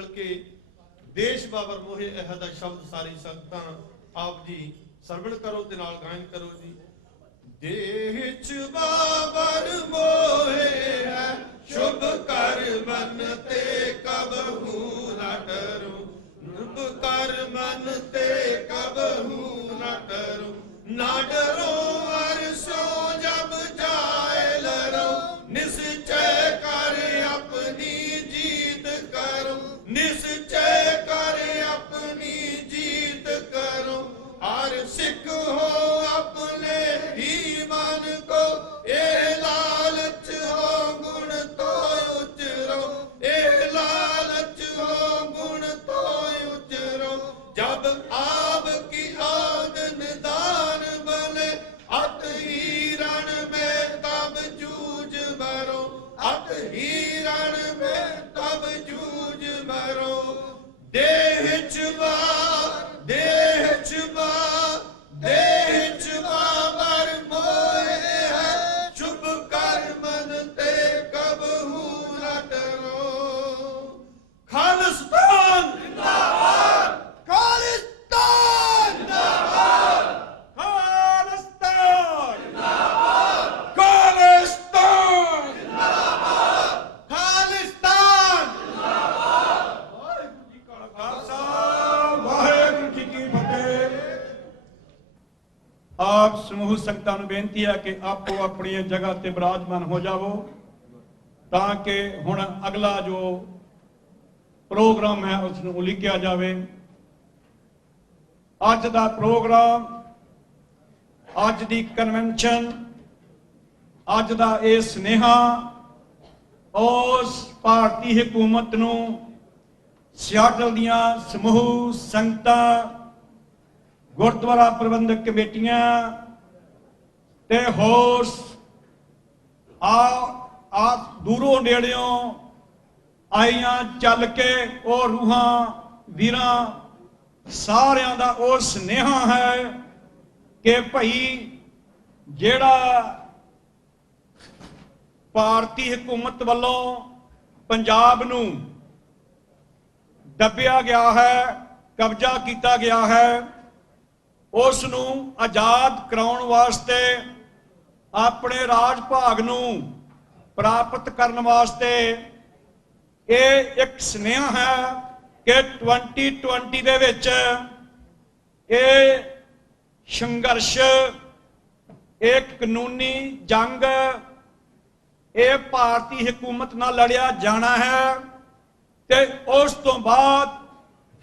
मिल के देश बाबर मोहे अहदा शब्द सारी संगतां आप जी सरवण करो ते नाल गायन करो जी। देश बाबर मोहे है शुभ कर मन ते कबहू न डरो, शुभ कर मन ते कबहू न डरो, ना डरो अरसो जब जाए लरो, निश्चय कर अपनी जीत करो, निश्चय कर अपनी जीत करो। हर सिख हो अपने ही मन को, ए लालच हो गुण तो उचरो, ए लालच हो गुण तो उचरो। जब आप की आद निदान बने, अत ही रण में तब जूझ भरो, अत ही रण में तब जूझ भरो। देह चुबा देह चुबा देह चुबा बर मोहे है, शुभ कर मन ते कबहू न डरो। खालिस्तान जिंदाबाद, खालिस्तान जिंदाबाद, खालिस्तान जिंदाबाद, खालिस्तान जिंदाबाद, खालिस्तान जिंदाबाद। वाहिगुरू जी का खालसा, वाहिगुरू जी की फतेह। आप समूह संगतां नूं बेनती है कि आपो अपनी जगह ते विराजमान हो जावो, ताकि हुण अगला जो प्रोग्राम है उसनूं उलीकिया जावे। अज दा प्रोग्राम, अज दी कन्वेंशन, अज दा ये स्नेहा उस भारती हुकूमत नूं, सियाटल दियां समूह संगतां, गुरुद्वारा प्रबंधक कमेटियां ते होर आ दूरों नेड़ियों आईयां चल के वो रूहां वीरां सारियां दा वो स्नेहा है कि भाई जेड़ा भारती हुकूमत वालों पंजाब नूं दबिया गया है, कब्जा किया गया है, उस नूं आजाद कराउण वास्ते अपने राज भाग नूं प्राप्त करने वास्ते ये एक स्नेहा है कि 2020 दे विच ये संघर्ष, एक कानूनी जंग ये भारती हुकूमत नाल लड़िया जाना है ते उस तो बाद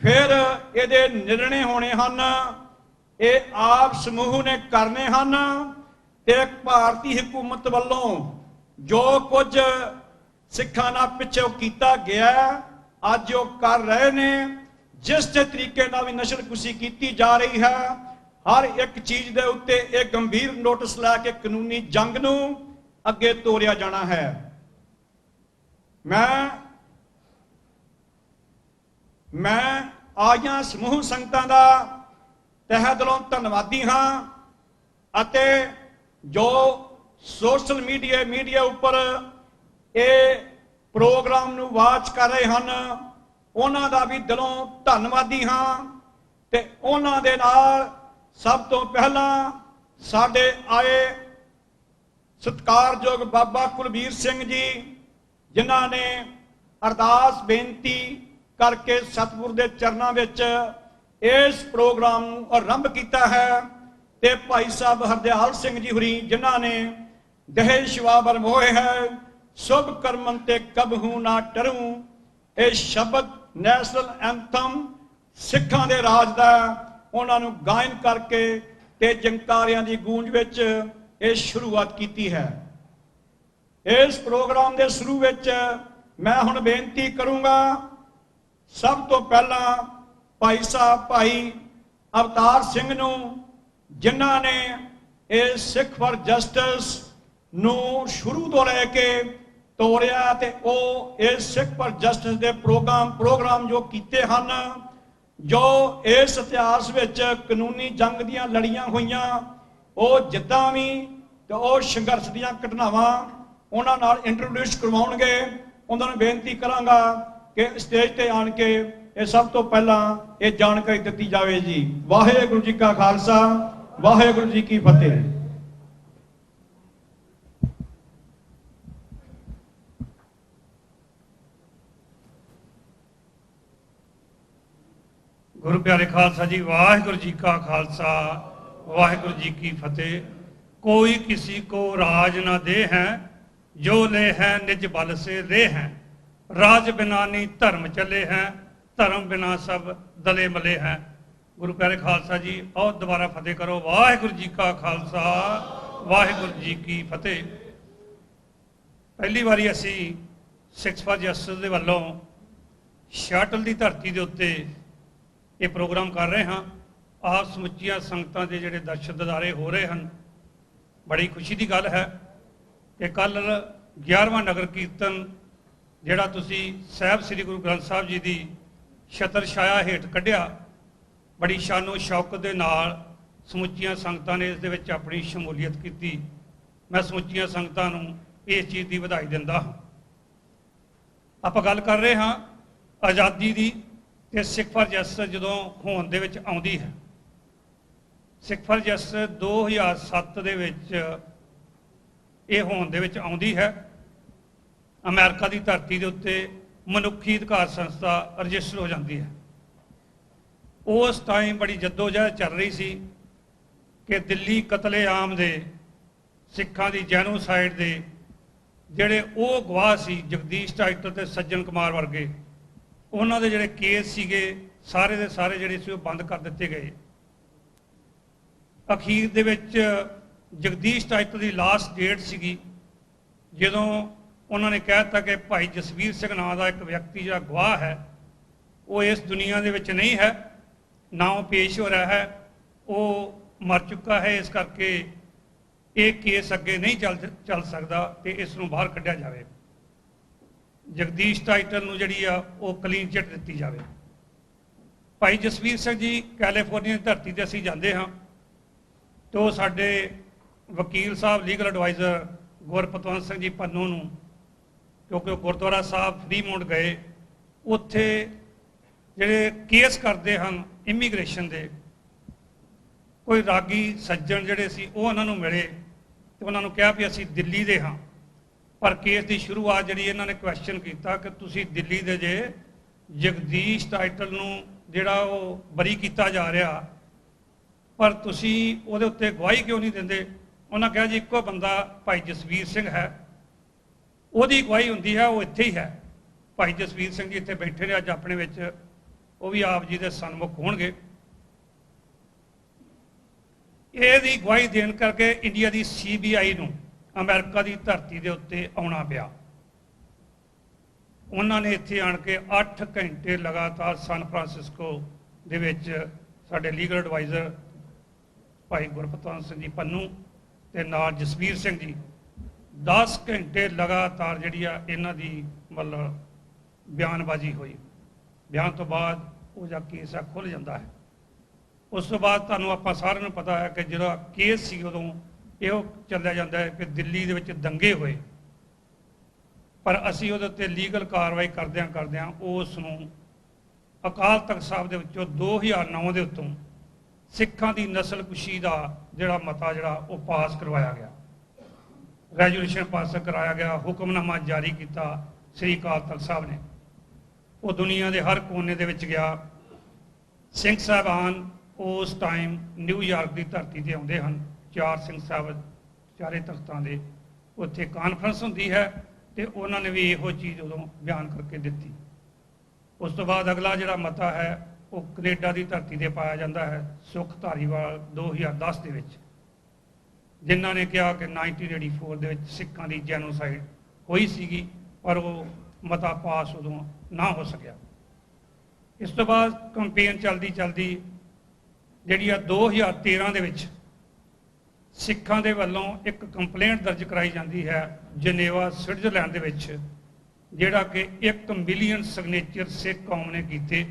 फिर ये निर्णय होने हन, ये आप समूह ने करने हन ते भारती हुकूमत वालों जो कुछ सिखां नाल पिछे कीता गया अज वो कर रहे ने, जिस तरीके नाल भी नस्लकुशी की जा रही है, हर एक चीज दे उत्ते एक गंभीर नोटिस लैके कानूनी जंग नूं अगे तोरिया जाना है। मैं आईयां समूह संगतां दा तहे दिलों धन्नवादी हाँ अते जो सोशल मीडिया उपर ये प्रोग्राम नूं वाच कर रहे हैं उन्हां दा भी दिलों धन्नवादी हाँ। ते उन्हां दे नाल सब तो पहला साडे आए सत्कारयोग बाबा कुलबीर सिंह जी, जिन्हां ने अरदास बेनती करके सतगुर दे चरनां विच इस प्रोग्राम आरंभ किया है, ते भाई साहब हरदयाल सिंह जी हुरी जिन्हां ने दहेश बाबर मोहे है शुभ कर्मन ते कबहू ना डरूं, ये शब्द नैशनल एंथम सिखां दे राज दा उन्हां नूं गायन करके ते जंकारियां दी गूंज विच ये शुरुआत की है। इस प्रोग्राम के शुरू विच मैं हुण बेनती करूँगा, सब तो पहला भाई साहब भाई अवतार सिंह नूं जिन्हां ने इस सिख फॉर जस्टिस नूं शुरू तो लैके तोड़िया ते ओ इस सिख फॉर जस्टिस के प्रोग्राम जो कीते हन, जो इस इतिहास विच कानूनी जंग दियां लड़ियां होईयां वो जिद्दां भी ते ओ संघर्ष दीयां घटनावां उन्हां नाल इंट्रोड्यूस करवाउणगे। उन्हां नूं बेनती करांगा कि स्टेज ते आन के ये सब तो पहला ये जानकारी दी जाए जी। वाहेगुरु जी का खालसा, वाहेगुरु जी की फतेह। गुरु प्यारे खालसा जी, वाहिगुरु जी का खालसा, वाहिगुरु जी की फतेह। कोई किसी को राज न दे हैं, जो ले हैं निज बल से ले हैं। राज बिना नहीं धर्म चले हैं, धर्म बिना सब दले मले हैं। गुरु प्यारे खालसा जी, और दोबारा फतेह करो। वाहिगुरु जी का खालसा, वाहिगुरु जी की फतेह। पहली बारी असी सिक्स फॉर जस्टिस दे वल्लों शाटल की धरती के उत्ते ये प्रोग्राम कर रहे हाँ। आप समुचिया संगतां दे जिहड़े दर्शन दिदारे हो रहे हैं, बड़ी खुशी की गल है कि कल 11वां नगर कीर्तन जिहड़ा तुसी साहिब श्री गुरु ग्रंथ साहिब जी की छतर छाया हेठ कढ़िया, बड़ी शानो शौकत दे नाल समुचिया संगतां ने इस दे विच अपनी शमूलीयत की। मैं समुचिया संगतां नूं इस चीज़ की बधाई दिंदा हाँ। आपां गल कर रहे हाँ आज़ादी की, ते सिख फॉर जस्टिस जदों होंद दे विच आउंदी है। सिख फॉर जस्टिस 2007 दे विच ये होंद दे विच आउंदी है। अमेरिका की धरती के उत्ते मनुखी अधिकार संस्था रजिस्टर हो जाती है। उस टाइम बड़ी जद्दोजहद चल रही सी कि दिल्ली कतलेआम दे सिखां दी जैनोसाइड दे जिहड़े वो गवाह सी जगदीश टाइटल ते सज्जन कुमार वर्गे, उन्होंने दे जिहड़े केस सीगे सारे दे सारे जिहड़े सी बंद कर दिते गए। अखीर दे विच जगदीश टाइटल की लास्ट डेट सीगी जदों उन्होंने कह दिता कि भाई जसवीर सिंह नाम का एक व्यक्ति जो गवाह है वो इस दुनिया दे विच नहीं है, ना वो पेश हो रहा है, वो मर चुका है, इस करके ये केस अगे नहीं चल सकता तो इसनूं बाहर कढ़िया जाए। जगदीश टाइटल नूं जिहड़ी आ वो क्लीन चिट दित्ती जाए। भाई जसवीर सिंह जी कैलीफोर्निया की धरती ते असीं जांदे हाँ तो साडे वकील साहब लीगल एडवाइज़र गुरपतवंत सिंह जी पन्नू नूं, क्योंकि गुरुद्वारा साहब फ्रीमौंट गए, उत्थे जिहड़े केस करते हैं इमीग्रेशन के, कोई रागी सज्जन जिहड़े सी वो उन्हां नूं मिले तो उन्होंने कहा भी असीं दिल्ली दे हाँ, पर केस की शुरुआत जी इन्होंने क्वेश्चन किया कि तुसी दिल्ली दे जे जगदीश टाइटल नूं जिहड़ा वो बरी किया जा रहा, पर तुसी उहदे उत्ते गवाही क्यों नहीं देंदे। उन्होंने कहा जी इक्को बंदा भाई जसवीर सिंह है, उहदी गवाही हुंदी है, वो इत्थे ही है। भाई जसवीर सिंह जी इत्थे बैठे ने अज अपने विच, वो भी आप जी दे सन्मुख होणगे। ਇਹਦੀ गवाही देन करके इंडिया की CBI नूं अमेरिका की धरती के उत्ते आउणा पिया। उन्होंने इत्थे आण के 8 घंटे लगातार सन फ्रांसिस्को दे विच साडे लीगल एडवाइज़र भाई गुरपतवंत सिंह जी पन्नू ते नाल जसवीर सिंह जी 10 घंटे लगातार जिहड़ी आ इन्हां दी मतलब बयानबाजी हुई। बयान तो बाद वो जा केस आ खुल जाता है। उस तो बाद तुहानूं आपां सारिआं नूं पता है कि जिहड़ा केस सी उदों इहो चलिया जाता है कि दिल्ली दे विच दंगे होए, पर असीं उहदे उत्ते लीगल कार्रवाई करदिआं उस नूं अकाल तख्त साहब दे विचों 2009 दे उत्तों सिखां दी नस्लकुशी दा जिहड़ा मता जिहड़ा वो पास करवाया गया, रेजोल्यूशन पास कराया गया, हुक्मनामा जारी किया श्री अकाल तख्त साहब ने। वो दुनिया के हर कोने दे विच गया। सिंह साहबान उस टाइम न्यूयॉर्क की धरती से आते हैं, 4 सिंह साहब चारे तख्तां दे उत्थे कॉन्फ्रेंस होंदी है तो उन्होंने भी इहो चीज़ उदों बयान करके दी। उस तो बाद अगला जिहड़ा मता है वो कनेडा की धरती से पाया जाता है, सुख धारीवाल 2010 के विच, जिन्हों ने कहा कि 1984 दे विच सिखां दी जैनोसाइड हुई सीगी, पर वो मता पास उदों ना हो सकिया। इस तो बाद कंपेन चलती चलती जिहड़ी 2013 दे विच सिखां दे वल्लों एक कंप्लेंट दर्ज कराई जाती है जनेवा स्विट्जरलैंड दे विच, जिहड़ा कि 1 मिलियन सिग्नेचर सिख कौम ने कीते।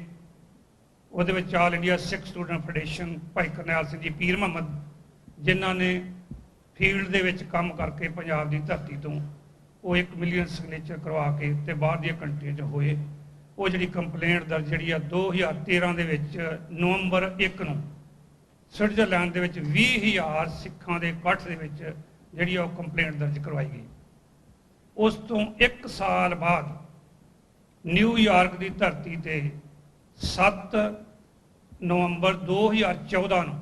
उहदे which all India Sikh student federation भाई करनैल सिंह जी पीर मुहम्मद, जिन्हां ने फील्ड दे विच काम करके पंजाब की धरती तो वो 1 मिलियन सिग्नेचर करवा के ते बाहर दी कंट्रियां च होए। ਉਹ ਜਿਹੜੀ ਕੰਪਲੇਂਟ ਦਰਜ ਜਿਹੜੀ ਆ 2013 ਦੇ ਵਿੱਚ ਨਵੰਬਰ 1 ਨੂੰ ਸਵਿਟਜ਼ਰਲੈਂਡ ਦੇ ਵਿੱਚ 20,000 ਸਿੱਖਾਂ ਦੇ ਇਕੱਠ ਦੇ ਵਿੱਚ ਜਿਹੜੀ ਆ ਉਹ ਕੰਪਲੇਂਟ ਦਰਜ ਕਰਵਾਈ ਗਈ। ਉਸ ਤੋਂ 1 ਸਾਲ ਬਾਅਦ ਨਿਊਯਾਰਕ ਦੀ ਧਰਤੀ ਤੇ 7 ਨਵੰਬਰ 2014 ਨੂੰ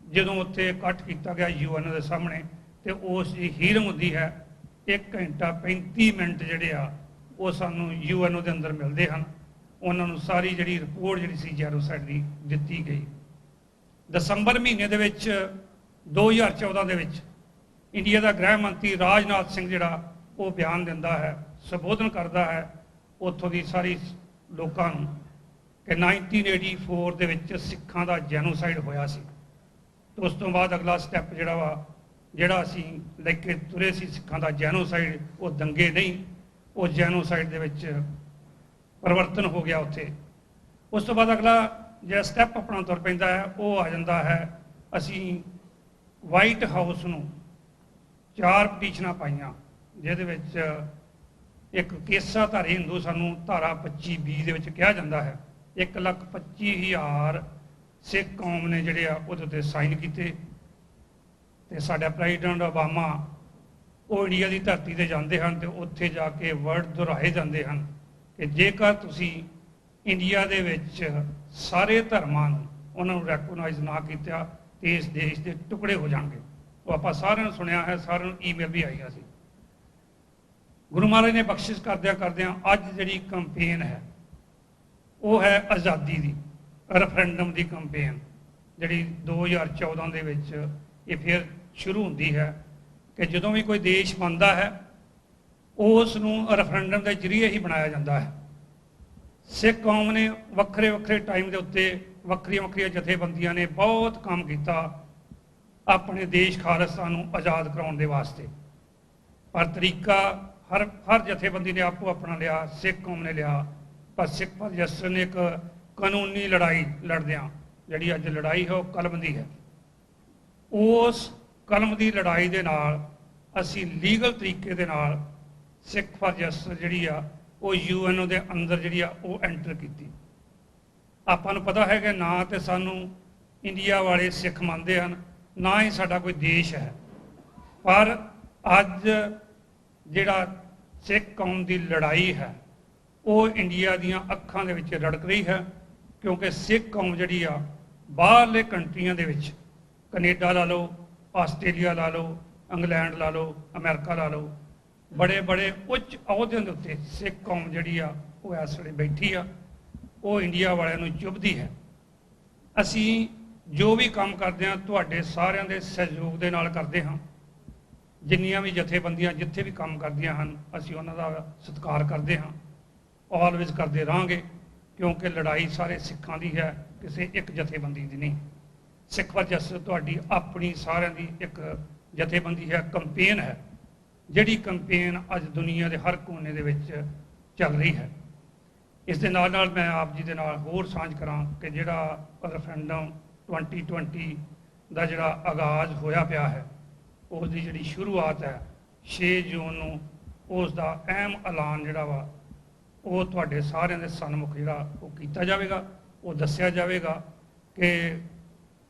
ਜਦੋਂ ਉੱਥੇ ਇਕੱਠ ਕੀਤਾ ਗਿਆ UN ਦੇ ਸਾਹਮਣੇ, ਤੇ ਉਸ ਦੀ ਹੀਅਰਿੰਗ ਹੁੰਦੀ ਹੈ। 1 ਘੰਟਾ 35 ਮਿੰਟ ਜਿਹੜੇ ਆ ਉਹ ਸਾਨੂੰ UN ਦੇ ਅੰਦਰ ਮਿਲਦੇ ਹਨ। ਉਹਨਾਂ ਨੂੰ ਸਾਰੀ ਜਿਹੜੀ ਰਿਪੋਰਟ ਜਿਹੜੀ ਸੀ ਜੈਨੋਸਾਈਡ ਦੀ ਦਿੱਤੀ ਗਈ। ਦਸੰਬਰ ਮਹੀਨੇ ਦੇ ਵਿੱਚ 2014 ਦੇ ਵਿੱਚ ਇੰਡੀਆ ਦਾ ਗ੍ਰਹਿ ਮੰਤਰੀ ਰਾਜਨਾਥ ਸਿੰਘ ਜਿਹੜਾ ਉਹ ਬਿਆਨ ਦਿੰਦਾ ਹੈ, ਸੰਬੋਧਨ ਕਰਦਾ ਹੈ ਉੱਥੋਂ ਦੀ ਸਾਰੀ ਲੋਕਾਂ ਨੂੰ ਕਿ 1984 ਦੇ ਵਿੱਚ ਸਿੱਖਾਂ ਦਾ ਜੈਨੋਸਾਈਡ ਹੋਇਆ ਸੀ। ਤੇ ਉਸ ਤੋਂ ਬਾਅਦ ਅਗਲਾ ਸਟੈਪ ਜਿਹੜਾ ਅਸੀਂ ਲੈ ਕੇ ਤੁਰੇ ਸੀ ਸਿੱਖਾਂ ਦਾ ਜੈਨੋਸਾਈਡ, ਉਹ ਦੰਗੇ ਨਹੀਂ, ਉਹ ਜੈਨੋਸਾਈਡ ਦੇ ਵਿੱਚ ਪਰਿਵਰਤਨ ਹੋ ਗਿਆ ਉੱਥੇ। ਉਸ ਤੋਂ ਬਾਅਦ ਅਗਲਾ ਜਿਹੜਾ ਸਟੈਪ ਆਪਣਾ ਤੁਰ ਪੈਂਦਾ ਹੈ ਉਹ ਆ ਜਾਂਦਾ ਹੈ, ਅਸੀਂ ਵਾਈਟ ਹਾਊਸ ਨੂੰ 4 ਪਟੀਸ਼ਨਾਂ ਪਾਈਆਂ, ਜਿਹਦੇ ਵਿੱਚ ਇੱਕ ਕੇਸਾਧਾਰੀ ਹਿੰਦੂ ਸਾਨੂੰ ਧਾਰਾ 25B ਦੇ ਵਿੱਚ ਕਿਹਾ ਜਾਂਦਾ ਹੈ। 1,25,000 ਸਿੱਖ ਕੌਮ ਨੇ ਜਿਹੜੇ ਆ ਉਹਦੇ ਉੱਤੇ ਸਾਈਨ ਕੀਤੇ, ਤੇ ਸਾਡਾ ਪ੍ਰੈਜ਼ੀਡੈਂਟ ਓਬਾਮਾ ਉਹ ਇੰਡੀਆ ਦੀ ਧਰਤੀ ਤੇ ਜਾਂਦੇ ਹਨ ਤੇ ਉੱਥੇ ਜਾ ਕੇ ਵਰਡ ਦੁਹਰਾਏ ਜਾਂਦੇ ਹਨ ਕਿ ਜੇਕਰ ਤੁਸੀਂ ਇੰਡੀਆ ਦੇ ਵਿੱਚ ਸਾਰੇ ਧਰਮਾਂ ਨੂੰ ਉਹਨਾਂ ਨੂੰ ਰੈਕਗਨਾਈਜ਼ ਨਾ ਕੀਤਾ ਤੇ ਇਸ ਦੇਸ਼ ਦੇ ਟੁਕੜੇ ਹੋ ਜਾਣਗੇ। ਉਹ ਆਪਾਂ ਸਾਰਿਆਂ ਨੂੰ ਸੁਣਿਆ ਹੈ, ਸਾਰਿਆਂ ਨੂੰ ਈਮੇਲ ਵੀ ਆਈਆਂ ਸੀ। ਗੁਰੂ ਮਹਾਰਾਜ ਨੇ ਬਖਸ਼ਿਸ਼ ਕਰਦਿਆਂ ਅੱਜ ਜਿਹੜੀ ਕੰਪੇਨ ਹੈ ਉਹ ਹੈ ਆਜ਼ਾਦੀ ਦੀ, ਰੈਫਰੈਂਡਮ ਦੀ ਕੰਪੇਨ, ਜਿਹੜੀ 2014 ਦੇ ਵਿੱਚ ਇਹ ਫਿਰ ਸ਼ੁਰੂ ਹੁੰਦੀ ਹੈ ਕਿ ਜਦੋਂ ਵੀ ਕੋਈ ਦੇਸ਼ ਬਣਦਾ ਹੈ ਉਸ ਨੂੰ ਰੈਫਰੈਂਡਮ ਦੇ ਜ਼ਰੀਏ ਹੀ ਬਣਾਇਆ ਜਾਂਦਾ ਹੈ। ਸਿੱਖ ਕੌਮ ਨੇ ਵੱਖਰੇ ਵੱਖਰੇ ਟਾਈਮ ਦੇ ਉੱਤੇ ਵੱਖਰੀਆਂ ਜਥੇਬੰਦੀਆਂ ਨੇ ਬਹੁਤ ਕੰਮ ਕੀਤਾ ਆਪਣੇ ਦੇਸ਼ ਖਾਲਿਸਤਾਨ ਨੂੰ ਆਜ਼ਾਦ ਕਰਾਉਣ ਦੇ ਵਾਸਤੇ, ਪਰ ਤਰੀਕਾ ਹਰ ਜਥੇਬੰਦੀ ਨੇ ਆਪੋ ਆਪਣਾ ਲਿਆ, ਸਿੱਖ ਕੌਮ ਨੇ ਲਿਆ। ਪਰ ਸਿੱਖ ਪਰਜਸਟਰ ਨੇ ਇੱਕ ਕਾਨੂੰਨੀ ਲੜਾਈ ਲੜਦਿਆਂ ਜਿਹੜੀ ਅੱਜ ਲੜਾਈ ਹੈ ਉਹ ਕਲਮ ਦੀ ਹੈ। ਉਸ ਕਲਮ ਦੀ ਲੜਾਈ ਦੇ ਨਾਲ ਅਸੀਂ ਲੀਗਲ ਤਰੀਕੇ ਦੇ ਨਾਲ ਸਿੱਖ ਪਰਜਸਟਰ ਜਿਹੜੀ ਆ ਉਹ UN ਦੇ ਅੰਦਰ ਜਿਹੜੀ ਆ ਉਹ ਐਂਟਰ ਕੀਤੀ। ਆਪਾਂ ਨੂੰ ਪਤਾ ਹੈ ਕਿ ਨਾ ਤੇ ਸਾਨੂੰ ਇੰਡੀਆ ਵਾਲੇ ਸਿੱਖ ਮੰਨਦੇ ਹਨ, ਨਾ ਹੀ ਸਾਡਾ ਕੋਈ ਦੇਸ਼ ਹੈ, ਪਰ ਅੱਜ ਜਿਹੜਾ ਸਿੱਖ ਕੌਮ ਦੀ ਲੜਾਈ ਹੈ ਉਹ ਇੰਡੀਆ ਦੀਆਂ ਅੱਖਾਂ ਦੇ ਵਿੱਚ ਰੜਕ ਰਹੀ ਹੈ, ਕਿਉਂਕਿ ਸਿੱਖ ਕੌਮ ਜਿਹੜੀ ਆ ਬਾਹਰਲੇ ਕੰਟਰੀਆਂ ਦੇ ਵਿੱਚ, ਕੈਨੇਡਾ ਲਾ ਲਓ, ਆਸਟ੍ਰੇਲੀਆ ਲਾ ਲਓ, ਇੰਗਲੈਂਡ ਲਾ ਲਓ, ਅਮਰੀਕਾ ਲਾ ਲਓ, ਬੜੇ ਉੱਚ ਅਹੁਦਿਆਂ ਦੇ ਉੱਤੇ ਸਿੱਖ ਕੌਮ ਜਿਹੜੀ ਆ ਉਹ ਇਸ ਵੇਲੇ ਬੈਠੀ ਆ, ਉਹ ਇੰਡੀਆ ਵਾਲਿਆਂ ਨੂੰ ਚੁੱਭਦੀ ਹੈ। ਅਸੀਂ ਜੋ ਵੀ ਕੰਮ ਕਰਦੇ ਹਾਂ ਤੁਹਾਡੇ ਸਾਰਿਆਂ ਦੇ ਸਹਿਯੋਗ ਦੇ ਨਾਲ ਕਰਦੇ ਹਾਂ। ਜਿੰਨੀਆਂ ਵੀ ਜਥੇਬੰਦੀਆਂ ਜਿੱਥੇ ਵੀ ਕੰਮ ਕਰਦੀਆਂ ਹਨ ਅਸੀਂ ਉਹਨਾਂ ਦਾ ਸਤਿਕਾਰ ਕਰਦੇ ਹਾਂ, ਆਲਵੇਜ਼ ਕਰਦੇ ਰਹਾਂਗੇ, ਕਿਉਂਕਿ ਲੜਾਈ ਸਾਰੇ ਸਿੱਖਾਂ ਦੀ ਹੈ, ਕਿਸੇ ਇੱਕ ਜਥੇਬੰਦੀ ਦੀ ਨਹੀਂ। ਸਿੱਖ ਪਰਜਸਟਰ ਤੁਹਾਡੀ ਆਪਣੀ ਸਾਰਿਆਂ ਦੀ ਇੱਕ ਜਥੇਬੰਦੀ ਹੈ, ਕੰਪੇਨ ਹੈ, ਜਿਹੜੀ ਕੰਪੇਨ ਅੱਜ ਦੁਨੀਆ ਦੇ ਹਰ ਕੋਨੇ ਦੇ ਵਿੱਚ ਚੱਲ ਰਹੀ ਹੈ। ਇਸ ਦੇ ਨਾਲ ਨਾਲ ਮੈਂ ਆਪ ਜੀ ਦੇ ਨਾਲ ਹੋਰ ਸਾਂਝ ਕਰਾਂ ਕਿ ਜਿਹੜਾ ਰੈਫਰੈਂਡਮ 2020 ਦਾ ਜਿਹੜਾ ਆਗਾਜ਼ ਹੋਇਆ ਪਿਆ ਹੈ, ਉਸ ਦੀ ਜਿਹੜੀ ਸ਼ੁਰੂਆਤ ਹੈ 6 ਜੂਨ ਨੂੰ, ਉਸ ਦਾ ਅਹਿਮ ਐਲਾਨ ਜਿਹੜਾ ਵਾ ਉਹ ਤੁਹਾਡੇ ਸਾਰਿਆਂ ਦੇ ਸਨਮੁਖ ਜਿਹੜਾ ਉਹ ਕੀਤਾ ਜਾਵੇਗਾ। ਉਹ ਦੱਸਿਆ ਜਾਵੇਗਾ ਕਿ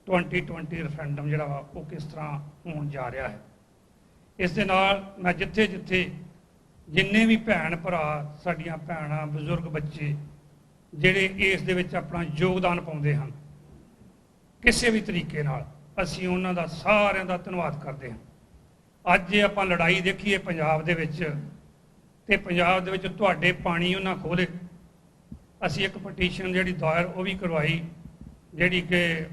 2020 ਰੈਫਰੈਂਡਮ ਜਿਹੜਾ ਵਾ ਉਹ ਕਿਸ ਤਰ੍ਹਾਂ ਹੋਣ ਜਾ ਰਿਹਾ ਹੈ। ਇਸ ਦੇ ਨਾਲ ਮੈਂ ਜਿੱਥੇ ਜਿੰਨੇ ਵੀ ਭੈਣ ਭਰਾ, ਸਾਡੀਆਂ ਭੈਣਾਂ, ਬਜ਼ੁਰਗ, ਬੱਚੇ ਜਿਹੜੇ ਇਸ ਦੇ ਵਿੱਚ ਆਪਣਾ ਯੋਗਦਾਨ ਪਾਉਂਦੇ ਹਨ ਕਿਸੇ ਵੀ ਤਰੀਕੇ ਨਾਲ, ਅਸੀਂ ਉਹਨਾਂ ਦਾ ਸਾਰਿਆਂ ਦਾ ਧੰਨਵਾਦ ਕਰਦੇ ਹਾਂ। ਅੱਜ ਜੇ ਆਪਾਂ ਲੜਾਈ ਦੇਖੀਏ ਪੰਜਾਬ ਦੇ ਵਿੱਚ, ਤੇ ਪੰਜਾਬ ਦੇ ਵਿੱਚ ਤੁਹਾਡੇ ਪਾਣੀ ਉਹਨਾਂ ਖੋਲੇ। ਅਸੀਂ ਇੱਕ ਪਟੀਸ਼ਨ ਜਿਹੜੀ ਦਾਇਰ ਉਹ ਵੀ ਕਰਵਾਈ, ਜਿਹੜੀ ਕਿ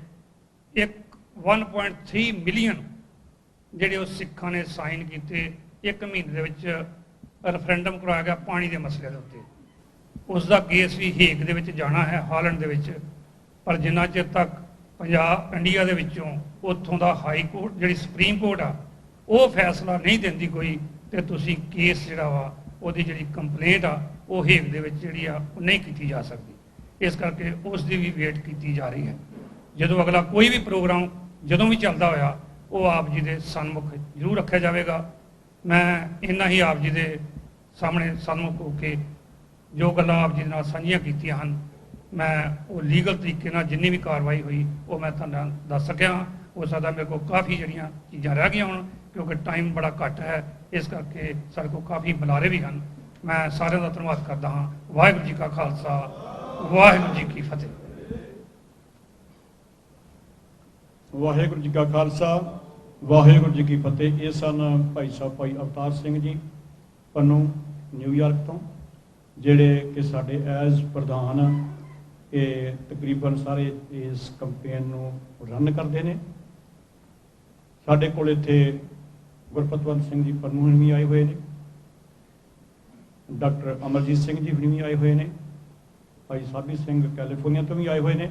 1.3 ਮਿਲੀਅਨ ਜਿਹੜੇ ਉਹ ਸਿੱਖਾਂ ਨੇ ਸਾਈਨ ਕੀਤੇ। 1 ਮਹੀਨੇ ਦੇ ਵਿੱਚ ਰੈਫਰੈਂਡਮ ਕਰਵਾਇਆ ਗਿਆ ਪਾਣੀ ਦੇ ਮਸਲੇ ਦੇ ਉੱਤੇ। ਉਸ ਦਾ ਕੇਸ ਵੀ ਹੇਗ ਦੇ ਵਿੱਚ ਜਾਣਾ ਹੈ, ਹਾਲੈਂਡ ਦੇ ਵਿੱਚ, ਪਰ ਜਿੰਨਾ ਚਿਰ ਤੱਕ ਪੰਜਾਬ ਇੰਡੀਆ ਦੇ ਵਿੱਚੋਂ ਉੱਥੋਂ ਦਾ ਹਾਈ ਕੋਰਟ ਜਿਹੜੀ ਸੁਪਰੀਮ ਕੋਰਟ ਆ ਉਹ ਫੈਸਲਾ ਨਹੀਂ ਦਿੰਦੀ ਕੋਈ, ਤੇ ਤੁਸੀਂ ਕੇਸ ਜਿਹੜਾ ਵਾ ਉਹਦੀ ਜਿਹੜੀ ਕੰਪਲੇਂਟ ਆ ਉਹ ਹੇਗ ਦੇ ਵਿੱਚ ਜਿਹੜੀ ਆ ਉਹ ਨਹੀਂ ਕੀਤੀ ਜਾ ਸਕਦੀ। ਇਸ ਕਰਕੇ ਉਸ ਦੀ ਵੀ ਵੇਟ ਕੀਤੀ ਜਾ ਰਹੀ ਹੈ। ਜਦੋਂ ਅਗਲਾ ਕੋਈ ਵੀ ਪ੍ਰੋਗਰਾਮ ਜਦੋਂ ਵੀ ਚੱਲਦਾ ਹੋਇਆ ਉਹ ਆਪ ਜੀ ਦੇ ਸਨਮੁਖ ਜ਼ਰੂਰ ਰੱਖਿਆ ਜਾਵੇਗਾ। ਮੈਂ ਇੰਨਾ ਹੀ ਆਪ ਜੀ ਦੇ ਸਾਹਮਣੇ ਸਨਮੁਖ ਹੋ ਕੇ ਜੋ ਗੱਲਾਂ ਆਪ ਜੀ ਦੇ ਨਾਲ ਸਾਂਝੀਆਂ ਕੀਤੀਆਂ ਹਨ, ਮੈਂ ਉਹ ਲੀਗਲ ਤਰੀਕੇ ਨਾਲ ਜਿੰਨੀ ਵੀ ਕਾਰਵਾਈ ਹੋਈ ਉਹ ਮੈਂ ਤੁਹਾਨੂੰ ਦੱਸ ਸਕਿਆ ਹਾਂ। ਹੋ ਸਕਦਾ ਮੇਰੇ ਕੋਲ ਕਾਫੀ ਜਿਹੜੀਆਂ ਚੀਜ਼ਾਂ ਰਹਿ ਗਈਆਂ ਹੋਣ, ਕਿਉਂਕਿ ਟਾਈਮ ਬੜਾ ਘੱਟ ਹੈ, ਇਸ ਕਰਕੇ ਸਾਡੇ ਕੋਲ ਕਾਫੀ ਬੁਲਾਰੇ ਵੀ ਹਨ। ਮੈਂ ਸਾਰਿਆਂ ਦਾ ਧੰਨਵਾਦ ਕਰਦਾ ਹਾਂ। ਵਾਹਿਗੁਰੂ ਜੀ ਕਾ ਖਾਲਸਾ, ਵਾਹਿਗੁਰੂ ਜੀ ਕੀ ਫਤਿਹ। ਵਾਹਿਗੁਰੂ ਜੀ ਕਾ ਖਾਲਸਾ, ਵਾਹਿਗੁਰੂ ਜੀ ਕੀ ਫਤਿਹ। ਇਹ ਸਨ ਭਾਈ ਸਾਹਿਬ ਭਾਈ ਅਵਤਾਰ ਸਿੰਘ ਜੀ ਪੰਨੂ ਨਿਊਯਾਰਕ ਤੋਂ, ਜਿਹੜੇ ਕਿ ਸਾਡੇ ਐਜ਼ ਪ੍ਰਧਾਨ ਇਹ ਤਕਰੀਬਨ ਸਾਰੇ ਇਸ ਕੰਪੇਨ ਨੂੰ ਰਨ ਕਰਦੇ ਨੇ। ਸਾਡੇ ਕੋਲ ਇੱਥੇ ਗੁਰਪਤਵੰਤ ਸਿੰਘ ਜੀ ਪੰਨੂ ਵੀ ਆਏ ਹੋਏ ਨੇ, ਡਾਕਟਰ ਅਮਰਜੀਤ ਸਿੰਘ ਜੀ ਵੀ ਆਏ ਹੋਏ ਨੇ, ਭਾਈ ਸਾਬੀ ਸਿੰਘ ਕੈਲੀਫੋਰਨੀਆ ਤੋਂ ਵੀ ਆਏ ਹੋਏ ਨੇ,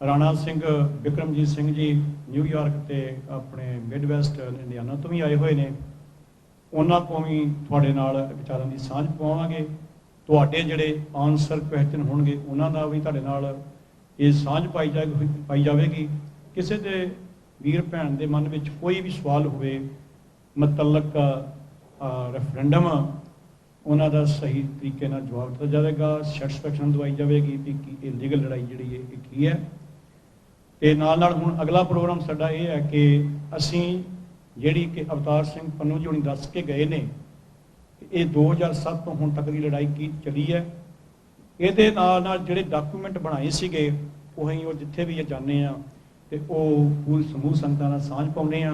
ਰਾਣਾ ਸਿੰਘ ਵਿਕਰਮਜੀਤ ਸਿੰਘ ਜੀ ਨਿਊਯਾਰਕ ਤੇ ਆਪਣੇ ਮਿਡਵੈਸਟ ਇੰਡੀਆਨਾ ਤੋਂ ਵੀ ਆਏ ਹੋਏ ਨੇ। ਉਹਨਾਂ ਤੋਂ ਵੀ ਤੁਹਾਡੇ ਨਾਲ ਵਿਚਾਰਾਂ ਦੀ ਸਾਂਝ ਪਾਵਾਂਗੇ। ਤੁਹਾਡੇ ਜਿਹੜੇ ਆਨਸਰ ਕੁਐਸਚਨ ਹੋਣਗੇ ਉਹਨਾਂ ਦਾ ਵੀ ਤੁਹਾਡੇ ਨਾਲ ਇਹ ਸਾਂਝ ਪਾਈ ਜਾਵੇਗੀ। ਕਿਸੇ ਦੇ ਵੀਰ ਭੈਣ ਦੇ ਮਨ ਵਿੱਚ ਕੋਈ ਵੀ ਸਵਾਲ ਹੋਵੇ ਮਤਲਬ ਰੈਫਰੈਂਡਮ, ਉਹਨਾਂ ਦਾ ਸਹੀ ਤਰੀਕੇ ਨਾਲ ਜਵਾਬ ਦਿੱਤਾ ਜਾਵੇਗਾ, ਸੈਟਿਸਫੈਕਸ਼ਨ ਦਵਾਈ ਜਾਵੇਗੀ ਕਿ ਇਹ ਲੀਗਲ ਲੜਾਈ ਜਿਹੜੀ ਹੈ ਇਹ ਕੀ ਹੈ। ਤੇ ਨਾਲ ਨਾਲ ਹੁਣ ਅਗਲਾ ਪ੍ਰੋਗਰਾਮ ਸਾਡਾ ਇਹ ਹੈ ਕਿ ਅਸੀਂ ਜਿਹੜੀ ਕਿ ਅਵਤਾਰ ਸਿੰਘ ਪੰਨੂ ਜੀ ਹੁਣੀ ਦੱਸ ਕੇ ਗਏ ਨੇ, ਇਹ 2007 ਤੋਂ ਹੁਣ ਤੱਕ ਦੀ ਲੜਾਈ ਕੀ ਚੱਲੀ ਹੈ। ਇਹਦੇ ਨਾਲ ਨਾਲ ਜਿਹੜੇ ਡਾਕੂਮੈਂਟ ਬਣਾਏ ਸੀਗੇ ਉਹ ਅਸੀਂ ਉਹ ਜਿੱਥੇ ਵੀ ਜਾਂਦੇ ਆ ਤੇ ਉਹ ਪੂਰੀ ਸਮੂਹ ਸੰਗਤਾਂ ਨਾਲ ਸਾਂਝ ਪਾਉਂਦੇ ਆ।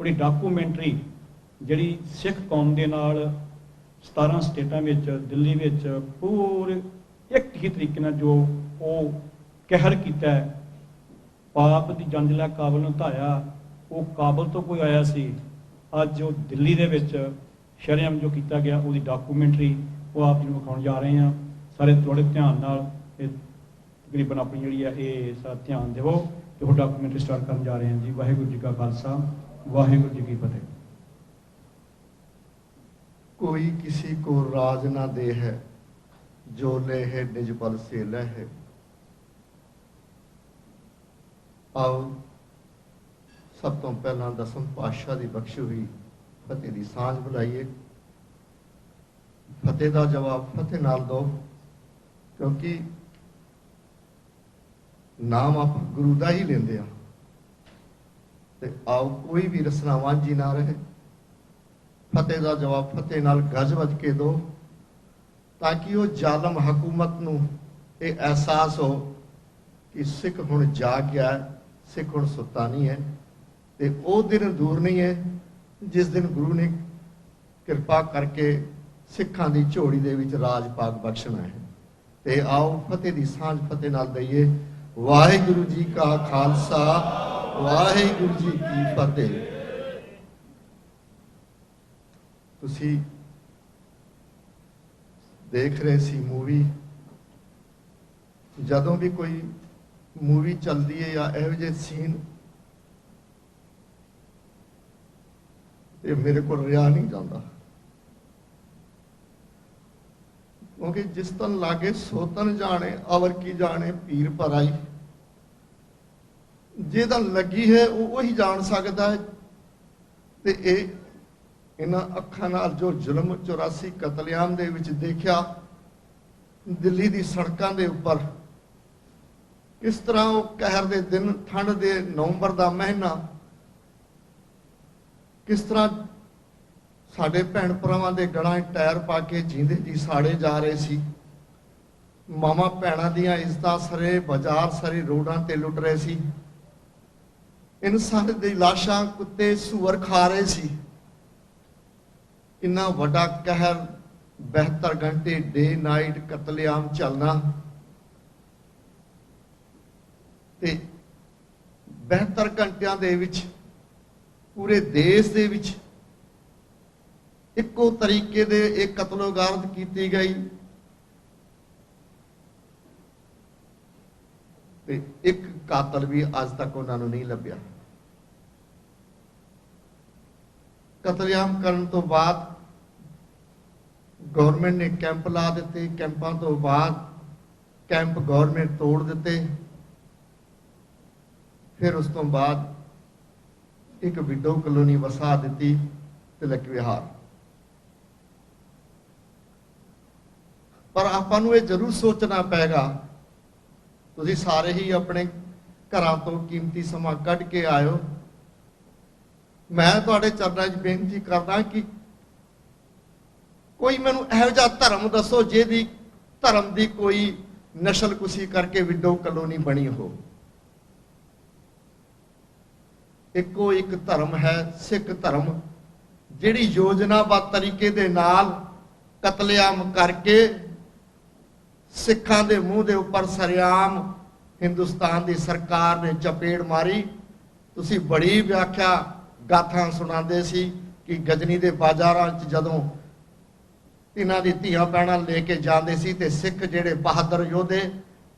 ਉਹਦੀ ਡਾਕੂਮੈਂਟਰੀ ਜਿਹੜੀ ਸਿੱਖ ਕੌਮ ਦੇ ਨਾਲ 17 ਸਟੇਟਾਂ ਵਿੱਚ, ਦਿੱਲੀ ਵਿੱਚ ਪੂਰੇ ਇੱਕ ਹੀ ਤਰੀਕੇ ਨਾਲ ਜੋ ਉਹ ਕਹਿਰ ਕੀਤਾ ਹੈ, ਪਾਪ ਦੀ ਜੰਜਲਾ ਕਾਬਲ ਨੂੰ ਧਾਇਆ, ਉਹ ਕਾਬਲ ਤੋਂ ਕੋਈ ਆਇਆ ਸੀ। ਅੱਜ ਉਹ ਦਿੱਲੀ ਦੇ ਵਿੱਚ ਸ਼ਰੇਆਮ ਜੋ ਕੀਤਾ ਗਿਆ ਉਹਦੀ ਡਾਕੂਮੈਂਟਰੀ ਉਹ ਆਪ ਜੀ ਨੂੰ ਵਿਖਾਉਣ ਜਾ ਰਹੇ ਹਾਂ। ਸਾਰੇ ਥੋੜ੍ਹੇ ਧਿਆਨ ਨਾਲ ਇਹ ਤਕਰੀਬਨ ਆਪਣੀ ਜਿਹੜੀ ਹੈ ਇਹ ਸਾਰਾ ਧਿਆਨ ਦੇਵੋ ਤੇ ਉਹ ਡਾਕੂਮੈਂਟਰੀ ਸਟਾਰਟ ਕਰਨ ਜਾ ਰਹੇ ਹਾਂ ਜੀ। ਵਾਹਿਗੁਰੂ ਜੀ ਕਾ ਖਾਲਸਾ, ਵਾਹਿਗੁਰੂ ਜੀ ਕੀ ਫਤਿਹ। कोई किसी को राज ना दे है, जो ले है निज बल से ले है। आओ सब तो पहला दसम पातशाह की बख्शी हुई फतेह की सांझ बुलाइए। फतेह का जवाब फतेह नाल दो, क्योंकि नाम आप गुरु का ही लेंदे आ। ते आओ कोई भी रसना वांझी ना रहे। फतेह का जवाब फतेह नाल गज वज के दो, ताकि वो जालम हकूमत नूं ये एहसास हो कि सिख हुण जाग गया है, सिख हुण सुता नहीं है। ते वो दिन दूर नहीं है जिस दिन गुरु ने किरपा करके सिखां दी झोड़ी दे विच राज पाक बख्शना है। ते आओ फतेह दी सांझ फतेह नाल दईए। वाहिगुरू जी का खालसा, वाहिगुरू जी की फतेह। ਤੁਸੀਂ ਦੇਖ ਰਹੇ ਸੀ मूवी, ਜਦੋਂ ਵੀ ਕੋਈ मूवी ਚੱਲਦੀ ਹੈ ਜਾਂ ਇਹੋ ਜਿਹੇ ਸੀਨ, ਇਹ ਮੇਰੇ ਕੋਲ ਰਿਹਾ ਨਹੀਂ ਜਾਂਦਾ, ਕਿਉਂਕਿ ਜਿਸ ਤਨ ਲਾਗੇ ਸੋਤਨ ਜਾਣੇ ਅਵਰ ਕੀ ਜਾਣੇ ਪੀਰ ਭਰਾਈ। ਜਿਹਦਾ ਲੱਗੀ ਹੈ ਉਹ ਹੀ ਜਾਣ ਸਕਦਾ ਹੈ। ਤੇ ਇਹ इन्हां अखां नाल जो जुल्म 84 कतलेआम दे विच देखिया, दिल्ली दी सड़कां दे उपर किस तरह वो कहर दे दिन, ठंड दे नवंबर दा महीना, किस तरह साडे भैण भरावां दे गड़ां टायर पा के जींदे जी साड़े जा रहे सी। मामा भैणां दियां इज्जतां सरे बाजार सरे रोडां ते लुट रहे सी। इंसान दी लाशां कुत्ते सूअर खा रहे सी। इन्ना वड्डा कहर 72 घंटे डे नाइट कतलेआम चलना। ते 72 घंटियां दे विच पूरे देश दे विच इक्को तरीके दे एक कतलोगारत की गई। ते एक कातल भी अज तक उन्होंने नहीं लभ्या। कतलेआम करन तो बाद गवर्नमेंट ने कैंप ला दिते। कैंपों तो बाद कैंप गवर्नमेंट तोड़ दिते। फिर उस तो बाद एक विडो कलोनी वसा दी तिलक विहार। ਪਰ ਆਪਾਂ ਨੂੰ ਇਹ ਜ਼ਰੂਰ ਸੋਚਣਾ ਪਏਗਾ, ਤੁਸੀਂ ਸਾਰੇ ਹੀ ਆਪਣੇ ਘਰਾਂ ਤੋਂ ਕੀਮਤੀ ਸਮਾਂ ਕੱਢ ਕੇ ਆਇਓ। ਮੈਂ ਤੁਹਾਡੇ ਚਰਨਾਂ 'ਚ ਬੇਨਤੀ ਕਰਦਾ ਕਿ ਕੋਈ ਮੈਨੂੰ ਇਹੋ ਜਿਹਾ ਧਰਮ ਦੱਸੋ ਜਿਹਦੀ ਧਰਮ ਦੀ ਕੋਈ ਨਸਲਕੁਸ਼ੀ ਕਰਕੇ ਵਿਡੋ ਕਲੋਨੀ ਬਣੀ ਹੋ। ਇੱਕੋ ਇੱਕ ਧਰਮ ਹੈ ਸਿੱਖ ਧਰਮ, ਜਿਹੜੀ ਯੋਜਨਾਬੱਧ ਤਰੀਕੇ ਦੇ ਨਾਲ ਕਤਲੇਆਮ ਕਰਕੇ ਸਿੱਖਾਂ ਦੇ ਮੂੰਹ ਦੇ ਉੱਪਰ ਸਰਿਆਮ ਹਿੰਦੁਸਤਾਨ ਦੀ ਸਰਕਾਰ ਨੇ ਚਪੇੜ ਮਾਰੀ। ਤੁਸੀਂ ਬੜੀ ਵਿਆਖਿਆ ਗਾਥਾ ਸੁਣਾਉਂਦੇ ਸੀ ਕਿ ਗਜਨੀ ਦੇ ਬਾਜ਼ਾਰਾਂ 'ਚ ਜਦੋਂ ਇਹਨਾਂ ਦੀ ਧੀਆਂ ਭੈਣਾਂ ਲੈ ਕੇ ਜਾਂਦੇ ਸੀ ਤੇ ਸਿੱਖ ਜਿਹੜੇ ਬਹਾਦਰ ਯੋਧੇ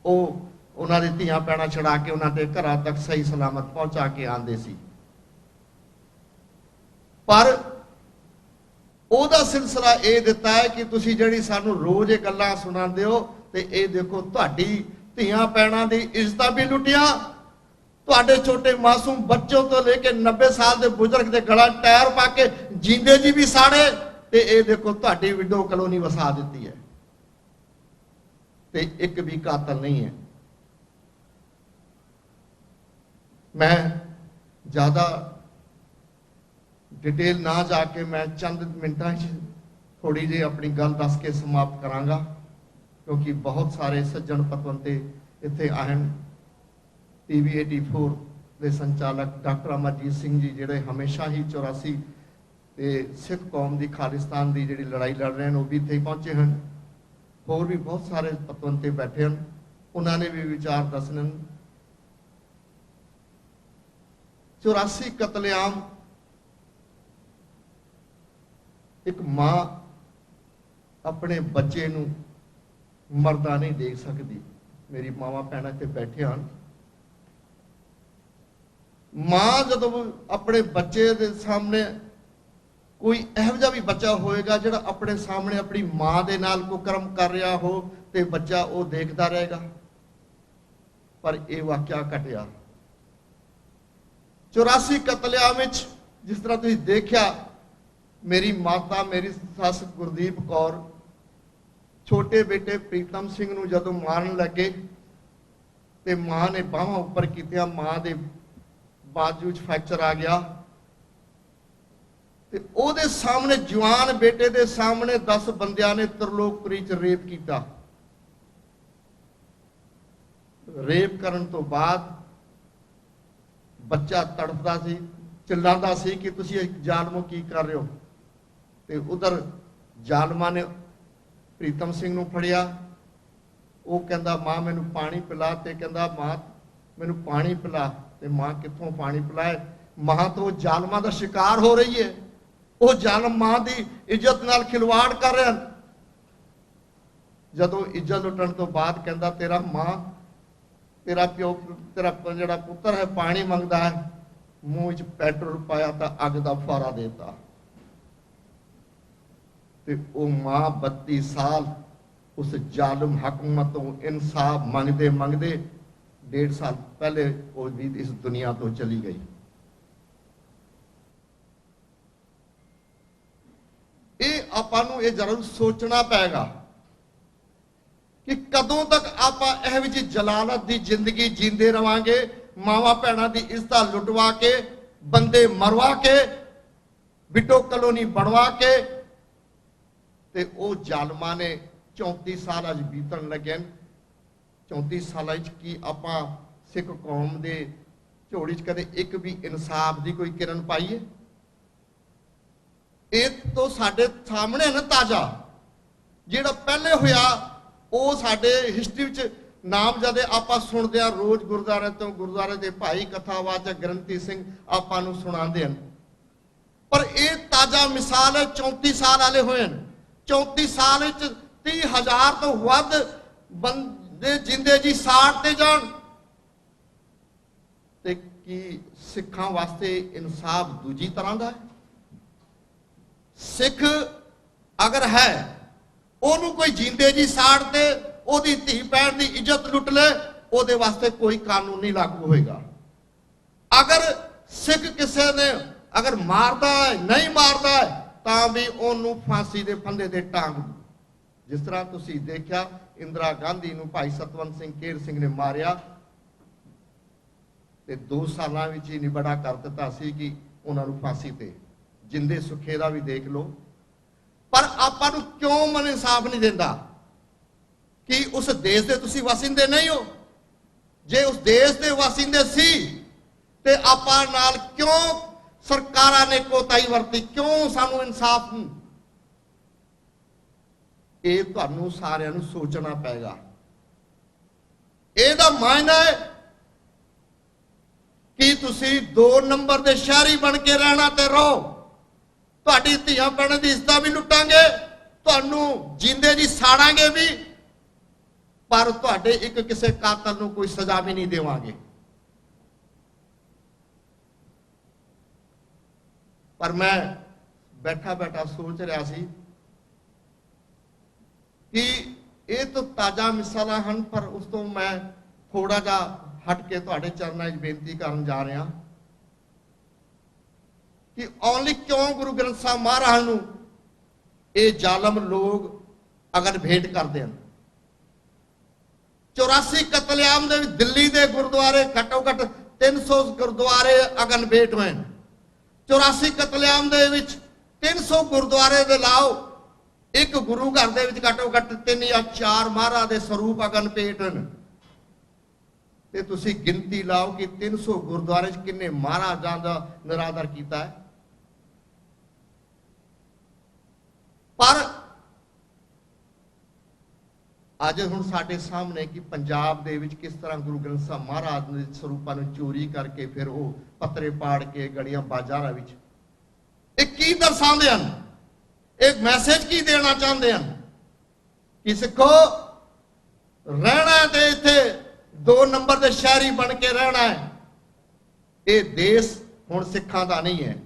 ਉਹ ਉਹਨਾਂ ਦੀ ਧੀਆਂ ਭੈਣਾਂ ਛੁਡਾ ਕੇ ਉਹਨਾਂ ਦੇ ਘਰਾਂ ਤੱਕ ਸਹੀ ਸਲਾਮਤ ਪਹੁੰਚਾ ਕੇ ਆਉਂਦੇ ਸੀ। ਪਰ ਉਹਦਾ ਸਿਲਸਿਲਾ ਇਹ ਦਿੱਤਾ ਹੈ ਕਿ ਤੁਸੀਂ ਜਿਹੜੀ ਸਾਨੂੰ ਰੋਜ਼ ਇਹ ਗੱਲਾਂ ਸੁਣਾਉਂਦੇ ਹੋ ਤੇ ਇਹ ਦੇਖੋ ਤੁਹਾਡੀ ਧੀਆਂ ਭੈਣਾਂ ਦੀ ਇੱਜ਼ਤਾਂ ਵੀ ਲੁੱਟੀਆਂ, ਤੁਹਾਡੇ ਛੋਟੇ ਮਾਸੂਮ ਬੱਚੋਂ ਤੋਂ ਲੈ ਕੇ 90 ਸਾਲ ਦੇ ਬਜ਼ੁਰਗ ਦੇ ਗਲਾ ਟਾਇਰ ਪਾ ਕੇ ਜਿੰਦੇ ਜੀ ਵੀ ਸਾੜੇ, ਤੇ ਇਹ ਦੇਖੋ ਤੁਹਾਡੀ ਵਿਡੋ ਕਲੋਨੀ ਵਸਾ ਦਿੱਤੀ ਹੈ ਤੇ ਇੱਕ ਵੀ ਕਾਤਲ ਨਹੀਂ ਹੈ। ਮੈਂ ਜ਼ਿਆਦਾ ਡਿਟੇਲ ਨਾ ਜਾ ਕੇ ਮੈਂ ਚੰਦ ਮਿੰਟਾਂ 'ਚ ਥੋੜੀ ਜਿਹੀ ਆਪਣੀ ਗੱਲ ਦੱਸ ਕੇ ਸਮਾਪਤ ਕਰਾਂਗਾ, ਕਿਉਂਕਿ ਬਹੁਤ ਸਾਰੇ ਸੱਜਣ ਪਤਵੰਤੇ ਇੱਥੇ ਆਹਨ। TV 84 ਦੇ ਸੰਚਾਲਕ ਡਾਕਟਰ ਅਮਰਜੀਤ ਸਿੰਘ ਜੀ ਜਿਹੜੇ ਹਮੇਸ਼ਾ ਹੀ 84 ਤੇ ਸਿੱਖ ਕੌਮ ਦੀ ਖਾਲਿਸਤਾਨ ਦੀ ਜਿਹੜੀ ਲੜਾਈ ਲੜ ਰਹੇ ਹਨ ਉਹ ਵੀ ਇੱਥੇ ਪਹੁੰਚੇ ਹਨ। ਹੋਰ ਵੀ ਬਹੁਤ ਸਾਰੇ ਪਤਵੰਤੇ ਬੈਠੇ ਹਨ, ਉਹਨਾਂ ਨੇ ਵੀ ਵਿਚਾਰ ਦੱਸਣੇ ਹਨ। 84 ਕਤਲੇਆਮ ਇੱਕ ਮਾਂ ਆਪਣੇ ਬੱਚੇ ਨੂੰ ਮਰਦਾ ਨਹੀਂ ਦੇਖ ਸਕਦੀ। ਮੇਰੀ ਮਾਵਾਂ ਭੈਣਾਂ ਇੱਥੇ ਬੈਠੇ ਹਨ। ਮਾਂ ਜਦੋਂ ਆਪਣੇ ਬੱਚੇ ਦੇ ਸਾਹਮਣੇ ਕੋਈ ਇਹੋ ਜਿਹਾ ਵੀ ਬੱਚਾ ਹੋਏਗਾ ਜਿਹੜਾ ਆਪਣੇ ਸਾਹਮਣੇ ਆਪਣੀ ਮਾਂ ਦੇ ਨਾਲ ਕੁਕਰਮ ਕਰ ਰਿਹਾ ਹੋ ਤੇ ਬੱਚਾ ਉਹ ਦੇਖਦਾ ਰਹੇਗਾ। ਪਰ ਇਹ ਵਾਕਿਆ ਘਟਿਆ 84 ਕਤਲੇਆਮ ਵਿੱਚ। ਜਿਸ ਤਰ੍ਹਾਂ ਤੁਸੀਂ ਦੇਖਿਆ, ਮੇਰੀ ਮਾਤਾ ਮੇਰੀ ਸੱਸ ਗੁਰਦੀਪ ਕੌਰ ਛੋਟੇ ਬੇਟੇ ਪ੍ਰੀਤਮ ਸਿੰਘ ਨੂੰ ਜਦੋਂ ਮਾਰਨ ਲੱਗੇ ਤੇ ਮਾਂ ਨੇ ਬਾਹਾਂ ਉੱਪਰ ਕੀਤੀਆਂ, ਮਾਂ ਦੇ ਬਾਜੂ 'ਚ ਫ੍ਰੈਕਚਰ ਆ ਗਿਆ ਤੇ ਉਹਦੇ ਸਾਹਮਣੇ ਜਵਾਨ ਬੇਟੇ ਦੇ ਸਾਹਮਣੇ 10 ਬੰਦਿਆਂ ਨੇ ਤਰਲੋਕਪੁਰੀ 'ਚ ਰੇਪ ਕੀਤਾ। ਰੇਪ ਕਰਨ ਤੋਂ ਬਾਅਦ ਬੱਚਾ ਤੜਫਦਾ ਸੀ, चिल्लाता सी कि तुसी जालमो की कर रहे हो। ते उधर जालमा ने प्रीतम सिंह नूं फड़िया, वो कहंदा मां मैनू पानी पिला, ते कहंदा मां मैनू पानी पिला, ते मां कित्थों पानी पिलाए। मां तो जालमा दा शिकार हो रही है, वो जालम मां दी इज्जत नाल खिलवाड़ कर रहे हैं। जदों इज्जत लुटण तो बाद कहंदा तेरा मां तेरा प्यो तेरा जिहड़ा पुत्र है पानी मंगदा है, मूँह च पेट्रोल पाया तो अग का फुआरा देता। ते वो मां 32 साल उस जालिम हुकूमत तो इंसाफ मंगते मंगते 1.5 साल पहले वो भी इस दुनिया तो चली गई। ये आपां नूं ये जरूर सोचना पेगा कि कदों तक आपां इहो जी जलालत दी जिंदगी जींदे रवांगे, मावां भैणां दी इज्जत लुटवा के, बंदे मरवा के, विडो कलोनी बनवा के। ते ओ जालमा ने 34 साल अज बीतन लगे। 34 साल की आपां सिख कौम दे झोली च कदे एक भी इंसाफ दी कोई किरण पाई है? एक तो साडे सामने न ताजा जिहड़ा पहले होया वो साडे हिस्टरी विच नामज़दे आपां सुणदे आ। रोज गुरुद्वारे तो गुरुद्वारे दे भाई कथावाचक ग्रंथी सिंह आपां नूं सुणांदे हन, पर ये ताजा मिसाल है 34 साल वाले होए हन। 34 साल विच 30,000 तो वध बंदे जिंदे जी साड़ते जाण। ते की सिखां वास्ते इंसाफ दूजी तरह दा है? सिख अगर है ओनू कोई जिंदे जी साड़ते ओदी धी भैन दी इज्जत लुट ले, ओदे वास्ते कोई कानून नहीं लागू होएगा। अगर सिख किसी ने अगर मारदा है नहीं मारदा है तां भी ओनू फांसी दे फंदे दे टांग। ਜਿਸ ਤਰ੍ਹਾਂ ਤੁਸੀਂ ਦੇਖਿਆ ਇੰਦਰਾ ਗਾਂਧੀ ਨੂੰ ਭਾਈ ਸਤਵੰਤ ਸਿੰਘ ਕੇਰ ਸਿੰਘ ਨੇ ਮਾਰਿਆ ਤੇ 2 ਸਾਲਾਂ ਵਿੱਚ ਹੀ ਨਿਬੜਾ ਕਰ ਦਿੱਤਾ ਸੀ ਕਿ ਉਹਨਾਂ ਨੂੰ ਫਾਂਸੀ ਤੇ। ਜਿੰਦੇ ਸੁਖੇ ਦਾ ਵੀ ਦੇਖ ਲਓ। ਪਰ ਆਪਾਂ ਨੂੰ ਕਿਉਂ ਮਨ ਇਨਸਾਫ ਨਹੀਂ ਦਿੰਦਾ ਕਿ ਉਸ ਦੇਸ਼ ਦੇ ਤੁਸੀਂ ਵਾਸਿੰਦੇ ਨਹੀਂ ਹੋ? ਜੇ ਉਸ ਦੇਸ਼ ਦੇ ਵਾਸਿੰਦੇ ਸੀ ਤੇ ਆਪਾਂ ਨਾਲ ਕਿਉਂ ਸਰਕਾਰਾਂ ਨੇ ਕੋਤਾਹੀ ਵਰਤੀ? ਕਿਉਂ ਸਾਨੂੰ ਇਨਸਾਫ ਨਹੀਂ? ਇਹ ਤੁਹਾਨੂੰ ਸਾਰਿਆਂ ਨੂੰ ਸੋਚਣਾ ਪਏਗਾ। ਇਹਦਾ ਮਾਇਨਾ ਹੈ ਕਿ ਤੁਸੀਂ 2 ਨੰਬਰ ਦੇ ਸ਼ਹਿਰੀ ਬਣ ਕੇ ਰਹਿਣਾ ਤੇ ਰਹੋ। ਤੁਹਾਡੀ ਧੀਆਂ ਭੈਣਾਂ ਦੀ ਇੱਜ਼ਤਾਂ ਵੀ ਲੁੱਟਾਂਗੇ, ਤੁਹਾਨੂੰ ਜਿੰਦੇ ਜੀ ਸਾੜਾਂਗੇ ਵੀ, ਪਰ ਤੁਹਾਡੇ ਇੱਕ ਕਿਸੇ ਕਾਤਲ ਨੂੰ ਕੋਈ ਸਜ਼ਾ ਵੀ ਨਹੀਂ ਦੇਵਾਂਗੇ। ਪਰ ਮੈਂ ਬੈਠਾ ਬੈਠਾ ਸੋਚ ਰਿਹਾ ਸੀ ਕਿ ਇਹ ਤਾਂ ਤਾਜ਼ਾ ਮਿਸਾਲਾਂ ਹਨ, ਪਰ ਉਸ ਤੋਂ ਮੈਂ ਥੋੜਾ ਜਿਹਾ ਹਟ ਕੇ ਤੁਹਾਡੇ ਚਰਨਾਂ 'ਚ ਬੇਨਤੀ ਕਰਨ ਜਾ ਰਿਹਾ ਕਿ ਓਨਲੀ ਕਿਉਂ ਗੁਰੂ ਗ੍ਰੰਥ ਸਾਹਿਬ ਮਹਾਰਾਜ ਨੂੰ ਇਹ ਜ਼ਾਲਮ ਲੋਕ ਅਗਨ ਭੇਟ ਕਰਦੇ ਹਨ। 84 ਕਤਲੇਆਮ ਦੇ ਵਿੱਚ ਦਿੱਲੀ ਦੇ ਗੁਰਦੁਆਰੇ ਘੱਟੋ ਘੱਟ 300 ਗੁਰਦੁਆਰੇ ਅਗਨ ਭੇਟ ਹੋਏ। 84 ਕਤਲੇਆਮ ਦੇ ਵਿੱਚ 300 ਗੁਰਦੁਆਰੇ ਦੇ ਲਾਓ, ਇੱਕ ਗੁਰੂ ਘਰ ਦੇ ਵਿੱਚ ਘੱਟੋ ਘੱਟ 3 ਜਾਂ 4 ਮਹਾਰਾਜ ਦੇ ਸਰੂਪ ਅਗਨ ਭੇਟ ਹਨ। ਤੇ ਤੁਸੀਂ ਗਿਣਤੀ ਲਾਓ ਕਿ 300 ਗੁਰਦੁਆਰੇ 'ਚ ਕਿੰਨੇ ਮਹਾਰਾਜਾਂ ਦਾ ਨਿਰਾਦਰ ਕੀਤਾ ਹੈ। ਪਰ ਅੱਜ ਹੁਣ ਸਾਡੇ ਸਾਹਮਣੇ ਕਿ ਪੰਜਾਬ ਦੇ ਵਿੱਚ ਕਿਸ ਤਰ੍ਹਾਂ ਗੁਰੂ ਗ੍ਰੰਥ ਸਾਹਿਬ ਮਹਾਰਾਜ ਦੇ ਸਰੂਪਾਂ ਨੂੰ ਚੋਰੀ ਕਰਕੇ ਫਿਰ ਉਹ ਪੱਤਰੇ ਪਾੜ ਕੇ ਗਲੀਆਂ ਬਾਜ਼ਾਰਾਂ ਵਿੱਚ ਇਹ ਕੀ ਦਰਸਾਉਂਦੇ ਹਨ? ਇੱਕ ਮੈਸੇਜ ਕੀ ਦੇਣਾ ਚਾਹੁੰਦੇ ਹਨ ਕਿ ਸਿੱਖੋ ਰਹਿਣਾ ਤੇ ਇੱਥੇ 2 ਨੰਬਰ ਦੇ ਸ਼ਹਿਰੀ ਬਣ ਕੇ ਰਹਿਣਾ ਹੈ। ਇਹ ਦੇਸ਼ ਹੁਣ ਸਿੱਖਾਂ ਦਾ ਨਹੀਂ ਹੈ,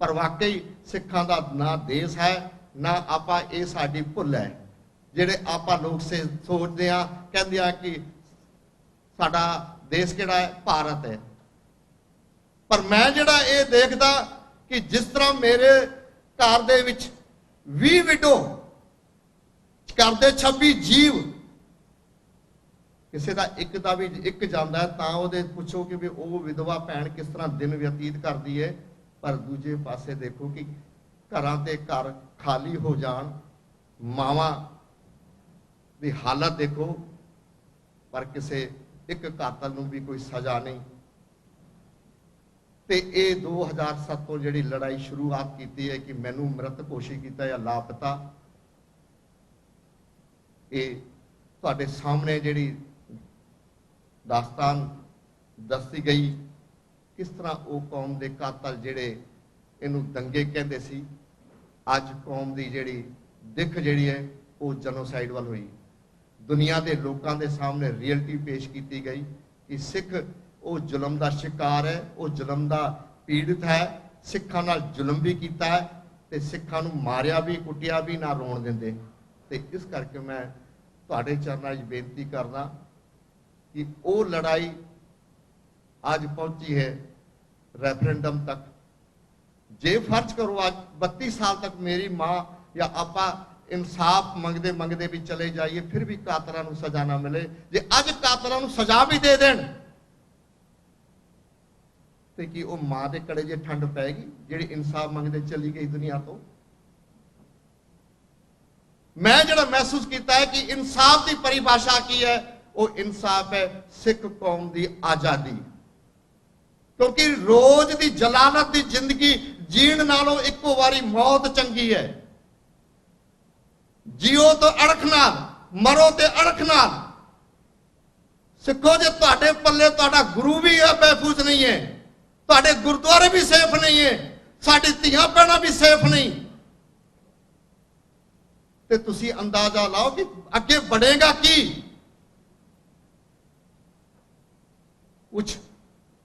ਪਰ ਵਾਕਈ ਸਿੱਖਾਂ ਦਾ ਨਾ ਦੇਸ਼ ਹੈ ਨਾ ਆਪਾਂ, ਇਹ ਸਾਡੀ ਭੁੱਲ ਹੈ। ਜਿਹੜੇ ਆਪਾਂ ਲੋਕ ਸੋਚਦੇ ਆ, ਕਹਿੰਦੇ ਆ ਕਿ ਸਾਡਾ ਦੇਸ਼ ਕਿਹੜਾ ਹੈ? ਭਾਰਤ ਹੈ। ਪਰ ਮੈਂ ਜਿਹੜਾ ਇਹ ਦੇਖਦਾ ਕਿ ਜਿਸ ਤਰ੍ਹਾਂ ਮੇਰੇ ਘਰ ਦੇ ਵਿੱਚ 20 ਵਿਡੋ ਕਰਦੇ 26 ਜੀਵ, ਕਿਸੇ ਦਾ ਇੱਕ ਜਾਂਦਾ ਹੈ ਤਾਂ ਉਹਦੇ ਪੁੱਛੋ ਕਿ ਵੀ ਉਹ ਵਿਧਵਾ ਭੈਣ ਕਿਸ ਤਰ੍ਹਾਂ ਦਿਨ ਬਤੀਤ ਕਰਦੀ ਹੈ। ਪਰ ਦੂਜੇ ਪਾਸੇ ਦੇਖੋ ਕਿ ਘਰਾਂ ਤੇ ਘਰ ਖਾਲੀ ਹੋ ਜਾਣ, ਮਾਵਾਂ ਦੀ ਹਾਲਤ ਦੇਖੋ, ਪਰ ਕਿਸੇ ਇੱਕ ਕਾਤਲ ਨੂੰ ਵੀ ਕੋਈ ਸਜ਼ਾ ਨਹੀਂ। ਤੇ ਇਹ 2007 ਤੋਂ ਜਿਹੜੀ ਲੜਾਈ ਸ਼ੁਰੂਆਤ ਕੀਤੀ ਹੈ ਕਿ ਮੈਨੂੰ ਮ੍ਰਿਤ ਘੋਸ਼ਿਤ ਕੀਤਾ ਜਾਂ ਲਾਪਤਾ, ਇਹ ਤੁਹਾਡੇ ਸਾਹਮਣੇ ਜਿਹੜੀ ਦਾਸਤਾਨ ਦੱਸੀ ਗਈ, ਕਿਸ ਤਰ੍ਹਾਂ ਉਹ ਕੌਮ ਦੇ ਕਾਤਲ ਜਿਹੜੇ ਇਹਨੂੰ ਦੰਗੇ ਕਹਿੰਦੇ ਸੀ, ਅੱਜ ਕੌਮ ਦੀ ਜਿਹੜੀ ਦਿੱਖ ਜਿਹੜੀ ਹੈ ਉਹ ਜਨੋਸਾਈਡ ਵੱਲ ਹੋਈ। ਦੁਨੀਆ ਦੇ ਲੋਕਾਂ ਦੇ ਸਾਹਮਣੇ ਰਿਐਲਿਟੀ ਪੇਸ਼ ਕੀਤੀ ਗਈ ਕਿ ਸਿੱਖ ਉਹ ਜ਼ੁਲਮ ਦਾ ਸ਼ਿਕਾਰ ਹੈ, ਉਹ ਜ਼ੁਲਮ ਦਾ ਪੀੜਿਤ ਹੈ। ਸਿੱਖਾਂ ਨਾਲ ਜ਼ੁਲਮ ਵੀ ਕੀਤਾ ਹੈ ਤੇ ਸਿੱਖਾਂ ਨੂੰ ਮਾਰਿਆ ਵੀ, ਕੁੱਟਿਆ ਵੀ, ਨਾ ਰੋਣ ਦਿੰਦੇ। ਤੇ ਇਸ ਕਰਕੇ ਮੈਂ ਤੁਹਾਡੇ ਚਰਨਾਂ 'ਚ ਬੇਨਤੀ ਕਰਦਾ ਕਿ ਉਹ ਲੜਾਈ ਅੱਜ ਪਹੁੰਚੀ ਹੈ ਰੈਫਰੈਂਡਮ ਤੱਕ। ਜੇ ਫਰਜ਼ ਕਰੋ ਅੱਜ 32 ਸਾਲ ਤੱਕ ਮੇਰੀ ਮਾਂ ਜਾਂ ਆਪਾਂ ਇਨਸਾਫ ਮੰਗਦੇ ਮੰਗਦੇ ਵੀ ਚਲੇ ਜਾਈਏ, ਫਿਰ ਵੀ ਕਾਤਲਾਂ ਨੂੰ ਸਜ਼ਾ ਨਾ ਮਿਲੇ, ਜੇ ਅੱਜ ਕਾਤਲਾਂ ਨੂੰ ਸਜ਼ਾ ਵੀ ਦੇ ਦੇਣ ਤੇ ਕੀ ਉਹ ਮਾਂ ਦੇ ਕੜੇ ਜੇ ਠੰਡ ਪੈਗੀ ਜਿਹੜੀ ਇਨਸਾਫ ਮੰਗਦੇ ਚਲੀ ਗਈ ਦੁਨੀਆ ਤੋਂ? ਮੈਂ ਜਿਹੜਾ ਮਹਿਸੂਸ ਕੀਤਾ ਹੈ ਕਿ ਇਨਸਾਫ ਦੀ ਪਰਿਭਾਸ਼ਾ ਕੀ ਹੈ, ਉਹ ਇਨਸਾਫ ਹੈ ਸਿੱਖ ਕੌਮ ਦੀ ਆਜ਼ਾਦੀ। ਕਿਉਂਕਿ ਰੋਜ਼ ਦੀ ਜਲਾਲਤ ਦੀ ਜ਼ਿੰਦਗੀ ਜੀਣ ਨਾਲੋਂ ਇੱਕੋ ਵਾਰੀ ਮੌਤ ਚੰਗੀ ਹੈ। ਜਿਉ ਤੋਂ ਅੜਖ ਨਾਲ, ਮਰੋ ਤੇ ਅੜਖ ਨਾਲ। ਸਿੱਖੋ, ਜੇ ਤੁਹਾਡੇ ਪੱਲੇ ਤੁਹਾਡਾ ਗੁਰੂ ਵੀ ਮਹਿਫੂਜ਼ ਨਹੀਂ ਹੈ, ਤੁਹਾਡੇ ਗੁਰਦੁਆਰੇ ਵੀ ਸੇਫ ਨਹੀਂ ਹੈ, ਸਾਡੀ ਧੀਆਂ ਭੈਣਾਂ ਵੀ ਸੇਫ ਨਹੀਂ, ਤੇ ਤੁਸੀਂ ਅੰਦਾਜ਼ਾ ਲਾਓ ਕਿ ਅੱਗੇ ਬਣੇਗਾ ਕੀ। ਕੁਝ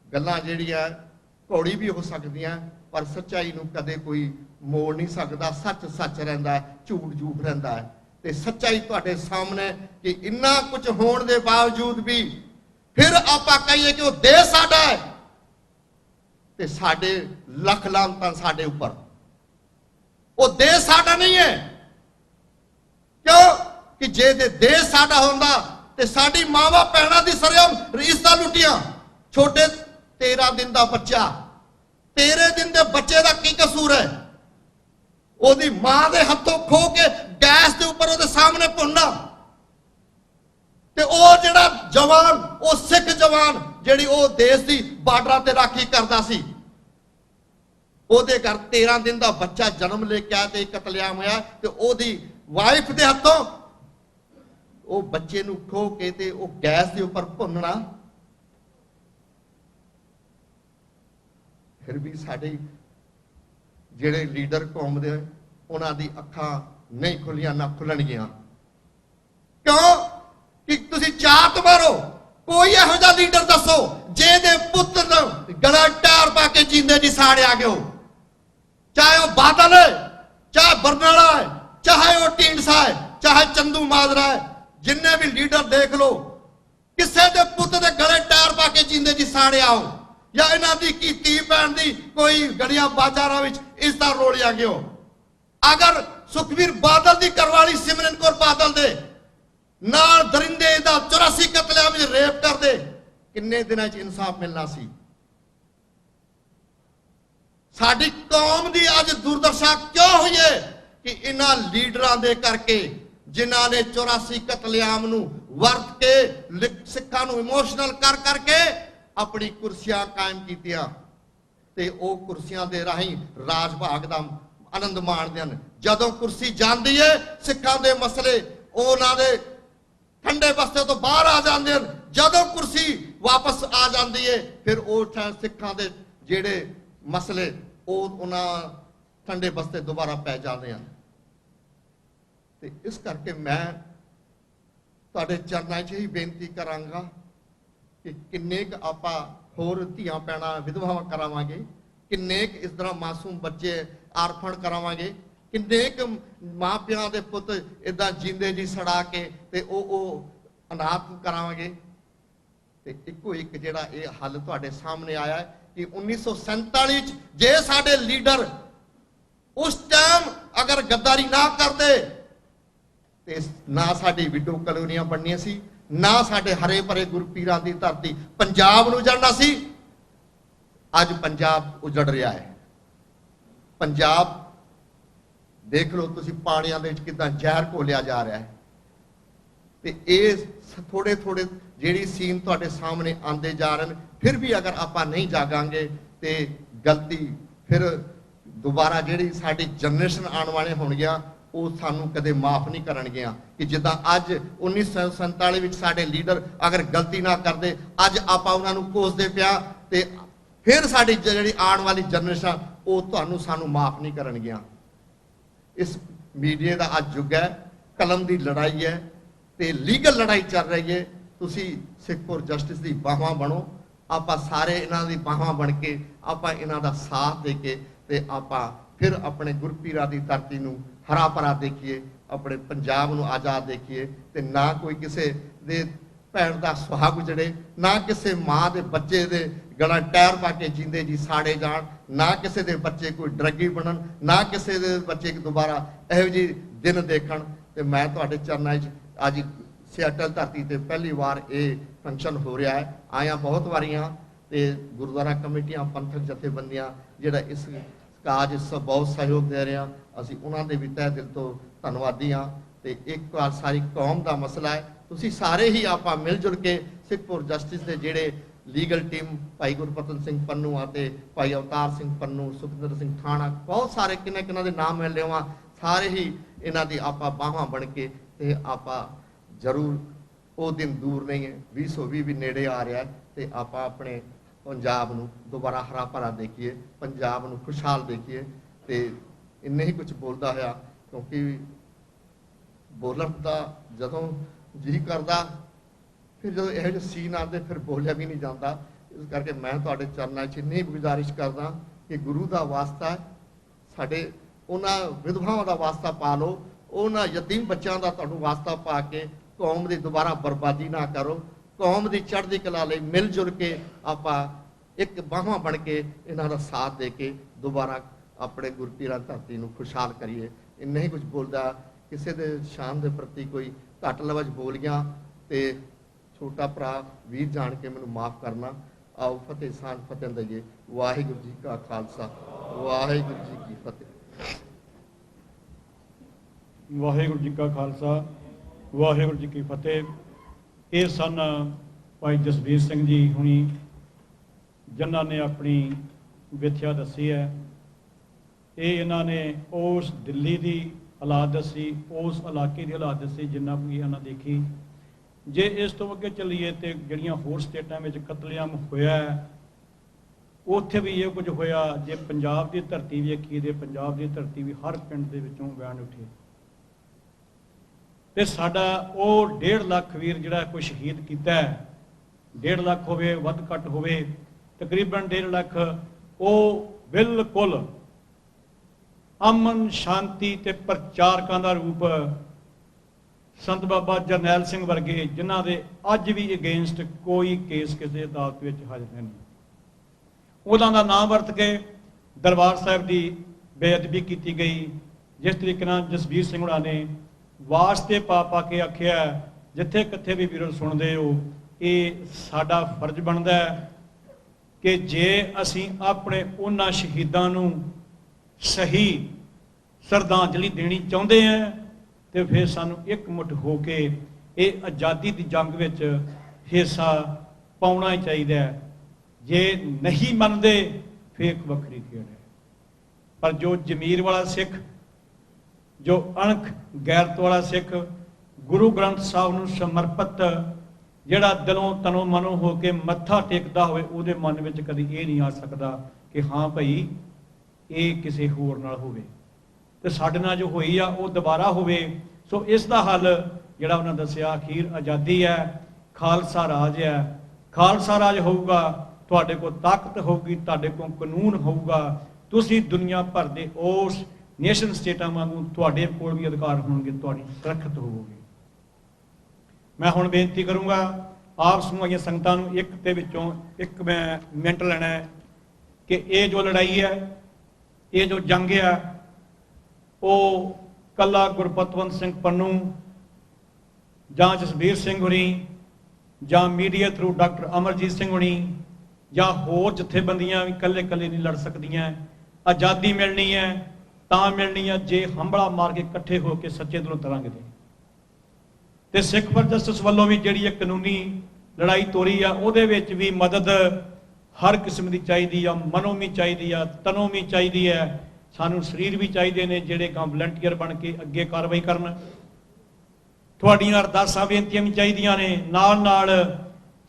ਗੱਲਾਂ ਜਿਹੜੀਆਂ ਘੋੜੀ ਵੀ ਹੋ ਸਕਦੀਆਂ, ਪਰ ਸੱਚਾਈ ਨੂੰ ਕਦੇ ਕੋਈ ਮੋੜ ਨਹੀਂ ਸਕਦਾ। ਸੱਚ ਸੱਚ ਰਹਿੰਦਾ ਹੈ, ਝੂਠ ਝੂਠ ਰਹਿੰਦਾ ਹੈ। ਤੇ ਸੱਚਾਈ ਤੁਹਾਡੇ ਸਾਹਮਣੇ ਕਿ ਇੰਨਾ ਕੁਝ ਹੋਣ ਦੇ ਬਾਵਜੂਦ ਵੀ ਫਿਰ ਆਪਾਂ ਕਹੀਏ ਕਿ ਉਹ ਦੇਸ਼ ਸਾਡਾ ਹੈ ਤੇ ਸਾਡੇ ਲੱਖ ਲਾਹਨਤਾਂ ਸਾਡੇ ਉੱਪਰ। ਉਹ ਦੇਸ਼ ਸਾਡਾ ਨਹੀਂ ਹੈ, क्यों कि जे दे देश साडा होंदा ते साडी मावां भैणां दी सरयम इज्जतां लुटियां। छोटे 13 दिन दा बच्चा, 13 दिन दे बच्चे दा की कसूर है? ओदी मां दे हत्थों खो के गैस दे उपर ओदे सामने भुनना, ते ओ जिहड़ा जवान, ओ सिख जवान जिहड़ी ओ देश दी बार्डरां ते राखी करदा सी, ओदे घर 13 दिन दा बच्चा जन्म लेके आया ते कतलेआम होया, ते ओदी वाइफ दे हत्थों ओ बच्चे नूं खो के ते ओ गैस दे उपर भुनना। फिर भी साडे ਜਿਹੜੇ ਲੀਡਰ ਕੌਮ ਦੇ ਉਹਨਾਂ ਦੀ ਅੱਖਾਂ ਨਹੀਂ ਖੁੱਲੀਆਂ ਨਾ ਖੁੱਲਣਗੀਆਂ। ਕਿਉਂ ਕਿ ਤੁਸੀਂ ਚਾਤ ਮਾਰੋ, ਕੋਈ ਇਹੋ ਜਿਹਾ ਲੀਡਰ ਦੱਸੋ ਜਿਹਦੇ ਪੁੱਤ ਨੂੰ ਗਲਾ ਟਾਰ ਪਾ ਕੇ ਜਿੰਦੇ ਜੀ ਸਾੜਿਆ ਗਿਓ, ਚਾਹੇ ਉਹ ਬਾਦਲ ਹੈ, ਚਾਹੇ ਬਰਨਾਲਾ ਹੈ, ਚਾਹੇ ਉਹ ਢੀਂਡਸਾ ਹੈ, ਚਾਹੇ ਚੰਦੂ ਮਾਜਰਾ ਹੈ, ਜਿੰਨੇ ਵੀ ਲੀਡਰ ਦੇਖ ਲਓ, ਕਿਸੇ ਦੇ ਪੁੱਤ ਦੇ ਗਲੇ ਟਾਰ ਪਾ ਕੇ ਜਿੰਦੇ ਜੀ ਸਾੜਿਆ ਹੋ, या इन्हां दी की धी भैन दी कोई गलियां बाजारां विच इज्जतां रोलिया गयो। अगर सुखबीर बादल दी करवाली सिमरन कौर बादल दे नाल दरिंदे दा 84 कतलेआम विच रेप कर दे, किन्ने दिनां च इंसाफ मिलना सी? साडी कौम दी अज दुर्दशा क्यों हुई है कि इन्हां लीडरां दे करके जिन्हां ने 84 कतलेआम नूं वरत के सिखां नूं इमोशनल कर करके अपनी कुर्सियां कायम कीतियां, ते ओ कुर्सियां दे राहीं राज भाग दा आनंद माणदे हन। जदों कुर्सी जांदी है, सिखां दे मसले उन्हां दे ठंडे बस्ते तो बाहर आ जांदे हन। जदों कुर्सी वापस आ जांदी है, फिर ओ सिखां दे जिहड़े मसले ओ उन्हां ठंडे बस्ते दोबारा पै जांदे हन। ते इस करके मैं तुहाडे चरनां 'ਚ ही बेनती करांगा कि किन्ने क आपां होर धीआं भैणां विधवावां करावांगे, किन्ने क इस तरह मासूम बच्चे आरफण करावांगे, किन्ने क मां प्यां दे पुੱਤ इदां जींदे जी सड़ा के ते ओ अनाथ करावांगे। ते इक्को एक जिहड़ा ये हल तुहाडे सामने आया है कि 1947 च जे साडे लीडर उस टाइम अगर गद्दारी ना करदे ते ना साडी विडो कलोनियां बननियां सी, ना साडे हरे भरे गुरपीरां दी धरती पंजाब नूं उजड़ना सी। अज पंजाब उजड़ रहा है। पंजाब देख लो तुसीं पाणियां दे विच किदां जहर घोलिया जा रहा है। ते इह थोड़े थोड़े जिहड़ी सीन तुहाडे सामने आंदे जा रहे हैं, फिर भी अगर आपां नहीं जागांगे ते गलती फिर दोबारा जिहड़ी साडी जनरेशन आने वाले होणगियां ਉਹ ਸਾਨੂੰ ਕਦੇ ਮਾਫ ਨਹੀਂ ਕਰਨਗੀਆਂ ਕਿ ਜਿੱਦਾਂ ਅੱਜ 1947 ਵਿੱਚ ਸਾਡੇ ਲੀਡਰ ਅਗਰ ਗਲਤੀ ਨਾ ਕਰਦੇ, ਅੱਜ ਆਪਾਂ ਉਹਨਾਂ ਨੂੰ ਕੋਸਦੇ ਪਿਆ, ਤੇ ਫਿਰ ਸਾਡੀ ਜਿਹੜੀ ਆਉਣ ਵਾਲੀ ਜਨਰੇਸ਼ਨ ਉਹ ਤੁਹਾਨੂੰ ਸਾਨੂੰ ਮਾਫ ਨਹੀਂ ਕਰਨਗੀਆਂ। ਇਸ ਮੀਡੀਆ ਦਾ ਅੱਜ ਯੁੱਗ ਹੈ, ਕਲਮ ਦੀ ਲੜਾਈ ਹੈ ਤੇ ਲੀਗਲ ਲੜਾਈ ਚੱਲ ਰਹੀ ਹੈ। ਤੁਸੀਂ ਸਿੱਖ ਫੋਰ ਜਸਟਿਸ ਦੀ ਬਾਹਾਂ ਬਣੋ, ਆਪਾਂ ਸਾਰੇ ਇਹਨਾਂ ਦੀ ਬਾਹਾਂ ਬਣ ਕੇ ਆਪਾਂ ਇਹਨਾਂ ਦਾ ਸਾਥ ਦੇ ਕੇ ਤੇ ਆਪਾਂ ਫਿਰ ਆਪਣੇ ਗੁਰਪੀਰਾਂ ਦੀ ਧਰਤੀ ਨੂੰ ਹਰਾ ਭਰਾ ਦੇਖੀਏ, ਆਪਣੇ ਪੰਜਾਬ ਨੂੰ ਆਜ਼ਾਦ ਦੇਖੀਏ, ਤੇ ਨਾ ਕੋਈ ਕਿਸੇ ਦੇ ਭੈਣ ਦਾ ਸੁਹਾਗ ਉਜੜੇ, ਨਾ ਕਿਸੇ ਮਾਂ ਦੇ ਬੱਚੇ ਦੇ ਗਲਾ ਟਾਇਰ ਪਾ ਕੇ ਜਿੰਦੇ ਜੀ ਸਾੜੇ ਜਾਣ, ਨਾ ਕਿਸੇ ਦੇ ਬੱਚੇ ਕੋਈ ਡਰੱਗੀ ਬਣਨ, ਨਾ ਕਿਸੇ ਦੇ ਬੱਚੇ ਦੁਬਾਰਾ ਇਹੋ ਜਿਹੇ ਦਿਨ ਦੇਖਣ। ਤੇ ਮੈਂ ਤੁਹਾਡੇ ਚਰਨਾਂ 'ਚ ਅੱਜ ਸਿਆਟਲ ਧਰਤੀ ਤੇ ਪਹਿਲੀ ਵਾਰ ਇਹ ਫੰਕਸ਼ਨ ਹੋ ਰਿਹਾ ਹੈ। ਆਇਆ ਬਹੁਤ ਵਾਰੀਆਂ ਤੇ ਗੁਰਦੁਆਰਾ ਕਮੇਟੀਆਂ, ਪੰਥਕ ਜਥੇਬੰਦੀਆਂ ਜਿਹੜਾ ਇਸ ਕਾਜ ਬਹੁਤ ਸਹਿਯੋਗ ਦੇ ਰਹੇ, ਅਸੀਂ ਉਹਨਾਂ ਦੇ ਵੀ ਤਹਿ ਦਿਲ ਤੋਂ ਧੰਨਵਾਦੀ ਹਾਂ। ਤੇ ਇੱਕ ਵਾਰ ਸਾਰੀ ਕੌਮ ਦਾ ਮਸਲਾ ਹੈ, ਤੁਸੀਂ ਸਾਰੇ ਹੀ ਆਪਾਂ ਮਿਲ ਜੁਲ ਕੇ ਸਿੱਖ ਫੋਰ ਜਸਟਿਸ ਦੇ ਜਿਹੜੇ ਲੀਗਲ ਟੀਮ ਭਾਈ ਗੁਰਪਤਨ ਸਿੰਘ ਪੰਨੂ ਅਤੇ ਭਾਈ ਅਵਤਾਰ ਸਿੰਘ ਪੰਨੂ, ਸੁਖਿੰਦਰ ਸਿੰਘ ਠਾਣਾ, ਬਹੁਤ ਸਾਰੇ ਕਿੰਨਾਂ ਦੇ ਨਾਮ ਮੈਂ ਲਿਆਵਾਂ, ਸਾਰੇ ਹੀ ਇਹਨਾਂ ਦੀ ਆਪਾਂ ਬਾਹਾਂ ਬਣ ਕੇ ਤੇ ਆਪਾਂ ਜ਼ਰੂਰ, ਉਹ ਦਿਨ ਦੂਰ ਨਹੀਂ ਹੈ, 2020 ਵੀ ਨੇੜੇ ਆ ਰਿਹਾ ਤੇ ਆਪਾਂ ਆਪਣੇ ਪੰਜਾਬ ਨੂੰ ਦੁਬਾਰਾ ਹਰਾ ਭਰਾ ਦੇਖੀਏ, ਪੰਜਾਬ ਨੂੰ ਖੁਸ਼ਹਾਲ ਦੇਖੀਏ। ਤੇ ਇੰਨੇ ਹੀ ਕੁਝ ਬੋਲਦਾ ਹੋਇਆ, ਕਿਉਂਕਿ ਬੋਲਣ ਦਾ ਜਦੋਂ ਜੀ ਕਰਦਾ, ਫਿਰ ਜਦੋਂ ਇਹੋ ਜਿਹੇ ਸੀਨ ਆਉਂਦੇ ਫਿਰ ਬੋਲਿਆ ਵੀ ਨਹੀਂ ਜਾਂਦਾ। ਇਸ ਕਰਕੇ ਮੈਂ ਤੁਹਾਡੇ ਚਰਨਾਂ 'ਚ ਇੰਨੀ ਗੁਜ਼ਾਰਿਸ਼ ਕਰਦਾ ਕਿ ਗੁਰੂ ਦਾ ਵਾਸਤਾ, ਸਾਡੇ ਉਹਨਾਂ ਵਿਧਵਾਵਾਂ ਦਾ ਵਾਸਤਾ ਪਾ ਲਓ, ਉਹਨਾਂ ਯਤੀਮ ਬੱਚਿਆਂ ਦਾ ਤੁਹਾਨੂੰ ਵਾਸਤਾ ਪਾ ਕੇ ਕੌਮ ਦੀ ਦੁਬਾਰਾ ਬਰਬਾਦੀ ਨਾ ਕਰੋ। ਕੌਮ ਦੀ ਚੜ੍ਹਦੀ ਕਲਾ ਲਈ ਮਿਲ ਜੁਲ ਕੇ ਆਪਾਂ ਇੱਕ ਬਾਹਾਂ ਬਣ ਕੇ ਇਹਨਾਂ ਦਾ ਸਾਥ ਦੇ ਕੇ ਦੁਬਾਰਾ ਆਪਣੇ ਗੁਰਪੀਰਾਂ ਧਰਤੀ ਨੂੰ ਖੁਸ਼ਹਾਲ ਕਰੀਏ। ਇੰਨਾ ਹੀ ਕੁਝ ਬੋਲਦਾ ਕਿਸੇ ਦੇ ਸ਼ਾਨ ਦੇ ਪ੍ਰਤੀ ਕੋਈ ਘੱਟ ਲਫ਼ਜ਼ ਬੋਲ ਗਿਆ ਤੇ ਛੋਟਾ ਭਰਾ ਵੀਰ ਜਾਣ ਕੇ ਮੈਨੂੰ ਮਾਫ ਕਰਨਾ। ਆਓ ਫਤਿਹ ਸਾਂਝ ਫਤਿਹ ਦਈਏ। ਵਾਹਿਗੁਰੂ ਜੀ ਕਾ ਖਾਲਸਾ, ਵਾਹਿਗੁਰੂ ਜੀ ਕੀ ਫਤਿਹ। ਵਾਹਿਗੁਰੂ ਜੀ ਕਾ ਖਾਲਸਾ, ਵਾਹਿਗੁਰੂ ਜੀ ਕੀ ਫਤਿਹ। ਇਹ ਸਨ ਭਾਈ ਜਸਬੀਰ ਸਿੰਘ ਜੀ ਹੁਣੀ, ਜਿਨ੍ਹਾਂ ਨੇ ਆਪਣੀ ਵਿਥਿਆ ਦੱਸੀ ਹੈ। ਇਹ ਇਹਨਾਂ ਨੇ ਉਸ ਦਿੱਲੀ ਦੀ ਹਾਲਾਤ ਦੱਸੀ, ਉਸ ਇਲਾਕੇ ਦੀ ਹਾਲਾਤ ਦੱਸੀ ਜਿੰਨਾ ਵੀ ਇਹਨਾਂ ਦੇਖੀ। ਜੇ ਇਸ ਤੋਂ ਅੱਗੇ ਚੱਲੀਏ ਤੇ ਜਿਹੜੀਆਂ ਹੋਰ ਸਟੇਟਾਂ ਵਿੱਚ ਕਤਲੇਆਮ ਹੋਇਆ ਹੈ, ਉੱਥੇ ਵੀ ਇਹ ਕੁਝ ਹੋਇਆ। ਜੇ ਪੰਜਾਬ ਦੀ ਧਰਤੀ ਵੇਖੀਏ ਤੇ ਪੰਜਾਬ ਦੀ ਧਰਤੀ ਵੀ ਹਰ ਪਿੰਡ ਦੇ ਵਿੱਚੋਂ ਬਿਆਨ ਉੱਠੇ ਤੇ ਸਾਡਾ ਉਹ 1.5 ਲੱਖ ਵੀਰ ਜਿਹੜਾ ਕੋਈ ਸ਼ਹੀਦ ਕੀਤਾ ਹੈ, 1.5 ਲੱਖ ਹੋਵੇ ਵੱਧ ਘੱਟ ਹੋਵੇ, ਤਕਰੀਬਨ 1.5 ਲੱਖ, ਉਹ ਬਿਲਕੁਲ ਅਮਨ ਸ਼ਾਂਤੀ ਤੇ ਪ੍ਰਚਾਰਕਾਂ ਦਾ ਰੂਪ ਸੰਤ ਬਾਬਾ ਜਰਨੈਲ ਸਿੰਘ ਵਰਗੇ, ਜਿਨ੍ਹਾਂ ਦੇ ਅੱਜ ਵੀ ਅਗੇਂਸਟ ਕੋਈ ਕੇਸ ਕਿਸੇ ਅਦਾਲਤ ਵਿੱਚ ਹਾਜ਼ਰ ਨਹੀਂ, ਉਹਨਾਂ ਦਾ ਨਾਮ ਵਰਤ ਕੇ ਦਰਬਾਰ ਸਾਹਿਬ ਦੀ ਬੇਅਦਬੀ ਕੀਤੀ ਗਈ। ਜਿਸ ਤਰੀਕੇ ਨਾਲ ਜਸਬੀਰ ਸਿੰਘ ਹੁਣਾਂ ਨੇ ਵਾਸਤੇ ਪਾ ਪਾ ਕੇ ਆਖਿਆ, ਜਿੱਥੇ ਕਿੱਥੇ ਵੀ ਵੀਰੋ ਸੁਣਦੇ ਹੋ, ਇਹ ਸਾਡਾ ਫਰਜ਼ ਬਣਦਾ ਹੈ ਕਿ ਜੇ ਅਸੀਂ ਆਪਣੇ ਉਹਨਾਂ ਸ਼ਹੀਦਾਂ ਨੂੰ ਸਹੀ ਸ਼ਰਧਾਂਜਲੀ ਦੇਣੀ ਚਾਹੁੰਦੇ ਹਾਂ ਤੇ ਫਿਰ ਸਾਨੂੰ ਇਕਮੁੱਠ ਹੋ ਕੇ ਇਹ ਆਜ਼ਾਦੀ ਦੀ ਜੰਗ ਵਿੱਚ ਹਿੱਸਾ ਪਾਉਣਾ ਹੀ ਚਾਹੀਦਾ ਹੈ। ਜੇ ਨਹੀਂ ਮੰਨਦੇ ਫਿਰ ਇੱਕ ਵੱਖਰੀ ਖੇਡ ਹੈ। ਪਰ ਜੋ ਜ਼ਮੀਰ ਵਾਲਾ ਸਿੱਖ, ਜੋ ਅਣਖ ਗੈਰਤ ਵਾਲਾ ਸਿੱਖ, ਗੁਰੂ ਗ੍ਰੰਥ ਸਾਹਿਬ ਨੂੰ ਸਮਰਪਿਤ, ਜਿਹੜਾ ਦਿਲੋਂ ਤਨੋਂ ਮਨੋਂ ਹੋ ਕੇ ਮੱਥਾ ਟੇਕਦਾ ਹੋਵੇ, ਉਹਦੇ ਮਨ ਵਿੱਚ ਕਦੀ ਇਹ ਨਹੀਂ ਆ ਸਕਦਾ ਕਿ ਹਾਂ ਭਾਈ ਇਹ ਕਿਸੇ ਹੋਰ ਨਾਲ ਹੋਵੇ ਤੇ ਸਾਡੇ ਨਾਲ ਜੋ ਹੋਈ ਆ ਉਹ ਦੁਬਾਰਾ ਹੋਵੇ। ਸੋ ਇਸ ਦਾ ਹੱਲ ਜਿਹੜਾ ਉਹਨਾਂ ਦੱਸਿਆ, ਅਖੀਰ ਆਜ਼ਾਦੀ ਹੈ, ਖਾਲਸਾ ਰਾਜ ਹੈ। ਖਾਲਸਾ ਰਾਜ ਹੋਊਗਾ, ਤੁਹਾਡੇ ਕੋਲ ਤਾਕਤ ਹੋਊਗੀ, ਤੁਹਾਡੇ ਕੋਲ ਕਾਨੂੰਨ ਹੋਊਗਾ, ਤੁਸੀਂ ਦੁਨੀਆ ਭਰ ਦੇ ਉਸ ਨੇਸ਼ਨ ਸਟੇਟਾਂ ਵਾਂਗੂ ਤੁਹਾਡੇ ਕੋਲ ਵੀ ਅਧਿਕਾਰ ਹੋਣਗੇ, ਤੁਹਾਡੀ ਸੁਰੱਖਿਅਤ ਹੋਵੋਗੇ। ਮੈਂ ਹੁਣ ਬੇਨਤੀ ਕਰੂੰਗਾ ਆਪ ਸਮੂਹ ਆਈਆਂ ਸੰਗਤਾਂ ਨੂੰ, ਇੱਕ ਦੇ ਵਿੱਚੋਂ ਇੱਕ ਮੈਂ ਮਿੰਟ ਲੈਣਾ ਹੈ ਕਿ ਇਹ ਜੋ ਲੜਾਈ ਹੈ, ਇਹ ਜੋ ਜੰਗ ਆ, ਉਹ ਕੱਲਾ ਗੁਰਪਤਵੰਤ ਸਿੰਘ ਪੰਨੂ ਜਾਂ ਜਸਬੀਰ ਸਿੰਘ ਹੁਣੀ ਜਾਂ media through doctor Amarjeet Singh ਹੁਣੀ ਜਾਂ ਹੋਰ ਜਥੇਬੰਦੀਆਂ ਵੀ ਇਕੱਲੇ ਨਹੀਂ ਲੜ ਸਕਦੀਆਂ। ਆਜ਼ਾਦੀ ਮਿਲਣੀ ਹੈ ਤਾਂ ਮਿਲਣੀ ਹੈ ਜੇ ਹੰਬਲਾ ਮਾਰ ਕੇ ਇਕੱਠੇ ਹੋ ਕੇ ਸੱਚੇ ਦਿਲੋਂ ਤਰਾਂਗੇ ਤੇ ਸਿੱਖ ਫॉर ਜਸਟਿਸ ਵੱਲੋਂ ਵੀ ਜਿਹੜੀ ਇਹ ਕਾਨੂੰਨੀ ਲੜਾਈ ਤੋਰੀ ਆ, ਉਹਦੇ ਵਿੱਚ ਵੀ ਮਦਦ ਹਰ ਕਿਸਮ ਦੀ ਚਾਹੀਦੀ ਆ, ਮਨੋਂ ਵੀ ਚਾਹੀਦੀ ਆ, ਤਨੋਂ ਵੀ ਚਾਹੀਦੀ ਹੈ। ਸਾਨੂੰ ਸਰੀਰ ਵੀ ਚਾਹੀਦੇ ਨੇ ਜਿਹੜੇ ਕੰਮ ਵਲੰਟੀਅਰ ਬਣ ਕੇ ਅੱਗੇ ਕਾਰਵਾਈ ਕਰਨ। ਤੁਹਾਡੀਆਂ ਅਰਦਾਸਾਂ ਬੇਨਤੀਆਂ ਵੀ ਚਾਹੀਦੀਆਂ ਨੇ। ਨਾਲ ਨਾਲ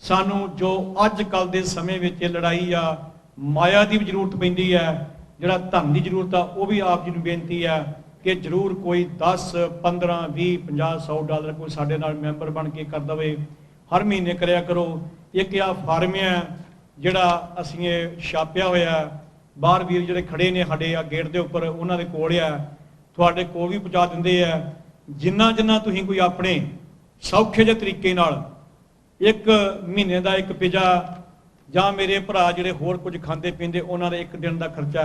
ਸਾਨੂੰ ਜੋ ਅੱਜ ਕੱਲ ਦੇ ਸਮੇਂ ਵਿੱਚ ਇਹ ਲੜਾਈ ਆ, ਮਾਇਆ ਦੀ ਵੀ ਜ਼ਰੂਰਤ ਪੈਂਦੀ ਹੈ, ਜਿਹੜਾ ਧਨ ਦੀ ਜ਼ਰੂਰਤ ਆ, ਉਹ ਵੀ ਆਪ ਜੀ ਨੂੰ ਬੇਨਤੀ ਹੈ ਕਿ ਜ਼ਰੂਰ ਕੋਈ 10, 15, 20, 50, 100 ਡਾਲਰ ਕੋਈ ਸਾਡੇ ਨਾਲ ਮੈਂਬਰ ਬਣ ਕੇ ਕਰ ਦਵੇ। ਹਰ ਮਹੀਨੇ ਕਰਿਆ ਕਰੋ। ਇੱਕ ਆ ਫਾਰਮ ਹੈ ਜਿਹੜਾ ਅਸੀਂ ਇਹ ਛਾਪਿਆ ਹੋਇਆ, ਬਾਹਰ ਵੀਰ ਜਿਹੜੇ ਖੜੇ ਨੇ ਸਾਡੇ ਆ ਗੇਟ ਦੇ ਉੱਪਰ, ਉਹਨਾਂ ਦੇ ਕੋਲ ਆ, ਤੁਹਾਡੇ ਕੋਲ ਵੀ ਪਹੁੰਚਾ ਦਿੰਦੇ ਆ। ਜਿੰਨਾ ਤੁਸੀਂ ਕੋਈ ਆਪਣੇ ਸੌਖੇ ਜਿਹੇ ਤਰੀਕੇ ਨਾਲ 1 ਮਹੀਨੇ ਦਾ ਇੱਕ ਪਿਜ਼ਾ ਜਾਂ ਮੇਰੇ ਭਰਾ ਜਿਹੜੇ ਹੋਰ ਕੁਝ ਖਾਂਦੇ ਪੀਂਦੇ ਉਹਨਾਂ ਦਾ 1 ਦਿਨ ਦਾ ਖਰਚਾ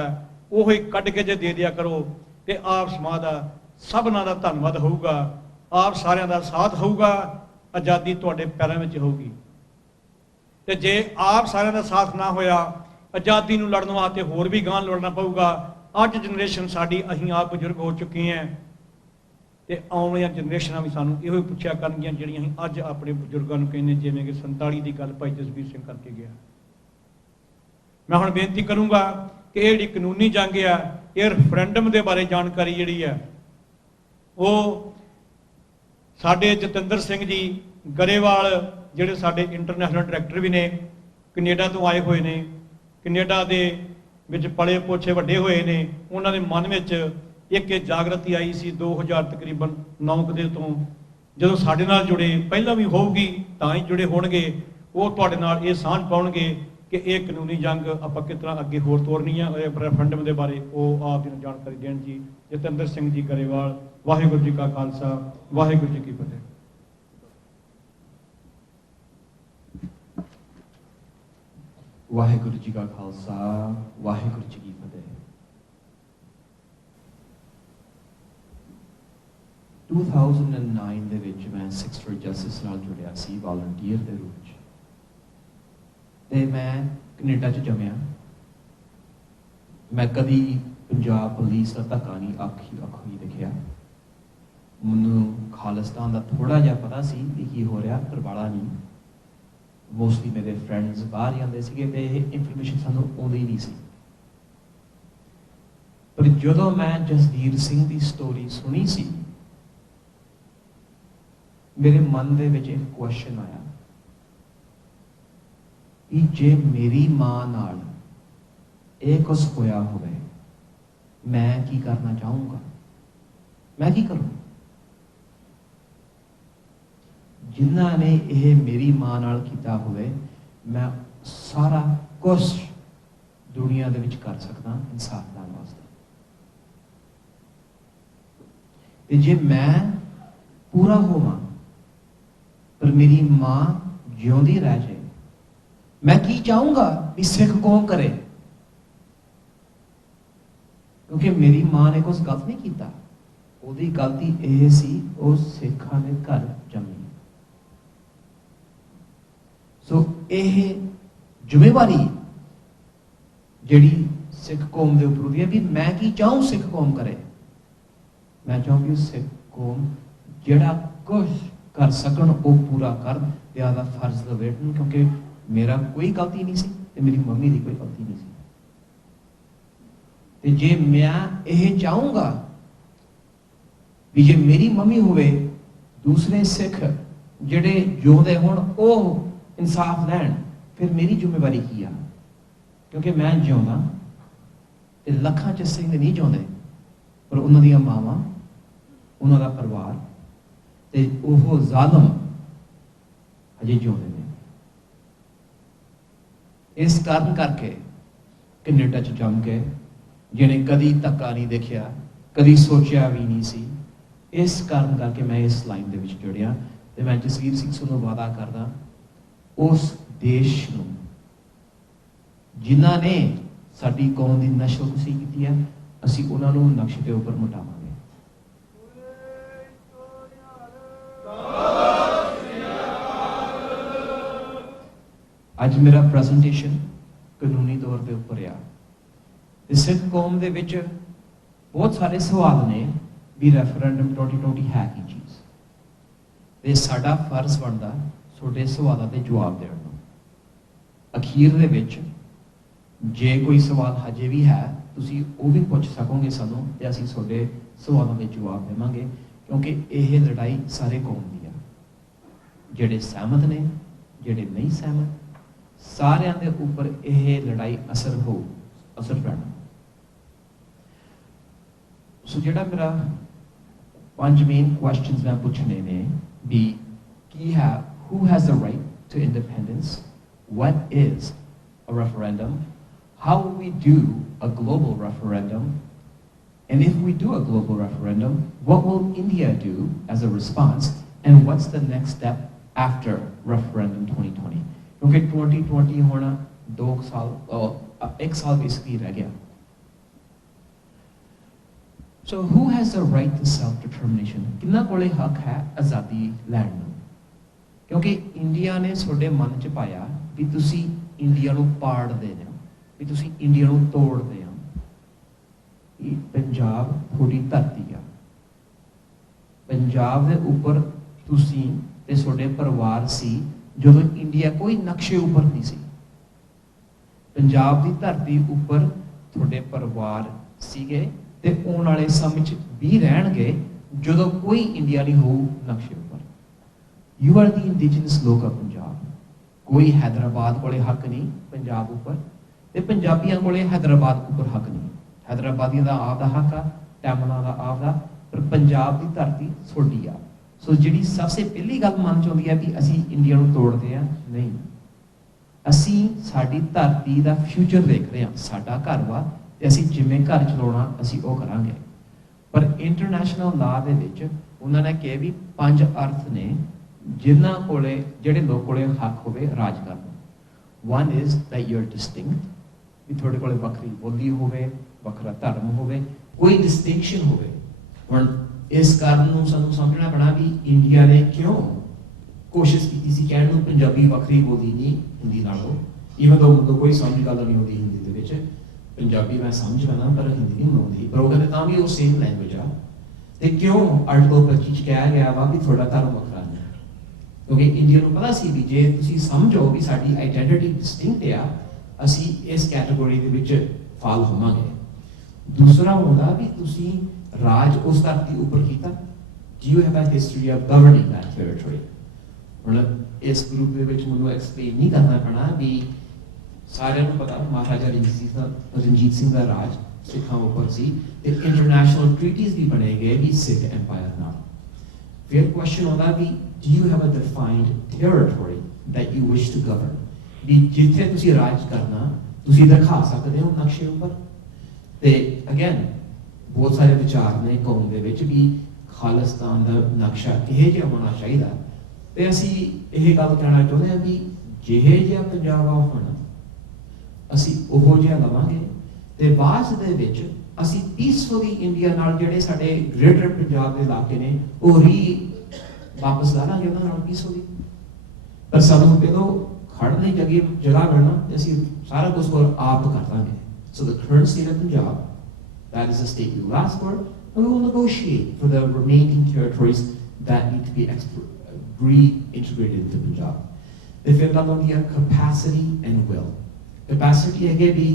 ਉਹ ਹੀ ਕੱਢ ਕੇ ਜੇ ਦੇ ਦਿਆ ਕਰੋ ਤੇ ਆਪ ਸਮਾਜ ਦਾ ਸਭਨਾਂ ਦਾ ਧੰਨਵਾਦ ਹੋਊਗਾ, ਆਪ ਸਾਰਿਆਂ ਦਾ ਸਾਥ ਹੋਊਗਾ, ਆਜ਼ਾਦੀ ਤੁਹਾਡੇ ਪੈਰਾਂ ਵਿੱਚ ਹੋਊਗੀ। ਤੇ ਜੇ ਆਪ ਸਾਰਿਆਂ ਦਾ ਸਾਥ ਨਾ ਹੋਇਆ, ਆਜ਼ਾਦੀ ਨੂੰ ਲੜਨ ਵਾਸਤੇ ਹੋਰ ਵੀ ਗਾਂ ਲੜਨਾ ਪਊਗਾ। ਅੱਜ ਜਨਰੇਸ਼ਨ ਸਾਡੀ, ਅਸੀਂ ਆਪ ਬਜ਼ੁਰਗ ਹੋ ਚੁੱਕੇ ਹਾਂ ਤੇ ਆਉਣ ਵਾਲੀਆਂ ਜਨਰੇਸ਼ਨਾਂ ਵੀ ਸਾਨੂੰ ਇਹੋ ਹੀ ਪੁੱਛਿਆ ਕਰਨਗੀਆਂ ਜਿਹੜੀਆਂ ਅਸੀਂ ਅੱਜ ਆਪਣੇ ਬਜ਼ੁਰਗਾਂ ਨੂੰ ਕਹਿੰਦੇ, ਜਿਵੇਂ ਕਿ 47 ਦੀ ਗੱਲ ਭਾਈ ਜਸਬੀਰ ਸਿੰਘ ਕਰਕੇ ਗਿਆ। ਮੈਂ ਹੁਣ ਬੇਨਤੀ ਕਰੂੰਗਾ ਕਿ ਇਹ ਜਿਹੜੀ ਕਾਨੂੰਨੀ ਜੰਗ ਆ, ਇਹ ਰੈਫਰੈਂਡਮ ਦੇ ਬਾਰੇ ਜਾਣਕਾਰੀ ਜਿਹੜੀ ਹੈ ਉਹ ਸਾਡੇ ਜਤਿੰਦਰ ਸਿੰਘ ਜੀ ਗਰੇਵਾਲ, ਜਿਹੜੇ ਸਾਡੇ ਇੰਟਰਨੈਸ਼ਨਲ ਡਾਇਰੈਕਟਰ ਵੀ ਨੇ, ਕੈਨੇਡਾ ਤੋਂ ਆਏ ਹੋਏ ਨੇ, ਕੈਨੇਡਾ ਦੇ ਵਿੱਚ ਪਲੇ ਪੋਛੇ ਵੱਡੇ ਹੋਏ ਨੇ, ਉਹਨਾਂ ਦੇ ਮਨ ਵਿੱਚ ਇੱਕ ਜਾਗਰਤੀ ਆਈ ਸੀ 2000 ਤਕਰੀਬਨ 9 ਦੇ ਤੋਂ, ਜਦੋਂ ਸਾਡੇ ਨਾਲ ਜੁੜੇ, ਪਹਿਲਾਂ ਵੀ ਹੋਊਗੀ ਤਾਂ ਹੀ ਜੁੜੇ ਹੋਣਗੇ, ਉਹ ਤੁਹਾਡੇ ਨਾਲ ਇਹ ਸਾਂਝ ਪਾਉਣਗੇ ਕਿ ਇਹ ਕਾਨੂੰਨੀ ਜੰਗ ਆਪਾਂ ਕਿਸ ਤਰ੍ਹਾਂ ਅੱਗੇ ਹੋਰ ਤੋਰਨੀ ਆ। ਰੈਫਰੈਂਡਮ ਦੇ ਬਾਰੇ ਉਹ ਆਪ ਜੀ ਨੂੰ ਜਾਣਕਾਰੀ ਦੇਣ ਜੀ। ਜਤਿੰਦਰ ਸਿੰਘ ਜੀ ਗਰੇਵਾਲ। ਵਾਹਿਗੁਰੂ ਜੀ ਕਾ ਖਾਲਸਾ, ਵਾਹਿਗੁਰੂ ਜੀ ਕੀ ਫਤਿਹ। ਵਾਹਿਗੁਰੂ ਜੀ ਕਾ ਖਾਲਸਾ, ਵਾਹਿਗੁਰੂ ਜੀ ਕੀ ਫਤਿਹ। 2009 ਦੇ ਵਿੱਚ ਮੈਂ ਸਿਕਸ ਫॉर ਜਸਟਿਸ ਨਾਲ ਜੁੜਿਆ ਸੀ ਵਾਲੰਟੀਅਰ ਦੇ ਰੂਪ 'ਚ, ਤੇ ਮੈਂ ਕੈਨੇਡਾ 'ਚ ਜੰਮਿਆ। ਮੈਂ ਕਦੀ ਪੰਜਾਬ ਪੁਲਿਸ ਦਾ ਧੱਕਾ ਨਹੀਂ ਅੱਖੀ ਦੇਖਿਆ। ਮੈਨੂੰ ਖਾਲਿਸਤਾਨ ਦਾ ਥੋੜਾ ਜਿਹਾ ਪਤਾ ਸੀ ਕਿ ਕੀ ਹੋ ਰਿਹਾ, ਪਰ ਬਾਲਾ ਨਹੀਂ। ਮੋਸਟਲੀ ਮੇਰੇ ਫਰੈਂਡਸ ਬਾਹਰ ਜਾਂਦੇ ਸੀਗੇ ਤੇ ਇਹ ਇਨਫੋਰਮੇਸ਼ਨ ਸਾਨੂੰ ਆਉਂਦੀ ਨਹੀਂ ਸੀ। ਪਰ ਜਦੋਂ ਮੈਂ ਜਸਵੀਰ ਸਿੰਘ ਦੀ ਸਟੋਰੀ ਸੁਣੀ ਸੀ, ਮੇਰੇ ਮਨ ਦੇ ਵਿੱਚ ਇੱਕ ਕੁਐਸਚਨ ਆਇਆ ਕਿ ਜੇ ਮੇਰੀ ਮਾਂ ਨਾਲ ਇਹ ਕੁਝ ਹੋਇਆ ਹੋਵੇ, ਮੈਂ ਕੀ ਕਰਨਾ ਚਾਹੂੰਗਾ? ਮੈਂ ਕੀ ਕਰੂੰ? ਜਿਨ੍ਹਾਂ ਨੇ ਇਹ ਮੇਰੀ ਮਾਂ ਨਾਲ ਕੀਤਾ ਹੋਵੇ, ਮੈਂ ਸਾਰਾ ਕੁਝ ਦੁਨੀਆ ਦੇ ਵਿੱਚ ਕਰ ਸਕਦਾ ਇਨਸਾਫ ਲੈਣ ਵਾਸਤੇ। ਤੇ ਜੇ ਮੈਂ ਪੂਰਾ ਹੋਵਾਂ ਪਰ ਮੇਰੀ ਮਾਂ ਜਿਉਂਦੀ ਰਹਿ ਜਾਏ, ਮੈਂ ਕੀ ਚਾਹੂੰਗਾ ਵੀ ਸਿੱਖ ਕੌਮ ਕਰੇ? ਕਿਉਂਕਿ ਮੇਰੀ ਮਾਂ ਨੇ ਕੁਝ ਗਲਤ ਨਹੀਂ ਕੀਤਾ। ਉਹਦੀ ਗਲਤੀ ਇਹ ਸੀ, ਉਹ ਸਿੱਖਾਂ ਦੇ ਘਰ ਜੰਮੀ। ਸੋ ਇਹ ਜ਼ਿੰਮੇਵਾਰੀ ਜਿਹੜੀ ਸਿੱਖ ਕੌਮ ਦੇ ਉੱਪਰ ਹੁੰਦੀ ਹੈ ਵੀ ਮੈਂ ਕੀ ਚਾਹੂੰ ਸਿੱਖ ਕੌਮ ਕਰੇ। ਮੈਂ ਚਾਹੁੰਦੀ ਹਾਂ ਸਿੱਖ ਕੌਮ ਜਿਹੜਾ ਕੁਝ ਕਰ ਸਕਣ ਉਹ ਪੂਰਾ ਕਰਨ ਤੇ ਆਦਾ ਫਰਜ਼ ਨਿਭਾਉਣ, ਕਿਉਂਕਿ ਮੇਰਾ ਕੋਈ ਗਲਤੀ ਨਹੀਂ ਸੀ ਤੇ ਮੇਰੀ ਮੰਮੀ ਦੀ ਕੋਈ ਗਲਤੀ ਨਹੀਂ ਸੀ। ਤੇ ਜੇ ਮੈਂ ਇਹ ਚਾਹੂੰਗਾ ਵੀ ਜੇ ਮੇਰੀ ਮੰਮੀ ਹੋਵੇ, ਦੂਸਰੇ ਸਿੱਖ ਜਿਹੜੇ ਜਿਉਂਦੇ ਹੋਣ ਉਹ ਇਨਸਾਫ ਲੈਣ, ਫਿਰ ਮੇਰੀ ਜ਼ਿੰਮੇਵਾਰੀ ਕੀ ਆ? ਕਿਉਂਕਿ ਮੈਂ ਜਿਉਂਦਾ ਤੇ ਲੱਖਾਂ ਚ ਸਿੰਘ ਨਹੀਂ ਜਿਉਂਦੇ, ਪਰ ਉਹਨਾਂ ਦੀਆਂ ਮਾਵਾਂ, ਉਹਨਾਂ ਦਾ ਪਰਿਵਾਰ ਤੇ ਉਹ ਜ਼ਾਲਮ ਅਜੇ ਜਿਉਂਦੇ ਨੇ। ਇਸ ਕਾਰਨ ਕਰਕੇ ਕੈਨੇਡਾ ਚ ਜੰਮ ਕੇ, ਜਿਹਨੇ ਕਦੀ ਧੱਕਾ ਨਹੀਂ ਦੇਖਿਆ, ਕਦੀ ਸੋਚਿਆ ਵੀ ਨਹੀਂ ਸੀ, ਇਸ ਕਾਰਨ ਕਰਕੇ ਮੈਂ ਇਸ ਲਾਈਨ ਦੇ ਵਿੱਚ ਜੁੜਿਆ। ਤੇ ਮੈਂ ਜਸਵੀਰ ਸਿੰਘ ਨੂੰ ਵਾਅਦਾ ਕਰਦਾ, ਉਸ ਦੇਸ਼ ਨੂੰ ਜਿਨ੍ਹਾਂ ਨੇ ਸਾਡੀ ਕੌਮ ਦੀ ਨਸ਼ਲਕੁਸ਼ੀ ਕੀਤੀ ਹੈ, ਅਸੀਂ ਉਹਨਾਂ ਨੂੰ ਨਕਸ਼ੇ ਦੇ ਉੱਪਰ ਮਿਟਾਵਾਂਗੇ। ਅੱਜ ਮੇਰਾ ਪ੍ਰੈਜ਼ੈਂਟੇਸ਼ਨ ਕਾਨੂੰਨੀ ਤੌਰ ਦੇ ਉੱਪਰ ਆ। ਤੇ ਸਿੱਖ ਕੌਮ ਦੇ ਵਿੱਚ ਬਹੁਤ ਸਾਰੇ ਸਵਾਲ ਨੇ ਵੀ ਰੈਫਰੈਂਡਮ 2020 ਹੈ ਕੀ ਚੀਜ਼, ਤੇ ਸਾਡਾ ਫਰਜ਼ ਬਣਦਾ ਤੁਹਾਡੇ ਸਵਾਲਾਂ ਦੇ ਜਵਾਬ ਦੇਣ ਨੂੰ। ਅਖੀਰ ਦੇ ਵਿੱਚ ਜੇ ਕੋਈ ਸਵਾਲ ਹਜੇ ਵੀ ਹੈ, ਤੁਸੀਂ ਉਹ ਵੀ ਪੁੱਛ ਸਕੋਗੇ ਸਾਨੂੰ, ਤੇ ਅਸੀਂ ਤੁਹਾਡੇ ਸਵਾਲਾਂ ਦੇ ਜਵਾਬ ਦੇਵਾਂਗੇ, ਕਿਉਂਕਿ ਇਹ ਲੜਾਈ ਸਾਰੇ ਕੌਮ ਦੀ ਆ। ਜਿਹੜੇ ਸਹਿਮਤ ਨੇ, ਜਿਹੜੇ ਨਹੀਂ ਸਹਿਮਤ, ਸਾਰਿਆਂ ਦੇ ਉੱਪਰ ਇਹ ਲੜਾਈ ਅਸਰ ਪੈਣਾ। ਸੋ ਜਿਹੜਾ ਮੇਰਾ 5 ਮੇਨ ਕੁਐਸਚਨਸ ਮੈਂ ਪੁੱਛਣੇ ਨੇ ਵੀ ਕੀ ਹੈ, who has the right to independence, what is a referendum, how will we do a global referendum, and if we do a global referendum, what will India do as a response, and what's the next step after referendum 2020? क्योंकि 2020 होना 2 साल और 1 साल basically रह गया। So who has the right to self-determination? किन्ना कोले हक है आज़ादी लैण नूं? क्योंकि इंडिया ने सोडे मन च पाया भी तुसी इंडिया नूं पाड़ देना, भी तुसी इंडिया नूं तोड़ देना। ये पंजाब थोड़ी धरती आ, पंजाब दे ऊपर तुसी ते सोडे परिवार सी ਜਦੋਂ ਇੰਡੀਆ ਕੋਈ ਨਕਸ਼ੇ ਉੱਪਰ ਨਹੀਂ ਸੀ। ਪੰਜਾਬ ਦੀ ਧਰਤੀ ਉੱਪਰ ਤੁਹਾਡੇ ਪਰਿਵਾਰ ਸੀਗੇ ਤੇ ਆਉਣ ਵਾਲੇ ਸਮੇਂ 'ਚ ਵੀ ਰਹਿਣਗੇ ਜਦੋਂ ਕੋਈ ਇੰਡੀਆ ਨਹੀਂ ਹੋਊ ਨਕਸ਼ੇ ਉੱਪਰ। ਯੂ ਆਰ ਦੀ ਇੰਡੀਜਨਸ ਲੋਕ ਆ ਪੰਜਾਬ। ਕੋਈ ਹੈਦਰਾਬਾਦ ਕੋਲੇ ਹੱਕ ਨਹੀਂ ਪੰਜਾਬ ਉੱਪਰ, ਤੇ ਪੰਜਾਬੀਆਂ ਕੋਲੇ ਹੈਦਰਾਬਾਦ ਉੱਪਰ ਹੱਕ ਨਹੀਂ। ਹੈਦਰਾਬਾਦੀਆਂ ਦਾ ਆਪ ਦਾ ਹੱਕ ਆ, ਟੈਮਲਾਂ ਦਾ ਆਪ ਦਾ, ਪਰ ਪੰਜਾਬ ਦੀ ਧਰਤੀ ਤੁਹਾਡੀ ਆ। ਸੋ ਜਿਹੜੀ ਸਭ ਤੋਂ ਪਹਿਲੀ ਗੱਲ ਮਨ ਚ ਆਉਂਦੀ ਹੈ ਵੀ ਅਸੀਂ ਇੰਡੀਆ ਨੂੰ ਤੋੜਦੇ ਆ, ਨਹੀਂ। ਅਸੀਂ ਸਾਡੀ ਧਰਤੀ ਦਾ ਫਿਊਚਰ ਦੇਖ ਰਹੇ ਹਾਂ, ਸਾਡਾ ਘਰ ਵਾ ਤੇ ਅਸੀਂ ਜਿਵੇਂ ਘਰ ਚਲਾਉਣਾ ਅਸੀਂ ਉਹ ਕਰਾਂਗੇ। ਪਰ ਇੰਟਰਨੈਸ਼ਨਲ ਲਾਅ ਦੇ ਵਿੱਚ ਉਹਨਾਂ ਨੇ ਕਿਹਾ ਵੀ 5 ਅਰਥ ਨੇ ਜਿਨ੍ਹਾਂ ਕੋਲੇ, ਜਿਹੜੇ ਲੋਕ ਕੋਲੇ ਹੱਕ ਹੋਵੇ ਰਾਜ ਕਰਨ ਨੂੰ। 1 is that you're distinct, ਵੀ ਤੁਹਾਡੇ ਕੋਲੇ ਵੱਖਰੀ ਬੋਲੀ ਹੋਵੇ, ਵੱਖਰਾ ਧਰਮ ਹੋਵੇ, ਕੋਈ ਡਿਸਟਿੰਕਸ਼ਨ ਹੋਵੇ। ਹੁਣ ਇਸ ਕਾਰਨ ਨੂੰ ਸਾਨੂੰ ਸਮਝਣਾ ਪੈਣਾ ਵੀ ਇੰਡੀਆ ਨੇ ਕਿਉਂ ਕੋਸ਼ਿਸ਼ ਕੀਤੀ ਸੀ ਕਹਿਣ ਨੂੰ ਪੰਜਾਬੀ ਵੱਖਰੀ ਬੋਲੀ ਨਹੀਂ ਹਿੰਦੀ ਨਾਲੋਂ, ਈਵਨ ਦੋ ਮੈਨੂੰ ਕੋਈ ਸਮਝ ਗੱਲ ਨਹੀਂ ਆਉਂਦੀ ਹਿੰਦੀ ਦੇ ਵਿੱਚ, ਪੰਜਾਬੀ ਮੈਂ ਸਮਝ ਲੈਣਾ ਪਰ ਹਿੰਦੀ ਨਹੀਂ ਆਉਂਦੀ, ਪਰ ਉਹ ਕਹਿੰਦੇ ਤਾਂ ਵੀ ਉਹ ਸੇਮ ਲੈਂਗੁਏਜ ਆ। ਤੇ ਕਿਉਂ ਆਰਟੀਕਲ 25 ਚ ਕਿਹਾ ਗਿਆ ਵਾ ਵੀ ਤੁਹਾਡਾ ਧਰਮ ਵੱਖਰਾ ਨਹੀਂ, ਕਿਉਂਕਿ ਇੰਡੀਆ ਨੂੰ ਪਤਾ ਸੀ ਵੀ ਜੇ ਤੁਸੀਂ ਸਮਝੋ ਵੀ ਸਾਡੀ ਆਈਡੈਂਟੀਟੀ ਡਿਸਟਿੰਕਟ ਆ, ਅਸੀਂ ਇਸ ਕੈਟਾਗਰੀ ਦੇ ਵਿੱਚ ਫਾਲ ਹੋਵਾਂਗੇ। ਦੂਸਰਾ ਹੁੰਦਾ ਵੀ ਤੁਸੀਂ ਰਾਜ ਉਸ ਧਰਤੀ ਉੱਪਰ ਕੀਤਾ, do you have a history of governing that territory? ਹੁਣ ਇਸ ਗਰੁੱਪ ਦੇ ਵਿੱਚ ਮੈਨੂੰ ਐਕਸਪਲੇਨ ਨਹੀਂ ਕਰਨਾ ਪੈਣਾ ਵੀ ਸਾਰਿਆਂ ਨੂੰ ਪਤਾ ਮਹਾਰਾਜਾ ਰਣਜੀਤ ਸਿੰਘ ਦਾ ਰਾਜ ਸਿੱਖਾਂ ਉੱਪਰ ਸੀ ਤੇ ਇੰਟਰਨੈਸ਼ਨਲ ਟ੍ਰੀਟੀਜ਼ ਵੀ ਬਣੇ ਗਏ ਵੀ ਸਿੱਖ ਐਮਪਾਇਰ ਨਾਲ। ਫਿਰ ਕੁਐਸਚਨ ਆਉਂਦਾ ਵੀ do you have a defined territory that you wish to govern? ਵੀ ਜਿੱਥੇ ਤੁਸੀਂ ਰਾਜ ਕਰਨਾ ਤੁਸੀਂ ਦਿਖਾ ਸਕਦੇ ਹੋ ਨਕਸ਼ੇ ਉੱਪਰ। ਤੇ ਅਗੇਨ ਬਹੁਤ ਸਾਰੇ ਵਿਚਾਰ ਨੇ ਕੌਮ ਦੇ ਵਿੱਚ ਵੀ ਖਾਲਿਸਤਾਨ ਦਾ ਨਕਸ਼ਾ ਇਹ ਜਿਹਾ ਹੋਣਾ ਚਾਹੀਦਾ, ਤੇ ਅਸੀਂ ਇਹ ਗੱਲ ਕਹਿਣਾ ਚਾਹੁੰਦੇ ਹਾਂ ਵੀ ਜਿਹੇ ਜਿਹਾ ਪੰਜਾਬ ਆ ਹੁਣ ਅਸੀਂ ਉਹੋ ਜਿਹਾ ਲਵਾਂਗੇ ਤੇ ਬਾਅਦ ਦੇ ਵਿੱਚ ਅਸੀਂ ਪੀਸਫੁਲੀ ਇੰਡੀਆ ਨਾਲ ਜਿਹੜੇ ਸਾਡੇ ਗ੍ਰੇਟਰ ਪੰਜਾਬ ਦੇ ਇਲਾਕੇ ਨੇ ਉਹ ਵਾਪਸ ਲਾ ਲਾਂਗੇ ਉਹਨਾਂ ਨਾਲ ਪੀਸਫੁਲੀ। ਪਰ ਸਾਨੂੰ ਪਹਿਲਾਂ ਖੜਨ ਦੀ ਜਗ੍ਹਾ ਮਿਲਣਾ ਤੇ ਅਸੀਂ ਸਾਰਾ ਕੁਝ ਆਪ ਕਰ ਦਾਂਗੇ। So the current state of Punjab, that is the state you asked for, and we will negotiate for the remaining territories that need to be reintegrated into Punjab. The ਫਿਰ ਗੱਲ ਆਉਂਦੀ ਹੈ capacity and will. Capacity ਹੈਗੇ ਵੀ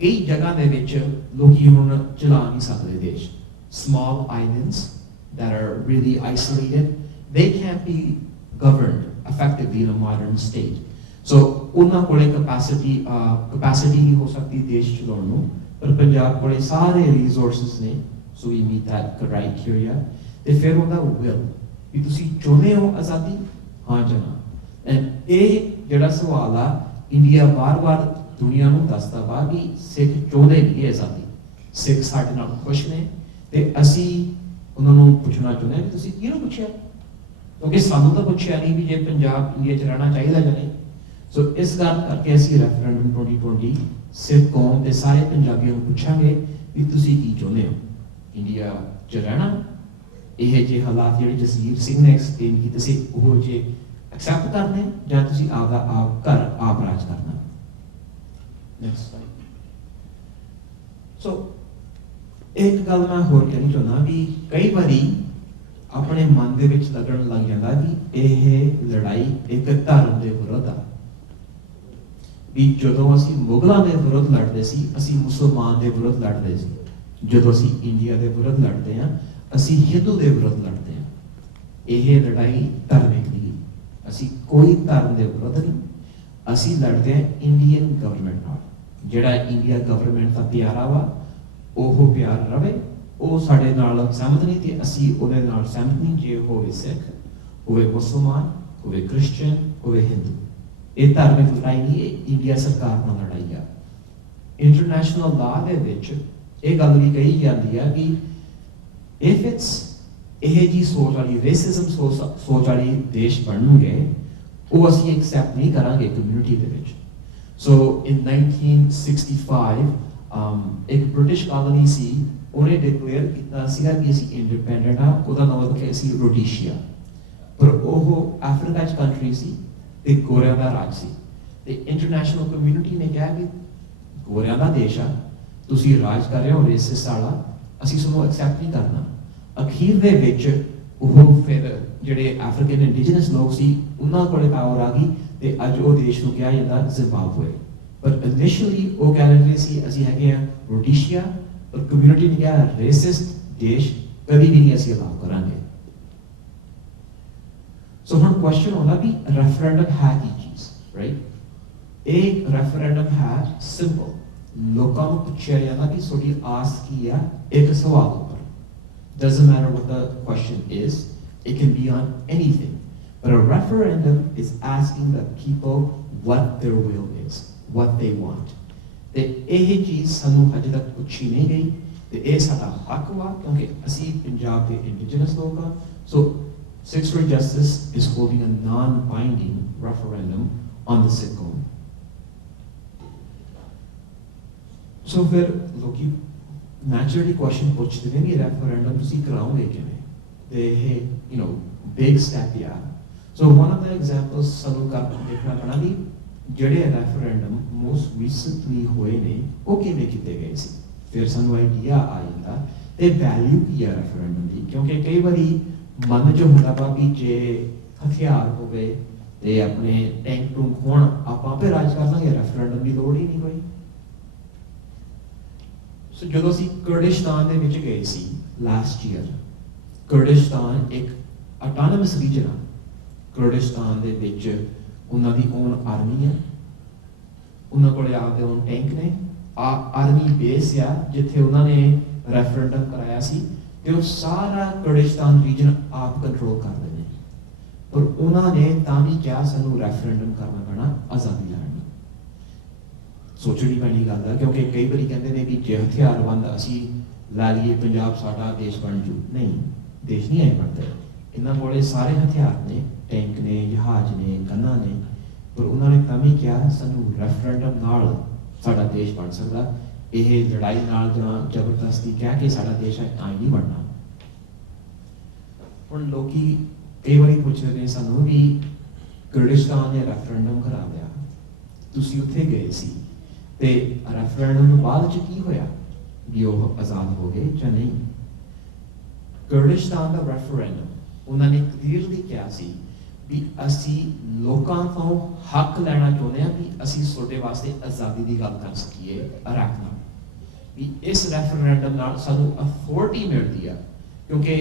ਕਈ ਜਗ੍ਹਾ ਦੇ ਵਿੱਚ ਲੋਕੀ ਹੁਣ ਚਲਾ ਨਹੀਂ ਸਕਦੇ ਦੇਸ਼। Small islands that are really isolated, they can't be governed effectively in a modern state. So ਉਹਨਾਂ ਕੋਲੇ capacity ਨਹੀਂ ਹੋ ਸਕਦੀ ਦੇਸ਼ ਚਲਾਉਣ ਨੂੰ, ਪਰ ਪੰਜਾਬ ਕੋਲੇ ਸਾਰੇ resources ਨੇ, so we meet that criteria. ਤੇ ਫਿਰ ਉਹਦਾ will ਵੀ ਤੁਸੀਂ ਚਾਹੁੰਦੇ ਹੋ ਆਜ਼ਾਦੀ, ਹਾਂ ਜਾਂ ਨਾ। ਐਂਡ ਇਹ ਜਿਹੜਾ ਸਵਾਲ ਆ ਇੰਡੀਆ ਵਾਰ-ਵਾਰ ਦੁਨੀਆ ਨੂੰ ਦੱਸਦਾ ਵਾ ਵੀ ਸਿੱਖ ਚਾਹੁੰਦੇ ਨਹੀਂ ਆਜ਼ਾਦੀ, ਸਿੱਖ ਸਾਡੇ ਨਾਲ ਖੁਸ਼ ਨੇ ਤੇ ਅਸੀਂ ਉਹਨਾਂ ਨੂੰ ਪੁੱਛਣਾ ਚਾਹੁੰਦੇ ਹਾਂ ਕਿ ਤੁਸੀਂ ਕਿਹਨੂੰ ਪੁੱਛਿਆ, ਕਿਉਂਕਿ ਸਾਨੂੰ ਤਾਂ ਪੁੱਛਿਆ ਨਹੀਂ ਵੀ ਜੇ ਪੰਜਾਬ ਇੰਡੀਆ 'ਚ ਰਹਿਣਾ ਚਾਹੀਦਾ ਜਾਂ ਨਹੀਂ। ਸੋ ਇਸ ਗੱਲ ਕਰਕੇ ਅਸੀਂ ਰੈਫਰੈਂਡਮ 2020 ਸਿੱਖ ਕੌਮ ਤੇ ਸਾਰੇ ਪੰਜਾਬੀਆਂ ਨੂੰ ਪੁੱਛਾਂਗੇ ਵੀ ਤੁਸੀਂ ਕੀ ਚਾਹੁੰਦੇ ਹੋ, ਇੰਡੀਆ 'ਚ ਰਹਿਣਾ, ਇਹ ਜਿਹੇ ਹਾਲਾਤ ਜਿਹੜੇ ਜਸਵੀਰ ਸਿੰਘ ਨੇ ਐਕਸਪਲੇਨ ਕੀਤੇ ਸੀ ਉਹ ਜੇ ਐਕਸੈਪਟ ਕਰਨੇ, ਜਾਂ ਤੁਸੀਂ ਆਪਦਾ ਆਪ ਘਰ ਆਪ ਰਾਜ ਕਰਨਾ। Next slide. ਸੋ ਇੱਕ ਗੱਲ ਮੈਂ ਹੋਰ ਕਹਿਣੀ ਚਾਹੁੰਦਾ ਵੀ ਕਈ ਵਾਰੀ ਆਪਣੇ ਮਨ ਦੇ ਵਿੱਚ ਲੱਗਣ ਲੱਗ ਜਾਂਦਾ ਵੀ ਇਹ ਲੜਾਈ ਇੱਕ ਧਰਮ ਦੇ ਵਿਰੁੱਧ ਆ, ਵੀ ਜਦੋਂ ਅਸੀਂ ਮੁਗਲਾਂ ਦੇ ਵਿਰੁੱਧ ਲੜਦੇ ਸੀ ਅਸੀਂ ਮੁਸਲਮਾਨ ਦੇ ਵਿਰੁੱਧ ਲੜਦੇ ਸੀ, ਜਦੋਂ ਅਸੀਂ ਇੰਡੀਆ ਦੇ ਵਿਰੁੱਧ ਲੜਦੇ ਹਾਂ ਅਸੀਂ ਹਿੰਦੂ ਦੇ ਵਿਰੁੱਧ ਲੜਦੇ ਹਾਂ। ਇਹ ਲੜਾਈ ਧਾਰਮਿਕ ਨਹੀਂ, ਅਸੀਂ ਕੋਈ ਧਰਮ ਦੇ ਵਿਰੁੱਧ ਨਹੀਂ, ਅਸੀਂ ਲੜਦੇ ਹਾਂ ਇੰਡੀਅਨ ਗਵਰਨਮੈਂਟ ਨਾਲ। ਜਿਹੜਾ ਇੰਡੀਆ ਗਵਰਨਮੈਂਟ ਦਾ ਪਿਆਰਾ ਵਾ ਉਹ ਪਿਆਰ ਰਵੇ, ਉਹ ਸਾਡੇ ਨਾਲ ਸਹਿਮਤ ਨਹੀਂ ਤੇ ਅਸੀਂ ਉਹਦੇ ਨਾਲ ਸਹਿਮਤ ਨਹੀਂ, ਜੇ ਹੋਵੇ ਸਿੱਖ, ਹੋਵੇ ਮੁਸਲਮਾਨ, ਹੋਵੇ ਕ੍ਰਿਸਚੀਅਨ, ਹੋਵੇ ਹਿੰਦੂ। ਇਹ ਧਾਰਮਿਕ ਲੜਾਈ ਨਹੀਂ, ਇਹ ਇੰਡੀਆ ਸਰਕਾਰ ਨਾਲ ਲੜਾਈ ਆ। ਇੰਟਰਨੈਸ਼ਨਲ ਲਾਅ ਦੇ ਵਿੱਚ ਇਹ ਗੱਲ ਵੀ ਕਹੀ ਜਾਂਦੀ ਆ ਕਿ if it's ਇਹ ਜੀ ਸੋਚ ਵਾਲੀ ਰੇਸਿਜ਼ਮ ਸੋਚ ਵਾਲੀ ਦੇਸ਼ ਬਣਨਗੇ ਉਹ ਅਸੀਂ ਐਕਸੈਪਟ ਨਹੀਂ ਕਰਾਂਗੇ ਕਮਿਊਨਿਟੀ ਦੇ ਵਿੱਚ। ਸੋ in 1965 ਇੱਕ ਬ੍ਰਿਟਿਸ਼ ਕਾਲੋਨੀ ਸੀ, ਉਹਨੇ ਡਿਕਲੇਅਰ ਕੀਤਾ ਸੀਗਾ ਕਿ ਅਸੀਂ ਇੰਡੀਪੈਂਡੈਂਟ ਆ, ਉਹਦਾ ਨਾਮ ਰੱਖਿਆ ਸੀ ਰੋਡੀਸ਼ੀਆ, ਪਰ ਉਹ ਅਫਰੀਕਾ 'ਚ ਕੰਟਰੀ ਸੀ ਤੇ ਗੋਰਿਆਂ ਦਾ ਰਾਜ ਸੀ ਤੇ ਇੰਟਰਨੈਸ਼ਨਲ ਕਮਿਊਨਿਟੀ ਨੇ ਕਿਹਾ ਕਿ ਗੋਰਿਆਂ ਦਾ ਦੇਸ਼ ਆ, ਤੁਸੀਂ ਰਾਜ ਕਰ ਰਹੇ ਹੋ ਰੇਸਿਸਟ ਵਾਲਾ, ਅਸੀਂ ਤੁਹਾਨੂੰ ਐਕਸੈਪਟ ਨਹੀਂ ਕਰਨਾ। ਅਖੀਰ ਦੇ ਵਿੱਚ ਉਹ ਫਿਰ ਜਿਹੜੇ ਅਫਰੀਕਨ ਇੰਡੀਜਨਸ ਲੋਕ ਸੀ ਉਹਨਾਂ ਕੋਲੇ ਪਾਵਰ ਆ ਗਈ ਤੇ ਅੱਜ ਉਹ ਦੇਸ਼ ਨੂੰ ਕਿਹਾ ਜਾਂਦਾ ਜ਼ਿੰਬਾਬਵੇ। ਪਰ ਇਨੀਸ਼ੀਅਲੀ ਉਹ ਕਹਿੰਦੇ ਸੀ ਅਸੀਂ ਹੈਗੇ ਆ ਰੋਡੀਸ਼ੀਆ, ਪਰ ਕਮਿਊਨਿਟੀ ਨੇ ਕਿਹਾ ਰੇਸਿਸਟ ਦੇਸ਼ ਕਦੀ ਵੀ ਨਹੀਂ ਅਸੀਂ ਅਲਾਉ ਕਰਾਂਗੇ। ਸੋ ਹੁਣ ਕੁਐਸਚਨ ਆਉਂਦਾ ਵੀ ਰੈਫਰੈਂਡਮ ਹੈ ਕੀ ਚੀਜ਼, ਰਾਈਟ? ਇੱਕ ਰੈਫਰੈਂਡਮ ਹੈ ਸਿੰਪਲ, ਲੋਕਾਂ ਨੂੰ ਪੁੱਛਿਆ ਜਾਂਦਾ ਕਿ ਤੁਹਾਡੀ ਆਸ ਕੀ ਆ ਇੱਕ ਸਵਾਲ ਉੱਪਰ। Doesn't matter what the question is, it can be on anything. But a referendum is asking the people what their will is, what they want. ਤੇ ਇਹ ਚੀਜ਼ ਸਾਨੂੰ ਹਜੇ ਤੱਕ ਪੁੱਛੀ ਨਹੀਂ ਗਈ ਤੇ ਇਹ ਸਾਡਾ ਹੱਕ ਵਾ ਕਿਉਂਕਿ ਅਸੀਂ ਪੰਜਾਬ ਦੇ ਇੰਡੀਜਨਸ ਲੋਕ ਆ। So Sikhs for Justice is holding a non-binding referendum on the Sikh Qawm. So ਫਿਰ ਲੋਕੀ naturally question ਪੁੱਛਦੇ ਨੇ ਕਿ referendum ਤੁਸੀਂ ਕਰਾਓਗੇ ਕਿਵੇਂ? ਤੇ ਇਹ ਬਿਗ ਸਟੈਪ ਆ। ਸੋ ਵਨ ਆਫ ਦ ਐਗਜ਼ਾਮਪਲਸ ਸਾਨੂੰ ਦੇਖਣਾ ਪੈਣਾ ਵੀ ਜਿਹੜੇ ਰੈਫਰੈਂਡਮ ਮੋਸਟ ਰੀਸੈਂਟਲੀ ਹੋਏ ਨੇ ਉਹ ਕਿਵੇਂ ਕੀਤੇ ਗਏ ਸੀ, ਫਿਰ ਸਾਨੂੰ ਆਈਡੀਆ ਆ ਜਾਂਦਾ ਤੇ ਵੈਲਿਊ ਕੀ ਆ ਰੈਫਰੈਂਡਮ ਦੀ। ਕਿਉਂਕਿ ਕਈ ਵਾਰੀ ਮਨ 'ਚ ਹੁੰਦਾ ਵਾ ਵੀ ਜੇ ਹਥਿਆਰ ਹੋਵੇ ਤੇ ਆਪਣੇ ਟੈਂਕ ਟੂੰਕ ਹੋਣ ਆਪਾਂ ਆਪੇ ਰਾਜ ਕਰ ਲਾਂਗੇ, ਰੈਫਰੈਂਡਮ ਦੀ ਲੋੜ ਹੀ ਨਹੀਂ ਕੋਈ। ਸੋ ਜਦੋਂ ਅਸੀਂ ਕੁਰਦਿਸਤਾਨ ਦੇ ਵਿੱਚ ਗਏ ਸੀ ਲਾਸਟ ਈਅਰ, ਕੁਰਦਿਸਤਾਨ ਇੱਕ ਆਟੋਨਮਸ ਰੀਜਨ ਆ, ਕੁਰਦਿਸਤਾਨ ਦੇ ਵਿੱਚ ਉਹਨਾਂ ਦੀ ਓਨ ਆਰਮੀ ਹੈ, ਉਹਨਾਂ ਕੋਲੇ ਆਪਦੇ ਓਨ ਟੈਂਕ ਨੇ, ਆਰਮੀ ਬੇਸ ਆ ਜਿੱਥੇ ਉਹਨਾਂ ਨੇ ਰੈਫਰੈਂਡਮ ਕਰਾਇਆ ਸੀ ਤੇ ਉਹ ਸਾਰਾ ਕੁਰਦਿਸਤਾਨ ਰੀਜਨ ਆਪ ਕੰਟਰੋਲ ਕਰਦੇ ਨੇ। ਪਰ ਉਹਨਾਂ ਨੇ ਤਾਂ ਵੀ ਕਿਹਾ ਸਾਨੂੰ ਰੈਫਰੈਂਡਮ ਕਰਨਾ ਪੈਣਾ ਆਜ਼ਾਦੀ ਲੈਣ ਲਈ। ਸੋਚਣੀ ਪੈਣੀ ਗੱਲ ਆ, ਕਿਉਂਕਿ ਕਈ ਵਾਰੀ ਕਹਿੰਦੇ ਨੇ ਵੀ ਜੇ ਹਥਿਆਰਬੰਦ ਅਸੀਂ ਲੈ ਲਈਏ ਪੰਜਾਬ ਸਾਡਾ ਦੇਸ਼ ਬਣ ਜੂ। ਨਹੀਂ, ਦੇਸ਼ ਨਹੀਂ ਆਏ ਬਣਦੇ। ਇਹਨਾਂ ਕੋਲੇ ਸਾਰੇ ਹਥਿਆਰ ਨੇ, ਟੈਂਕ ਨੇ, ਜਹਾਜ਼ ਨੇ, ਗੰਨਾਂ ਨੇ, ਪਰ ਉਹਨਾਂ ਨੇ ਤਾਂ ਵੀ ਕਿਹਾ ਸਾਨੂੰ ਰੈਫਰੈਂਡਮ ਨਾਲ ਸਾਡਾ ਦੇਸ਼ ਬਣ ਸਕਦਾ, ਇਹ ਲੜਾਈ ਨਾਲ ਜਾਂ ਜ਼ਬਰਦਸਤੀ ਕਹਿ ਕੇ ਸਾਡਾ ਦੇਸ਼ ਆਈ ਨਹੀਂ ਬਣਨਾ। ਹੁਣ ਲੋਕੀ ਕਈ ਵਾਰੀ ਪੁੱਛਦੇ ਨੇ ਸਾਨੂੰ ਵੀ ਕੁਰਦਿਸਤਾਨ ਨੇ ਰੈਫਰੈਂਡਮ ਕਰਾ ਲਿਆ, ਤੁਸੀਂ ਉੱਥੇ ਗਏ ਸੀ ਤੇ ਰੈਫਰੈਂਡਮ ਤੋਂ ਬਾਅਦ ਚ ਕੀ ਹੋਇਆ, ਵੀ ਉਹ ਆਜ਼ਾਦ ਹੋ ਗਏ ਜਾਂ ਨਹੀਂ? ਕੁਰਦਿਸਤਾਨ ਦਾ ਰੈਫਰੈਂਡਮ ਉਹਨਾਂ ਨੇ ਕਲੀਅਰਲੀ ਕਿਹਾ ਸੀ ਵੀ ਅਸੀਂ ਲੋਕਾਂ ਤੋਂ ਹੱਕ ਲੈਣਾ ਚਾਹੁੰਦੇ ਹਾਂ ਵੀ ਅਸੀਂ ਤੁਹਾਡੇ ਵਾਸਤੇ ਆਜ਼ਾਦੀ ਦੀ ਗੱਲ ਕਰ ਸਕੀਏ ਇਰਾਕ ਨਾਲ, ਵੀ ਇਸ ਰੈਫਰੈਂਡਮ ਨਾਲ ਸਾਨੂੰ ਅਥਾਰਟੀ ਮਿਲਦੀ ਆ, ਕਿਉਂਕਿ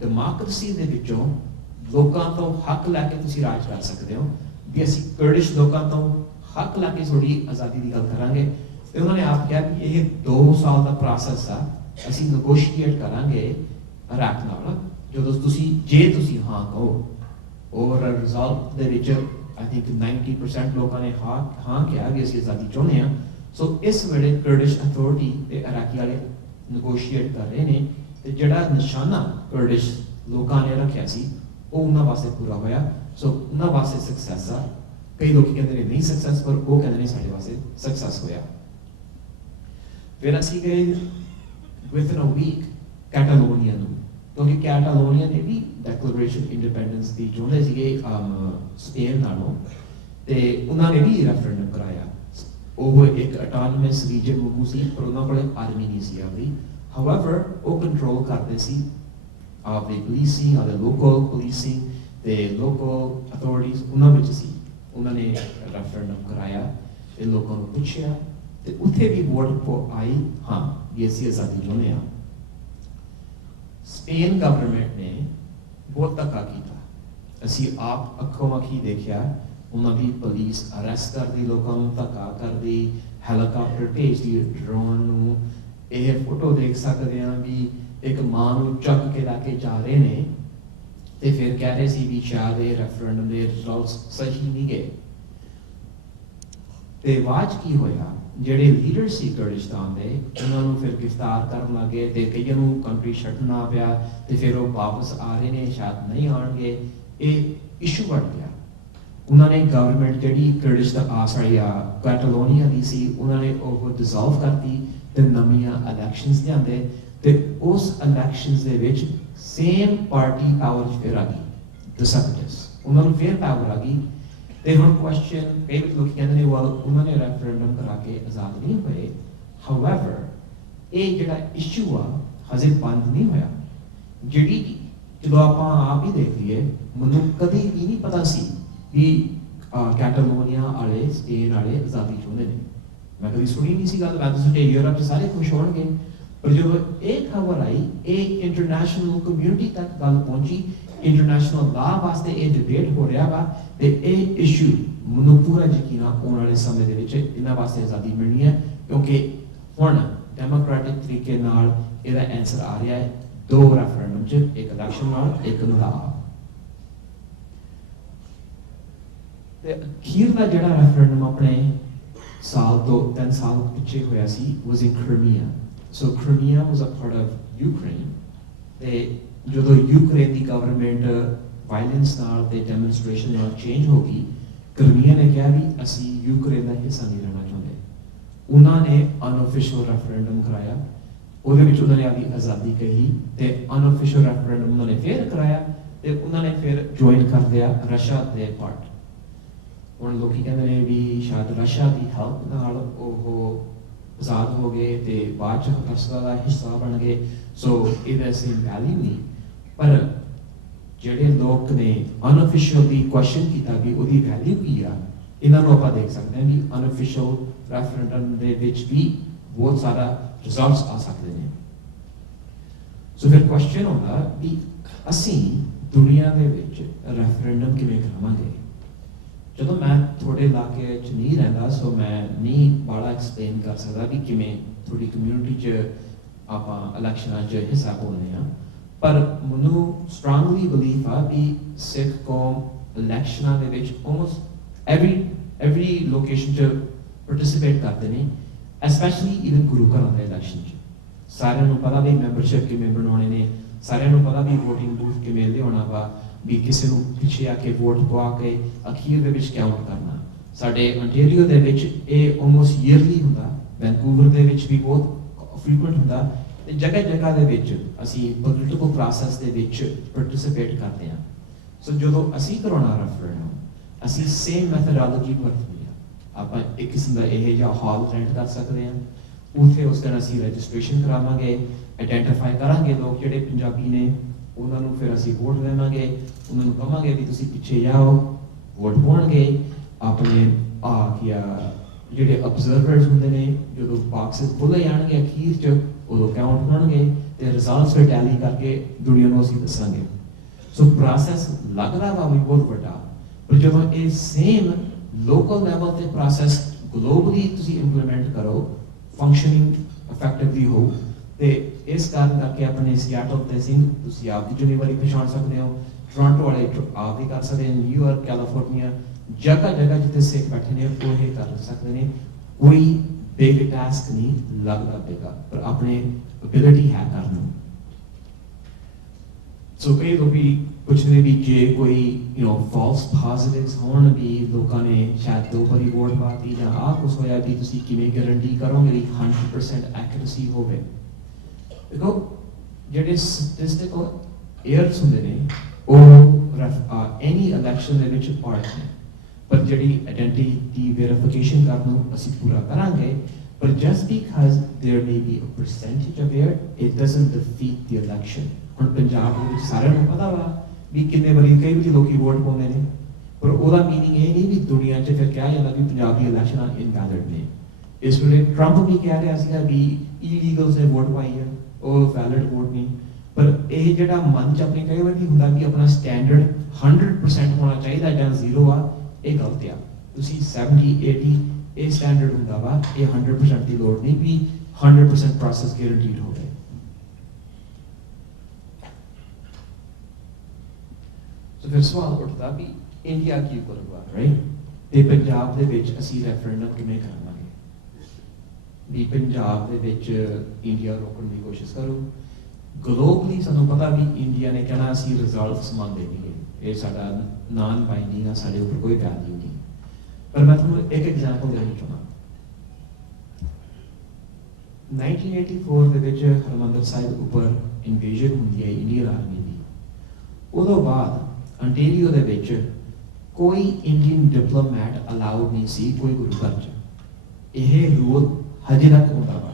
ਡੈਮੋਕ੍ਰੇਸੀ ਦੇ ਵਿੱਚੋਂ ਲੋਕਾਂ ਤੋਂ ਹੱਕ ਲੈ ਕੇ ਤੁਸੀਂ ਰਾਜ ਕਰ ਸਕਦੇ ਹੋ, ਵੀ ਅਸੀਂ ਕੁਰਦਿਸ਼ ਲੋਕਾਂ ਤੋਂ ਹੱਕ ਲੈ ਕੇ ਤੁਹਾਡੀ ਆਜ਼ਾਦੀ ਦੀ ਗੱਲ ਕਰਾਂਗੇ। ਤੇ ਉਹਨਾਂ ਨੇ ਆਪ ਕਿਹਾ ਵੀ ਇਹ 2 ਸਾਲ ਦਾ ਪ੍ਰੋਸੈਸ ਆ, ਅਸੀਂ ਨੈਗੋਸ਼ੀਏਟ ਕਰਾਂਗੇ ਇਰਾਕ ਨਾਲ, ਜਦੋਂ ਜੇ ਤੁਸੀਂ ਹਾਂ ਕਹੋ। ਔਰ ਰਿਜ਼ਲਟ ਦੇ ਵਿੱਚ ਆਈ ਥਿੰਕ 90% ਲੋਕਾਂ ਨੇ ਹਾਂ ਕਿਹਾ ਵੀ ਅਸੀਂ ਆਜ਼ਾਦੀ ਚਾਹੁੰਦੇ ਹਾਂ। ਸੋ ਇਸ ਵੇਲੇ ਕੁਰਦਿਸ਼ ਅਥਾਰਟੀ ਤੇ ਇਰਾਕੀ ਵਾਲੇ ਨੈਗੋਸ਼ੀਏਟ ਕਰ ਰਹੇ ਨੇ ਤੇ ਜਿਹੜਾ ਨਿਸ਼ਾਨਾ ਕੁਰਦਿਸ਼ ਲੋਕਾਂ ਨੇ ਰੱਖਿਆ ਸੀ ਉਹ ਉਹਨਾਂ ਵਾਸਤੇ ਪੂਰਾ ਹੋਇਆ। ਸੋ ਉਹਨਾਂ ਵਾਸਤੇ ਸਕਸੈਸ ਆ। ਕਈ ਲੋਕ ਕਹਿੰਦੇ ਨੇ ਨਹੀਂ ਸਕਸੈਸ, ਪਰ ਉਹ ਕਹਿੰਦੇ ਨੇ ਸਾਡੇ ਵਾਸਤੇ ਸਕਸੈਸ ਹੋਇਆ। ਫਿਰ ਅਸੀਂ ਗਏ ਵਿਦਨ ਅ ਵੀਕ ਕੈਟਾਲੋਨੀਆ ਨੂੰ, ਕਿਉਂਕਿ ਕੈਟਾਲੋਨੀਆ ਨੇ ਵੀ ਡੈਕਲੇਰੇਸ਼ਨ ਇੰਡੀਪੈਂਡੈਂਸ ਦੀ ਚਾਹੁੰਦੇ ਸੀਗੇ ਸਪੇਨ ਨਾਲੋਂ, ਤੇ ਉਹਨਾਂ ਨੇ ਵੀ ਰੈਫਰੈਂਡਮ ਕਰਾਇਆ। ਉਹ ਇੱਕ ਆਟੋਨਮਸ ਰੀਜਨ ਵਾਂਗੂ ਸੀ, ਪਰ ਉਹਨਾਂ ਕੋਲੇ ਆਰਮੀ ਨਹੀਂ ਸੀ ਆਪਦੀ। ਹਾਊਐਵਰ ਉਹ ਕੰਟਰੋਲ ਕਰਦੇ ਸੀ ਆਪਦੇ ਪੁਲਿਸਿੰਗ, ਆਪਦੇ ਲੋਕਲ ਪੁਲਿਸਿੰਗ ਤੇ ਲੋਕਲ ਅਥਾਰਟੀਜ਼ ਉਹਨਾਂ ਵਿੱਚ ਸੀ। ਉਹਨਾਂ ਨੇ ਰੈਫਰੈਂਡਮ ਕਰਾਇਆ ਤੇ ਲੋਕਾਂ ਨੂੰ ਪੁੱਛਿਆ ਤੇ ਉੱਥੇ ਵੀ ਵੋਟ ਆਈ, ਹਾਂ ਵੀ ਅਸੀਂ ਆਜ਼ਾਦੀ ਚਾਹੁੰਦੇ ਹਾਂ। ਸਪੇਨ ਗਵਰਨਮੈਂਟ ਨੇ ਬਹੁਤ ਧੱਕਾ ਕੀਤਾ, ਅਸੀਂ ਆਪ ਅੱਖੋਂ ਅੱਖੀ ਦੇਖਿਆ। ਉਹਨਾਂ ਦੀ ਪੁਲਿਸ ਅਰੈਸਟ ਕਰਦੀ, ਲੋਕਾਂ ਨੂੰ ਧੱਕਾ ਕਰਦੀ, ਹੈਲੀਕਾਪਟਰ ਭੇਜਦੀ, ਡਰੋਨ ਨੂੰ। ਇਹ ਫੋਟੋ ਦੇਖ ਸਕਦੇ ਹਾਂ ਵੀ ਇੱਕ ਮਾਂ ਨੂੰ ਚੱਕ ਕੇ ਲੈ ਕੇ ਜਾ ਰਹੇ ਨੇ ਤੇ ਫਿਰ ਕਹਿ ਰਹੇ ਸੀ ਵੀ ਸ਼ਾਇਦ ਇਹ ਰੈਫਰੈਂਡਮ ਦੇ ਰਿਜ਼ਲਟਸ ਸਹੀ ਨਹੀਂ ਗਏ। ਤੇ ਬਾਅਦ ਕੀ ਹੋਇਆ, ਜਿਹੜੇ ਲੀਡਰ ਸੀ ਕੁਰਦਿਸਤਾਨ ਦੇ ਉਹਨਾਂ ਨੂੰ ਫਿਰ ਗ੍ਰਿਫਤਾਰ ਕਰਨ ਲੱਗੇ ਤੇ ਕਈਆਂ ਨੂੰ ਕੰਟਰੀ ਛੱਡਣਾ ਪਿਆ ਤੇ ਫਿਰ ਉਹ ਵਾਪਸ ਆ ਰਹੇ ਨੇ, ਸ਼ਾਇਦ ਨਹੀਂ ਆਉਣਗੇ। ਇਹ ਇਸ਼ੂ ਬਣ ਗਿਆ। ਉਹਨਾਂ ਨੇ ਗਵਰਨਮੈਂਟ ਜਿਹੜੀ ਕੈਟਾਲੋਨੀਆ ਦੀ ਸੀ ਉਹਨਾਂ ਨੇ ਉਹ ਡਿਸੋਲਵ ਕਰਤੀ ਤੇ ਨਵੀਆਂ ਇਲੈਕਸ਼ਨਸ ਲਿਆਂਦੇ ਤੇ ਉਸ ਇਲੈਕਸ਼ਨਸ ਦੇ ਵਿੱਚ ਸੇਮ ਪਾਰਟੀ ਪਾਵਰ 'ਚ ਫਿਰ ਆ ਗਈ, ਦ ਸੈਪਰੇਟਿਸਟ। ਉਹਨਾਂ ਨੂੰ ਫਿਰ ਪਾਵਰ ਆ ਗਈ ਤੇ ਹੁਣ ਕੁਐਸਚਨ ਕਈ ਲੋਕ ਕਹਿੰਦੇ ਨੇ well ਉਹਨਾਂ ਨੇ ਰੈਫਰੈਂਡਮ ਕਰਾ ਕੇ ਆਜ਼ਾਦ ਨਹੀਂ ਹੋਏ। ਹਾਊਐਵਰ ਇਹ ਜਿਹੜਾ ਇਸ਼ੂ ਆ ਹਜੇ ਬੰਦ ਨਹੀਂ ਹੋਇਆ। ਜਿਹੜੀ ਜਦੋਂ ਆਪਾਂ ਆਪ ਹੀ ਦੇਖ ਲਈਏ, ਮੈਨੂੰ ਕਦੀ ਵੀ ਨਹੀਂ ਪਤਾ ਸੀ ਵੀ ਕੈਟਾਲੋਨੀਆ ਵਾਲੇ ਸਪੇਨ ਵਾਲੇ ਆਜ਼ਾਦੀ ਚਾਹੁੰਦੇ ਨੇ। ਮੈਂ ਕਦੀ ਸੁਣੀ ਨਹੀਂ ਸੀ ਗੱਲ। ਮੈਂ ਤਾਂ ਸੋਚਿਆ ਯੂਰਪ 'ਚ ਸਾਰੇ ਖੁਸ਼ ਹੋਣਗੇ, ਪਰ ਜਦੋਂ ਇਹ ਖਬਰ ਆਈ, ਇਹ ਇੰਟਰਨੈਸ਼ਨਲ ਕਮਿਊਨਿਟੀ ਤੱਕ ਗੱਲ ਪਹੁੰਚੀ, ਇੰਟਰਨੈਸ਼ਨਲ ਲਾਅ ਵਾਸਤੇ ਇਹ ਡਿਬੇਟ ਹੋ ਰਿਹਾ ਵਾ ਤੇ ਇਹ ਇਸ਼ੂ ਮੈਨੂੰ ਪੂਰਾ ਯਕੀਨ ਆ ਆਉਣ ਵਾਲੇ ਸਮੇਂ ਦੇ ਵਿੱਚ ਇਹਨਾਂ ਵਾਸਤੇ ਆਜ਼ਾਦੀ ਮਿਲਣੀ ਹੈ, ਕਿਉਂਕਿ ਹੁਣ ਡੈਮੋਕ੍ਰੈਟਿਕ ਤਰੀਕੇ ਨਾਲ ਇਹਦਾ ਆਨਸਰ ਆ ਰਿਹਾ ਹੈ 2 ਰੈਫਰੈਂਡਮ 'ਚ, ਇੱਕ ਇਲੈਕਸ਼ਨ ਨਾਲ, ਇੱਕ ਨਾਲ। ਤੇ ਅਖੀਰ ਦਾ ਜਿਹੜਾ ਰੈਫਰੈਂਡਮ ਆਪਣੇ ਸਾਲ ਤੋਂ 3 ਸਾਲ ਪਿੱਛੇ ਹੋਇਆ ਸੀ was in Crimea. So Crimea was a part of Ukraine. ਤੇ ਜਦੋਂ ਯੂਕਰੇਨ ਦੀ ਗਵਰਨਮੈਂਟ ਵਾਇਲੈਂਸ ਨਾਲ ਤੇ ਡੈਮੋਨਸਟ੍ਰੇਸ਼ਨ ਨਾਲ ਚੇਂਜ ਹੋ ਗਈ, ਕ੍ਰੀਮੀਆ ਨੇ ਕਿਹਾ ਵੀ ਅਸੀਂ ਯੂਕਰੇਨ ਦਾ ਹਿੱਸਾ ਨਹੀਂ ਲੈਣਾ ਚਾਹੁੰਦੇ। ਉਹਨਾਂ ਨੇ ਅਨਅਫੀਸ਼ੀਅਲ ਰੈਫਰੈਂਡਮ ਕਰਾਇਆ ਉਹਦੇ ਵਿੱਚ ਉਹਨਾਂ ਨੇ ਆਪਣੀ ਆਜ਼ਾਦੀ ਕਹੀ ਤੇ ਅਨਅਫੀਸ਼ੀਅਲ ਰੈਫਰੈਂਡਮ ਉਹਨਾਂ ਨੇ ਫਿਰ ਕਰਾਇਆ ਤੇ ਉਹਨਾਂ ਨੇ ਫਿਰ ਜੁਆਇਨ ਕਰ ਲਿਆ ਰਸ਼ੀਆ ਦੇ ਪਾਰਟ। ਹੁਣ ਲੋਕੀ ਕਹਿੰਦੇ ਨੇ ਵੀ ਸ਼ਾਇਦ ਰਸ਼ੀਆ ਦੀ ਹੈਲਪ ਨਾਲ ਉਹ ਆਜ਼ਾਦ ਹੋ ਗਏ ਤੇ ਬਾਅਦ ਚ ਰਸ਼ੀਆ ਦਾ ਹਿੱਸਾ ਬਣ ਗਏ, ਸੋ ਇਹਦਾ ਸੇਮ ਵੈਲਿਊ ਨਹੀਂ। ਪਰ ਜਿਹੜੇ ਲੋਕ ਨੇ ਅਨਅਫੀਸ਼ੀਅਲੀ ਕੁਐਸਚਨ ਕੀਤਾ ਵੀ ਉਹਦੀ ਵੈਲਿਊ ਕੀ ਆ, ਇਹਨਾਂ ਨੂੰ ਆਪਾਂ ਦੇਖ ਸਕਦੇ ਹਾਂ ਵੀ ਅਨਅਫੀਸ਼ੀਅਲ ਰੈਫਰੈਂਡਮ ਦੇ ਵਿੱਚ ਵੀ ਬਹੁਤ ਸਾਰਾ ਰਿਜ਼ਲਟਸ ਆ ਸਕਦੇ ਨੇ। ਸੋ ਫਿਰ ਕੁਐਸਚਨ ਹੁੰਦਾ ਵੀ ਅਸੀਂ ਦੁਨੀਆ ਦੇ ਵਿੱਚ ਰੈਫਰੈਂਡਮ ਕਿਵੇਂ ਕਰਾਵਾਂਗੇ। ਜਦੋਂ ਮੈਂ ਤੁਹਾਡੇ ਇਲਾਕੇ 'ਚ ਨਹੀਂ ਰਹਿੰਦਾ, ਸੋ ਮੈਂ ਨਹੀਂ ਬਾਲਾ ਐਕਸਪਲੇਨ ਕਰ ਸਕਦਾ ਵੀ ਕਿਵੇਂ ਤੁਹਾਡੀ ਕਮਿਊਨਿਟੀ 'ਚ ਆਪਾਂ ਇਲੈਕਸ਼ਨਾਂ 'ਚ ਹਿੱਸਾ ਪਾਉਂਦੇ ਹਾਂ। ਪਰ ਮੈਨੂੰ ਸਟਰੋਂਗਲੀ ਬਲੀਵ ਆ ਵੀ ਸਿੱਖ ਕੌਮ ਇਲੈਕਸ਼ਨਾਂ ਦੇ ਵਿੱਚ ਆਲਮੋਸਟ ਐਵਰੀ ਲੋਕੇਸ਼ਨ 'ਚ ਪਾਰਟਿਸਿਪੇਟ ਕਰਦੇ ਨੇ, ਐਸਪੈਸ਼ਲੀ ਇਵਨ ਗੁਰੂ ਘਰਾਂ ਦੇ ਇਲੈਕਸ਼ਨ 'ਚ। ਸਾਰਿਆਂ ਨੂੰ ਪਤਾ ਵੀ ਮੈਂਬਰਸ਼ਿਪ ਕਿਵੇਂ ਬਣਾਉਣੇ ਨੇ, ਸਾਰਿਆਂ ਨੂੰ ਪਤਾ ਵੀ VOTING ਬੂਥ ਕਿਵੇਂ ਲਿਆਉਣਾ ਵਾ, ਵੀ ਕਿਸੇ ਨੂੰ ਪਿੱਛੇ ਆ ਕੇ ਵੋਟ ਪਵਾ ਕੇ ਅਖੀਰ ਦੇ ਵਿੱਚ ਕਾਊਂਟ ਕਰਨਾ। ਸਾਡੇ ਅੰਟੇਰੀਓ ਦੇ ਵਿੱਚ ਇਹ ਆਲਮੋਸਟ ਈਅਰਲੀ ਹੁੰਦਾ, ਵੈਨਕੂਵਰ ਦੇ ਵਿੱਚ ਵੀ ਬਹੁਤ ਫ੍ਰੀਕੁਐਂਟ ਹੁੰਦਾ ਤੇ ਜਗ੍ਹਾ ਜਗ੍ਹਾ ਦੇ ਵਿੱਚ ਅਸੀਂ ਪੋਲੀਟੀਕਲ ਪ੍ਰੋਸੈਸ ਦੇ ਵਿੱਚ ਪਾਰਟਿਸਿਪੇਟ ਕਰਦੇ ਹਾਂ। ਸੋ ਜਦੋਂ ਅਸੀਂ ਕਰਾਉਣਾ ਰੈਫਰੈਂਡਮ, ਅਸੀਂ ਸੇਮ ਮੈਥਡੋਲੋਜੀ ਵਰਤਦੇ ਹਾਂ। ਆਪਾਂ ਇੱਕ ਕਿਸਮ ਦਾ ਇਹ ਜਿਹਾ ਹਾਲ ਰੈਂਟ ਕਰ ਸਕਦੇ ਹਾਂ, ਉੱਥੇ ਉਸ ਦਿਨ ਅਸੀਂ ਰਜਿਸਟ੍ਰੇਸ਼ਨ ਕਰਾਵਾਂਗੇ, ਆਈਡੈਂਟੀਫਾਈ ਕਰਾਂਗੇ ਲੋਕ ਜਿਹੜੇ ਪੰਜਾਬੀ ਨੇ, ਉਹਨਾਂ ਨੂੰ ਫਿਰ ਅਸੀਂ ਵੋਟ ਦੇਵਾਂਗੇ, ਉਹਨਾਂ ਨੂੰ ਕਹਾਂਗੇ ਵੀ ਤੁਸੀਂ ਪਿੱਛੇ ਜਾਓ, ਵੋਟ ਪਾਉਣਗੇ। ਆਪਣੇ ਜਿਹੜੇ ਅਬਜ਼ਰਵਰਸ ਹੁੰਦੇ ਨੇ, ਜਦੋਂ ਬਾਕਸਸ ਖੋਲ੍ਹੇ ਜਾਣਗੇ ਅਖੀਰ 'ਚ ਉਦੋਂ ਕਾਊਂਟ ਹੋਣਗੇ ਤੇ ਰਿਜ਼ਲਟਸ ਫਿਰ ਟੈਲੀ ਕਰਕੇ ਦੁਨੀਆ ਨੂੰ ਅਸੀਂ ਦੱਸਾਂਗੇ। ਸੋ ਪ੍ਰੋਸੈਸ ਲੱਗਦਾ ਵਾ ਵੀ ਬਹੁਤ ਵੱਡਾ, ਪਰ ਜਦੋਂ ਇਹ ਸੇਮ ਲੋਕਲ ਲੈਵਲ ਤੇ ਪ੍ਰੋਸੈਸ ਗਲੋਬਲੀ ਤੁਸੀਂ ਇੰਪਲੀਮੈਂਟ ਕਰੋ, ਫੰਕਸ਼ਨਿੰਗ ਇਫੈਕਟਿਵਲੀ ਹੋ, ਤੇ ਇਸ ਕਾਰਨ ਕਰਕੇ ਆਪਣੇ ਸਿਆਟਲ ਤੇ ਸਿੰਘ ਤੁਸੀਂ ਆਪ ਦੀ ਜ਼ਿੰਮੇਵਾਰੀ ਪਛਾਣ ਸਕਦੇ ਹੋ, ਟੋਰਾਂਟੋ ਵਾਲੇ ਆਪ ਵੀ ਕਰ ਸਕਦੇ ਨੇ, ਨਿਊਯਾਰਕ, ਕੈਲੀਫੋਰਨੀਆ, ਜਗ੍ਹਾ ਜਗ੍ਹਾ ਜਿੱਥੇ ਸਿੱਖ ਬੈਠੇ ਨੇ ਉਹ ਇਹ ਕਰ ਸਕਦੇ ਨੇ। ਕੋਈ ਬਿਗ ਟਾਸਕ ਨਹੀਂ ਲੱਗਦਾ ਪਏਗਾ, ਪਰ ਆਪਣੇ ਐਬਿਲਿਟੀ ਹੈ ਕਰਨ ਨੂੰ। ਸੋ ਕਈ ਲੋਕ ਵੀ ਪੁੱਛਦੇ ਵੀ ਜੇ ਕੋਈ ਫਾਲਸ ਪੋਜ਼ਿਟਿਵਸ ਹੋਣ ਵੀ ਲੋਕਾਂ ਨੇ ਸ਼ਾਇਦ 2 ਵਾਰੀ ਵੋਟ ਪਾਤੀ ਜਾਂ ਆਹ ਕੁਛ ਹੋਇਆ ਵੀ ਤੁਸੀਂ ਕਿਵੇਂ ਗਾਰੰਟੀ ਕਰੋਗੇ ਕਿ 100% ਐਕੂਰੇਸੀ ਹੋਵੇ। ਦੇਖੋ ਜਿਹੜੇ ਸਟੈਟਿਸਟਿਕਲ ਏਅਰਸ ਹੁੰਦੇ ਨੇ ਉਹ ਐਨੀ ਇਲੈਕਸ਼ਨ ਦੇ ਵਿੱਚ ਪਾਰਟ ਨੇ, ਪਰ ਜਿਹੜੀ ਆਇਡੈਂਟੀਟੀ ਵੈਰੀਫਿਕੇਸ਼ਨ ਕਰਨ ਨੂੰ ਅਸੀਂ ਪੂਰਾ ਕਰਾਂਗੇ। ਪਰ just because there may be a percentage of error, it doesn't defeat the election। ਹੁਣ ਪੰਜਾਬ ਦੇ ਵਿੱਚ ਸਾਰਿਆਂ ਨੂੰ ਪਤਾ ਵਾ ਵੀ ਕਿੰਨੇ ਵਾਰੀ ਕਈ ਵਾਰੀ ਲੋਕੀ ਵੋਟ ਪਾਉਂਦੇ ਨੇ, ਪਰ ਉਹਦਾ ਮੀਨਿੰਗ ਇਹ ਨਹੀਂ ਵੀ ਦੁਨੀਆ 'ਚ ਫਿਰ ਕਿਹਾ ਜਾਂਦਾ ਵੀ ਪੰਜਾਬ ਦੀ ਇਲੈਕਸ਼ਨਾਂ ਇਨਵੈਲਿਡ ਨੇ। ਇਸ ਵੇਲੇ ਟਰੰਪ ਵੀ ਕਹਿ ਰਿਹਾ ਸੀਗਾ ਵੀ ਇਲੀਗਲਸ ਨੇ ਵੋਟ ਪਾਈ ਹੈ, ਉਹ ਵੈਲਿਡ ਵੋਟ ਨਹੀਂ। ਪਰ ਇਹ ਜਿਹੜਾ ਮਨ 'ਚ ਆਪਣੀ ਕਈ ਵਾਰੀ ਹੁੰਦਾ ਵੀ ਆਪਣਾ ਸਟੈਂਡਰਡ 100% ਹੋਣਾ ਚਾਹੀਦਾ ਜਾਂ 0 ਆ, ਇਹ ਗਲਤ ਆ। ਤੁਸੀਂ 70-80 ਇਹ ਸਟੈਂਡਰਡ ਹੁੰਦਾ ਵਾ, ਇਹ 100% ਦੀ ਲੋੜ ਨਹੀਂ ਵੀ 100% ਪ੍ਰੋਸੈਸ ਗਾਰੰਟੀਡ ਹੋਵੇ। ਸੋ ਫਿਰ ਸਵਾਲ ਉੱਠਦਾ ਵੀ ਇੰਡੀਆ ਕੀ ਕਰੂਗਾ, ਰਾਈਟ? ਤੇ ਪੰਜਾਬ ਦੇ ਵਿੱਚ ਅਸੀਂ ਰੈਫਰੈਂਡਮ ਕਿਵੇਂ ਕਰਾਂਗੇ? ਵੀ ਪੰਜਾਬ ਦੇ ਵਿੱਚ ਇੰਡੀਆ ਰੋਕਣ ਦੀ ਕੋਸ਼ਿਸ਼ ਕਰੂ। ਗਲੋਬਲੀ ਸਾਨੂੰ ਪਤਾ ਵੀ ਇੰਡੀਆ ਨੇ ਕਹਿਣਾ ਅਸੀਂ ਰਿਜ਼ਲਟਸ ਮੰਗਦੇ ਨਹੀਂ, ਇਹ ਸਾਡਾ ਨਾਨ ਬਾਈਂਡਿੰਗ ਆ, ਸਾਡੇ ਉੱਪਰ ਕੋਈ ਵੈਲਿਊ ਨਹੀਂ। ਪਰ ਮੈਂ ਤੁਹਾਨੂੰ ਇੱਕ ਐਗਜ਼ਾਮਪਲ ਦੇਣਾ ਚਾਹੁੰਦਾ। 1984 ਦੇ ਵਿੱਚ ਹਰਿਮੰਦਰ ਸਾਹਿਬ ਉੱਪਰ ਇਨਵੇਜਨ ਹੁੰਦੀ ਹੈ ਇੰਡੀਅਨ ਆਰਮੀ ਦੀ। ਉਦੋਂ ਬਾਅਦ ਅੰਟੇਰੀਓ ਦੇ ਵਿੱਚ ਕੋਈ ਇੰਡੀਅਨ ਡਿਪਲੋਮੈਟ ਅਲਾਉਡ ਨਹੀਂ ਸੀ ਕੋਈ ਗੁਰੂ ਘਰ 'ਚ। ਇਹ ਰੂਲ ਹਜੇ ਤੱਕ ਹੁੰਦਾ ਵਾ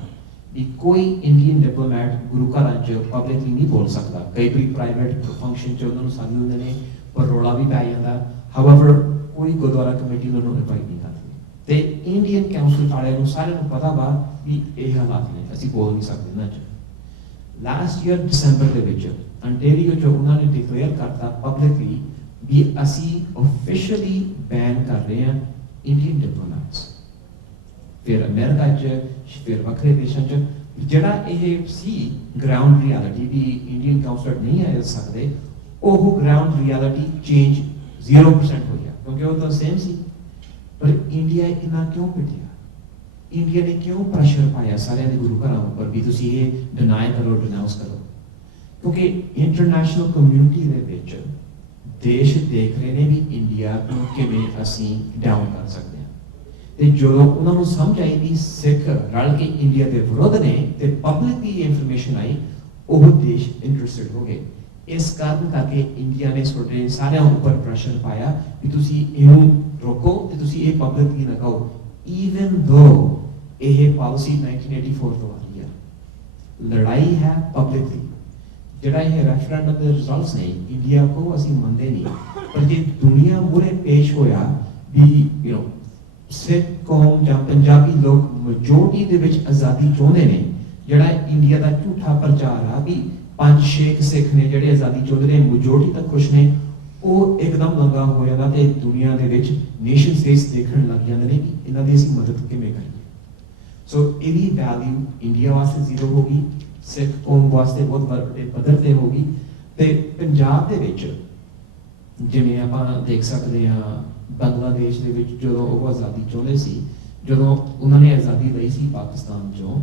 ਵੀ ਕੋਈ ਇੰਡੀਅਨ ਡਿਪਲੋਮੈਟ ਗੁਰੂ ਘਰਾਂ 'ਚ ਪਬਲਿਕਲੀ ਨਹੀਂ ਬੋਲ ਸਕਦਾ। ਕਈ ਵਾਰੀ ਪ੍ਰਾਈਵੇਟ ਫੰਕਸ਼ਨ 'ਚ ਉਹਨਾਂ ਨੂੰ ਸਾਂਝੇ ਹੁੰਦੇ ਨੇ, ਪਰ ਰੌਲਾ ਵੀ ਪੈ ਜਾਂਦਾ। ਹਾਊਐਵਰ ਕੋਈ ਗੁਰਦੁਆਰਾ ਕਮੇਟੀ ਉਹਨਾਂ ਨੂੰ ਇਨਵਾਈਟ ਨਹੀਂ ਕਰਦੀ ਤੇ ਇੰਡੀਅਨ ਕਾਉਂਸਲ ਵਾਲਿਆਂ ਨੂੰ ਸਾਰਿਆਂ ਨੂੰ ਪਤਾ ਵਾ ਵੀ ਇਹ ਹਾਲਾਤ ਨੇ, ਅਸੀਂ ਬੋਲ ਨਹੀਂ ਸਕਦੇ ਇਹਨਾਂ 'ਚ। ਲਾਸਟ ਈਅਰ ਦਸੰਬਰ ਦੇ ਵਿੱਚ ਅੰਟੇਰੀਓ 'ਚ ਉਹਨਾਂ ਨੇ ਡਿਕਲੇਅਰ ਕਰਤਾ ਪਬਲਿਕਲੀ ਵੀ ਅਸੀਂ ਆਫੀਸ਼ੀਅਲੀ ਬੈਨ ਕਰ ਰਹੇ ਹਾਂ ਇੰਡੀਅਨ ਡਿਪਲੋਮੈਟਸ। ਫਿਰ ਅਮਰੀਕਾ 'ਚ, ਫਿਰ ਵੱਖਰੇ ਦੇਸ਼ਾਂ 'ਚ ਜਿਹੜਾ ਇਹ ਸੀ ਗਰਾਊਂਡ ਰਿਐਲਿਟੀ ਵੀ ਇੰਡੀਅਨ ਕਾਉਂਸਲਰ ਨਹੀਂ ਆ ਸਕਦੇ, ਉਹ ਗਰਾਊਂਡ ਰਿਐਲਿਟੀ ਚੇਂਜ 0% ਹੋ ਗਿਆ ਕਿਉਂਕਿ ਉਹ ਤਾਂ ਸੇਮ ਸੀ। ਪਰ ਇੰਡੀਆ ਇੰਨਾ ਕਿਉਂ ਪਿੱਟਿਆ? ਇੰਡੀਆ ਨੇ ਕਿਉਂ ਪ੍ਰੈਸ਼ਰ ਪਾਇਆ ਸਾਰਿਆਂ ਦੇ ਗੁਰੂ ਘਰਾਂ ਉੱਪਰ ਵੀ ਤੁਸੀਂ ਇਹ ਡਿਨਾਈ ਕਰੋ, ਡਿਨਾਊਂਸ ਕਰੋ? ਕਿਉਂਕਿ ਇੰਟਰਨੈਸ਼ਨਲ ਕਮਿਊਨਿਟੀ ਦੇ ਵਿੱਚ ਦੇਸ਼ ਦੇਖ ਰਹੇ ਨੇ ਵੀ ਇੰਡੀਆ ਨੂੰ ਕਿਵੇਂ ਅਸੀਂ ਡਾਊਨ ਕਰ ਸਕਦੇ ਹਾਂ। ਤੇ ਜਦੋਂ ਉਹਨਾਂ ਨੂੰ ਸਮਝ ਆਈ ਵੀ ਸਿੱਖ ਰਲ ਕੇ ਇੰਡੀਆ ਦੇ ਵਿਰੁੱਧ ਨੇ ਤੇ ਪਬਲਿਕਲੀ ਇਨਫੋਰਮੇਸ਼ਨ ਆਈ, ਉਹ ਦੇਸ਼ ਇੰਟਰਸਟਿਡ ਹੋ ਗਏ। ਇਸ ਕਾਰਨ ਕਰਕੇ ਇੰਡੀਆ ਨੇ ਤੁਹਾਡੇ ਸਾਰਿਆਂ ਉੱਪਰ ਪ੍ਰੈਸ਼ਰ ਪਾਇਆ ਕਿ ਤੁਸੀਂ ਇਹਨੂੰ ਰੋਕੋ ਤੇ ਤੁਸੀਂ ਇਹ ਪਬਲਿਕਲੀ ਨਾ ਕਹੋ, ਈਵਨ ਦੋ ਇਹ ਪਾਲਿਸੀ 1984 ਤੋਂ ਆ ਰਹੀ ਹੈ। ਲੜਾਈ ਹੈ ਪਬਲਿਕਲੀ। ਜਿਹੜਾ ਇਹ ਰੈਫਰੈਂਡਮ ਦੇ ਰਿਜ਼ਲਟਸ ਨੇ ਇੰਡੀਆ ਕੋ ਅਸੀਂ ਮੰਨਦੇ ਨਹੀਂ, ਪਰ ਜੇ ਦੁਨੀਆ ਮੂਹਰੇ ਪੇਸ਼ ਹੋਇਆ ਵੀ ਸਿੱਖ ਕੌਮ ਜਾਂ ਪੰਜਾਬੀ ਲੋਕ ਮੈਜੋਰਟੀ ਦੇ ਵਿੱਚ ਆਜ਼ਾਦੀ ਚਾਹੁੰਦੇ ਨੇ, ਜਿਹੜਾ ਇੰਡੀਆ ਦਾ ਝੂਠਾ ਪ੍ਰਚਾਰ ਆ ਵੀ 5-6 ਸਿੱਖ ਨੇ ਜਿਹੜੇ ਆਜ਼ਾਦੀ ਚਾਹੁੰਦੇ ਨੇ, ਮੈਜੋਰਟੀ ਤੱਕ ਖੁਸ਼ ਨੇ, ਉਹ ਇੱਕਦਮ ਲੰਗਾ ਹੋ ਜਾਂਦਾ ਤੇ ਦੁਨੀਆ ਦੇ ਵਿੱਚ ਨੇਸ਼ਨ ਸਟੇਟਸ ਦੇਖਣ ਲੱਗ ਜਾਂਦੇ ਨੇ ਕਿ ਇਹਨਾਂ ਦੀ ਅਸੀਂ ਮਦਦ ਕਿਵੇਂ ਕਰੀਏ। ਸੋ ਇਹਦੀ ਵੈਲਿਊ ਇੰਡੀਆ ਵਾਸਤੇ ਜ਼ੀਰੋ ਹੋ ਗਈ, ਸਿੱਖ ਕੌਮ ਵਾਸਤੇ ਬਹੁਤ ਵੱਡੇ ਪੱਧਰ ਤੇ ਹੋ ਗਈ। ਤੇ ਪੰਜਾਬ ਦੇ ਵਿੱਚ ਜਿਵੇਂ ਆਪਾਂ ਦੇਖ ਸਕਦੇ ਹਾਂ, ਬੰਗਲਾਦੇਸ਼ ਦੇ ਵਿੱਚ ਜਦੋਂ ਉਹ ਆਜ਼ਾਦੀ ਚਾਹੁੰਦੇ ਸੀ, ਜਦੋਂ ਉਹਨਾਂ ਨੇ ਆਜ਼ਾਦੀ ਲਈ ਸੀ ਪਾਕਿਸਤਾਨ ਚੋਂ,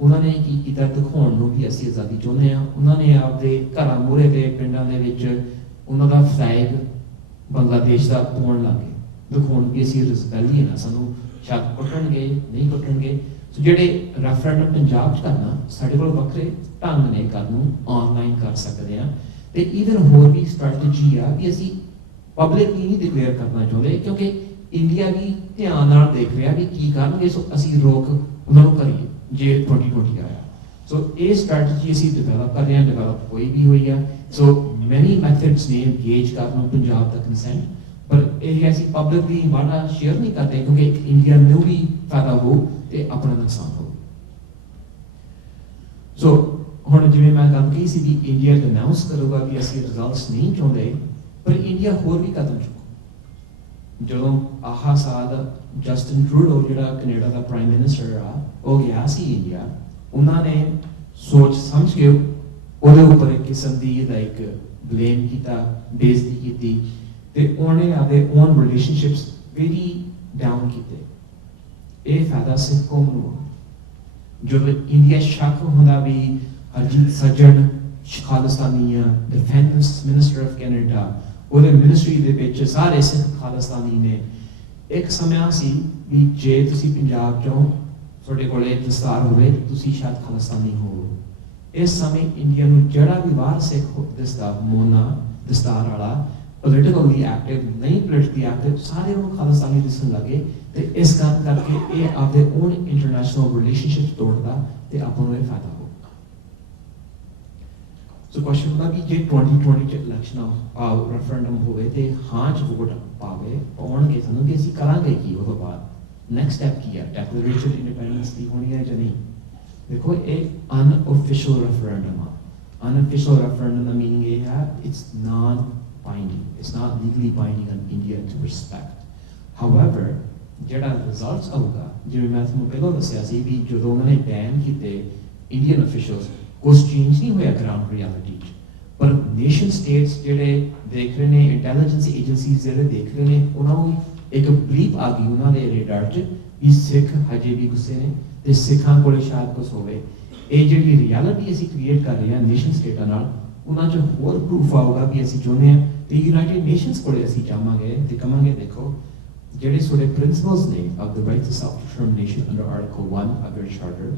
ਉਹਨਾਂ ਨੇ ਕੀ ਕੀਤਾ, ਦਿਖਾਉਣ ਨੂੰ ਵੀ ਅਸੀਂ ਆਜ਼ਾਦੀ ਚਾਹੁੰਦੇ ਹਾਂ। ਉਹਨਾਂ ਨੇ ਆਪਦੇ ਘਰਾਂ ਮੂਹਰੇ ਤੇ ਪਿੰਡਾਂ ਦੇ ਵਿੱਚ ਉਹਨਾਂ ਦਾ ਫਲੈਗ ਬੰਗਲਾਦੇਸ਼ ਦਾ ਪਾਉਣ ਲੱਗੇ, ਦਿਖਾਉਣ ਕਿ ਅਸੀਂ ਰੈਬੈਲੀਅਨ ਆ, ਸਾਨੂੰ ਸ਼ਾਇਦ ਕੁੱਟਣਗੇ ਨਹੀਂ ਕੁੱਟਣਗੇ। ਸੋ ਜਿਹੜੇ ਰੈਫਰੈਂਡਮ ਪੰਜਾਬ 'ਚ ਕਰਨਾ, ਸਾਡੇ ਕੋਲ ਵੱਖਰੇ ਢੰਗ ਨੇ ਕਰਨ ਨੂੰ, ਆਨਲਾਈਨ ਕਰ ਸਕਦੇ ਹਾਂ। ਤੇ ਈਵਨ ਹੋਰ ਵੀ ਸਟ੍ਰੈਟਜੀ ਆ ਵੀ ਅਸੀਂ ਪਬਲਿਕਲੀ ਨਹੀਂ ਡਿਕਲੇਅਰ ਕਰਨਾ ਚਾਹੁੰਦੇ, ਕਿਉਂਕਿ ਇੰਡੀਆ ਵੀ ਧਿਆਨ ਨਾਲ ਦੇਖ ਰਿਹਾ ਵੀ ਕੀ ਕਰਨਗੇ, ਸੋ ਅਸੀਂ ਰੋਕ ਉਹਨਾਂ ਨੂੰ ਕਰੀਏ ਜੇ 2020 ਆਇਆ। ਸੋ ਇਹ ਸਟ੍ਰੈਟਜੀ ਅਸੀਂ ਡਿਵੈਲਪ ਕਰ ਰਹੇ ਹਾਂ, ਡਿਵੈਲਪ ਹੋਈ ਵੀ ਹੋਈ ਆ। ਸੋ ਮੈਨੀ ਮੈਥਡਸ ਨੇ ਇੰਗੇਜ ਕਰਨ ਨੂੰ ਪੰਜਾਬ ਦਾ ਕੰਸੈਂਟ, ਪਰ ਇਹ ਅਸੀਂ ਪਬਲਿਕਲੀ ਮਾੜਾ ਸ਼ੇਅਰ ਨਹੀਂ ਕਰਦੇ ਕਿਉਂਕਿ ਇੰਡੀਆ ਨੂੰ ਵੀ ਫਾਇਦਾ ਹੋ ਤੇ ਆਪਣਾ ਨੁਕਸਾਨ ਹੋ। ਸੋ ਹੁਣ ਜਿਵੇਂ ਮੈਂ ਗੱਲ ਕਹੀ ਸੀ ਵੀ ਇੰਡੀਆ ਅਨਾਉਂਸ ਕਰੂਗਾ ਵੀ ਅਸੀਂ ਰਿਜ਼ਲਟਸ ਨਹੀਂ ਚਾਹੁੰਦੇ, ਪਰ ਇੰਡੀਆ ਹੋਰ ਵੀ ਕਦਮ ਚੁੱਕੂ। ਜਦੋਂ ਆਹ ਸਾਲ ਜਸਟਿਨ ਟਰੂਡੋ ਜਿਹੜਾ ਕੈਨੇਡਾ ਦਾ ਪ੍ਰਾਈਮ ਮਿਨਿਸਟਰ ਆ, ਉਹ ਗਿਆ ਸੀ ਇੰਡੀਆ, ਉਹਨਾਂ ਨੇ ਸੋਚ ਸਮਝ ਕੇ ਉਹਦੇ ਉੱਪਰ ਇੱਕ ਕਿਸਮ ਦੀ ਲਾਈਕ ਬਲੇਮ ਕੀਤਾ, ਬੇਇੱਜ਼ਤੀ ਕੀਤੀ ਤੇ ਉਹਨੇ ਆਪਦੇ ਓਨ ਰਿਲੇਸ਼ਨਸ਼ਿਪਸ ਵੈਰੀ ਡਾਊਨ ਕੀਤੇ। ਇਹ ਫਾਇਦਾ ਸਿੱਖ ਕੌਮ ਨੂੰ। ਜਦੋਂ ਇੰਡੀਆ ਸ਼ੱਕ ਹੁੰਦਾ ਵੀ ਹਰਜੀਤ ਸੱਜਣ ਖਾਲਿਸਤਾਨੀ ਆ, ਡਿਫੈਂਸ ਮਿਨਿਸਟਰ ਆਫ ਕੈਨੇਡਾ, ਉਹਦੇ ਮਿਨਿਸਟਰੀ ਦੇ ਵਿੱਚ ਸਾਰੇ ਸਿੱਖ ਖਾਲਿਸਤਾਨੀ ਨੇ। ਇੱਕ ਸਮਾਂ ਸੀ ਵੀ ਜੇ ਤੁਸੀਂ ਪੰਜਾਬ ਚੋਂ ਤੁਹਾਡੇ ਕੋਲੇ ਦਸਤਾਰ ਹੋਵੇ, ਤੁਸੀਂ ਸ਼ਾਇਦ ਖਾਲਿਸਤਾਨੀ ਹੋ। ਇਸ ਸਮੇਂ ਇੰਡੀਆ ਨੂੰ ਜਿਹੜਾ ਵੀ ਬਾਹਰ ਸਿੱਖ ਦਿਸਦਾ, ਮੋਨਾ ਦਸਤਾਰ ਵਾਲਾ, ਪੋਲੀਟੀਕਲੀ ਐਕਟਿਵ ਨਹੀਂ ਪੋਲੀਟੀਕਲੀ ਐਕਟਿਵ, ਸਾਰੇ ਨੂੰ ਖਾਲਿਸਤਾਨੀ ਦਿਸਣ ਲੱਗੇ। ਤੇ ਇਸ ਕਾਰਨ ਕਰਕੇ ਇਹ ਆਪਦੇ ਓਨ ਇੰਟਰਨੈਸ਼ਨਲ ਰਿਲੇਸ਼ਨਸ਼ਿਪ ਤੋੜਦਾ ਤੇ ਆਪਾਂ ਨੂੰ ਇਹ ਫਾਇਦਾ ਹੋਊਗਾ। ਸੋ ਕੁਐਸਚਨ ਹੁੰਦਾ ਕਿ ਜੇ 2020 ਚ ਇਲੈਕਸ਼ਨ ਰੈਫਰੈਂਡਮ ਹੋਵੇ ਤੇ ਹਾਂ ਚ ਵੋਟ ਪਾਵੇ, ਪਾਉਣਗੇ ਸਾਨੂੰ, ਕਿ ਅਸੀਂ ਕਰਾਂਗੇ ਕੀ ਉਹ ਤੋਂ ਬਾਅਦ, ਨੈਕਸਟ ਸਟੈਪ ਕੀ ਹੈ, ਡੈਕਲੇਰੇਸ਼ਨ ਇੰਡੀਪੈਂਡੈਂਸ ਦੀ ਹੋਣੀ ਹੈ ਜਾਂ ਨਹੀਂ। ਦੇਖੋ ਇਹ ਅਨਅਫੀਸ਼ੀਅਲ ਰੈਫਰੈਂਡਮ ਆ। ਅਨਅਫੀਸ਼ੀਅਲ ਰੈਫਰੈਂਡਮ ਦਾ ਮੀਨਿੰਗ ਇਹ ਹੈ it's non binding, it's not legally binding on India to respect. However ਜਿਹੜਾ ਰਿਜ਼ਲਟਸ ਆਊਗਾ, ਜਿਵੇਂ ਮੈਂ ਤੁਹਾਨੂੰ ਪਹਿਲਾਂ ਦੱਸਿਆ ਸੀ ਵੀ ਜਦੋਂ ਉਹਨਾਂ ਨੇ ਬੈਨ ਕੀਤੇ ਇੰਡੀਅਨ ਅਫੀਸ਼ੀਅਲਸ, ਕੁਝ ਚੇਂਜ ਨਹੀਂ ਹੋਇਆ ਗਰਾਊਂਡ ਰਿਐਲਿਟੀ 'ਚ, ਪਰ ਨੇਸ਼ਨ ਸਟੇਟਸ ਜਿਹੜੇ ਦੇਖ ਰਹੇ ਨੇ, ਇੰਟੈਲੀਜੈਂਸ ਏਜੰਸੀਜ਼ ਜਿਹੜੇ ਦੇਖ ਰਹੇ ਨੇ, ਉਹਨਾਂ ਨੂੰ ਇੱਕ ਬਲੀਪ ਆ ਗਈ ਉਹਨਾਂ ਦੇ ਰੇਡਾਰ 'ਚ ਵੀ ਸਿੱਖ ਹਜੇ ਵੀ ਗੁੱਸੇ ਨੇ ਤੇ ਸਿੱਖਾਂ ਕੋਲੇ ਸ਼ਾਇਦ ਕੁਝ ਹੋਵੇ। ਇਹ ਜਿਹੜੀ ਰਿਐਲਿਟੀ ਅਸੀਂ ਕ੍ਰੀਏਟ ਕਰ ਰਹੇ ਹਾਂ ਨੇਸ਼ਨ ਸਟੇਟਾਂ ਨਾਲ, ਉਹਨਾਂ 'ਚ ਹੋਰ ਪ੍ਰੂਫ ਆਊਗਾ ਵੀ ਅਸੀਂ ਚਾਹੁੰਦੇ ਹਾਂ ਤੇ ਯੂਨਾਈਟਿਡ ਨੇਸ਼ਨਸ ਕੋਲੇ ਅਸੀਂ ਜਾਵਾਂਗੇ ਤੇ ਕਹਾਂਗੇ ਦੇਖੋ ਜਿਹੜੇ ਤੁਹਾਡੇ ਪ੍ਰਿੰਸੀਪਲਸ ਨੇ of the right to self determination under article 1 of your charter,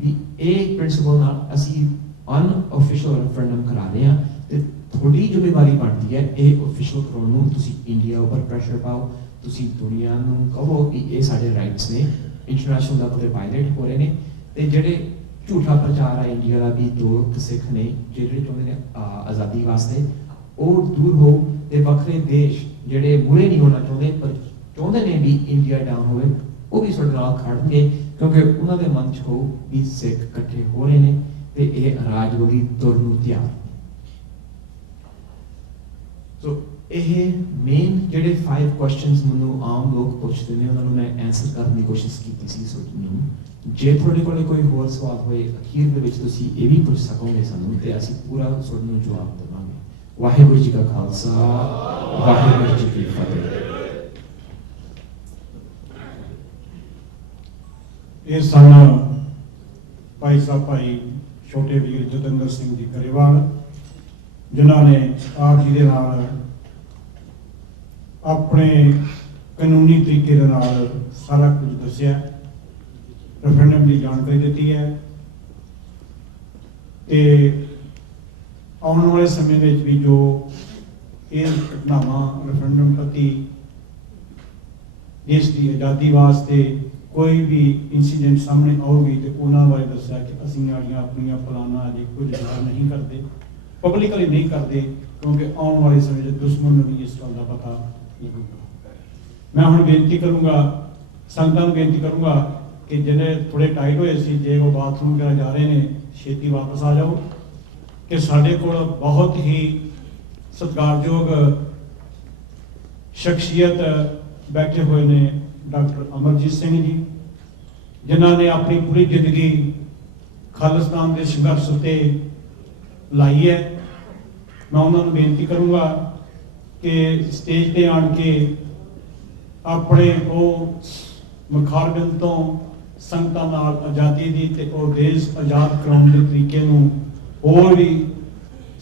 ਵੀ ਇਹ ਪ੍ਰਿੰਸੀਪਲ ਨਾਲ ਅਸੀਂ ਅਨਅਫੀਸ਼ੀਅਲ ਰੈਫਰੈਂਡਮ ਕਰਾ ਰਹੇ ਹਾਂ ਤੇ ਤੁਹਾਡੀ ਜ਼ਿੰਮੇਵਾਰੀ ਬਣਦੀ ਹੈ ਇਹ ਅਫੀਸ਼ੀਅਲ ਕਰਾਉਣ ਨੂੰ। ਤੁਸੀਂ ਇੰਡੀਆ ਉੱਪਰ ਪ੍ਰੈਸ਼ਰ ਪਾਓ, ਤੁਸੀਂ ਦੁਨੀਆ ਨੂੰ ਕਹੋ ਕਿ ਇਹ ਸਾਡੇ ਰਾਈਟਸ ਨੇ, ਇੰਟਰਨੈਸ਼ਨਲ ਲੈਵਲ ਤੇ ਵਾਇਲੇਟ ਹੋ ਰਹੇ ਨੇ। ਤੇ ਜਿਹੜੇ ਝੂਠਾ ਪ੍ਰਚਾਰ ਆ ਇੰਡੀਆ ਦਾ ਵੀ ਦੋ ਸਿੱਖ ਨੇ ਜਿਹੜੇ ਚਾਹੁੰਦੇ ਨੇ ਆਜ਼ਾਦੀ ਵਾਸਤੇ, ਉਹ ਦੂਰ ਹੋ ਤੇ ਵੱਖਰੇ ਦੇਸ਼ ਜਿਹੜੇ ਮੂਹਰੇ ਨਹੀਂ ਹੋਣਾ ਚਾਹੁੰਦੇ ਪਰ ਚਾਹੁੰਦੇ ਨੇ ਵੀ ਇੰਡੀਆ ਡਾਊਨ ਹੋਵੇ, ਉਹ ਵੀ ਸਾਡੇ ਨਾਲ ਖੜਨਗੇ ਕਿਉਂਕਿ ਉਹਨਾਂ ਦੇ ਮਨ 'ਚ ਹੋ ਵੀ ਸਿੱਖ ਇਕੱਠੇ ਹੋ ਰਹੇ ਨੇ ਤੇ ਇਹ ਰਾਜਵਲੀ ਤੁਰ ਨੂੰ ਤਿਆਰ। ਸੋ ਇਹ ਮੇਨ ਜਿਹੜੇ 5 ਕੁਐਸਚਨਸ ਮੈਨੂੰ ਆਮ ਲੋਕ ਪੁੱਛਦੇ ਨੇ, ਉਹਨਾਂ ਨੂੰ ਮੈਂ ਆਨਸਰ ਕਰਨ ਦੀ ਕੋਸ਼ਿਸ਼ ਕੀਤੀ ਸੀ ਤੁਹਾਨੂੰ। ਜੇ ਤੁਹਾਡੇ ਕੋਲੇ ਕੋਈ ਹੋਰ ਸਵਾਲ ਹੋਏ ਅਖੀਰ ਦੇ ਵਿੱਚ ਤੁਸੀਂ ਇਹ ਵੀ ਪੁੱਛ ਸਕੋਗੇ ਸਾਨੂੰ ਤੇ ਅਸੀਂ ਪੂਰਾ ਤੁਹਾਨੂੰ ਜਵਾਬ ਦੇਵਾਂਗੇ। ਵਾਹਿਗੁਰੂ ਜੀ ਕਾ ਖਾਲਸਾ, ਵਾਹਿਗੁਰੂ ਜੀ ਕੀ ਫਤਿਹ। ਇਹ ਸਨ ਭਾਈ ਸਾਹਿਬ ਭਾਈ ਛੋਟੇ ਵੀਰ ਜਤਿੰਦਰ ਸਿੰਘ ਜੀ ਗਰੇਵਾਲ, ਜਿਨ੍ਹਾਂ ਨੇ ਆਪ ਜੀ ਦੇ ਨਾਲ ਆਪਣੇ ਕਾਨੂੰਨੀ ਤਰੀਕੇ ਦੇ ਨਾਲ ਸਾਰਾ ਕੁਝ ਦੱਸਿਆ, ਰੈਫਰੈਂਡਮ ਦੀ ਜਾਣਕਾਰੀ ਦਿੱਤੀ ਹੈ ਤੇ ਆਉਣ ਵਾਲੇ ਸਮੇਂ ਵਿੱਚ ਵੀ ਜੋ ਇਹ ਘਟਨਾਵਾਂ ਰੈਫਰੈਂਡਮ ਪ੍ਰਤੀ ਦੇਸ਼ ਦੀ ਆਜ਼ਾਦੀ ਵਾਸਤੇ ਕੋਈ ਵੀ ਇਨਸੀਡੈਂਟ ਸਾਹਮਣੇ ਆਉਗੀ ਤੇ ਉਹਨਾਂ ਬਾਰੇ ਦੱਸਿਆ ਕਿ ਅਸੀਂ ਆਪਣੀਆਂ ਪਲਾਨਾਂ ਅਜੇ ਕੁਝ ਜ਼ਾਹਰ ਨਹੀਂ ਕਰਦੇ, ਪਬਲਿਕਲੀ ਨਹੀਂ ਕਰਦੇ, ਕਿਉਂਕਿ ਆਉਣ ਵਾਲੇ ਸਮੇਂ 'ਚ ਦੁਸ਼ਮਣ ਨੂੰ ਵੀ ਇਸ ਗੱਲ ਦਾ ਪਤਾ ਲੱਗੂਗਾ। ਮੈਂ ਹੁਣ ਬੇਨਤੀ ਕਰੂੰਗਾ, ਸੰਗਤਾਂ ਨੂੰ ਬੇਨਤੀ ਕਰੂੰਗਾ ਕਿ ਜਿਹੜੇ ਥੋੜੇ ਟਾਈਟ ਹੋਏ ਸੀ, ਜੇ ਉਹ ਬਾਥਰੂਮ ਵਗੈਰਾ ਜਾ ਰਹੇ ਨੇ, ਛੇਤੀ ਵਾਪਸ ਆ ਜਾਓ ਕਿ ਸਾਡੇ ਕੋਲ ਬਹੁਤ ਹੀ ਸਤਿਕਾਰਯੋਗ ਸ਼ਖਸੀਅਤ ਬੈਠੇ ਹੋਏ ਨੇ, ਡਾਕਟਰ ਅਮਰਜੀਤ ਸਿੰਘ ਜੀ, ਜਿਨ੍ਹਾਂ ਨੇ ਆਪਣੀ ਪੂਰੀ ਜ਼ਿੰਦਗੀ ਖਾਲਿਸਤਾਨ ਦੇ ਸੰਘਰਸ਼ ਉੱਤੇ ਲਾਈ ਹੈ। ਮੈਂ ਉਹਨਾਂ ਨੂੰ ਬੇਨਤੀ ਕਰੂੰਗਾ ਕਿ ਸਟੇਜ ਤੇ ਆਣ ਕੇ ਆਪਣੇ ਉਹ ਮੁਖਾਰਬਿੰਦ ਤੋਂ ਸੰਗਤਾਂ ਨਾਲ ਆਜ਼ਾਦੀ ਦੀ ਤੇ ਉਹ ਦੇਸ਼ ਆਜ਼ਾਦ ਕਰਾਉਣ ਦੇ ਤਰੀਕੇ ਨੂੰ ਹੋਰ ਵੀ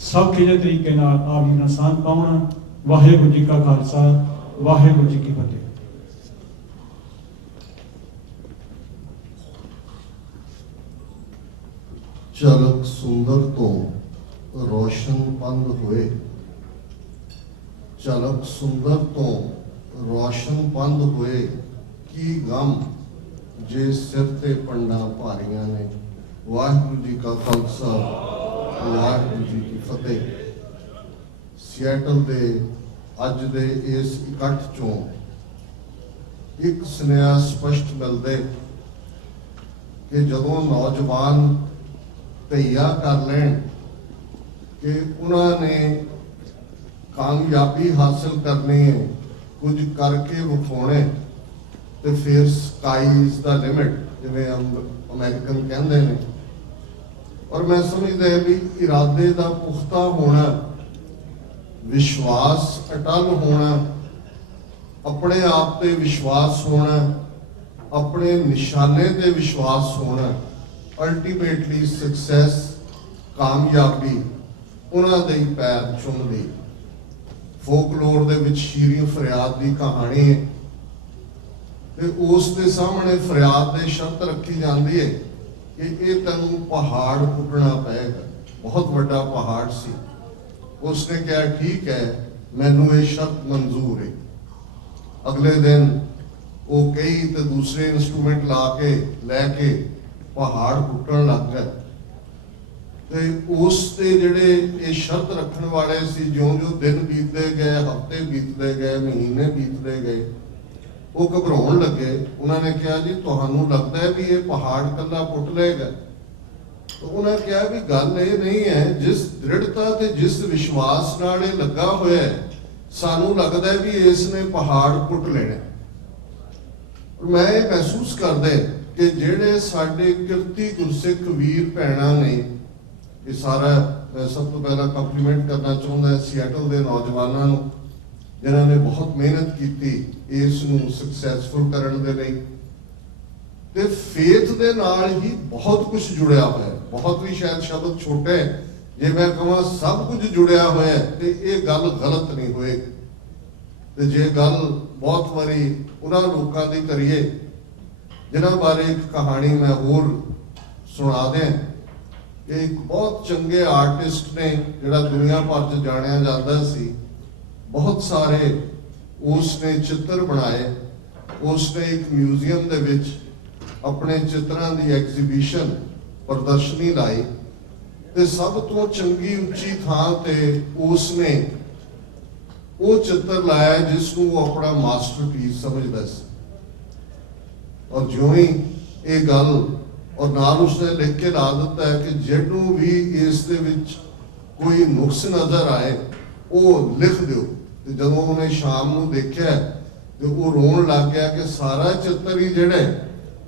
ਸੌਖੇ ਜਿਹੇ ਤਰੀਕੇ ਨਾਲ ਆਪ ਜੀ ਨਾਲ ਸਾਂਝ ਪਾਉਣ। ਵਾਹਿਗੁਰੂ ਜੀ ਕਾ ਖਾਲਸਾ, ਵਾਹਿਗੁਰੂ ਜੀ ਕੀ ਫਤਿਹ। ਝਲਕ ਸੁੰਦਰ ਤੋਂ ਰੋਸ਼ਨ ਪੰਧ ਹੋਏ, ਝਲਕ ਸੁੰਦਰ ਤੋਂ ਰੋਸ਼ਨ ਪੰਧ ਹੋਏ, ਕੀ ਗਮ ਜੇ ਸਿਰ ਤੇ ਪੰਡਾਂ ਭਾਰੀਆਂ ਨੇ। ਵਾਹਿਗੁਰੂ ਜੀ ਕਾ ਖਾਲਸਾ, ਵਾਹਿਗੁਰੂ ਜੀ ਕੀ ਫਤਿਹ। ਸਿਐਟਲ ਦੇ ਅੱਜ ਦੇ ਇਸ ਇਕੱਠ ਚੋਂ ਇੱਕ ਸੁਨੇਹਾ ਸਪਸ਼ਟ ਮਿਲਦੇ ਕਿ ਜਦੋਂ ਨੌਜਵਾਨ ਤਈਆ ਕਰ ਲੈਣ ਕਿ ਉਹਨਾਂ ਨੇ ਕਾਮਯਾਬੀ ਹਾਸਲ ਕਰਨੀ ਹੈ, ਕੁਝ ਕਰਕੇ ਵਿਖਾਉਣੇ, ਤੇ ਫਿਰ ਸਕਾਈ ਇਜ਼ ਦਾ ਲਿਮਿਟ, ਜਿਵੇਂ ਅਮਰੀਕਨ ਕਹਿੰਦੇ ਨੇ। ਔਰ ਮੈਂ ਸਮਝਦਾ ਵੀ ਇਰਾਦੇ ਦਾ ਪੁਖਤਾ ਹੋਣਾ, ਵਿਸ਼ਵਾਸ ਅਟਲ ਹੋਣਾ, ਆਪਣੇ ਆਪ ਤੇ ਵਿਸ਼ਵਾਸ ਹੋਣਾ, ਆਪਣੇ ਨਿਸ਼ਾਨੇ ਤੇ ਵਿਸ਼ਵਾਸ ਹੋਣਾ, ਅਲਟੀਮੇਟਲੀ ਸਕਸੈਸ, ਕਾਮਯਾਬੀ ਉਹਨਾਂ ਦੇ ਹੀ ਪੈਰ ਚੁੰਮਦੀ। ਫੋਕਲੋਰ ਦੇ ਵਿੱਚ ਸ਼ੀਰੀਂ ਫਰਿਆਦ ਦੀ ਕਹਾਣੀ ਹੈ ਤੇ ਉਸ ਦੇ ਸਾਹਮਣੇ ਫਰਿਆਦ ਦੇ ਸ਼ਰਤ ਰੱਖੀ ਜਾਂਦੀ ਹੈ ਕਿ ਇਹ ਤੈਨੂੰ ਪਹਾੜ ਪੁੱਟਣਾ ਪਏਗਾ। ਬਹੁਤ ਵੱਡਾ ਪਹਾੜ ਸੀ। ਉਸਨੇ ਕਿਹਾ ਠੀਕ ਹੈ, ਮੈਨੂੰ ਇਹ ਸ਼ਰਤ ਮਨਜ਼ੂਰ ਹੈ। ਅਗਲੇ ਦਿਨ ਉਹ ਕਈ ਤੇ ਦੂਸਰੇ ਇਨਸਟਰੂਮੈਂਟ ਲੈ ਕੇ ਪਹਾੜ ਪੁੱਟਣ ਲੱਗ ਗਏ ਤੇ ਉਸ ਤੇ ਜਿਹੜੇ ਇਹ ਸ਼ਰਤ ਰੱਖਣ ਵਾਲੇ ਸੀ, ਜਿਉਂ-ਜਿਉਂ ਦਿਨ ਬੀਤਦੇ ਗਏ, ਹਫ਼ਤੇ ਬੀਤਦੇ ਗਏ, ਮਹੀਨੇ ਬੀਤਦੇ ਗਏ, ਉਹ ਘਬਰਾਉਣ ਲੱਗੇ। ਉਹਨਾਂ ਨੇ ਕਿਹਾ ਜੀ ਤੁਹਾਨੂੰ ਲੱਗਦਾ ਹੈ ਵੀ ਇਹ ਪਹਾੜ ਕੱਲਾ ਪੁੱਟ ਲਏਗਾ? ਤਾਂ ਉਹਨਾਂ ਕਿਹਾ ਵੀ ਗੱਲ ਇਹ ਨਹੀਂ ਹੈ, ਜਿਸ ਦ੍ਰਿੜਤਾ ਤੇ ਜਿਸ ਵਿਸ਼ਵਾਸ ਨਾਲ ਇਹ ਲੱਗਾ ਹੋਇਆ ਹੈ, ਸਾਨੂੰ ਲੱਗਦਾ ਹੈ ਵੀ ਇਸ ਨੇ ਪਹਾੜ ਪੁੱਟ ਲੈਣਾ। ਮੈਂ ਇਹ ਮਹਿਸੂਸ ਕਰਦਾ ਕਿ ਜਿਹੜੇ ਸਾਡੇ ਕਿਰਤੀ ਗੁਰਸਿੱਖ ਵੀਰ ਭੈਣਾਂ ਨੇ, ਇਹ ਸਾਰਾ ਮੈਂ ਸਭ ਤੋਂ ਪਹਿਲਾਂ ਕੰਪਲੀਮੈਂਟ ਕਰਨਾ ਚਾਹੁੰਦਾ ਸਿਐਟਲ ਦੇ ਨੌਜਵਾਨਾਂ ਨੂੰ, ਜਿਨ੍ਹਾਂ ਨੇ ਬਹੁਤ ਮਿਹਨਤ ਕੀਤੀ ਇਸ ਨੂੰ ਸਕਸੈਸਫੁਲ ਕਰਨ ਦੇ ਲਈ। ਤੇ ਫੇਥ ਦੇ ਨਾਲ ਹੀ ਬਹੁਤ ਕੁਝ ਜੁੜਿਆ ਹੋਇਆ ਹੈ। ਬਹੁਤ ਵੀ ਸ਼ਾਇਦ ਸ਼ਬਦ ਛੋਟੇ, ਜੇ ਮੈਂ ਕਹਾਂ ਸਭ ਕੁਝ ਜੁੜਿਆ ਹੋਇਆ ਤੇ ਇਹ ਗੱਲ ਗਲਤ ਨਹੀਂ ਹੋਏਗੀ। ਤੇ ਜੇ ਗੱਲ ਬਹੁਤ ਵਾਰੀ ਉਹਨਾਂ ਲੋਕਾਂ ਦੀ ਕਰੀਏ ਜਿਨ੍ਹਾਂ ਬਾਰੇ ਇੱਕ ਕਹਾਣੀ ਮੈਂ ਹੋਰ ਸੁਣਾ ਦਿਆਂ ਕਿ ਇੱਕ ਬਹੁਤ ਚੰਗੇ ਆਰਟਿਸਟ ਨੇ, ਜਿਹੜਾ ਦੁਨੀਆ ਭਰ 'ਚ ਜਾਣਿਆ ਜਾਂਦਾ ਸੀ, ਬਹੁਤ ਸਾਰੇ ਉਸਨੇ ਚਿੱਤਰ ਬਣਾਏ। ਉਸਨੇ ਇੱਕ ਮਿਊਜ਼ੀਅਮ ਦੇ ਵਿੱਚ ਆਪਣੇ ਚਿੱਤਰਾਂ ਦੀ ਐਗਜ਼ੀਬਿਸ਼ਨ, ਪ੍ਰਦਰਸ਼ਨੀ ਲਾਈ ਤੇ ਸਭ ਤੋਂ ਚੰਗੀ ਉੱਚੀ ਥਾਂ ਤੇ ਉਸਨੇ ਉਹ ਚਿੱਤਰ ਲਾਇਆ ਜਿਸ ਨੂੰ ਉਹ ਆਪਣਾ ਮਾਸਟਰਪੀਸ ਸਮਝਦਾ ਸੀ। ਔਰ ਜਿਉਂ ਹੀ ਇਹ ਗੱਲ, ਔਰ ਨਾਲ ਉਸਨੇ ਲਿਖ ਕੇ ਲਾ ਦਿੱਤਾ ਹੈ ਕਿ ਜਿਹਨੂੰ ਵੀ ਇਸ ਦੇ ਵਿੱਚ ਕੋਈ ਨੁਕਸ ਨਜ਼ਰ ਆਏ ਉਹ ਲਿਖ ਦਿਓ। ਤੇ ਜਦੋਂ ਉਹਨੇ ਸ਼ਾਮ ਨੂੰ ਦੇਖਿਆ ਤੇ ਉਹ ਰੋਣ ਲੱਗ ਗਿਆ ਕਿ ਸਾਰਾ ਚਿੱਤਰ ਹੀ ਜਿਹੜਾ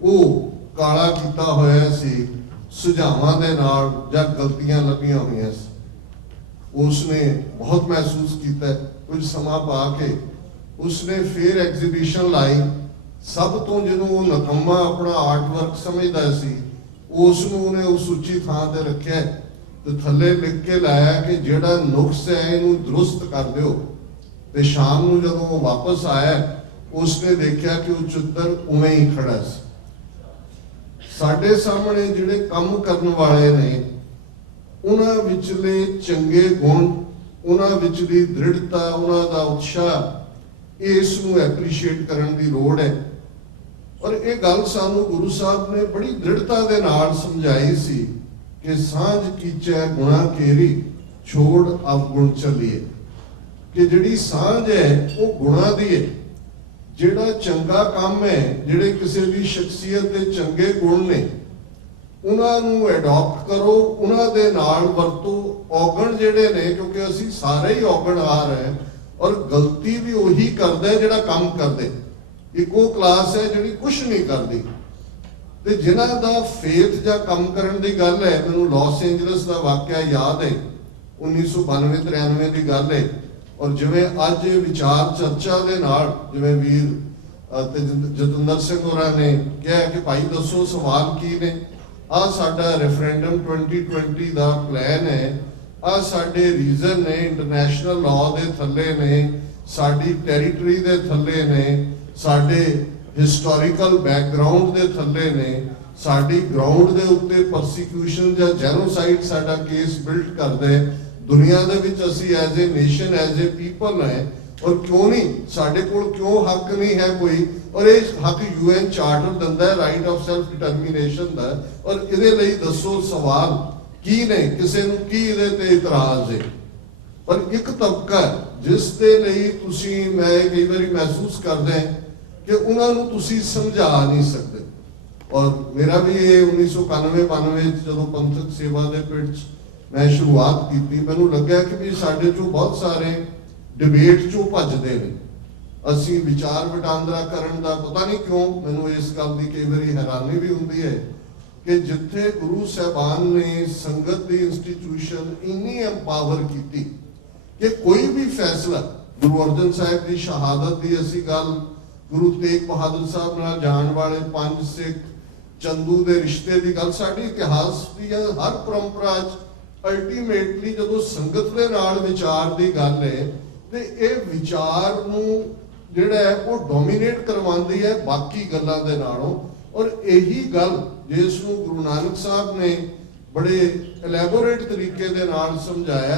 ਉਹ ਕਾਲਾ ਕੀਤਾ ਹੋਇਆ ਸੀ, ਸੁਝਾਵਾਂ ਦੇ ਨਾਲ ਜਾਂ ਗਲਤੀਆਂ ਲੱਭੀਆਂ ਹੋਈਆਂ ਸੀ। ਉਸਨੇ ਬਹੁਤ ਮਹਿਸੂਸ ਕੀਤਾ। ਕੁਝ ਸਮਾਂ ਪਾ ਕੇ ਉਸਨੇ ਫਿਰ ਐਗਜ਼ੀਬਿਸ਼ਨ ਲਾਈ। ਸਭ ਤੋਂ ਜਿਹਨੂੰ ਉਹ ਨਕਮਾ ਆਪਣਾ ਆਰਟ ਵਰਕ ਸਮਝਦਾ ਸੀ, ਉਸ ਨੂੰ ਉਹਨੇ ਉਸ ਉੱਚੀ ਥਾਂ ਤੇ ਰੱਖਿਆ ਤੇ ਥੱਲੇ ਲਿਖ ਕੇ ਲਾਇਆ ਕਿ ਜਿਹੜਾ ਨੁਕਸ ਹੈ ਇਹਨੂੰ ਦਰੁਸਤ ਕਰ ਦਿਓ। ਤੇ ਸ਼ਾਮ ਨੂੰ ਜਦੋਂ ਉਹ ਵਾਪਸ ਆਇਆ ਉਸਨੇ ਦੇਖਿਆ ਕਿ ਉਹ ਚਿੱਤਰ ਉਵੇਂ ਹੀ ਖੜਾ ਸੀ। ਸਾਡੇ ਸਾਹਮਣੇ ਜਿਹੜੇ ਕੰਮ ਕਰਨ ਵਾਲੇ ਨੇ, ਉਹਨਾਂ ਵਿਚਲੇ ਚੰਗੇ ਗੁਣ, ਉਹਨਾਂ ਵਿਚਲੀ ਦ੍ਰਿੜਤਾ, ਉਹਨਾਂ ਦਾ ਉਤਸ਼ਾਹ, ਇਸ ਨੂੰ ਐਪਰੀਸ਼ੀਏਟ ਕਰਨ ਦੀ ਲੋੜ ਹੈ। ਔਰ ਇਹ ਗੱਲ ਸਾਨੂੰ ਗੁਰੂ ਸਾਹਿਬ ਨੇ ਬੜੀ ਦ੍ਰਿੜਤਾ ਦੇ ਨਾਲ ਸਮਝਾਈ ਸੀ ਕਿ ਸਾਂਝ ਕੀਚੈ ਗੁਣਾ ਕੇਰੀ ਛੋੜ ਅਵਗੁਣ ਚੱਲੀਏ, ਕਿ ਜਿਹੜੀ ਸਾਂਝ ਹੈ ਉਹ ਗੁਣਾ ਦੀ ਹੈ। ਜਿਹੜਾ ਚੰਗਾ ਕੰਮ ਹੈ, ਜਿਹੜੇ ਕਿਸੇ ਦੀ ਸ਼ਖਸੀਅਤ ਦੇ ਚੰਗੇ ਗੁਣ ਨੇ, ਉਹਨਾਂ ਨੂੰ ਐਡਾਪਟ ਕਰੋ, ਉਹਨਾਂ ਦੇ ਨਾਲ ਵਰਤੋ। ਔਗਣ ਜਿਹੜੇ ਨੇ, ਕਿਉਂਕਿ ਅਸੀਂ ਸਾਰੇ ਹੀ ਔਗਣਹਾਰ ਹੈ, ਔਰ ਗਲਤੀ ਵੀ ਉਹੀ ਕਰਦਾ ਜਿਹੜਾ ਕੰਮ ਕਰਦੇ। ਇੱਕੋ ਕਲਾਸ ਹੈ ਜਿਹੜੀ ਕੁਛ ਨਹੀਂ ਕਰਦੀ। ਤੇ ਜਿਨ੍ਹਾਂ ਦਾ ਫੇਥ ਜਾਂ ਕੰਮ ਕਰਨ ਦੀ ਗੱਲ ਹੈ, ਮੈਨੂੰ ਲਾਸ ਐਂਜਲਸ ਦਾ ਵਾਕਿਆ ਯਾਦ ਹੈ, 1992-93 ਦੀ ਗੱਲ ਹੈ। ਔਰ ਜਿਵੇਂ ਅੱਜ ਵਿਚਾਰ ਚਰਚਾ ਦੇ ਨਾਲ, ਜਿਵੇਂ ਵੀਰ ਜਤਿੰਦਰ ਸਿੰਘ ਹੋਰਾਂ ਨੇ ਕਿਹਾ ਕਿ ਭਾਈ ਦੱਸੋ ਸਵਾਲ ਕੀ ਨੇ, ਆਹ ਸਾਡਾ ਰੈਫਰੈਂਡਮ 2020 ਦਾ ਪਲਾਨ ਹੈ, ਆਹ ਸਾਡੇ ਰੀਜ਼ਨ ਨੇ, ਇੰਟਰਨੈਸ਼ਨਲ ਲਾਅ ਦੇ ਥੱਲੇ ਨੇ, ਸਾਡੀ ਟੈਰੀਟਰੀ ਦੇ ਥੱਲੇ ਨੇ, ਸਾਡੇ ਹਿਸਟੋਰੀਕਲ ਬੈਕਗ੍ਰਾਉਂਡ ਦੇ ਥੱਲੇ ਨੇ, ਸਾਡੀ ਗਰਾਊਂਡ ਦੇ ਉੱਤੇ ਪਰਸੀਕਿਊਸ਼ਨ ਜਾਂ ਜੈਨੋਸਾਈਡ ਸਾਡਾ ਕੇਸ ਬਿਲਡ ਕਰਦੇ। ਦੁਨੀਆ ਦੇ ਵਿੱਚ ਅਸੀਂ as a nation, as a people ਹੈ, ਔਰ ਕਿਉਂ ਨਹੀਂ, ਸਾਡੇ ਕੋਲ ਕਿਉਂ ਹੱਕ ਨਹੀਂ ਹੈ ਕੋਈ? ਔਰ ਇਹ ਹੱਕ UN ਚਾਰਟਰ ਦਿੰਦਾ ਹੈ, ਰਾਈਟ ਆਫ ਸੈਲਫ ਡਿਟਰਮੀਨੇਸ਼ਨ ਦਾ। ਔਰ ਇਹਦੇ ਲਈ ਦੱਸੋ ਸਵਾਲ ਕੀ ਨੇ, ਕਿਸੇ ਨੂੰ ਕੀ ਇਹਦੇ ਤੇ ਇਤਰਾਜ਼ ਹੈ? ਪਰ ਇੱਕ ਤਬਕਾ ਜਿਸ ਦੇ ਲਈ ਤੁਸੀਂ, ਮੈਂ ਕਈ ਵਾਰੀ ਮਹਿਸੂਸ ਕਰਦਾ ਕਿ ਉਹਨਾਂ ਨੂੰ ਤੁਸੀਂ ਸਮਝਾ ਨਹੀਂ ਸਕਦੇ। ਔਰ ਮੇਰਾ ਵੀ ਇਹ 1991-92 ਜਦੋਂ ਪੰਥਕ ਸੇਵਾ ਦੇ ਪਿੰਡ 'ਚ ਮੈਂ ਸ਼ੁਰੂਆਤ ਕੀਤੀ, ਮੈਨੂੰ ਲੱਗਿਆ ਕਿ ਵੀ ਸਾਡੇ ਚੋਂ ਬਹੁਤ ਸਾਰੇ ਡਿਬੇਟ ਚੋਂ ਭੱਜਦੇ ਨੇ। ਅਸੀਂ ਵਿਚਾਰ ਵਟਾਂਦਰਾ ਕਰਨ ਦਾ ਪਤਾ ਨਹੀਂ ਕਿਉਂ, ਮੈਨੂੰ ਇਸ ਗੱਲ ਦੀ ਕਈ ਵਾਰੀ ਹੈਰਾਨੀ ਵੀ ਹੁੰਦੀ ਹੈ ਕਿ ਜਿੱਥੇ ਗੁਰੂ ਸਾਹਿਬਾਨ ਨੇ ਸੰਗਤ ਦੀ ਇੰਸਟੀਟਿਊਸ਼ਨ ਇੰਨੀ ਐਮਪਾਵਰ ਕੀਤੀ ਕਿ ਕੋਈ ਵੀ ਫੈਸਲਾ, ਗੁਰੂ ਅਰਜਨ ਸਾਹਿਬ ਦੀ ਸ਼ਹਾਦਤ ਦੀ ਅਸੀਂ ਗੱਲ, ਗੁਰੂ ਤੇਗ ਬਹਾਦਰ ਸਾਹਿਬ ਨਾਲ ਜਾਣ ਵਾਲੇ 5 ਸਿੱਖ, ਚੰਦੂ ਦੇ ਰਿਸ਼ਤੇ ਦੀ ਗੱਲ, ਸਾਡੀ ਇਤਿਹਾਸ ਦੀ ਹਰ ਪਰੰਪਰਾ 'ਚ ਅਲਟੀਮੇਟਲੀ ਜਦੋਂ ਸੰਗਤ ਦੇ ਨਾਲ ਵਿਚਾਰ ਦੀ ਗੱਲ ਹੈ ਤੇ ਇਹ ਵਿਚਾਰ ਨੂੰ ਜਿਹੜਾ ਹੈ ਉਹ ਡੋਮੀਨੇਟ ਕਰਵਾਉਂਦੀ ਹੈ ਬਾਕੀ ਗੱਲਾਂ ਦੇ ਨਾਲੋਂ। ਔਰ ਇਹੀ ਗੱਲ ਜਿਸ ਨੂੰ ਗੁਰੂ ਨਾਨਕ ਸਾਹਿਬ ਨੇ ਬੜੇ ਐਲੈਬੋਰੇਟ ਤਰੀਕੇ ਦੇ ਨਾਲ ਸਮਝਾਇਆ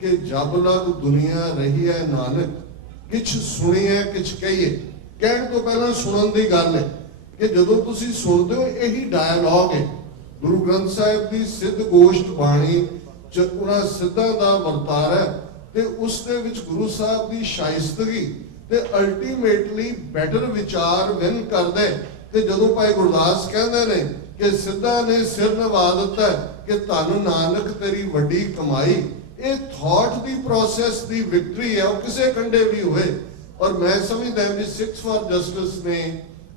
ਕਿ ਜਬ ਲਗ ਦੁਨੀਆ ਰਹੀ ਹੈ ਨਾਨਕ, ਕਿਛ ਸੁਣੀਏ ਕਿਛ ਕਹੀਏ। ਕਹਿਣ ਤੋਂ ਪਹਿਲਾਂ ਸੁਣਨ ਦੀ ਗੱਲ ਹੈ ਕਿ ਜਦੋਂ ਤੁਸੀਂ ਸੁਣਦੇ ਹੋ, ਇਹੀ ਡਾਇਲੌਗ ਹੈ। ਗੁਰੂ ਗ੍ਰੰਥ ਸਾਹਿਬ ਦੀ ਸਿੱਧ ਗੋਸ਼ਟ ਬਾਣੀ ਚ ਉਹਨਾਂ ਸਿੱਧਾਂ ਦਾ ਵਰਤਾਰਾ ਤੇ ਉਸ ਦੇ ਵਿੱਚ ਗੁਰੂ ਸਾਹਿਬ ਦੀ ਸ਼ਾਇਸਤਗੀ ਤੇ ਅਲਟੀਮੇਟਲੀ ਬੈਟਰ ਵਿਚਾਰ ਵਿਨ ਕਰਦੇ। ਤੇ ਜਦੋਂ ਭਾਈ ਗੁਰਦਾਸ ਕਹਿੰਦੇ ਨੇ ਕਿ ਸਿੱਧਾਂ ਨੇ ਸਿਰ ਨਿਵਾ ਦਿੱਤਾ ਕਿ ਧੰਨ ਨਾਨਕ ਤੇਰੀ ਵੱਡੀ ਕਮਾਈ, ਇਹ ਥਾਟ ਦੀ ਪ੍ਰੋਸੈਸ ਦੀ ਵਿਕਟਰੀ ਹੈ, ਉਹ ਕਿਸੇ ਕੰਡੇ ਵੀ ਹੋਵੇ। ਔਰ ਮੈਂ ਸਮਝਦਾ ਵੀ ਸਿੱਖਸ ਫਾਰ ਜਸਟਿਸ ਨੇ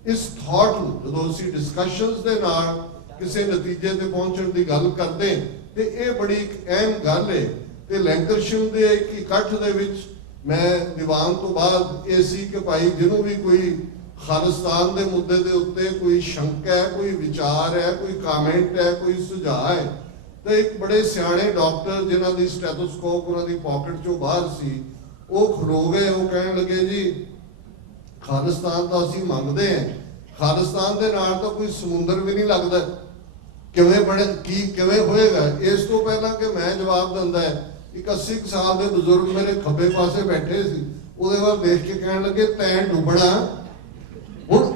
ਇਸ ਥਾਟ ਨੂੰ, ਜਦੋਂ ਅਸੀਂ ਡਿਸਕਸ਼ਨਸ ਦੇ ਨਾਲ ਕਿਸੇ ਨਤੀਜੇ ਤੇ ਪਹੁੰਚਣ ਦੀ ਗੱਲ ਕਰਦੇ ਤੇ ਇਹ ਬੜੀ ਇੱਕ ਅਹਿਮ ਗੱਲ ਹੈ। ਤੇ ਲੈਂਕਰਸ਼ਾਇਰ ਦੇ ਇੱਕ ਇਕੱਠ ਦੇ ਵਿੱਚ ਮੈਂ ਦੀਵਾਨ ਤੋਂ ਬਾਅਦ ਇਹ ਸੀ ਕਿ ਭਾਈ ਜਿਹਨੂੰ ਵੀ ਕੋਈ ਖਾਲਿਸਤਾਨ ਦੇ ਮੁੱਦੇ ਦੇ ਉੱਤੇ ਕੋਈ ਸ਼ੰਕਾ ਹੈ, ਕੋਈ ਵਿਚਾਰ ਹੈ, ਕੋਈ ਕਾਮੈਂਟ ਹੈ, ਕੋਈ ਸੁਝਾਅ ਹੈ, ਤੇ ਇੱਕ ਬੜੇ ਸਿਆਣੇ ਡਾਕਟਰ ਜਿਨ੍ਹਾਂ ਦੀ ਸਟੈਥੋਸਕੋਪ ਉਹਨਾਂ ਦੀ ਪਾਕਟ ਚੋਂ ਬਾਹਰ ਸੀ, ਉਹ ਖਲੋ ਗਏ। ਉਹ ਕਹਿਣ ਲੱਗੇ ਜੀ ਖਾਲਿਸਤਾਨ ਤਾਂ ਅਸੀਂ ਮੰਗਦੇ ਹਾਂ, ਖਾਲਿਸਤਾਨ ਦੇ ਨਾਲ ਤਾਂ ਕੋਈ ਸਮੁੰਦਰ ਵੀ ਨਹੀਂ ਲੱਗਦਾ, ਕਿਵੇਂ ਬਣੇ, ਕੀ ਕਿਵੇਂ ਹੋਏਗਾ? ਇਸ ਤੋਂ ਪਹਿਲਾਂ ਕਿ ਮੈਂ ਜਵਾਬ ਦਿੰਦਾ, ਇੱਕ 80 ਸਾਲ ਦੇ ਬਜ਼ੁਰਗ ਮੇਰੇ ਖੱਬੇ ਪਾਸੇ ਬੈਠੇ ਸੀ, ਉਹਦੇ ਵੱਲ ਦੇਖ ਕੇ ਕਹਿਣ ਲੱਗੇ ਤੈਂ ਡੁੱਬਣਾ। ਹੁਣ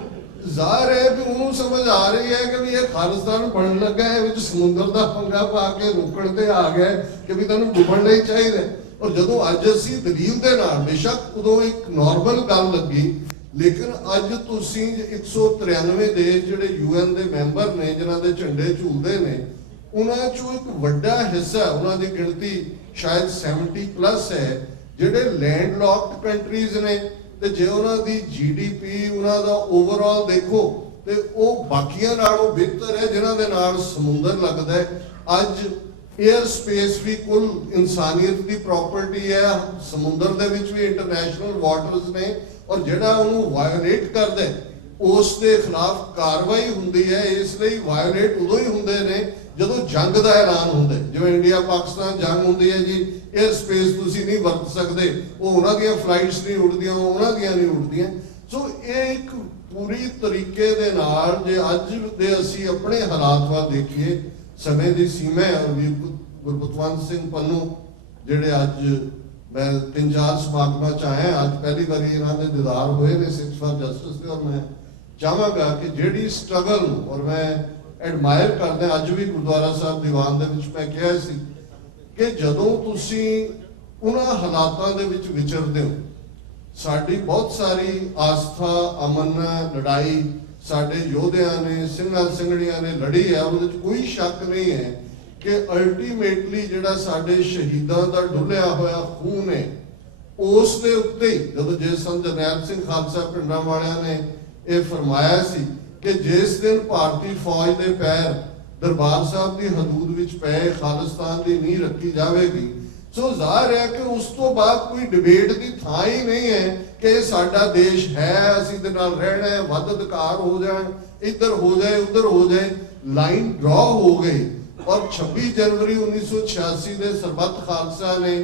ਜ਼ਾਹਰ ਹੈ ਵੀ ਉਹਨੂੰ ਸਮਝ ਆ ਰਹੀ ਹੈ ਕਿ ਵੀ ਇਹ ਖਾਲਿਸਤਾਨ ਬਣਨ ਲੱਗਾ ਹੈ, ਵਿੱਚ ਸਮੁੰਦਰ ਦਾ ਪੰਗਾ ਪਾ ਕੇ ਰੁਕਣ ਤੇ ਆ ਗਿਆ ਕਿ ਵੀ ਤੁਹਾਨੂੰ ਡੁੱਬਣ ਲਈ ਚਾਹੀਦਾ। ਔਰ ਜਦੋਂ ਅੱਜ ਅਸੀਂ ਦਲੀਲ ਦੇ ਨਾਲ, ਬੇਸ਼ੱਕ ਉਦੋਂ ਇੱਕ ਨਾਰਮਲ ਗੱਲ ਲੱਗੀ, ਲੇਕਿਨ ਅੱਜ ਤੁਸੀਂ 193 ਦੇਸ਼ ਜਿਹੜੇ UN ਦੇ ਮੈਂਬਰ ਨੇ ਜਿਨ੍ਹਾਂ ਦੇ ਝੰਡੇ ਝੂਲਦੇ ਨੇ, ਉਹਨਾਂ ਚੋਂ ਇੱਕ ਵੱਡਾ ਹਿੱਸਾ, ਉਹਨਾਂ ਦੀ ਗਿਣਤੀ ਸ਼ਾਇਦ 70+ ਹੈ, ਜਿਹੜੇ ਲੈਂਡਲੌਕਡ ਕੰਟਰੀਜ਼ ਨੇ। ਤੇ ਜੇ ਉਹਨਾਂ ਦੀ GDP, ਉਹਨਾਂ ਦਾ ਓਵਰਆਲ ਦੇਖੋ ਤੇ ਉਹ ਬਾਕੀਆਂ ਨਾਲੋਂ ਬਿਹਤਰ ਹੈ ਜਿਨ੍ਹਾਂ ਦੇ ਨਾਲ ਸਮੁੰਦਰ ਲੱਗਦਾ ਹੈ। ਅੱਜ 에ਅਰ ਸਪੇਸ ਵੀ ਕੁੱਲ ਇਨਸਾਨੀਅਤ ਦੀ ਪ੍ਰਾਪਰਟੀ ਹੈ, ਸਮੁੰਦਰ ਦੇ ਵਿੱਚ ਵੀ ਇੰਟਰਨੈਸ਼ਨਲ ਵਾਟਰਸ ਨੇ, ਔਰ ਜਿਹੜਾ ਉਹਨੂੰ ਵਾਇਓਲੇਟ ਕਰਦਾ ਉਸ ਦੇ ਖਿਲਾਫ ਕਾਰਵਾਈ ਹੁੰਦੀ ਹੈ। ਇਸ ਲਈ ਵਾਇਓਲੇਟ ਉਦੋਂ ਹੀ ਹੁੰਦੇ ਨੇ ਜਦੋਂ ਜੰਗ ਦਾ ਐਲਾਨ ਹੁੰਦਾ, ਜਿਵੇਂ ਇੰਡੀਆ ਪਾਕਿਸਤਾਨ ਜੰਗ ਹੁੰਦੀ ਹੈ ਜੀ, 에ਅਰ ਸਪੇਸ ਤੁਸੀਂ ਨਹੀਂ ਵਰਤ ਸਕਦੇ, ਉਹ ਉਹਨਾਂ ਦੀਆਂ ਫਲਾਈਟਸ ਨਹੀਂ ਉੱਡਦੀਆਂ, ਉਹਨਾਂ ਦੀਆਂ ਨਹੀਂ ਉੱਡਦੀਆਂ। ਸੋ ਇਹ ਇੱਕ ਪੂਰੀ ਤਰੀਕੇ ਦੇ ਨਾਲ ਜੇ ਅੱਜ ਦੇ ਅਸੀਂ ਆਪਣੇ ਹਾਲਾਤ ਵੱਲ ਦੇਖੀਏ, ਸਮੇਂ ਦੀ ਸੀਮਾ ਹੈ। ਔਰ ਵੀਰ ਗੁਰਪਤਵੰਤ ਸਿੰਘ ਪੰਨੂ ਜਿਹੜੇ ਅੱਜ ਮੈਂ 3-4 ਸਮਾਗਮਾਂ ਚ ਆਇਆ, ਅੱਜ ਪਹਿਲੀ ਵਾਰੀ ਇਹਨਾਂ ਦੇ ਦੀਦਾਰ ਹੋਏ ਨੇ ਸਿੱਖ ਫਾਰ ਜਸਟਿਸ ਦੇ। ਔਰ ਮੈਂ ਚਾਹਾਂਗਾ ਕਿ ਜਿਹੜੀ ਸਟਰਗਲ ਨੂੰ, ਔਰ ਮੈਂ ਐਡਮਾਇਰ ਕਰਦਾ, ਅੱਜ ਵੀ ਗੁਰਦੁਆਰਾ ਸਾਹਿਬ ਦੀਵਾਨ ਦੇ ਵਿੱਚ ਮੈਂ ਕਿਹਾ ਸੀ ਕਿ ਜਦੋਂ ਤੁਸੀਂ ਉਹਨਾਂ ਹਾਲਾਤਾਂ ਦੇ ਵਿੱਚ ਵਿਚਰਦੇ ਹੋ, ਸਾਡੀ ਬਹੁਤ ਸਾਰੀ ਆਸਥਾ, ਅਮਨ, ਲੜਾਈ ਸਾਡੇ ਯੋਧਿਆਂ ਨੇ, ਸਿੰਘਾਂ ਸਿੰਘਣੀਆਂ ਨੇ ਲੜੀ ਹੈ, ਉਹਦੇ ਵਿੱਚ ਕੋਈ ਸ਼ੱਕ ਨਹੀਂ ਹੈ ਕਿ ਅਲਟੀਮੇਟਲੀ ਜਿਹੜਾ ਸਾਡੇ ਸ਼ਹੀਦਾਂ ਦਾ ਡੁੱਲਿਆ ਹੋਇਆ ਖੂਨ ਹੈ, ਉਸ ਦੇ ਉੱਤੇ ਜਦੋਂ ਜੇ ਸੰਤ ਜਰਨੈਲ ਸਿੰਘ ਖਾਲਸਾ ਪਿੰਡਾਂ ਵਾਲਿਆਂ ਨੇ ਇਹ ਫਰਮਾਇਆ ਸੀ ਕਿ ਜਿਸ ਦਿਨ ਭਾਰਤੀ ਫੌਜ ਦੇ ਪੈਰ ਦਰਬਾਰ ਸਾਹਿਬ ਦੀ ਹਦੂਦ ਵਿੱਚ ਪਏ, ਖਾਲਿਸਤਾਨ ਦੀ ਨੀਂਹ ਰੱਖੀ ਜਾਵੇਗੀ। ਸੋ ਜ਼ਾਹਿਰ ਹੈ ਕਿ ਉਸ ਤੋਂ ਬਾਅਦ ਕੋਈ ਡਿਬੇਟ ਦੀ ਥਾਂ ਹੀ ਨਹੀਂ ਹੈ ਕਿ ਇਹ ਸਾਡਾ ਦੇਸ਼ ਹੈ, ਅਸੀਂ ਇਹਦੇ ਨਾਲ ਰਹਿਣਾ ਹੈ, ਵੱਧ ਅਧਿਕਾਰ ਹੋ ਜਾਣ, ਇੱਧਰ ਹੋ ਜਾਏ, ਉੱਧਰ ਹੋ ਜਾਏ। ਲਾਈਨ ਡਰਾ ਹੋ ਗਈ। ਔਰ 26 ਜਨਵਰੀ 1986 ਦੇ ਸਰਬੱਤ ਖਾਲਸਾ ਨੇ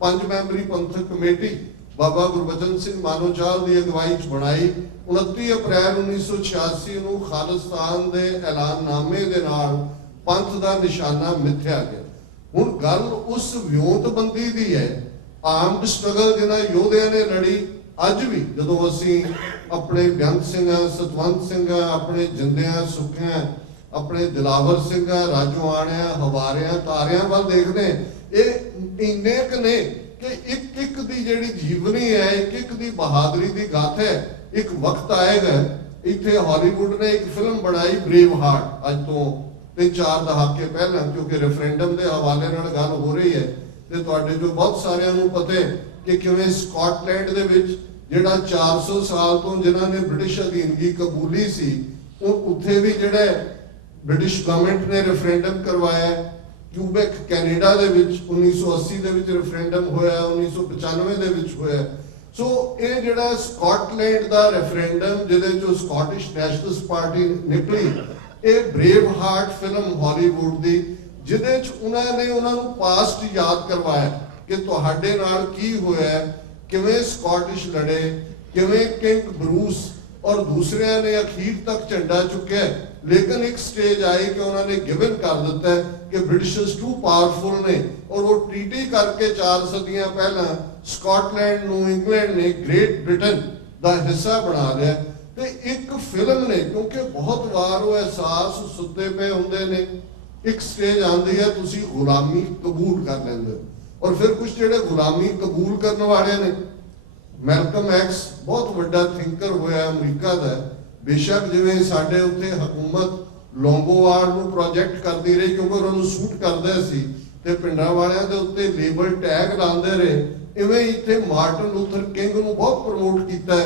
5 ਮੈਂਬਰੀ ਪੰਥਕ ਕਮੇਟੀ ਬਾਬਾ ਗੁਰਬਚਨ ਸਿੰਘ ਮਾਨੋਚਾਲ ਦੀ ਅਗਵਾਈ 'ਚ ਬਣਾਈ। 29 ਅਪ੍ਰੈਲ 1986 ਨੂੰ ਖਾਲਿਸਤਾਨ ਦੇ ਐਲਾਨਨਾਮੇ ਦੇ ਨਾਲ ਪੰਥ ਦਾ ਨਿਸ਼ਾਨਾ ਮਿਥਿਆ ਗਿਆ। ਹੁਣ ਗੱਲ ਉਸ ਵਿਉਂਤਬੰਦੀ ਦੀ ਹੈ, ਆਰਮਡ ਸਟਰਗਲ ਜਿਹਨਾਂ ਯੋਧਿਆਂ ਨੇ ਲੜੀ। ਅੱਜ ਵੀ ਜਦੋਂ ਅਸੀਂ ਆਪਣੇ ਬੇਅੰਤ ਸਿੰਘਾਂ, ਸਤਵੰਤ ਸਿੰਘਾਂ, ਆਪਣੇ ਜਿੰਦਿਆਂ ਸੁੱਖਿਆਂ, ਆਪਣੇ ਦਿਲਾਵਰ ਸਿੰਘਾਂ, ਰਾਜੋਆਣਿਆਂ, ਹਵਾਰਿਆਂ, ਤਾਰਿਆਂ ਵੱਲ ਦੇਖਦੇ, ਇਹ ਇੰਨੇ ਕੁ ਨੇ ਕਿ ਇੱਕ ਇੱਕ ਦੀ ਜਿਹੜੀ ਜੀਵਨੀ ਹੈ, ਇੱਕ ਇੱਕ ਦੀ ਬਹਾਦਰੀ ਦੀ ਗਾਥਾ ਹੈ। ਇੱਕ ਵਕਤ ਆਏਗਾ, ਇੱਥੇ ਹਾਲੀਵੁੱਡ ਨੇ ਇੱਕ ਫਿਲਮ ਬਣਾਈ ਬਰੇਵ ਹਾਰਟ, ਅੱਜ ਤੋਂ 3-4 ਦਹਾਕੇ ਪਹਿਲਾਂ, ਕਿਉਂਕਿ ਰੈਫਰੈਂਡਮ ਦੇ ਹਵਾਲੇ ਨਾਲ ਗੱਲ ਹੋ ਰਹੀ ਹੈ ਤੇ ਤੁਹਾਡੇ ਜੋ ਬਹੁਤ ਸਾਰਿਆਂ ਨੂੰ ਪਤਾ ਹੈ ਕਿ ਕਿਵੇਂ ਸਕਾਟਲੈਂਡ ਦੇ ਵਿੱਚ ਜਿਹੜਾ 400 ਸਾਲ ਤੋਂ ਜਿਨ੍ਹਾਂ ਨੇ ਬ੍ਰਿਟਿਸ਼ ਅਧੀਨਗੀ ਕਬੂਲੀ ਸੀ, ਉਹ ਉੱਥੇ ਵੀ ਜਿਹੜਾ ਬ੍ਰਿਟਿਸ਼ ਗਵਰਨਮੈਂਟ ਨੇ ਰੈਫਰੈਂਡਮ ਕਰਵਾਇਆ। ਕਿਊਬੈਕ ਕੈਨੇਡਾ ਦੇ ਵਿੱਚ 1980 ਦੇ ਵਿੱਚ ਰੈਫਰੈਂਡਮ ਹੋਇਆ, 1995 ਦੇ ਵਿੱਚ ਹੋਇਆ। ਸੋ ਇਹ ਜਿਹੜਾ ਸਕਾਟਲੈਂਡ ਦਾ ਰੈਫਰੈਂਡਮ ਜਿਹਦੇ ਚੋਂ ਸਕਾਟਿਸ਼ ਨੈਸ਼ਨਲਿਸਟ ਪਾਰਟੀ ਨਿਕਲੀ, ਇਹ ਬਰੇਵ ਹਾਰਟ ਫਿਲਮ ਹਾਲੀਵੁੱਡ ਦੀ, ਜਿਹਦੇ 'ਚ ਉਹਨਾਂ ਨੇ ਉਹਨਾਂ ਨੂੰ ਪਾਸਟ ਯਾਦ ਕਰਵਾਇਆ ਕਿ ਤੁਹਾਡੇ ਨਾਲ ਕੀ ਹੋਇਆ, ਕਿਵੇਂ ਸਕਾਟਿਸ਼ ਲੜੇ, ਕਿਵੇਂ ਕਿੰਗ ਬਰੂਸ ਔਰ ਦੂਸਰਿਆਂ ਨੇ ਅਖੀਰ ਤੱਕ ਝੰਡਾ ਚੁੱਕਿਆ। ਲੇਕਿਨ ਇੱਕ ਸਟੇਜ ਆਈ ਕਿ ਉਹਨਾਂ ਨੇ ਗਿਵਨ ਕਰ ਦਿੱਤਾ ਕਿ ਬ੍ਰਿਟਿਸ਼ਰਸ ਟੂ ਪਾਵਰਫੁਲ ਨੇ, ਔਰ ਉਹ ਟ੍ਰੀਟੀ ਕਰਕੇ 4 ਸਦੀਆਂ ਪਹਿਲਾਂ ਸਕਾਟਲੈਂਡ ਨੂੰ ਇੰਗਲੈਂਡ ਨੇ ਗ੍ਰੇਟ ਬ੍ਰਿਟਨ ਦਾ ਹਿੱਸਾ ਬਣਾ ਲਿਆ। ਤੇ ਇੱਕ ਫਿਲਮ ਨੇ, ਕਿਉਂਕਿ ਬਹੁਤ ਵਾਰ ਉਹ ਅਹਿਸਾਸ ਸੁੱਤੇ ਪਏ ਹੁੰਦੇ ਨੇ, ਇੱਕ ਸਟੇਜ ਆਉਂਦੀ ਹੈ ਤੁਸੀਂ ਗੁਲਾਮੀ ਕਬੂਲ ਕਰ ਲੈਂਦੇ ਹੋ, ਔਰ ਫਿਰ ਕੁਝ ਜਿਹੜੇ ਗੁਲਾਮੀ ਕਬੂਲ ਕਰਨ ਵਾਲੇ ਨੇ, ਮੈਲਕਮ ਐਕਸ ਬਹੁਤ ਵੱਡਾ ਥਿੰਕਰ ਹੋਇਆ ਅਮਰੀਕਾ ਦਾ। ਬੇਸ਼ੱਕ ਜਿਵੇਂ ਸਾਡੇ ਉੱਥੇ ਹਕੂਮਤ ਲੋਂਗੋਵਾਰਡ ਨੂੰ ਪ੍ਰੋਜੈਕਟ ਕਰਦੀ ਰਹੀ ਕਿਉਂਕਿ ਉਹਨਾਂ ਨੂੰ ਸੂਟ ਕਰਦੇ ਸੀ ਤੇ ਪਿੰਡਾਂ ਵਾਲਿਆਂ ਦੇ ਉੱਤੇ ਲੇਬਲ ਟੈਗ ਲਾਉਂਦੇ ਰਹੇ, ਇਵੇਂ ਇੱਥੇ ਮਾਰਟਨ ਲੂਥਰ ਕਿੰਗ ਨੂੰ ਬਹੁਤ ਪ੍ਰਮੋਟ ਕੀਤਾ,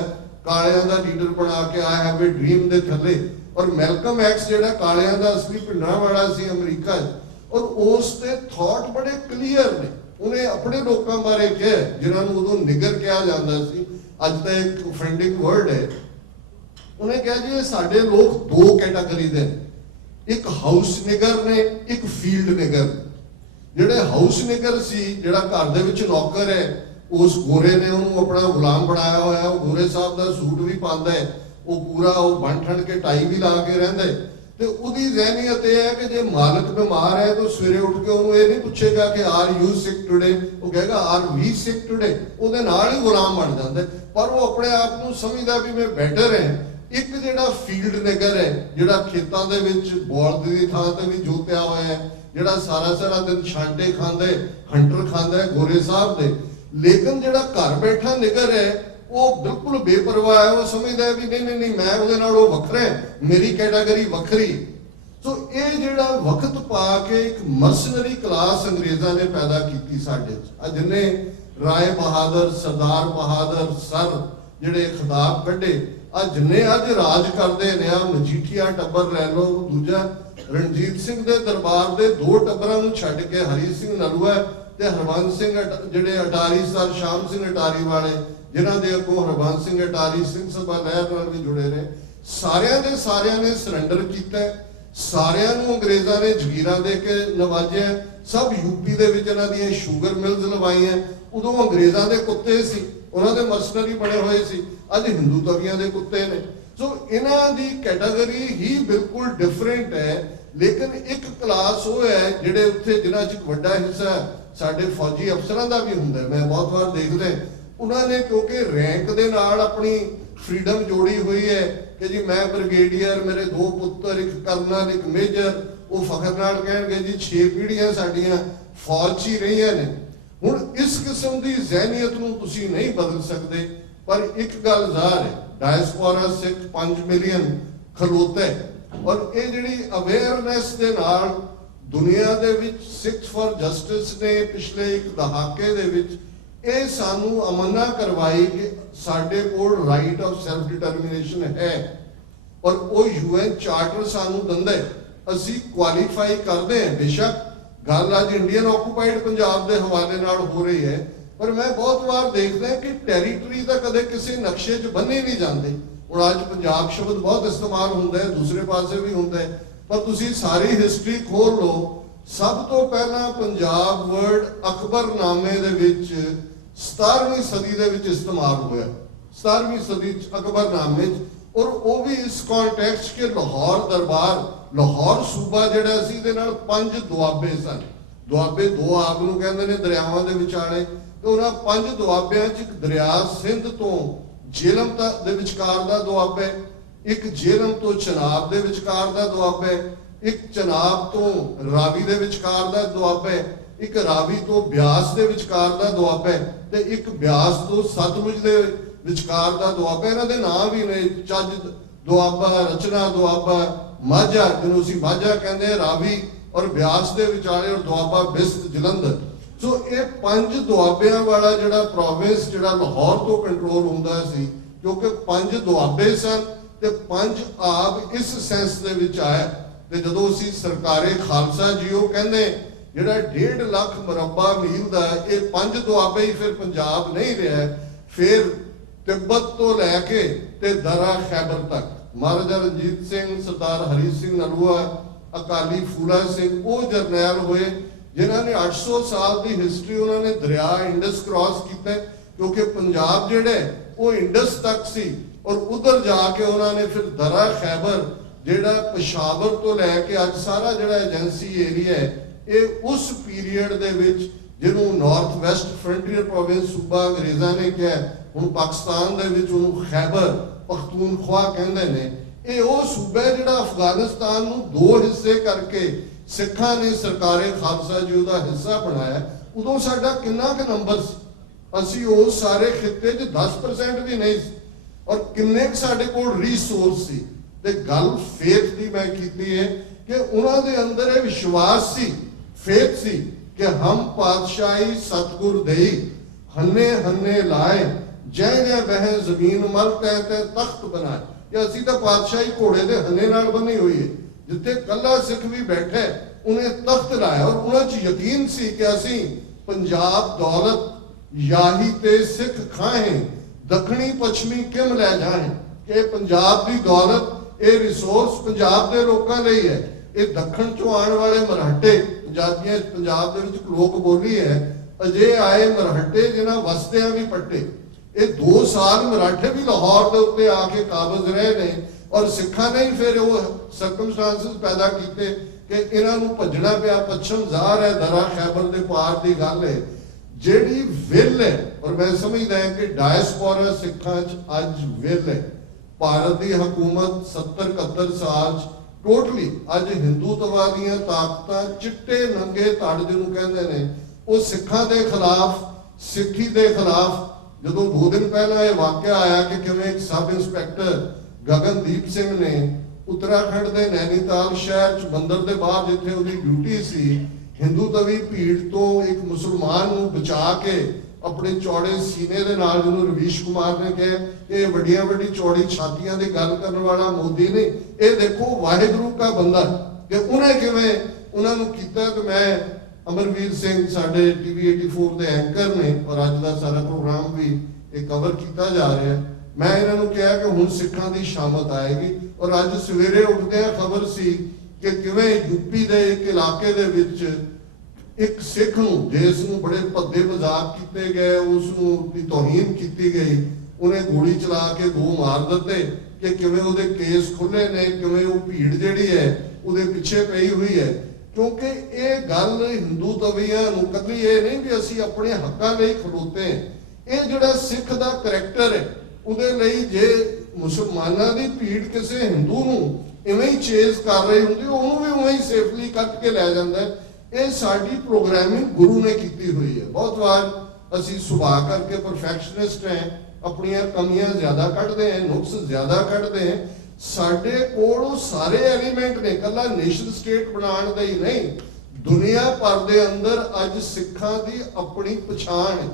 ਕਾਲਿਆਂ ਦਾ ਲੀਡਰ ਬਣਾ ਕੇ ਆਈ ਹੈਵ ਅ ਡ੍ਰੀਮ ਦੇ ਥੱਲੇ। ਔਰ ਮੈਲਕਮ ਐਕਸ ਜਿਹੜਾ ਕਾਲਿਆਂ ਦਾ ਅਸਲੀ ਪਿੰਡਾਂ ਵਾਲਾ ਸੀ ਅਮਰੀਕਾ 'ਚ, ਔਰ ਉਸ ਦੇ ਥਾਟ ਬੜੇ ਕਲੀਅਰ ਨੇ। ਉਹਨੇ ਆਪਣੇ ਲੋਕਾਂ ਬਾਰੇ ਕਿਹਾ ਜਿਨ੍ਹਾਂ ਨੂੰ ਉਦੋਂ ਨਿਗਰ ਕਿਹਾ ਜਾਂਦਾ ਸੀ, ਅੱਜ ਤਾਂ ਇੱਕ ਅਫੈਂਡਿੰਗ ਵਰਡ ਹੈ। ਉਹਨੇ ਕਿਹਾ ਜੀ ਇਹ ਸਾਡੇ ਲੋਕ 2 ਕੈਟਾਗਰੀ ਦੇ, ਇੱਕ ਹਾਊਸ ਨਿਗਰ ਨੇ, ਇੱਕ ਫੀਲਡ ਨਿਗਰ। ਜਿਹੜੇ ਹਾਊਸ ਨਿਗਰ ਸੀ, ਜਿਹੜਾ ਘਰ ਦੇ ਵਿੱਚ ਨੌਕਰ ਹੈ, ਉਸ ਗੋਰੇ ਨੇ ਉਹਨੂੰ ਆਪਣਾ ਗੁਲਾਮ ਬਣਾਇਆ ਹੋਇਆ, ਉਹ ਗੋਰੇ ਸਾਹਿਬ ਦਾ ਸੂਟ ਵੀ ਪਾਉਂਦਾ ਹੈ, ਉਹ ਪੂਰਾ ਉਹ ਬਣ ਠਣ ਕੇ ਟਾਈ ਵੀ ਲਾ ਕੇ ਰਹਿੰਦਾ ਹੈ। ਤੇ ਉਹਦੀ ਜ਼ਹਿਨੀਅਤ ਇਹ ਹੈ ਕਿ ਜੇ ਮਾਲਕ ਬਿਮਾਰ ਹੈ ਤਾਂ ਸਵੇਰੇ ਉੱਠ ਕੇ ਉਹਨੂੰ ਇਹ ਨਹੀਂ ਪੁੱਛੇਗਾ ਕਿ ਆਰ ਯੂ ਸਿਕ ਟੁਡੇ, ਉਹ ਕਹੇਗਾ ਆਰ ਵੀ ਸਿਕ ਟੁਡੇ, ਉਹਦੇ ਨਾਲ ਹੀ ਗੁਲਾਮ ਬਣ ਜਾਂਦਾ। ਪਰ ਉਹ ਆਪਣੇ ਆਪ ਨੂੰ ਸਮਝਦਾ ਵੀ ਮੈਂ ਬੈਟਰ ਹੈ। ਇੱਕ ਜਿਹੜਾ ਫੀਲਡ ਨਿਗਰ ਹੈ, ਜਿਹੜਾ ਖੇਤਾਂ ਦੇ ਵਿੱਚ ਬਲਦ ਦੀ ਥਾਂ ਤੇ ਵੀ ਜੋਤਿਆ ਹੋਇਆ ਹੈ, ਜਿਹੜਾ ਸਾਰਾ ਦਿਨ ਛਾਂਟੇ ਖਾਂਦਾ, ਹੰਟਰ ਖਾਂਦਾ ਹੈ ਗੋਰੇ ਸਾਹਿਬ ਦੇ। ਲੇਕਿਨ ਜਿਹੜਾ ਘਰ ਬੈਠਾ ਨਿਗਰ ਹੈ ਉਹ ਬਿਲਕੁਲ ਬੇਪਰਵਾਹ ਹੈ, ਉਹ ਸਮਝਦਾ ਵੀ ਨਹੀਂ ਮੈਂ ਉਹਦੇ ਨਾਲ ਉਹ ਵੱਖਰਾ ਹੈ, ਮੇਰੀ ਕੈਟਾਗਰੀ ਵੱਖਰੀ। ਸੋ ਇਹ ਜਿਹੜਾ ਵਕਤ ਪਾ ਕੇ ਇੱਕ ਮਰਸਨਰੀ ਕਲਾਸ ਅੰਗਰੇਜ਼ਾਂ ਨੇ ਪੈਦਾ ਕੀਤੀ ਸਾਡੇ 'ਚ। ਅੱਜ ਜਿੰਨੇ ਰਾਏ ਬਹਾਦਰ, ਸਰਦਾਰ ਬਹਾਦਰ, ਸਰ ਜਿਹੜੇ ਖਿਤਾਬ ਕੱਢੇ, ਅੱਜ ਜਿੰਨੇ ਅੱਜ ਰਾਜ ਕਰਦੇ ਨੇ, ਆ ਮਜੀਠੀਆ ਟੱਬਰ ਲੈ ਲਓ, ਦੂਜਾ ਰਣਜੀਤ ਸਿੰਘ ਦੇ ਦਰਬਾਰ ਦੇ 2 ਟੱਬਰਾਂ ਨੂੰ ਛੱਡ ਕੇ ਹਰੀ ਸਿੰਘ ਨਲੂਆ ਤੇ ਹਰਬੰਸ ਸਿੰਘ ਜਿਹੜੇ ਅਟਾਰੀ ਸਰ ਸ਼ਾਮ ਸਿੰਘ ਅਟਾਰੀ ਵਾਲੇ, ਜਿਨ੍ਹਾਂ ਦੇ ਅੱਗੋਂ ਹਰਬੰਸ ਸਿੰਘ ਅਟਾਰੀ ਸਿੰਘ ਸਭਾ ਲਹਿਰ ਨਾਲ ਵੀ ਜੁੜੇ ਨੇ, ਸਾਰਿਆਂ ਨੇ ਸਰੈਂਡਰ ਕੀਤਾ। ਸਾਰਿਆਂ ਨੂੰ ਅੰਗਰੇਜ਼ਾਂ ਨੇ ਜ਼ਗੀਰਾਂ ਦੇ ਕੇ ਨਵਾਜਿਆ। ਸਭ ਯੂਪੀ ਦੇ ਵਿੱਚ ਇਹਨਾਂ ਦੀਆਂ ਸ਼ੂਗਰ ਮਿਲਸ ਲਵਾਈਆਂ। ਉਦੋਂ ਅੰਗਰੇਜ਼ਾਂ ਦੇ ਕੁੱਤੇ ਸੀ, ਉਹਨਾਂ ਦੇ ਮਰਸਨਰੀ ਬਣੇ ਹੋਏ ਸੀ। ਅੱਜ ਹਿੰਦੂ ਤਵੀਆਂ ਦੇ ਕੁੱਤੇ ਨੇ। ਸੋ ਇਹਨਾਂ ਦੀ ਕੈਟਾਗਰੀ ਹੀ ਬਿਲਕੁਲ ਡਿਫਰੈਂਟ ਹੈ। ਲੇਕਿਨ ਇੱਕ ਕਲਾਸ ਉਹ ਹੈ ਜਿਹੜੇ ਉੱਥੇ ਜਿਨ੍ਹਾਂ 'ਚ ਵੱਡਾ ਹਿੱਸਾ ਸਾਡੇ ਫੌਜੀ ਅਫਸਰਾਂ ਦਾ ਵੀ ਹੁੰਦਾ। ਮੈਂ ਬਹੁਤ ਵਾਰ ਦੇਖਦਾ ਉਹਨਾਂ ਨੇ ਕਿਉਂਕਿ ਰੈਂਕ ਦੇ ਨਾਲ ਆਪਣੀ ਫਰੀडम ਜੋੜੀ ਹੋਈ ਹੈ ਕਿ ਜੀ ਮੈਂ ਬ੍ਰਿਗੇਡੀਅਰ, ਮੇਰੇ 2 ਪੁੱਤਰ, ਇੱਕ ਕਰਨਲ, ਇੱਕ ਮੇਜਰ, ਉਹ ਫਖਰ ਨਾਲ ਕਹਿਣਗੇ ਜੀ 6 ਪੀੜ੍ਹੀਆਂ ਸਾਡੀਆਂ ਫੌਜ 'ਚ ਹੀ ਰਹੀਆਂ ਨੇ। ਹੁਣ ਇਸ ਕਿਸਮ ਦੀ ਜ਼ਹਿਨੀਅਤ ਨੂੰ ਤੁਸੀਂ ਨਹੀਂ ਬਦਲ ਸਕਦੇ। ਪਰ ਇੱਕ ਗੱਲ ਜ਼ਾਹਰ ਹੈ, ਡਾਇਸਪੋਰਾ ਸਿੱਖ 5 ਮਿਲੀਅਨ ਖਲੋਤਾ ਹੈ ਔਰ ਇਹ ਜਿਹੜੀ ਅਵੇਅਰਨੈਸ ਦੇ ਨਾਲ ਦੁਨੀਆ ਦੇ ਵਿੱਚ ਸਿੱਖ ਫॉर ਜਸਟਿਸ ਨੇ ਪਿਛਲੇ ਇੱਕ ਦਹਾਕੇ ਦੇ ਵਿੱਚ ਇਹ ਸਾਨੂੰ ਅਮਨਾ ਕਰਵਾਈ ਕਿ ਸਾਡੇ ਕੋਲ ਰਾਈਟ ਆਫ ਸੈਲਫ ਡਿਟਰਮੀਨੇਸ਼ਨ ਹੈ ਔਰ ਉਹ UN ਚਾਰਟਰ ਸਾਨੂੰ ਦਿੰਦਾ ਹੈ। ਅਸੀਂ ਕੁਆਲੀਫਾਈ ਕਰਦੇ ਹਾਂ। ਬੇਸ਼ੱਕ ਗੱਲ ਅੱਜ ਇੰਡੀਅਨ ਆਕੂਪਾਈਡ ਪੰਜਾਬ ਦੇ ਹਵਾਲੇ ਨਾਲ ਹੋ ਰਹੀ ਹੈ, ਪਰ ਮੈਂ ਬਹੁਤ ਵਾਰ ਦੇਖਦਾ ਕਿ ਟੈਰੀਟਰੀ ਤਾਂ ਕਦੇ ਕਿਸੇ ਨਕਸ਼ੇ 'ਚ ਬੰਨੇ ਨਹੀਂ ਜਾਂਦੇ। ਹੁਣ ਅੱਜ ਪੰਜਾਬ ਸ਼ਬਦ ਬਹੁਤ ਇਸਤੇਮਾਲ ਹੁੰਦਾ ਹੈ, ਦੂਸਰੇ ਪਾਸੇ ਵੀ ਹੁੰਦਾ ਹੈ, ਪਰ ਤੁਸੀਂ ਸਾਰੀ ਹਿਸਟਰੀ ਖੋਲ ਲਓ। ਸਭ ਤੋਂ ਪਹਿਲਾਂ ਪੰਜਾਬ ਵਰਡ ਅਕਬਰਨਾਮੇ ਦੇ ਵਿੱਚ 17ਵੀਂ ਸਦੀ ਦੇ ਵਿੱਚ ਇਸਤੇਮਾਲ ਹੋਇਆ। 17ਵੀਂ ਸਦੀ 'ਚ ਅਕਬਰਨਾਮੇ 'ਚ, ਔਰ ਉਹ ਵੀ ਇਸ ਕੰਟੈਕਸਟ ਕਿ ਲਾਹੌਰ ਦਰਬਾਰ, ਲਾਹੌਰ ਸੂਬਾ ਜਿਹੜਾ ਸੀ ਇਹਦੇ ਨਾਲ 5 ਦੁਆਬੇ ਸਨ। ਦੁਆਬੇ 2 ਆਬ ਨੂੰ ਕਹਿੰਦੇ ਨੇ ਦਰਿਆਵਾਂ ਦੇ ਵਿਚਾਲੇ, ਤੇ ਉਹਨਾਂ 5 ਦੁਆਬਿਆਂ 'ਚ ਇੱਕ ਦਰਿਆ ਸਿੰਧ ਤੋਂ ਜੇਹਲਮ ਦੇ ਵਿਚਕਾਰ ਦਾ ਦੁਆਬਾ ਹੈ, ਇੱਕ ਜੇਹਲਮ ਤੋਂ ਚਨਾਬ ਦੇ ਵਿਚਕਾਰ ਦਾ ਦੁਆਬਾ ਹੈ, ਇੱਕ ਚਨਾਬ ਤੋਂ ਰਾਵੀ ਦੇ ਵਿਚਕਾਰ ਦਾ ਦੁਆਬਾ ਹੈ, ਇੱਕ ਰਾਵੀ ਤੋਂ ਬਿਆਸ ਦੇ ਵਿਚਕਾਰ ਦਾ ਦੁਆਬਾ ਹੈ, ਤੇ ਇੱਕ ਬਿਆਸ ਤੋਂ ਸਤਲੁਜ ਦੇ ਵਿਚਕਾਰ ਦਾ ਦੁਆਬਾ। ਇਹਨਾਂ ਦੇ ਨਾਮ ਵੀ ਨੇ, ਚੱਜ ਦੁਆਬਾ, ਰਚਨਾ ਦੁਆਬਾ, ਮਾਝਾ ਜਿਹਨੂੰ ਅਸੀਂ ਮਾਝਾ ਕਹਿੰਦੇ ਆ, ਰਾਵੀ ਔਰ ਬਿਆਸ ਦੇ ਵਿਚਾਲੇ, ਔਰ ਦੁਆਬਾ ਬਿਸਤ ਜਲੰਧਰ। ਸੋ ਇਹ 5 ਦੁਆਬਿਆਂ ਵਾਲਾ ਜਿਹੜਾ ਪ੍ਰੋਵਿੰਸ ਜਿਹੜਾ ਲਾਹੌਰ ਤੋਂ ਕੰਟਰੋਲ ਹੁੰਦਾ ਸੀ, ਕਿਉਂਕਿ 5 ਦੁਆਬੇ ਸਨ ਤੇ 5 ਆਬ ਇਸ ਸੈਂਸ ਦੇ ਵਿੱਚ ਆਇਆ। ਤੇ ਜਦੋਂ ਅਸੀਂ ਸਰਕਾਰੇ ਖਾਲਸਾ ਜੀ ਉਹ ਕਹਿੰਦੇ ਜਿਹੜਾ 1.5 ਲੱਖ ਮੁਰੱਬਾ ਮੀਲ ਦਾ ਇਹ 5 ਦੁਆਬੇ ਹੀ ਫਿਰ ਪੰਜਾਬ ਨਹੀਂ ਰਿਹਾ। ਫਿਰ ਤਿੱਬਤ ਤੋਂ ਲੈ ਕੇ ਤੇ ਦਰਾ ਖੈਬਰ ਤੱਕ ਮਹਾਰਾਜਾ ਰਣਜੀਤ ਸਿੰਘ, ਸਰਦਾਰ ਹਰੀ ਸਿੰਘ ਨਲੂਆ, ਅਕਾਲੀ ਫੂਲਾ ਸਿੰਘ ਉਹ ਜਰਨੈਲ ਹੋਏ ਜਿਨ੍ਹਾਂ ਨੇ 800 ਸਾਲ ਦੀ ਹਿਸਟਰੀ ਉਹਨਾਂ ਨੇ ਦਰਿਆ ਇੰਡਸ ਕ੍ਰਾਸ ਕੀਤਾ, ਕਿਉਂਕਿ ਪੰਜਾਬ ਜਿਹੜਾ ਉਹ ਇੰਡਸ ਤੱਕ ਸੀ ਔਰ ਉਧਰ ਜਾ ਕੇ ਉਹਨਾਂ ਨੇ ਫਿਰ ਦਰਾ ਖੈਬਰ ਜਿਹੜਾ ਪਸ਼ਾਵਰ ਤੋਂ ਲੈ ਕੇ ਅੱਜ ਸਾਰਾ ਜਿਹੜਾ ਏਜੰਸੀ ਏਰੀਆ ਹੈ ਇਹ ਉਸ ਪੀਰੀਅਡ ਦੇ ਵਿੱਚ ਜਿਹਨੂੰ ਨਾਰਥ ਵੈਸਟ ਫਰੰਟੀਅਰ ਪ੍ਰੋਵਿੰਸ ਸੂਬਾ ਅੰਗਰੇਜ਼ਾਂ ਨੇ ਕਿਹਾ, ਹੁਣ ਪਾਕਿਸਤਾਨ ਦੇ ਵਿੱਚ ਉਹਨੂੰ ਖੈਬਰ ਪਖਤੂਨਖਵਾ ਕਹਿੰਦੇ ਨੇ। ਇਹ ਉਹ ਸੂਬਾ ਜਿਹੜਾ ਅਫਗਾਨਿਸਤਾਨ ਨੂੰ 2 ਹਿੱਸੇ ਕਰਕੇ ਸਿੱਖਾਂ ਨੇ ਸਰਕਾਰੇ ਖਾਲਸਾ ਜੀ ਉਹਦਾ ਹਿੱਸਾ ਬਣਾਇਆ। ਉਦੋਂ ਸਾਡਾ ਕਿੰਨਾ ਕੁ ਨੰਬਰ ਸੀ? ਅਸੀਂ ਉਸ ਸਾਰੇ ਖਿੱਤੇ 'ਚ 10% ਵੀ ਨਹੀਂ ਸੀ, ਔਰ ਕਿੰਨੇ ਕੁ ਸਾਡੇ ਕੋਲ ਰਿਸੋਰਸ ਸੀ। ਤੇ ਗੱਲ ਫੇਥ ਦੀ ਮੈਂ ਕੀਤੀ ਹੈ ਕਿ ਉਹਨਾਂ ਦੇ ਅੰਦਰ ਇਹ ਵਿਸ਼ਵਾਸ ਸੀ, ਫੇਥ ਸੀ ਕਿ ਹਮ ਪਾਤਸ਼ਾਹੀ ਸਤਗੁਰ ਦੇਈ ਹੰਨੇ ਹੰਨੇ ਲਾਏ ਜੈ ਜੈ ਬਹਿ ਜ਼ਮੀਨ ਮਲ ਤੈ ਤੈ ਤਖਤ ਬਣਾਏ। ਕਿ ਅਸੀਂ ਤਾਂ ਪਾਤਸ਼ਾਹੀ ਘੋੜੇ ਦੇ ਹੰਨੇ ਨਾਲ ਬੰਨੀ ਹੋਈ ਹੈ, ਜਿੱਥੇ ਕੱਲਾ ਸਿੱਖ ਵੀ ਬੈਠਾ ਉਹਨੇ ਤਖਤ ਲਾਇਆ। ਔਰ ਉਹਨਾਂ 'ਚ ਯਕੀਨ ਸੀ ਕਿ ਅਸੀਂ ਪੰਜਾਬ ਦੌਲਤ ਯਾਹੀ ਤੇ ਸਿੱਖ ਖਾਏ ਦੱਖਣੀ ਪੱਛਮੀ ਕਿਮ ਲੈ ਜਾਏ, ਕਿ ਪੰਜਾਬ ਦੀ ਦੌਲਤ ਇਹ ਰਿਸੋਰਸ ਪੰਜਾਬ ਦੇ ਲੋਕਾਂ ਲਈ ਹੈ। ਇਹ ਦੱਖਣ ਚੋਂ ਆਉਣ ਵਾਲੇ ਮਰਾਠੇ, ਪੰਜਾਬੀਆਂ ਪੰਜਾਬ ਦੇ ਵਿੱਚ ਲੋਕ ਬੋਲੀ ਹੈ, ਅਜੇ ਆਏ ਮਰਾਠੇ ਜਿਨ੍ਹਾਂ ਵਸਦਿਆਂ ਵੀ ਪੱਟੇ। ਇਹ 2 ਸਾਲ ਮਰਾਠੇ ਵੀ ਲਾਹੌਰ ਦੇ ਉੱਤੇ ਆ ਕੇ ਕਾਬਜ਼ ਰਹੇ ਨੇ, ਔਰ ਸਿੱਖਾਂ ਨੇ ਹੀ ਫਿਰ ਉਹ ਸਰਕਮਸਟੈਂਸਸ ਪੈਦਾ ਕੀਤੇ ਕਿ ਇਹਨਾਂ ਨੂੰ ਭੱਜਣਾ ਪਿਆ। ਪੱਛਮ ਜ਼ਾਹਰ ਹੈ ਦਰਾ ਖੈਬਰ ਦੇ ਪਾਰ ਦੀ ਗੱਲ ਹੈ। ਜਿਹੜੀ ਵਿਲ ਹੈ, ਔਰ ਮੈਂ ਸਮਝਦਾ ਹਾਂ ਕਿ ਡਾਇਸਪੋਰਾ ਸਿੱਖਾਂ 'ਚ ਅੱਜ ਵਿਲ ਹੈ। ਭਾਰਤ ਦੀ ਹਕੂਮਤ 70-71 ਸਾਲ 'ਚ ਟੋਟਲੀ ਅੱਜ ਹਿੰਦੂਤਵਾ ਦੀਆਂ ਤਾਕਤਾਂ ਚਿੱਟੇ ਨੰਗੇ ਧੜ ਜਿਹਨੂੰ ਕਹਿੰਦੇ ਨੇ ਉਹ ਸਿੱਖਾਂ ਦੇ ਖਿਲਾਫ, ਸਿੱਖੀ ਦੇ ਖਿਲਾਫ। ਜਦੋਂ 2 ਦਿਨ ਪਹਿਲਾਂ ਇਹ ਵਾਕਿਆ ਆਇਆ ਕਿ ਕਿਵੇਂ ਇੱਕ ਸਬ ਇੰਸਪੈਕਟਰ ਗਗਨਦੀਪ ਸਿੰਘ ਨੇ ਉੱਤਰਾਖੰਡ ਦੇ ਨੈਨੀਤਾਲ ਸ਼ਹਿਰ 'ਚ ਮੰਦਿਰ ਦੇ ਬਾਹਰ ਜਿੱਥੇ ਉਹਦੀ ਡਿਊਟੀ ਸੀ, ਹਿੰਦੂ ਤਵੀ ਭੀੜ ਤੋਂ ਇੱਕ ਮੁਸਲਮਾਨ ਨੂੰ ਬਚਾ ਕੇ ਆਪਣੇ ਚੌੜੇ ਸੀਨੇ ਦੇ ਨਾਲ, ਜਿਹਨੂੰ ਰਵੀਸ਼ ਕੁਮਾਰ ਨੇ ਕਿਹਾ ਇਹ ਵੱਡੀਆਂ ਵੱਡੀ ਚੌੜੀ ਛਾਤੀਆਂ ਦੀ ਗੱਲ ਕਰਨ ਵਾਲਾ ਮੋਦੀ ਨਹੀਂ, ਇਹ ਦੇਖੋ ਵਾਹਿਗੁਰੂ ਦਾ ਬੰਦਾ ਕਿ ਉਹਨੇ ਕਿਵੇਂ ਉਹਨਾਂ ਨੂੰ ਕੀਤਾ। ਕਿ ਮੈਂ ਅਮਰਵੀਰ ਸਿੰਘ ਸਾਡੇ TV 84 ਦੇ ਐਂਕਰ ਨੇ ਔਰ ਅੱਜ ਦਾ ਸਾਰਾ ਪ੍ਰੋਗਰਾਮ ਵੀ ਇਹ ਕਵਰ ਕੀਤਾ ਜਾ ਰਿਹਾ, ਮੈਂ ਇਹਨਾਂ ਨੂੰ ਕਿਹਾ ਕਿ ਹੁਣ ਸਿੱਖਾਂ ਦੀ ਸ਼ਾਮਤ ਆਏਗੀ। ਔਰ ਅੱਜ ਸਵੇਰੇ ਉੱਠਦਿਆਂ ਖਬਰ ਸੀ ਕਿ ਕਿਵੇਂ ਯੂਪੀ ਦੇ ਇੱਕ ਇਲਾਕੇ ਦੇ ਵਿੱਚ ਇੱਕ ਸਿੱਖ ਨੂੰ, ਜਿਸ ਨੂੰ ਬੜੇ ਭੱਦੇ ਮਜ਼ਾਕ ਕੀਤੇ ਗਏ, ਉਸ ਨੂੰ ਤੋਹੀਨ ਕੀਤੀ ਗਈ, ਉਹਨੇ ਗੋਲੀ ਚਲਾ ਕੇ 2 ਮਾਰ ਦਿੱਤੇ, ਕਿ ਕਿਵੇਂ ਉਹਦੇ ਕੇਸ ਖੁੱਲੇ ਨੇ, ਕਿਵੇਂ ਉਹ ਭੀੜ ਜਿਹੜੀ ਹੈ ਉਹਦੇ ਪਿੱਛੇ ਪਈ ਹੋਈ ਹੈ। ਕਿਉਂਕਿ ਇਹ ਗੱਲ ਹਿੰਦੂ ਤਵੀਆਂ ਨੂੰ ਕਦੀ ਇਹ ਨਹੀਂ ਵੀ ਅਸੀਂ ਆਪਣੇ ਹੱਕਾਂ ਲਈ ਖਲੋਤੇ, ਇਹ ਜਿਹੜਾ ਸਿੱਖ ਦਾ ਕਰੈਕਟਰ ਹੈ ਉਹਦੇ ਲਈ ਜੇ ਮੁਸਲਮਾਨਾਂ ਦੀ ਭੀੜ ਕਿਸੇ ਹਿੰਦੂ ਨੂੰ ਇਵੇਂ ਹੀ ਚੇਜ਼ ਕਰ ਰਹੀ ਹੁੰਦੀ, ਉਹਨੂੰ ਵੀ ਉਵੇਂ ਹੀ ਸੇਫਲੀ ਕੱਟ ਕੇ ਲੈ ਜਾਂਦਾ ਹੈ। ਇਹ ਸਾਡੀ ਪ੍ਰੋਗਰਾਮਿੰਗ ਗੁਰੂ ਨੇ ਕੀਤੀ ਹੋਈ ਹੈ। ਬਹੁਤ ਵਾਰ ਅਸੀਂ ਸੁਭਾਅ ਕਰਕੇ ਪਰਫੈਕਸ਼ਨਿਸਟ ਹੈ, ਆਪਣੀਆਂ ਕਮੀਆਂ ਜ਼ਿਆਦਾ ਕੱਢਦੇ ਹਾਂ, ਨੁਕਸ ਜ਼ਿਆਦਾ ਕੱਢਦੇ ਹਾਂ। ਸਾਡੇ ਕੋਲ ਉਹ ਸਾਰੇ ਐਲੀਮੈਂਟ ਨੇ, ਕੱਲਾ ਨੇਸ਼ਨ ਸਟੇਟ ਬਣਾਉਣ ਦਾ ਹੀ ਨਹੀਂ, ਦੁਨੀਆ ਭਰ ਦੇ ਅੰਦਰ ਅੱਜ ਸਿੱਖਾਂ ਦੀ ਆਪਣੀ ਪਛਾਣ ਹੈ।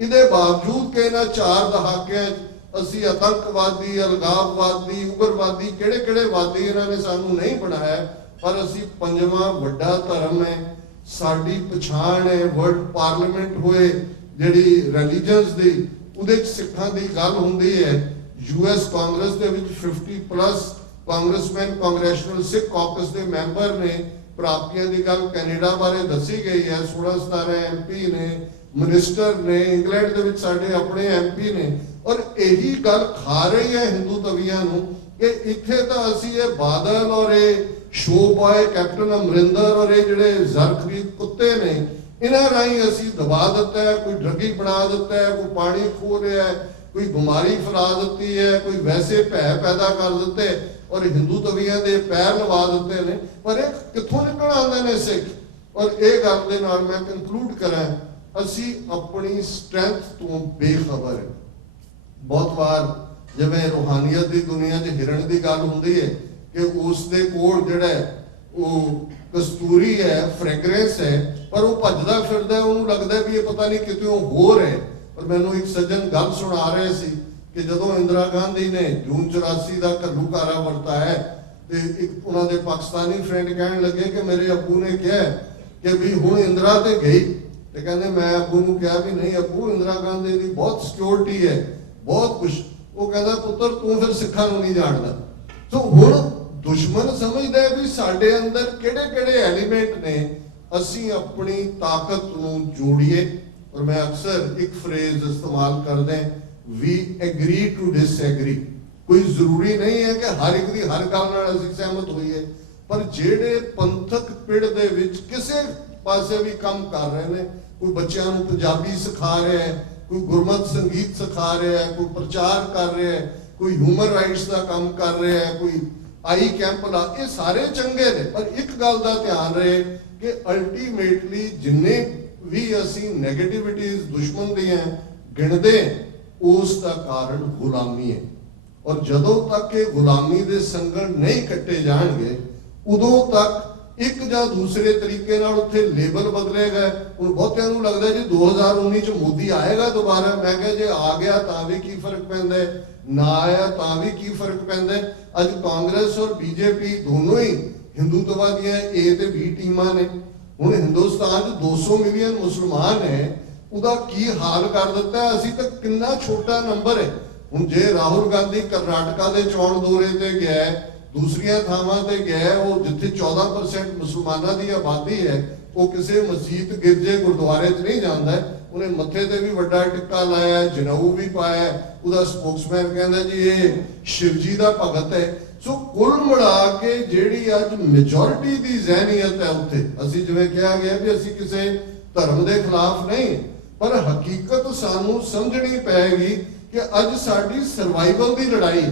ਇਹਦੇ ਬਾਵਜੂਦ ਕਿ ਇਹਨਾਂ 4 ਦਹਾਕਿਆਂ 'ਚ ਅਸੀਂ ਆਤੰਕਵਾਦੀ, ਅਲਗਾਵਵਾਦੀ, ਉਗਰਵਾਦੀ, ਕਿਹੜੇ ਵਾਦੀ ਇਹਨਾਂ ਨੇ ਸਾਨੂੰ ਨਹੀਂ ਬਣਾਇਆ, ਪਰ ਅਸੀਂ 5ਵਾਂ ਵੱਡਾ ਧਰਮ ਹੈ, ਸਾਡੀ ਪਛਾਣ ਹੈ। ਵਰਲਡ ਪਾਰਲੀਮੈਂਟ ਹੋਏ ਜਿਹੜੀ ਰਿਲੀਜਨਸ ਦੀ, ਉਹਦੇ 'ਚ ਸਿੱਖਾਂ ਦੀ ਗੱਲ ਹੁੰਦੀ ਹੈ। US ਕਾਂਗਰਸ ਦੇ ਵਿੱਚ 50+ ਕਾਂਗਰਸਮੈਨ ਕਾਂਗਰੈਸ਼ਨਲ ਸਿੱਖ ਕਾਕਸ ਦੇ ਮੈਂਬਰ ਨੇ। ਪ੍ਰਾਪਤੀਆਂ ਦੀ ਗੱਲ ਕੈਨੇਡਾ ਬਾਰੇ ਦੱਸੀ ਗਈ ਹੈ, 16-17 MP ਨੇ, ਮਿਨਿਸਟਰ ਨੇ, ਇੰਗਲੈਂਡ ਦੇ ਵਿੱਚ ਸਾਡੇ ਆਪਣੇ MP ਨੇ। ਔਰ ਇਹੀ ਗੱਲ ਖਾ ਰਹੀ ਹੈ ਹਿੰਦੂ ਤਵੀਆਂ ਨੂੰ ਕਿ ਇੱਥੇ ਤਾਂ ਅਸੀਂ ਇਹ ਬਾਦਲ ਔਰ ਇਹ ਸ਼ੋ ਬॉय ਕੈਪਟਨ ਅਮਰਿੰਦਰ ਔਰ ਇਹ ਜਿਹੜੇ ਜ਼ਰਖਰੀਦ ਕੁੱਤੇ ਨੇ, ਇਹਨਾਂ ਰਾਹੀਂ ਅਸੀਂ ਦਬਾ ਦਿੱਤਾ ਹੈ, ਕੋਈ ਡਰੱਗੀ ਬਣਾ ਦਿੱਤਾ ਹੈ, ਕੋਈ ਪਾਣੀ ਖੋ ਰਿਹਾ ਹੈ, ਕੋਈ ਬਿਮਾਰੀ ਫੈਲਾ ਦਿੱਤੀ ਹੈ, ਕੋਈ ਵੈਸੇ ਭੈ ਪੈਦਾ ਕਰ ਦਿੱਤੇ ਔਰ ਹਿੰਦੂ ਤਵੀਆਂ ਦੇ ਪੈਰ ਲਵਾ ਦਿੱਤੇ ਨੇ। ਪਰ ਇਹ ਕਿੱਥੋਂ ਨਿਕਲ ਆਉਂਦੇ ਨੇ ਸਿੱਖ? ਔਰ ਇਹ ਗੱਲ ਦੇ ਨਾਲ ਮੈਂ ਕੰਕਲੂਡ ਕਰਾਂ, ਅਸੀਂ ਆਪਣੀ ਸਟਰੈਂਥ ਤੋਂ ਬੇਖਬਰ ਹੈ। ਬਹੁਤ ਵਾਰ ਜਿਵੇਂ ਰੂਹਾਨੀਅਤ ਦੀ ਦੁਨੀਆ 'ਚ ਹਿਰਨ ਦੀ ਗੱਲ ਹੁੰਦੀ ਹੈ ਕਿ ਉਸ ਦੇ ਕੋਲ ਜਿਹੜਾ ਉਹ ਕਸਤੂਰੀ ਹੈ, ਫ੍ਰੈਗਰੈਂਸ ਹੈ, ਪਰ ਉਹ ਭੱਜਦਾ ਫਿਰਦਾ, ਉਹਨੂੰ ਲੱਗਦਾ ਵੀ ਇਹ ਪਤਾ ਨਹੀਂ ਕਿਤੋਂ ਹੋਰ ਹੈ। ਪਰ ਮੈਨੂੰ ਇੱਕ ਸੱਜਣ ਗੱਲ ਸੁਣਾ ਰਹੇ ਸੀ ਕਿ ਜਦੋਂ ਇੰਦਰਾ ਗਾਂਧੀ ਨੇ ਜੂਨ 84 ਦਾ ਘੱਲੂਘਾਰਾ ਵਰਤਾਇਆ ਤੇ ਇੱਕ ਉਹਨਾਂ ਦੇ ਪਾਕਿਸਤਾਨੀ ਫਰੈਂਡ ਕਹਿਣ ਲੱਗੇ ਕਿ ਮੇਰੇ ਅੱਬੂ ਨੇ ਕਿਹਾ ਕਿ ਵੀ ਹੁਣ ਇੰਦਰਾ ਤੇ ਗਈ, ਤੇ ਕਹਿੰਦੇ ਮੈਂ ਅੱਬੂ ਨੂੰ ਕਿਹਾ ਵੀ ਨਹੀਂ ਅੱਬੂ, ਇੰਦਰਾ ਗਾਂਧੀ ਦੀ ਬਹੁਤ ਸਿਕਿਉਰਿਟੀ ਹੈ, ਬਹੁਤ ਕੁਛ। ਉਹ ਕਹਿੰਦਾ ਪੁੱਤਰ ਤੂੰ ਫਿਰ ਸਿੱਖਾਂ ਨੂੰ ਨਹੀਂ ਜਾਣਦਾ। ਸੋ ਹੁਣ ਦੁਸ਼ਮਣ ਸਮਝਦਾ ਵੀ ਸਾਡੇ ਅੰਦਰ ਕਿਹੜੇ ਐਲੀਮੈਂਟ ਨੇ, ਅਸੀਂ ਆਪਣੀ ਤਾਕਤ ਨੂੰ ਜੋੜੀਏ। ਔਰ ਮੈਂ ਅਕਸਰ ਇੱਕ ਫਰੇਜ਼ ਇਸਤੇਮਾਲ ਕਰਦਾ, ਵੀ ਐਗਰੀ ਟੂ ਡਿਸਐਗਰੀ। ਕੋਈ ਜ਼ਰੂਰੀ ਨਹੀਂ ਹੈ ਕਿ ਹਰ ਇੱਕ ਦੀ ਹਰ ਗੱਲ ਨਾਲ ਅਸੀਂ ਸਹਿਮਤ ਹੋਈਏ, ਪਰ ਜਿਹੜੇ ਪੰਥਕ ਪਿੜ ਦੇ ਵਿੱਚ ਕਿਸੇ ਪਾਸੇ ਵੀ ਕੰਮ ਕਰ ਰਹੇ ਨੇ, ਕੋਈ ਬੱਚਿਆਂ ਨੂੰ ਪੰਜਾਬੀ ਸਿਖਾ ਰਿਹਾ ਹੈ, ਕੋਈ ਗੁਰਮਤਿ ਸੰਗੀਤ ਸਿਖਾ ਰਿਹਾ ਹੈ, ਕੋਈ ਪ੍ਰਚਾਰ ਕਰ ਰਿਹਾ ਹੈ, ਕੋਈ ਹਿਊਮਨ ਰਾਈਟਸ ਦਾ ਕੰਮ ਕਰ ਰਿਹਾ ਹੈ, ਕੋਈ ਆਈ ਕੈਂਪ ਲਾ, ਇਹ ਸਾਰੇ ਚੰਗੇ ਨੇ। ਪਰ ਇੱਕ ਗੱਲ ਦਾ ਧਿਆਨ ਰਹੇ ਕਿ ਅਲਟੀਮੇਟਲੀ ਜਿੰਨੇ ਵੀ ਅਸੀਂ ਨੈਗੇਟਿਵਿਟੀਜ਼ ਦੁਸ਼ਮਣ ਦੀਆਂ ਗਿਣਦੇ, ਉਸ ਦਾ ਕਾਰਨ ਗੁਲਾਮੀ ਹੈ। ਔਰ ਜਦੋਂ ਤੱਕ ਇਹ ਗੁਲਾਮੀ ਦੇ ਸੰਗਲ ਨਹੀਂ ਕੱਟੇ ਜਾਣਗੇ, ਉਦੋਂ ਤੱਕ ਇੱਕ ਜਾਂ ਦੂਸਰੇ ਤਰੀਕੇ ਨਾਲ ਉੱਥੇ ਲੇਬਲ ਬਦਲੇਗਾ। ਹੁਣ ਬਹੁਤਿਆਂ ਨੂੰ ਲੱਗਦਾ ਜੀ 2019 ਚ ਮੋਦੀ ਆਏਗਾ ਦੁਬਾਰਾ। ਮੈਂ ਕਿਹਾ ਜੇ ਆ ਗਿਆ ਤਾਂ ਵੀ ਕੀ ਫਰਕ ਪੈਂਦਾ, ਨਾ ਆਇਆ ਤਾਂ ਵੀ ਕੀ ਫਰਕ ਪੈਂਦਾ। ਅੱਜ ਕਾਂਗਰਸ ਔਰ BJP ਦੋਨੋਂ ਹੀ ਹਿੰਦੂਤਵਾ ਦੀਆਂ A ਤੇ B ਟੀਮਾਂ ਨੇ। ਹੁਣ ਹਿੰਦੁਸਤਾਨ 'ਚ 200 ਮਿਲੀਅਨ ਮੁਸਲਮਾਨ ਹੈ, ਉਹਦਾ ਕੀ ਹਾਲ ਕਰ ਦਿੱਤਾ। ਅਸੀਂ ਤਾਂ ਕਿੰਨਾ ਛੋਟਾ ਨੰਬਰ ਹੈ। ਹੁਣ ਜੇ ਰਾਹੁਲ ਗਾਂਧੀ ਕਰਨਾਟਕਾ ਦੇ ਚੋਣ ਦੌਰੇ ਤੇ ਗਿਆ, ਦੂਸਰੀਆਂ ਥਾਵਾਂ ਤੇ ਗਿਆ, ਉਹ ਜਿੱਥੇ 14% ਮੁਸਲਮਾਨਾਂ ਦੀ ਆਬਾਦੀ ਹੈ, ਉਹ ਕਿਸੇ ਮਸਜਿਦ, ਗਿਰਜੇ, ਗੁਰਦੁਆਰੇ 'ਚ ਨਹੀਂ ਜਾਂਦਾ। ਉਹਨੇ ਮੱਥੇ ਤੇ ਵੀ ਵੱਡਾ ਟਿੱਕਾ ਲਾਇਆ, ਜਨੇਊ ਵੀ ਪਾਇਆ। ਉਹਦਾ ਸਪੋਕਸਮੈਨ ਕਹਿੰਦਾ ਜੀ ਇਹ ਸ਼ਿਵਜੀ ਦਾ ਭਗਤ ਹੈ। ਸੋ ਕੁੱਲ ਮਿਲਾ ਕੇ ਜਿਹੜੀ ਅੱਜ ਮੈਜੋਰਿਟੀ ਦੀ ਜ਼ਹਿਨੀਅਤ ਹੈ, ਉੱਥੇ ਅਸੀਂ ਜਿਵੇਂ ਕਿਹਾ ਗਿਆ ਵੀ ਅਸੀਂ ਕਿਸੇ ਧਰਮ ਦੇ ਖਿਲਾਫ ਨਹੀਂ, ਪਰ ਹਕੀਕਤ ਸਾਨੂੰ ਸਮਝਣੀ ਪਏਗੀ ਕਿ ਅੱਜ ਸਾਡੀ ਸਰਵਾਈਵਲ ਦੀ ਲੜਾਈ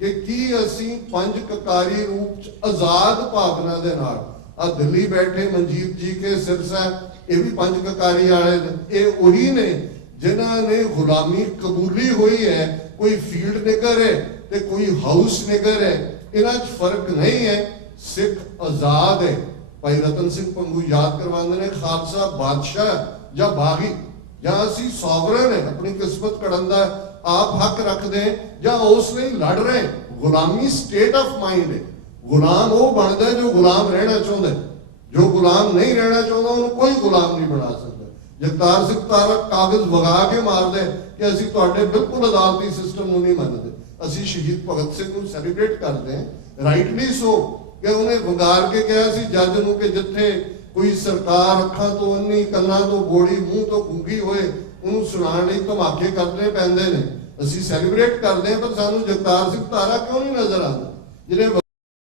ਕਿ ਕੀ ਅਸੀਂ ਪੰਜ ਕਕਾਰੀ ਰੂਪ ਚ ਆਜ਼ਾਦ ਭਾਵਨਾ ਦੇ ਨਾਲ, ਆ ਦਿੱਲੀ ਬੈਠੇ ਮਨਜੀਤ ਜੀ ਕੇ ਸਿਰਸਾ, ਇਹ ਵੀ ਪੰਜ ਕਕਾਰੀ ਵਾਲੇ ਨੇ, ਇਹ ਉਹੀ ਨੇ ਜਿਨ੍ਹਾਂ ਨੇ ਗੁਲਾਮੀ ਕਬੂਲੀ ਹੋਈ ਹੈ। ਕੋਈ ਫੀਲਡ ਨਿਗਰ ਹੈ ਤੇ ਕੋਈ ਹਾਊਸ ਨਿਗਰ ਹੈ, ਇਹਨਾਂ 'ਚ ਫਰਕ ਨਹੀਂ ਹੈ। ਸਿੱਖ ਆਜ਼ਾਦ ਹੈ। ਭਾਈ ਰਤਨ ਸਿੰਘ ਪੰਗੂ ਯਾਦ ਕਰਵਾਉਂਦੇ ਨੇ, ਖਾਲਸਾ ਬਾਦਸ਼ਾਹ ਜਾਂ ਬਾਗੀ, ਜਾਂ ਅਸੀਂ ਸੋਵਰਨ ਹੈ, ਆਪਣੀ ਕਿਸਮਤ ਕੜਨ ਦਾ ਆਪ ਹੱਕ ਰੱਖਦੇ ਜਾਂ ਉਸ ਲਈ ਲੜ ਰਹੇ। ਗੁਲਾਮੀ ਸਟੇਟ ਆਫ ਮਾਈਂਡ ਹੈ। ਗੁਲਾਮ ਉਹ ਬਣਦਾ ਜੋ ਗੁਲਾਮ ਰਹਿਣਾ ਚਾਹੁੰਦਾ। ਜੋ ਗੁਲਾਮ ਨਹੀਂ ਰਹਿਣਾ ਚਾਹੁੰਦਾ ਉਹਨੂੰ ਕੋਈ ਗੁਲਾਮ ਨਹੀਂ ਬਣਾ ਸਕਦਾ। ਜਗਤਾਰ ਸਿੰਘ ਤਾਰਕ ਕਾਗਜ਼ ਵਗਾ ਕੇ ਮਾਰਦੇ ਕਿ ਅਸੀਂ ਤੁਹਾਡੇ ਬਿਲਕੁਲ ਅਦਾਲਤੀ ਸਿਸਟਮ ਨੂੰ ਨਹੀਂ ਮੰਨਦੇ। ਅਸੀਂ ਸ਼ਹੀਦ ਭਗਤ ਸਿੰਘ ਨੂੰ ਸੈਲੀਬ੍ਰੇਟ ਕਰਦੇ ਹਾਂ, ਰਾਈਟਲੀ ਸੋ, ਕਿ ਉਹਨੇ ਵੰਗਾਰ ਕੇ ਕਿਹਾ ਸੀ ਜੱਜ ਨੂੰ ਕਿ ਜਿੱਥੇ ਕੋਈ ਸਰਕਾਰ ਅੱਖਾਂ ਤੋਂ ਅੰਨੀ, ਕੰਨਾਂ ਤੋਂ ਬੋੜੀ, ਮੂੰਹ ਤੋਂ ਗੂੰਗੀ ਹੋਏ, ਉਹਨੂੰ ਸੁਣਾਉਣ ਲਈ ਧਮਾਕੇ ਕਰਨੇ ਪੈਂਦੇ ਨੇ। ਅਸੀਂ ਸੈਲੀਬ੍ਰੇਟ ਕਰਦੇ ਹਾਂ, ਪਰ ਸਾਨੂੰ ਜਗਤਾਰ ਸਿੰਘ ਧਾਰਾ ਕਿਉਂ ਨਹੀਂ ਨਜ਼ਰ ਆਉਂਦਾ? ਜਿਹੜੇ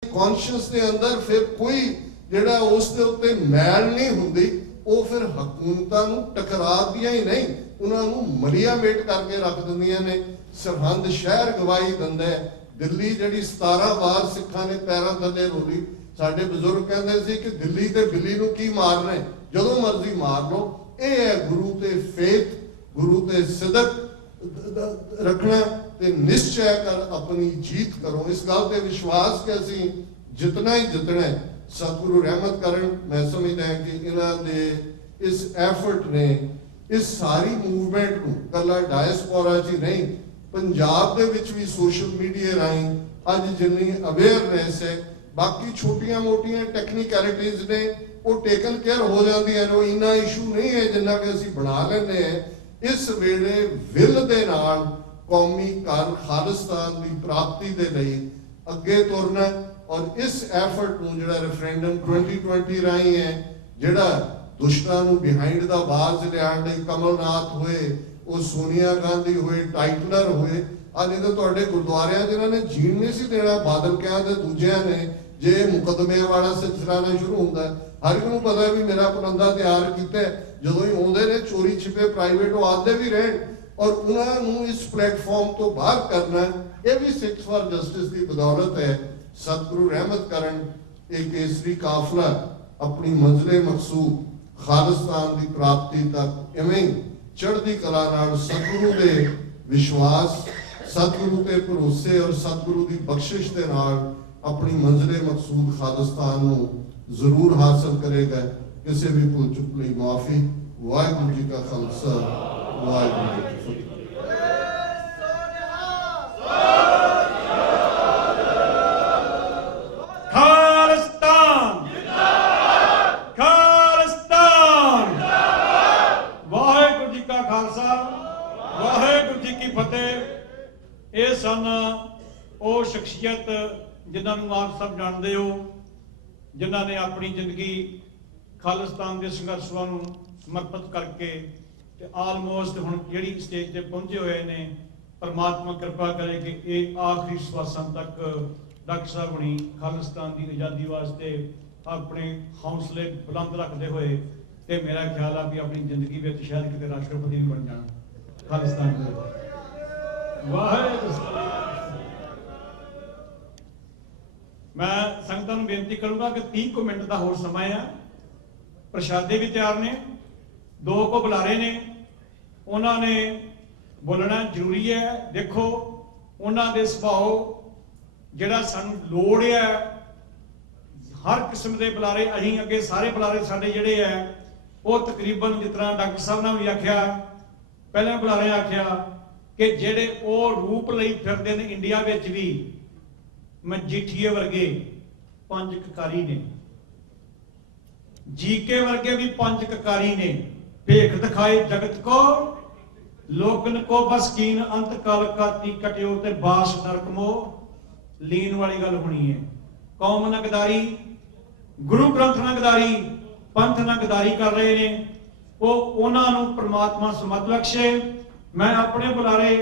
ਕੌਨਸ਼ੀਅਸ ਦੇ ਅੰਦਰ ਫਿਰ ਕੋਈ ਜਿਹੜਾ ਉਸ ਦੇ ਉੱਤੇ ਮੈਲ ਨਹੀਂ ਹੁੰਦੀ, ਉਹ ਫਿਰ ਹਕੂਮਤਾਂ ਨੂੰ ਟਕਰਾਦੀਆਂ ਹੀ ਨਹੀਂ, ਉਹਨਾਂ ਨੂੰ ਮਲੀਆ ਮੇਟ ਕਰਕੇ ਰੱਖ ਦਿੰਦੀਆਂ ਨੇ। ਸਰਹੰਦ ਸ਼ਹਿਰ ਗਵਾਹੀ ਦਿੰਦਾ ਹੈ, ਦਿੱਲੀ ਜਿਹੜੀ 17 ਵਾਰ ਸਿੱਖਾਂ ਨੇ ਪੈਰਾਂ ਥੱਲੇ ਰੋਲੀ। ਸਾਡੇ ਬਜ਼ੁਰਗ ਕਹਿੰਦੇ ਸੀ ਕਿ ਦਿੱਲੀ ਤੇ ਬਿੱਲੀ ਨੂੰ ਕੀ ਮਾਰਨਾ ਹੈ, ਜਦੋਂ ਮਰਜ਼ੀ ਮਾਰ ਲਓ। ਇਹ ਹੈ ਗੁਰੂ ਤੇ ਫੇਥ, ਗੁਰੂ ਤੇ ਸਿਦਕ ਰੱਖਣਾ ਤੇ ਨਿਸ਼ਚੈ ਕਰ ਆਪਣੀ ਜੀਤ ਕਰੋ। ਇਸ ਗੱਲ ਤੇ ਵਿਸ਼ਵਾਸ ਕਿ ਅਸੀਂ ਜਿਤਨਾ ਹੀ ਜਿਤਨਾ ਹੈ। ਸਤਿਗੁਰੂ ਰਹਿਮਤ ਕਰਨ। ਮੈਂ ਸਮਝਦਾ ਹਾਂ ਕਿ ਇਹਨਾਂ ਦੇ ਇਸ ਐਫਰਟ ਨੇ ਇਸ ਸਾਰੀ ਮੂਵਮੈਂਟ ਨੂੰ ਕੱਲਾ ਡਾਇਸਪੋਰਾ 'ਚ ਹੀ ਨਹੀਂ, ਪੰਜਾਬ ਦੇ ਵਿੱਚ ਵੀ ਸੋਸ਼ਲ ਮੀਡੀਆ ਰਾਹੀਂ ਅੱਜ ਜਿੰਨੀ ਅਵੇਅਰਨੈਸ ਹੈ, ਬਾਕੀ ਛੋਟੀਆਂ ਮੋਟੀਆਂ ਟੈਕਨੀਕੈਲਿਟੀਜ਼ ਨੇ ਉਹ ਟੇਕਨ ਕੇਅਰ ਹੋ ਜਾਂਦੀਆਂ ਨੇ, ਉਹ ਇੰਨਾ ਇਸ਼ੂ ਨਹੀਂ ਹੈ ਜਿੰਨਾ ਕਿ ਅਸੀਂ ਬਣਾ ਲੈਂਦੇ ਹਾਂ। ਇਸ ਵੇਲੇ ਵਿਲ ਦੇ ਨਾਲ ਕੌਮੀ ਖਾਲਿਸਤਾਨ ਦੀ ਪ੍ਰਾਪਤੀ ਦੇ ਲਈ ਅੱਗੇ ਤੁਰਨਾ, ਔਰ ਇਸ ਐਫਰਟ ਨੂੰ ਜਿਹੜਾ ਰੈਫਰੈਂਡਮ 2020 ਰਾਹੀਂ ਹੈ, ਜਿਹੜਾ ਦੁਸ਼ਟਾਂ ਨੂੰ ਬਿਹਾਈਂਡ ਦਾ ਬਾਜ਼ ਲਿਆਉਣ ਲਈ ਕਮਲਨਾਥ ਹੋਏ, ਉਹ ਸੋਨੀਆ ਗਾਂਧੀ ਹੋਏ, ਟਾਈਟਲਰ ਹੋਏ, ਆ ਨਹੀਂ ਤਾਂ ਤੁਹਾਡੇ ਗੁਰਦੁਆਰਿਆਂ ਜਿਨ੍ਹਾਂ ਨੇ ਜੀਣ ਨਹੀਂ ਸੀ ਦੇਣਾ, ਬਾਦਲ ਕਿਹਾ ਤੇ ਦੂਜਿਆਂ ਨੇ, ਜੇ ਮੁਕੱਦਮਿਆਂ ਵਾਲਾ ਸਿਲਸਿਲਾ ਸ਼ੁਰੂ ਹੁੰਦਾ, ਹਰ ਇੱਕ ਨੂੰ ਪਤਾ ਵੀ ਮੇਰਾ ਪਰੰਦਾ ਤਿਆਰ ਕੀਤਾ। ਜਦੋਂ ਹੀ ਆਉਂਦੇ ਨੇ ਚੋਰੀ ਛਿਪੇ ਪ੍ਰਾਈਵੇਟ ਉਹ ਆਉਂਦੇ ਵੀ ਰਹਿਣ, ਔਰ ਉਹਨਾਂ ਨੂੰ ਇਸ ਪਲੇਟਫਾਰਮ ਤੋਂ ਬਾਹਰ ਕਰਨਾ, ਇਹ ਵੀ ਸਿੱਖ ਫਾਰ ਜਸਟਿਸ ਦੀ ਬਦੌਲਤ ਹੈ। ਸਤਿਗੁਰੂ ਰਹਿਮਤ ਕਰਨ, ਇਹ ਕੇਸਰੀ ਕਾਫਲਾ ਆਪਣੀ ਮੰਜ਼ਿਲੇ ਮਕਸੂਦ ਖਾਲਿਸਤਾਨ ਦੀ ਪ੍ਰਾਪਤੀ ਤੱਕ ਇਵੇਂ ਹੀ ਚੜ੍ਹਦੀ ਕਲਾ ਨਾਲ ਸਤਿਗੁਰੂ ਦੇ ਵਿਸ਼ਵਾਸ, ਸਤਿਗੁਰੂ ਤੇ ਭਰੋਸੇ ਔਰ ਸਤਿਗੁਰੂ ਦੀ ਬਖਸ਼ਿਸ਼ ਦੇ ਨਾਲ ਆਪਣੀ ਮੰਜ਼ਿਲੇ ਮਕਸੂਦ ਖਾਲਿਸਤਾਨ ਨੂੰ ਜ਼ਰੂਰ ਹਾਸਲ ਕਰੇਗਾ। ਕਿਸੇ ਵੀ ਭੁੱਲ ਚੁੱਕ ਲਈ ਮਾਫੀ। ਵਾਹਿਗੁਰੂ ਜੀ ਕਾ ਖਾਲਸਾ, ਵਾਹਿਗੁਰੂ ਜੀ ਕੀ ਫਤਿਹ। ਖਾਲਿਸਤਾਨ ਜਿੰਦਾਬਾਦ, ਖਾਲਿਸਤਾਨ ਜਿੰਦਾਬਾਦ। ਵਾਹਿਗੁਰੂ ਜੀ ਕਾ ਖਾਲਸਾ, ਵਾਹਿਗੁਰੂ ਜੀ ਕੀ ਫਤਿਹ। ਇਹ ਸਨ ਉਹ ਸ਼ਖਸੀਅਤ ਜਿਨ੍ਹਾਂ ਨੂੰ ਆਪ ਸਭ ਜਾਣਦੇ ਹੋ, ਜਿਨ੍ਹਾਂ ਨੇ ਆਪਣੀ ਜ਼ਿੰਦਗੀ ਖਾਲਿਸਤਾਨ ਦੇ ਸੰਘਰਸ਼ਾਂ ਨੂੰ ਸਮਰਪਿਤ ਕਰਕੇ ਤੇ ਆਲਮੋਸਟ ਹੁਣ ਜਿਹੜੀ ਸਟੇਜ ਤੇ ਪਹੁੰਚੇ ਹੋਏ ਨੇ, ਪਰਮਾਤਮਾ ਕਿਰਪਾ ਕਰੇ ਕਿ ਇਹ ਆਖਰੀ ਸਵਾਸਾਂ ਤੱਕ ਡਾਕਟਰ ਸਾਹਿਬ ਹੁਣੀ ਖਾਲਿਸਤਾਨ ਦੀ ਆਜ਼ਾਦੀ ਵਾਸਤੇ ਆਪਣੇ ਹੌਸਲੇ ਬੁਲੰਦ ਰੱਖਦੇ ਹੋਏ, ਤੇ ਮੇਰਾ ਖਿਆਲ ਆ ਵੀ ਆਪਣੀ ਜ਼ਿੰਦਗੀ ਵਿੱਚ ਸ਼ਾਇਦ ਕਿਤੇ ਰਾਸ਼ਟਰਪਤੀ ਵੀ ਬਣ ਜਾਣਾ ਖਾਲਿਸਤਾਨ ਦੇ। ਵਾਹਿਗੁਰੂ। ਮੈਂ ਸੰਗਤਾਂ ਨੂੰ ਬੇਨਤੀ ਕਰੂੰਗਾ ਕਿ 30 ਮਿੰਟ ਦਾ ਹੋਰ ਸਮਾਂ ਆ, ਪ੍ਰਸ਼ਾਦੇ ਵੀ ਤਿਆਰ ਨੇ, 2 ਕੋ ਬੁਲਾਰੇ ਨੇ, ਉਹਨਾਂ ਨੇ ਬੋਲਣਾ ਜ਼ਰੂਰੀ ਹੈ। ਦੇਖੋ ਉਹਨਾਂ ਦੇ ਸੁਭਾਅ ਜਿਹੜਾ ਸਾਨੂੰ ਲੋੜ ਹੈ, ਹਰ ਕਿਸਮ ਦੇ ਬੁਲਾਰੇ, ਅਸੀਂ ਅੱਗੇ ਸਾਰੇ ਬੁਲਾਰੇ ਸਾਡੇ ਜਿਹੜੇ ਹੈ ਉਹ ਤਕਰੀਬਨ ਜਿਸ ਤਰ੍ਹਾਂ ਡਾਕਟਰ ਸਾਹਿਬ ਨੇ ਵੀ ਆਖਿਆ, ਪਹਿਲਾਂ ਬੁਲਾਰੇ ਆਖਿਆ ਕਿ ਜਿਹੜੇ ਉਹ ਰੂਪ ਲਈ ਫਿਰਦੇ ਨੇ ਇੰਡੀਆ ਵਿੱਚ ਵੀ, ਮਜੀਠੀਏ ਵਰਗੇ 5 ਕਕਾਰੀ ਨੇ, ਜੀਕੇ ਵਰਗੇ ਵੀ 5 ਕਕਾਰੀ ਨੇ। ਭੇਖ ਦਿਖਾਏ ਜਗਤ ਕੋ, ਲੋਕਨ ਕੋ ਬਸ ਕੀਨ ਅੰਤ ਕਾਲ ਕਾਤੀ ਕਟਿਓ ਤੇ ਬਾਸ ਨਰਕ ਮੋ ਲੀਨ ਵਾਲੀ ਗੱਲ ਹੋਣੀ ਹੈ। ਕੌਮ ਨਾਲ ਗਦਾਰੀ, ਗੁਰੂ ਗ੍ਰੰਥ ਨਾਲ ਗਦਾਰੀ, ਪੰਥ ਨਾਲ ਗਦਾਰੀ ਕਰ ਰਹੇ ਨੇ, ਉਹਨਾਂ ਨੂੰ ਪ੍ਰਮਾਤਮਾ ਸਮਤ ਬਖਸ਼ੇ। ਮੈਂ ਆਪਣੇ ਬੁਲਾਰੇ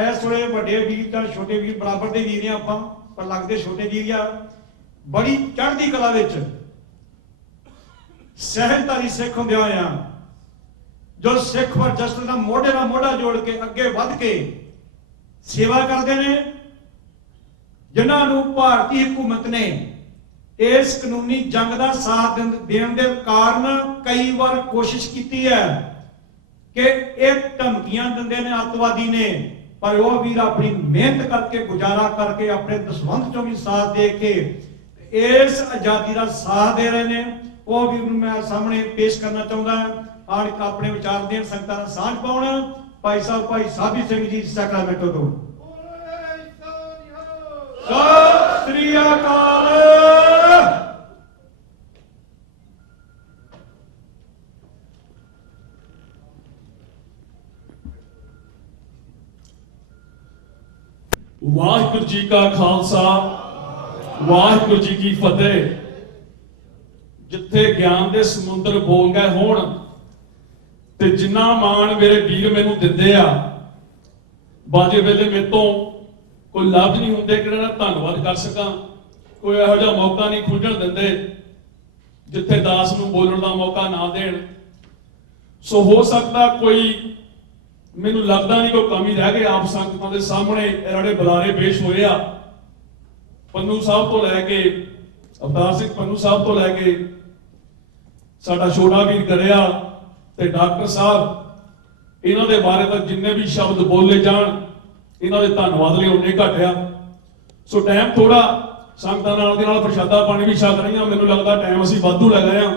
ਇਸ ਵੇਲੇ ਵੱਡੇ ਵੀਰ ਤਾਂ ਛੋਟੇ ਵੀਰ ਬਰਾਬਰ ਦੇ ਵੀਰ ਨੇ ਆਪਾਂ, ਪਰ ਲੱਗਦੇ ਛੋਟੇ ਵੀਰ ਆ, ਬੜੀ ਚੜ੍ਹਦੀ ਕਲਾ ਵਿੱਚ ਸਹਿਜਧਾਰੀ ਸਿੱਖ ਹੁੰਦੇ ਹੋਇਆ, ਜੋ ਸਿੱਖ ਫਾਰ ਜਸਟਿਸ ਦਾ ਮੋਢੇ ਨਾਲ ਮੋਢਾ ਜੋੜ ਕੇ ਅੱਗੇ ਵੱਧ ਕੇ ਸੇਵਾ ਕਰਦੇ ਨੇ, ਜਿਨ੍ਹਾਂ ਨੂੰ ਭਾਰਤੀ ਹਕੂਮਤ ਨੇ ਇਸ ਕਾਨੂੰਨੀ ਜੰਗ ਦਾ ਸਾਥ ਦੇਣ ਦੇ ਕਾਰਨ ਕਈ ਵਾਰ ਕੋਸ਼ਿਸ਼ ਕੀਤੀ ਹੈ ਕਿ ਇਹ ਧਮਕੀਆਂ ਦਿੰਦੇ ਨੇ ਅੱਤਵਾਦੀ ਨੇ, ਪਰ ਉਹ ਵੀਰ ਆਪਣੀ ਮਿਹਨਤ ਕਰਕੇ ਗੁਜ਼ਾਰਾ ਕਰਕੇ ਆਪਣੇ ਦਸਵੰਧ ਚੋਂ ਵੀ ਸਾਥ ਦੇ ਕੇ ਇਸ ਆਜ਼ਾਦੀ ਦਾ ਸਾਥ ਦੇ ਰਹੇ ਨੇ। ਉਹ ਵੀਰ ਨੂੰ ਮੈਂ ਸਾਹਮਣੇ ਪੇਸ਼ ਕਰਨਾ ਚਾਹੁੰਦਾ ਹਾਂ, ਆਣ ਆਪਣੇ ਵਿਚਾਰ ਦੇਣ, ਸੰਗਤਾਂ ਨਾਲ ਸਾਂਝ ਪਾਉਣ। ਭਾਈ ਸਾਬੀ ਸਿੰਘ ਜੀ ਸੈਕਰਾਮੈਂਟੋ ਤੋਂ। ਸਤਿ ਸ੍ਰੀ ਅਕਾਲ। ਵਾਹਿਗੁਰੂ ਜੀ ਕਾ ਖਾਲਸਾ, ਵਾਹਿਗੁਰੂ ਜੀ ਕੀ ਫਤਿਹ। ਜਿੱਥੇ ਗਿਆਨ ਦੇ ਸਮੁੰਦਰ ਬੋਲ ਗਏ ਹੋਣ ਤੇ ਜਿੰਨਾ ਮਾਣ ਮੇਰੇ ਵੀਰ ਮੈਨੂੰ ਦਿੰਦੇ ਆ, ਬਾਜੇ ਵੇਲੇ ਮੇਰੇ ਤੋਂ ਕੋਈ ਲਫ਼ਜ਼ ਨਹੀਂ ਹੁੰਦੇ ਕਿ ਇਹਨਾਂ ਦਾ ਧੰਨਵਾਦ ਕਰ ਸਕਾਂ। ਕੋਈ ਇਹੋ ਜਿਹਾ ਮੌਕਾ ਨਹੀਂ ਖੁੱਲਣ ਦਿੰਦੇ ਜਿੱਥੇ ਦਾਸ ਨੂੰ ਬੋਲਣ ਦਾ ਮੌਕਾ ਨਾ ਦੇਣ। ਸੋ ਹੋ ਸਕਦਾ ਕੋਈ, ਮੈਨੂੰ ਲੱਗਦਾ ਨਹੀਂ ਕੋਈ ਕਮੀ ਰਹਿ ਗਈ ਆਪ ਸੰਗਤਾਂ ਦੇ ਸਾਹਮਣੇ। ਜਿਹੜੇ ਬੁਲਾਰੇ ਪੇਸ਼ ਹੋਏ ਆ, ਪੰਨੂ ਸਾਹਿਬ ਤੋਂ ਲੈ ਕੇ ਅਵਤਾਰ ਸਿੰਘ ਪੰਨੂ ਸਾਹਿਬ ਤੋਂ ਲੈ ਕੇ ਸਾਡਾ ਛੋਟਾ ਵੀਰ ਕਰਿਆ ਤੇ ਡਾਕਟਰ ਸਾਹਿਬ, ਇਹਨਾਂ ਦੇ ਬਾਰੇ ਤਾਂ ਜਿੰਨੇ ਵੀ ਸ਼ਬਦ ਬੋਲੇ ਜਾਣ ਇਹਨਾਂ ਦੇ ਧੰਨਵਾਦ ਲਈ ਉਹਨੇ ਘਟਿਆ। ਸੋ ਟਾਈਮ ਥੋੜਾ, ਸੰਗਤਾਂ ਨਾਲ ਦੇ ਨਾਲ ਪ੍ਰਸ਼ਾਦਾ ਪਾਣੀ ਵੀ ਛਕ ਰਹੀਆਂ, ਮੈਨੂੰ ਲੱਗਦਾ ਟਾਈਮ ਅਸੀਂ ਵਾਧੂ ਲੈ ਗਏ ਆ।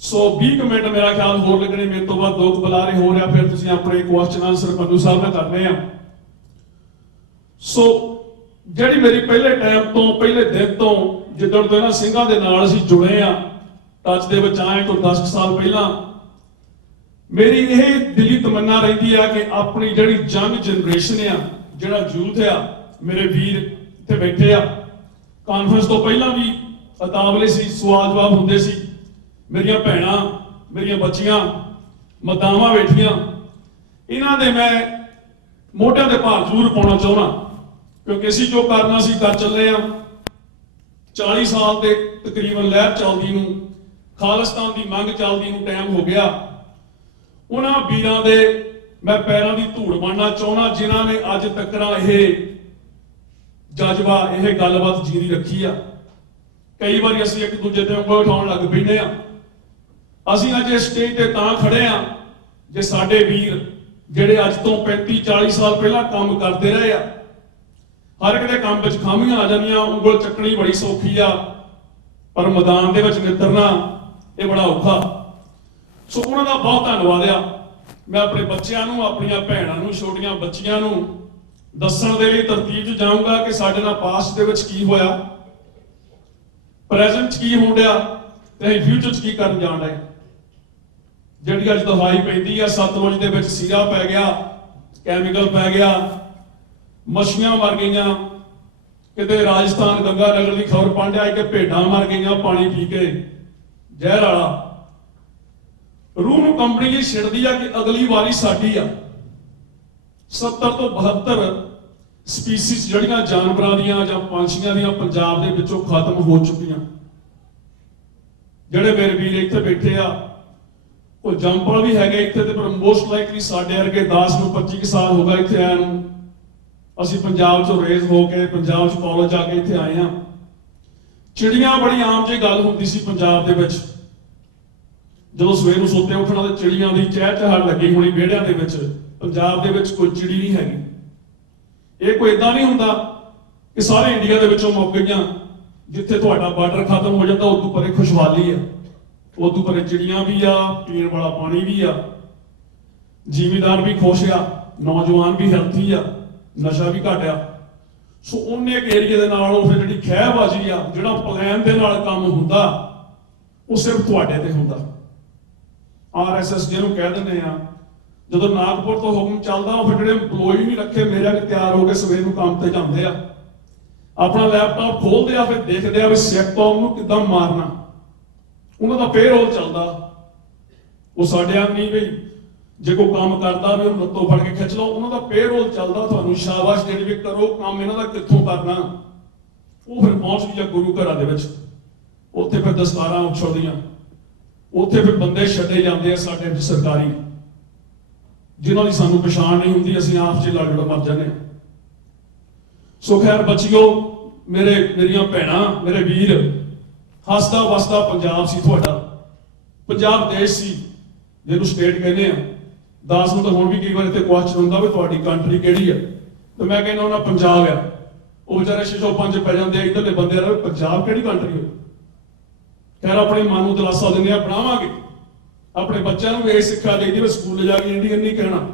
ਸੋ 20 ਮਿੰਟ ਮੇਰਾ ਖਿਆਲ ਹੋਰ ਲੱਗਣੇ, ਮੇਰੇ ਤੋਂ ਬਾਅਦ 2 ਬੁਲਾਰੇ ਹੋ ਰਿਹਾ, ਫਿਰ ਤੁਸੀਂ ਆਪਣੇ ਕੁਐਸਚਨ ਆਨਸਰ ਪੰਨੂ ਸਾਹਿਬ ਨਾਲ ਕਰਨੇ ਆ। ਸੋ ਜਿਹੜੀ ਮੇਰੀ ਪਹਿਲੇ ਟਾਈਮ ਤੋਂ, ਪਹਿਲੇ ਦਿਨ ਤੋਂ, ਜਿੱਦਣ ਤੋਂ ਇਹਨਾਂ ਸਿੰਘਾਂ ਦੇ ਨਾਲ ਅਸੀਂ ਜੁੜੇ ਆ, ਟੱਚ ਦੇ ਵਿੱਚ ਆਏ ਤੋਂ 10 ਸਾਲ ਪਹਿਲਾਂ, ਮੇਰੀ ਇਹ ਦਿਲੀ ਤਮੰਨਾ ਰਹਿੰਦੀ ਆ ਕਿ ਆਪਣੀ ਜਿਹੜੀ ਯੰਗ ਜਨਰੇਸ਼ਨ ਆ, ਜਿਹੜਾ ਯੂਥ ਆ, ਮੇਰੇ ਵੀਰ ਇੱਥੇ ਬੈਠੇ ਆ, ਕਾਨਫਰੰਸ ਤੋਂ ਪਹਿਲਾਂ ਵੀ ਉਤਾਵਲੇ ਸੀ, ਸਵਾਲ ਜਵਾਬ ਹੁੰਦੇ ਸੀ, ਮੇਰੀਆਂ ਭੈਣਾਂ, ਮੇਰੀਆਂ ਬੱਚੀਆਂ, ਮਾਤਾਵਾਂ ਬੈਠੀਆਂ, ਇਹਨਾਂ ਦੇ ਮੈਂ ਮੋਢਿਆਂ ਦੇ ਭਾਰ ਜ਼ਰੂਰ ਪਾਉਣਾ ਚਾਹੁੰਦਾ, ਕਿਉਂਕਿ ਅਸੀਂ ਜੋ ਕਰਨਾ ਸੀ ਕਰ ਚੱਲੇ ਆ। 40 ਸਾਲ ਤੇ ਤਕਰੀਬਨ ਲਹਿਰ ਚੱਲਦੀ ਨੂੰ, ਖਾਲਿਸਤਾਨ ਦੀ ਮੰਗ ਚੱਲਦੀ ਨੂੰ ਟਾਈਮ ਹੋ ਗਿਆ। ਉਹਨਾਂ ਵੀਰਾਂ ਦੇ ਮੈਂ ਪੈਰਾਂ ਦੀ ਧੂੜ ਬਣਨਾ ਚਾਹੁੰਦਾ ਜਿਨ੍ਹਾਂ ਨੇ ਅੱਜ ਤੱਕ ਇਹ ਜਜ਼ਬਾ, ਇਹ ਗੱਲਬਾਤ ਜੀਰੀ ਰੱਖੀ ਆ। ਕਈ ਵਾਰੀ ਅਸੀਂ ਇੱਕ ਦੂਜੇ ਤੇ ਉਂਗਲ ਉਠਾਉਣ ਲੱਗ ਪੈਂਦੇ ਆ। ਅਸੀਂ ਅੱਜ ਇਸ ਸਟੇਜ ਤੇ ਤਾਂ ਖੜੇ ਆ ਜੇ ਸਾਡੇ ਵੀਰ ਜਿਹੜੇ ਅੱਜ ਤੋਂ 35-40 ਸਾਲ ਪਹਿਲਾਂ ਕੰਮ ਕਰਦੇ ਰਹੇ ਆ, ਹਰ ਇੱਕ ਦੇ ਕੰਮ ਵਿੱਚ ਖਾਮੀਆਂ ਆ ਜਾਂਦੀਆਂ, ਉਂਗਲ ਚੱਕਣੀ ਬੜੀ ਸੌਖੀ ਆ, ਪਰ ਮੈਦਾਨ ਦੇ ਵਿੱਚ ਨਿੱਤਰਨਾ ਇਹ ਬੜਾ ਔਖਾ। ਸੋ ਉਹਨਾਂ ਦਾ ਬਹੁਤ ਧੰਨਵਾਦ ਆ। ਮੈਂ ਆਪਣੇ ਬੱਚਿਆਂ ਨੂੰ, ਆਪਣੀਆਂ ਭੈਣਾਂ ਨੂੰ, ਛੋਟੀਆਂ ਬੱਚੀਆਂ ਨੂੰ ਦੱਸਣ ਦੇ ਲਈ ਤਰਤੀਬ 'ਚ ਜਾਊਂਗਾ ਕਿ ਸਾਡੇ ਨਾਲ ਪਾਸਟ ਦੇ ਵਿੱਚ ਕੀ ਹੋਇਆ, ਪ੍ਰੈਜ਼ੈਂਟ 'ਚ ਕੀ ਹੋਣ ਡਿਆ ਤੇ ਅਸੀਂ ਫਿਊਚਰ 'ਚ ਕੀ ਕਰਨ ਜਾਣ ਡਏ। ਜਿਹੜੀ ਅੱਜ ਦਵਾਈ ਪੈਂਦੀ ਆ, ਸਤਲੁਜ ਦੇ ਵਿੱਚ ਸੀਰਾ ਪੈ ਗਿਆ, ਕੈਮੀਕਲ ਪੈ ਗਿਆ, ਮੱਛੀਆਂ ਮਰ ਗਈਆਂ। ਕਿਤੇ ਰਾਜਸਥਾਨ ਗੰਗਾ ਨਗਰ ਦੀ ਖਬਰ ਪੜ੍ਹ ਆਈ ਕਿ ਭੇਡਾਂ ਮਰ ਗਈਆਂ ਪਾਣੀ ਪੀ ਕੇ, ਜ਼ਹਿਰ ਵਾਲਾ। ਰੂਹ ਨੂੰ ਕੰਪਨੀ ਇਹ ਛਿੜਦੀ ਆ ਕਿ ਅਗਲੀ ਵਾਰੀ ਸਾਡੀ ਆ। 70 ਤੋਂ 72 ਸਪੀਸੀਜ਼ ਜਿਹੜੀਆਂ ਜਾਨਵਰਾਂ ਦੀਆਂ ਜਾਂ ਪੰਛੀਆਂ ਦੀਆਂ ਪੰਜਾਬ ਦੇ ਵਿੱਚੋਂ ਖਤਮ ਹੋ ਚੁੱਕੀਆਂ। ਜਿਹੜੇ ਮੇਰੇ ਵੀਰ ਇੱਥੇ ਬੈਠੇ ਆ, ਉਹ ਜੰਪਲ ਵੀ ਹੈਗੇ ਇੱਥੇ ਤੇ, ਪਰ ਮੋਸਟ ਲਾਈਕਲੀ ਸਾਡੇ ਵਰਗੇ 10 ਨੂੰ 25 ਸਾਲ ਹੋ ਗਏ ਇੱਥੇ ਆਇਆ ਨੂੰ। ਅਸੀਂ ਪੰਜਾਬ ਚੋਂ ਰੇਜ਼ ਹੋ ਕੇ ਪੰਜਾਬ 'ਚ ਕਾਲਜ ਜਾ ਕੇ ਇੱਥੇ ਆਏ ਆ। ਚਿੜੀਆਂ ਬੜੀ ਆਮ ਜਿਹੀ ਗੱਲ ਹੁੰਦੀ ਸੀ ਪੰਜਾਬ ਦੇ ਵਿੱਚ, ਜਦੋਂ ਸਵੇਰ ਨੂੰ ਸੁੱਤੇ ਉੱਠਣਾ ਤੇ ਚਿੜੀਆਂ ਦੀ ਚਹਿਚਹਾਟ ਲੱਗੀ ਹੋਣੀ ਵਿਹੜਿਆਂ ਦੇ ਵਿੱਚ। ਪੰਜਾਬ ਦੇ ਵਿੱਚ ਕੋਈ ਚਿੜੀ ਨਹੀਂ ਹੈਗੀ। ਇਹ ਕੋਈ ਇਦਾਂ ਨਹੀਂ ਹੁੰਦਾ ਕਿ ਸਾਰੇ ਇੰਡੀਆ ਦੇ ਵਿੱਚੋਂ ਮੁੱਕ ਗਈਆਂ। ਜਿੱਥੇ ਤੁਹਾਡਾ ਬਾਰਡਰ ਖਤਮ ਹੋ ਜਾਂਦਾ ਉਦੋਂ ਪਰੇ ਖੁਸ਼ਹਾਲੀ ਆ, ਉਦੋਂ ਪਰੇ ਚਿੜੀਆਂ ਵੀ ਆ, ਪੀਣ ਵਾਲਾ ਪਾਣੀ ਵੀ ਆ, ਜ਼ਿਮੀਂਦਾਰ ਵੀ ਖੁਸ਼ ਆ, ਨੌਜਵਾਨ ਵੀ ਹੈਲਥੀ ਆ, ਨਸ਼ਾ ਵੀ ਘਟਿਆ। ਸੋ ਉਹਨੇ ਇੱਕ ਏਰੀਏ ਦੇ ਨਾਲ ਉਹ ਫਿਰ ਜਿਹੜੀ ਖਹਿਬਾਜ਼ੀ ਆ, ਜਿਹੜਾ ਪਲਾਨ ਦੇ ਨਾਲ ਕੰਮ ਹੁੰਦਾ, ਉਹ ਸਿਰਫ ਤੁਹਾਡੇ ਤੇ ਹੁੰਦਾ। RSS ਜਿਹਨੂੰ ਕਹਿ ਦਿੰਦੇ ਆ, ਜਦੋਂ ਨਾਗਪੁਰ ਤੋਂ ਹੁਕਮ ਚੱਲਦਾ, ਉਹ ਫਿਰ ਜਿਹੜੇ EMPLOYE ਨਹੀਂ ਰੱਖੇ ਮੇਰੇ ਅੱਗੇ ਤਿਆਰ ਹੋ ਕੇ ਸਵੇਰ ਨੂੰ ਕੰਮ ਤੇ ਜਾਂਦੇ ਆ, ਆਪਣਾ ਲੈਪਟਾਪ ਖੋਲਦੇ ਆ, ਫਿਰ ਦੇਖਦੇ ਆ ਵੀ ਸਿੱਖ ਕੌਮ ਨੂੰ ਕਿੱਦਾਂ ਮਾਰਨਾ। ਉਹਨਾਂ ਦਾ ਪੇਰੋਲ ਚੱਲਦਾ। ਉਹ ਸਾਡੇ ਆ ਨਹੀਂ ਵੀ ਜੇ ਕੋਈ ਕੰਮ ਕਰਦਾ ਵੀ ਉਹਨੂੰ ਲੱਤੋਂ ਫੜ ਕੇ ਖਿੱਚ ਲਓ, ਉਹਨਾਂ ਦਾ ਪੇਰੋਲ ਚੱਲਦਾ, ਤੁਹਾਨੂੰ ਸ਼ਾਬਾਸ਼ ਦੇਣੀ ਵੀ ਕਰੋ ਕੰਮ, ਇਹਨਾਂ ਦਾ ਕਿੱਥੋਂ ਕਰਨਾ। ਉਹ ਫਿਰ ਪਹੁੰਚਦੀ ਆ ਗੁਰੂ ਘਰਾਂ ਦੇ ਵਿੱਚ, ਉੱਥੇ ਫਿਰ ਦਸਤਾਰਾਂ ਉਛਲਦੀਆਂ, ਉੱਥੇ ਫਿਰ ਬੰਦੇ ਛੱਡੇ ਜਾਂਦੇ ਆ ਸਾਡੇ ਸਰਕਾਰੀ, ਜਿਨ੍ਹਾਂ ਦੀ ਸਾਨੂੰ ਪਛਾਣ ਨਹੀਂ ਹੁੰਦੀ, ਅਸੀਂ ਆਪ 'ਚ ਲੜ ਮਰ ਜਾਂਦੇ ਹਾਂ। ਸੋ ਖੈਰ ਬੱਚਿਓ, ਮੇਰੀਆਂ ਭੈਣਾਂ, ਮੇਰੇ ਵੀਰ, ਹੱਸਦਾ ਵਸਦਾ ਪੰਜਾਬ ਸੀ ਤੁਹਾਡਾ। ਪੰਜਾਬ ਦੇਸ਼ ਸੀ ਜਿਹਨੂੰ ਸਟੇਟ ਕਹਿੰਦੇ ਆ। 10 ਨੂੰ ਤਾਂ ਹੁਣ ਵੀ ਕਈ ਵਾਰ ਇੱਥੇ ਕੁਐਸਚਨ ਹੁੰਦਾ ਵੀ ਤੁਹਾਡੀ ਕੰਟਰੀ ਕਿਹੜੀ ਆ, ਤੇ ਮੈਂ ਕਹਿੰਦਾ ਉਹਨਾਂ ਪੰਜਾਬ ਆ। ਉਹ ਵਿਚਾਰੇ 605 ਪੈ ਜਾਂਦੇ ਆ ਇੱਧਰਲੇ ਬੰਦੇ ਆ, ਪੰਜਾਬ ਕਿਹੜੀ ਕੰਟਰੀ ਹੋ। ਖੈਰ ਆਪਣੇ ਮਨ ਨੂੰ ਦਿਲਾਸਾ ਦਿੰਦੇ ਆ, ਬਣਾਵਾਂਗੇ। ਆਪਣੇ ਬੱਚਿਆਂ ਨੂੰ ਇਹ ਸਿੱਖਿਆ ਦੇਈਦੀ ਵੀ ਸਕੂਲ ਜਾ ਕੇ ਇੰਡੀਅਨ ਨਹੀਂ ਕਹਿਣਾ।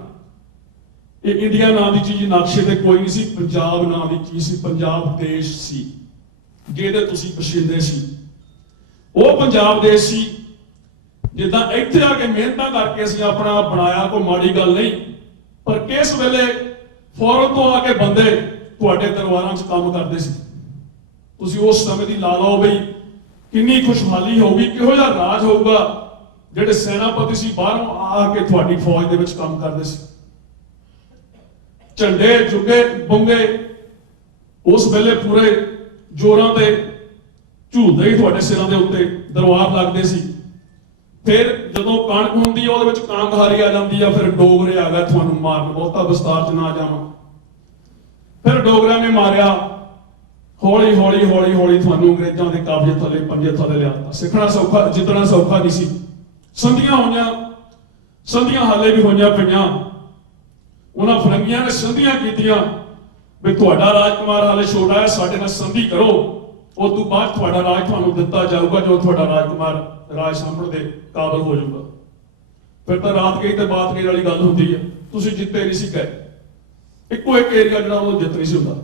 ਇਹ ਇੰਡੀਆ ਨਾਂ ਦੀ ਚੀਜ਼ ਨਕਸ਼ੇ ਤੇ ਕੋਈ ਨਹੀਂ ਸੀ, ਪੰਜਾਬ ਨਾਂ ਦੀ ਚੀਜ਼ ਸੀ, ਪੰਜਾਬ ਦੇਸ਼ ਸੀ ਜਿਹਦੇ ਤੁਸੀਂ ਬਸ਼ਿੰਦੇ ਸੀ। ਉਹ ਪੰਜਾਬ ਦੇਸ਼ ਸੀ ਜਿੱਦਾਂ ਇੱਥੇ ਆ ਕੇ ਮਿਹਨਤਾਂ ਕਰਕੇ ਅਸੀਂ ਆਪਣਾ ਬਣਾਇਆ, ਕੋਈ ਮਾੜੀ ਗੱਲ ਨਹੀਂ। ਪਰ ਕਿਸ ਵੇਲੇ ਫੌਰਨ ਤੋਂ ਆ ਕੇ ਬੰਦੇ ਤੁਹਾਡੇ ਦਰਬਾਰਾਂ 'ਚ ਕੰਮ ਕਰਦੇ ਸੀ। ਤੁਸੀਂ ਉਸ ਸਮੇਂ ਦੀ ਲਾ ਲਓ ਬਈ ਕਿੰਨੀ ਖੁਸ਼ਹਾਲੀ ਹੋਊਗੀ, ਕਿਹੋ ਜਿਹਾ ਰਾਜ ਹੋਊਗਾ। ਜਿਹੜੇ ਸੈਨਾਪਤੀ ਸੀ ਬਾਹਰੋਂ ਆ ਕੇ ਤੁਹਾਡੀ ਫੌਜ ਦੇ ਵਿੱਚ ਕੰਮ ਕਰਦੇ ਸੀ। ਝੰਡੇ ਜੁਗੇ ਬੁੰਗੇ ਉਸ ਵੇਲੇ ਪੂਰੇ ਜੋਰਾਂ ਤੇ ਝੂਲਦੇ ਹੀ ਤੁਹਾਡੇ ਸਿਰਾਂ ਦੇ ਉੱਤੇ ਦਰਬਾਰ ਲੱਗਦੇ ਸੀ। ਫਿਰ ਜਦੋਂ ਕਣਕ ਹੁੰਦੀ ਆ ਉਹਦੇ ਵਿੱਚ ਕਾਂਗਹਾਰੀ ਆ ਜਾਂਦੀ ਆ, ਫਿਰ ਡੋਗਰੇ ਆ ਗਏ ਤੁਹਾਨੂੰ ਮਾਰਨ, ਬਹੁਤਾ ਵਿਸਤਾਰ 'ਚ ਨਾ ਜਾਵਾਂ। ਫਿਰ ਡੋਗਰਿਆਂ ਨੇ ਮਾਰਿਆ, ਹੌਲੀ ਹੌਲੀ ਹੌਲੀ ਹੌਲੀ ਤੁਹਾਨੂੰ ਅੰਗਰੇਜ਼ਾਂ ਦੇ ਕਬਜ਼ੇ ਥੱਲੇ ਪੰਜੇ ਥੱਲੇ ਲਿਆਤਾ। ਸਿੱਖਣਾ ਸੌਖਾ, ਜਿੱਤਣਾ ਸੌਖਾ ਨਹੀਂ ਸੀ। ਸੰਧੀਆਂ ਹੋਈਆਂ, ਸੰਧੀਆਂ ਹਾਲੇ ਵੀ ਹੋਈਆਂ ਪਈਆਂ। ਉਹਨਾਂ ਫਰੰਗੀਆਂ ਨੇ ਸੰਧੀਆਂ ਕੀਤੀਆਂ ਵੀ ਤੁਹਾਡਾ ਰਾਜਕੁਮਾਰ ਹਾਲੇ ਛੋਟਾ ਹੈ, ਸਾਡੇ ਨਾਲ ਸੰਧੀ ਕਰੋ, ਉਸ ਤੋਂ ਬਾਅਦ ਤੁਹਾਡਾ ਰਾਜ ਤੁਹਾਨੂੰ ਦਿੱਤਾ ਜਾਊਗਾ, ਜੋ ਤੁਹਾਡਾ ਰਾਜਕੁਮਾਰ ਰਾਜ ਸਾਂਭਣ ਦੇ ਕਾਬਲ ਹੋ ਜਾਊਗਾ। ਫਿਰ ਤਾਂ ਰਾਤ ਗਈ ਤੇ ਬਾਤ ਗਈ ਵਾਲੀ ਗੱਲ ਹੁੰਦੀ ਹੈ। ਤੁਸੀਂ ਜਿੱਤੇ ਨਹੀਂ ਸੀ ਗਏ, ਇੱਕੋ ਇੱਕ ਏਰੀਆ ਜਿਹੜਾ ਉਹ ਜਿੱਤ ਨਹੀਂ ਸੀ ਹੁੰਦਾ।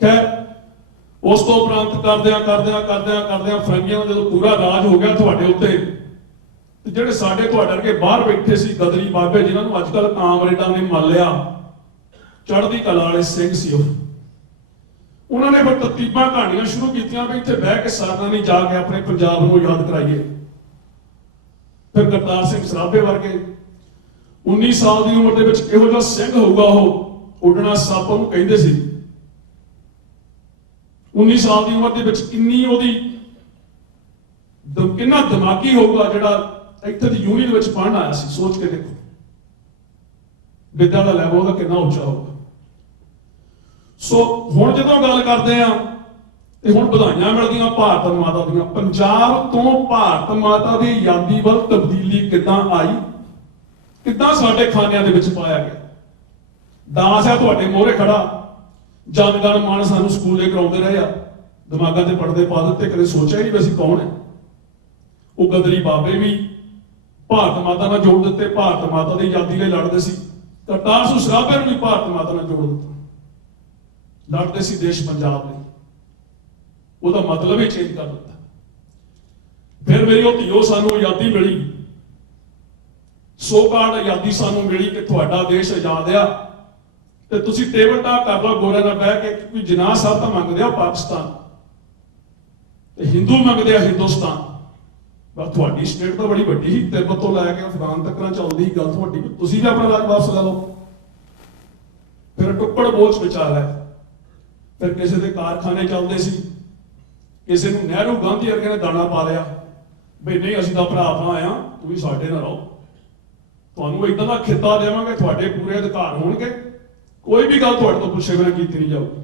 ਖੈਰ ਉਸ ਤੋਂ ਉਪਰੰਤ ਕਰਦਿਆਂ ਫਰੰਗੀਆਂ ਦਾ ਜਦੋਂ ਪੂਰਾ ਰਾਜ ਹੋ ਗਿਆ ਤੁਹਾਡੇ ਉੱਤੇ, ਤੇ ਜਿਹੜੇ ਸਾਡੇ ਤੁਹਾਡੇ ਵਰਗੇ ਬਾਹਰ ਬੈਠੇ ਸੀ ਗਦਰੀ ਬਾਬੇ, ਜਿਨ੍ਹਾਂ ਨੂੰ ਅੱਜ ਕੱਲ ਕਾਮਰੇਡਾਂ ਨੇ ਮੰਨ ਲਿਆ, ਚੜ੍ਹਦੀ ਕਲਾ ਵਾਲੇ ਸਿੰਘ ਸੀ ਉਹਨਾਂ ਨੇ ਫਿਰ ਤਰਤੀਬਾਂ ਕਹਾਣੀਆਂ ਸ਼ੁਰੂ ਕੀਤੀਆਂ ਵੀ ਇੱਥੇ ਬਹਿ ਕੇ ਸਾਡਾ ਨਹੀਂ ਜਾ ਕੇ ਆਪਣੇ ਪੰਜਾਬ ਨੂੰ ਯਾਦ ਕਰਾਈਏ। ਫਿਰ ਕਰਤਾਰ ਸਿੰਘ ਸਰਾਭੇ ਵਰਗੇ 19 ਸਾਲ ਦੀ ਉਮਰ ਦੇ ਵਿੱਚ ਇਹੋ ਜਿਹਾ ਸਿੰਘ ਹੋਊਗਾ, ਉਹ ਉੱਡਣਾ ਸੱਪ ਉਹਨੂੰ ਕਹਿੰਦੇ ਸੀ। 19 ਸਾਲ ਦੀ ਉਮਰ ਦੇ ਵਿੱਚ ਕਿੰਨੀ ਉਹਦੀ ਕਿੰਨਾ ਦਿਮਾਗੀ ਹੋਊਗਾ ਜਿਹੜਾ ਇੱਥੇ ਦੀ ਯੂਨੀਅਨ ਵਿੱਚ ਪੜ੍ਹਨ ਆਇਆ ਸੀ। ਸੋਚ ਕੇ ਦੇਖੋ ਵਿਦਿਆ ਦਾ ਲੈਵਲ ਉਹਦਾ ਕਿੰਨਾ ਉੱਚਾ ਹੋਊਗਾ। ਸੋ ਹੁਣ ਜਦੋਂ ਗੱਲ ਕਰਦੇ ਆ ਤੇ ਹੁਣ ਵਧਾਈਆਂ ਮਿਲਦੀਆਂ ਭਾਰਤ ਮਾਤਾ ਦੀਆਂ। ਪੰਜਾਬ ਤੋਂ ਭਾਰਤ ਮਾਤਾ ਦੀ ਆਜ਼ਾਦੀ ਵੱਲ ਤਬਦੀਲੀ ਕਿੱਦਾਂ ਆਈ, ਕਿੱਦਾਂ ਸਾਡੇ ਖਾਨਿਆਂ ਦੇ ਵਿੱਚ ਪਾਇਆ ਗਿਆ। ਦਾਸ ਹੈ ਤੁਹਾਡੇ ਮੋਹਰੇ ਖੜਾ, ਜਨ ਗਣ ਮਨ ਸਾਨੂੰ ਸਕੂਲੇ ਕਰਾਉਂਦੇ ਰਹੇ ਆ, ਦਿਮਾਗਾਂ ਤੇ ਪੜਦੇ ਪਾ ਦਿੱਤੇ, ਕਦੇ ਸੋਚਿਆ ਹੀ ਨਹੀਂ ਵੀ ਅਸੀਂ ਕੌਣ ਹੈ। ਉਹ ਗਦਰੀ ਬਾਬੇ ਵੀ ਭਾਰਤ ਮਾਤਾ ਨਾਲ ਜੋੜ ਦਿੱਤੇ, ਭਾਰਤ ਮਾਤਾ ਦੀ ਆਜ਼ਾਦੀ ਲਈ ਲੜਦੇ ਸੀ। ਕਰਤਾਰ ਸਿੰਘ ਸਰਾਭੇ ਨੂੰ ਵੀ ਭਾਰਤ ਮਾਤਾ ਨਾਲ ਜੋੜ ਦਿੱਤਾ, ਲੜਦੇ ਸੀ ਦੇਸ਼ ਪੰਜਾਬ ਲਈ, ਉਹਦਾ ਮਤਲਬ ਹੀ ਚੇਂਜ ਕਰ ਦਿੱਤਾ। ਫਿਰ ਮੇਰੀ ਉਹ ਧੀਓ ਸਾਨੂੰ ਆਜ਼ਾਦੀ ਮਿਲੀ, ਸੋ ਕਾਰਡ ਆਜ਼ਾਦੀ ਸਾਨੂੰ ਮਿਲੀ ਕਿ ਤੁਹਾਡਾ ਦੇਸ਼ ਆਜ਼ਾਦ ਆ ਤੇ ਤੁਸੀਂ ਟੇਬਲ ਟਾਕ ਕਰ ਲਓ ਗੋਰਿਆਂ ਨਾਲ ਬਹਿ ਕੇ, ਕੋਈ ਜਿਨਾਹ ਸਾਹਿਬ ਤਾਂ ਮੰਗਦੇ ਆ ਪਾਕਿਸਤਾਨ ਤੇ ਹਿੰਦੂ ਮੰਗਦੇ ਆ ਹਿੰਦੁਸਤਾਨ। ਬਸ ਤੁਹਾਡੀ ਸਟੇਟ ਤਾਂ ਬੜੀ ਵੱਡੀ ਸੀ, ਤਿੱਬਤ ਤੋਂ ਲੈ ਕੇ ਅਫਗਾਨ ਤੱਕ ਚੱਲਦੀ ਗੱਲ ਤੁਹਾਡੀ, ਤੁਸੀਂ ਵੀ ਆਪਣਾ ਰਾਜ ਵਾਪਸ ਲੈ ਲਓ। ਫਿਰ ਟੁੱਕੜ ਬੋਝ ਵਿਚਾਰ ਹੈ। ਫਿਰ ਕਿਸੇ ਦੇ ਕਾਰਖਾਨੇ ਚੱਲਦੇ ਸੀ, ਕਿਸੇ ਨੂੰ ਨਹਿਰੂ ਗਾਂਧੀ ਵਰਗੇ ਨੇ ਦਾਣਾ ਪਾ ਲਿਆ ਬਈ ਨਹੀਂ ਅਸੀਂ ਤਾਂ ਭਰਾ ਆਇਆ, ਤੁਸੀਂ ਸਾਡੇ ਨਾਲ ਰਹੋ, ਤੁਹਾਨੂੰ ਇਦਾਂ ਦਾ ਖਿੱਤਾ ਦੇਵਾਂਗੇ, ਤੁਹਾਡੇ ਪੂਰੇ ਅਧਿਕਾਰ ਹੋਣਗੇ, ਕੋਈ ਵੀ ਗੱਲ ਤੁਹਾਡੇ ਤੋਂ ਪੁੱਛੇ ਬਿਨਾਂ ਕੀਤੀ ਨਹੀਂ ਜਾਊਗੀ।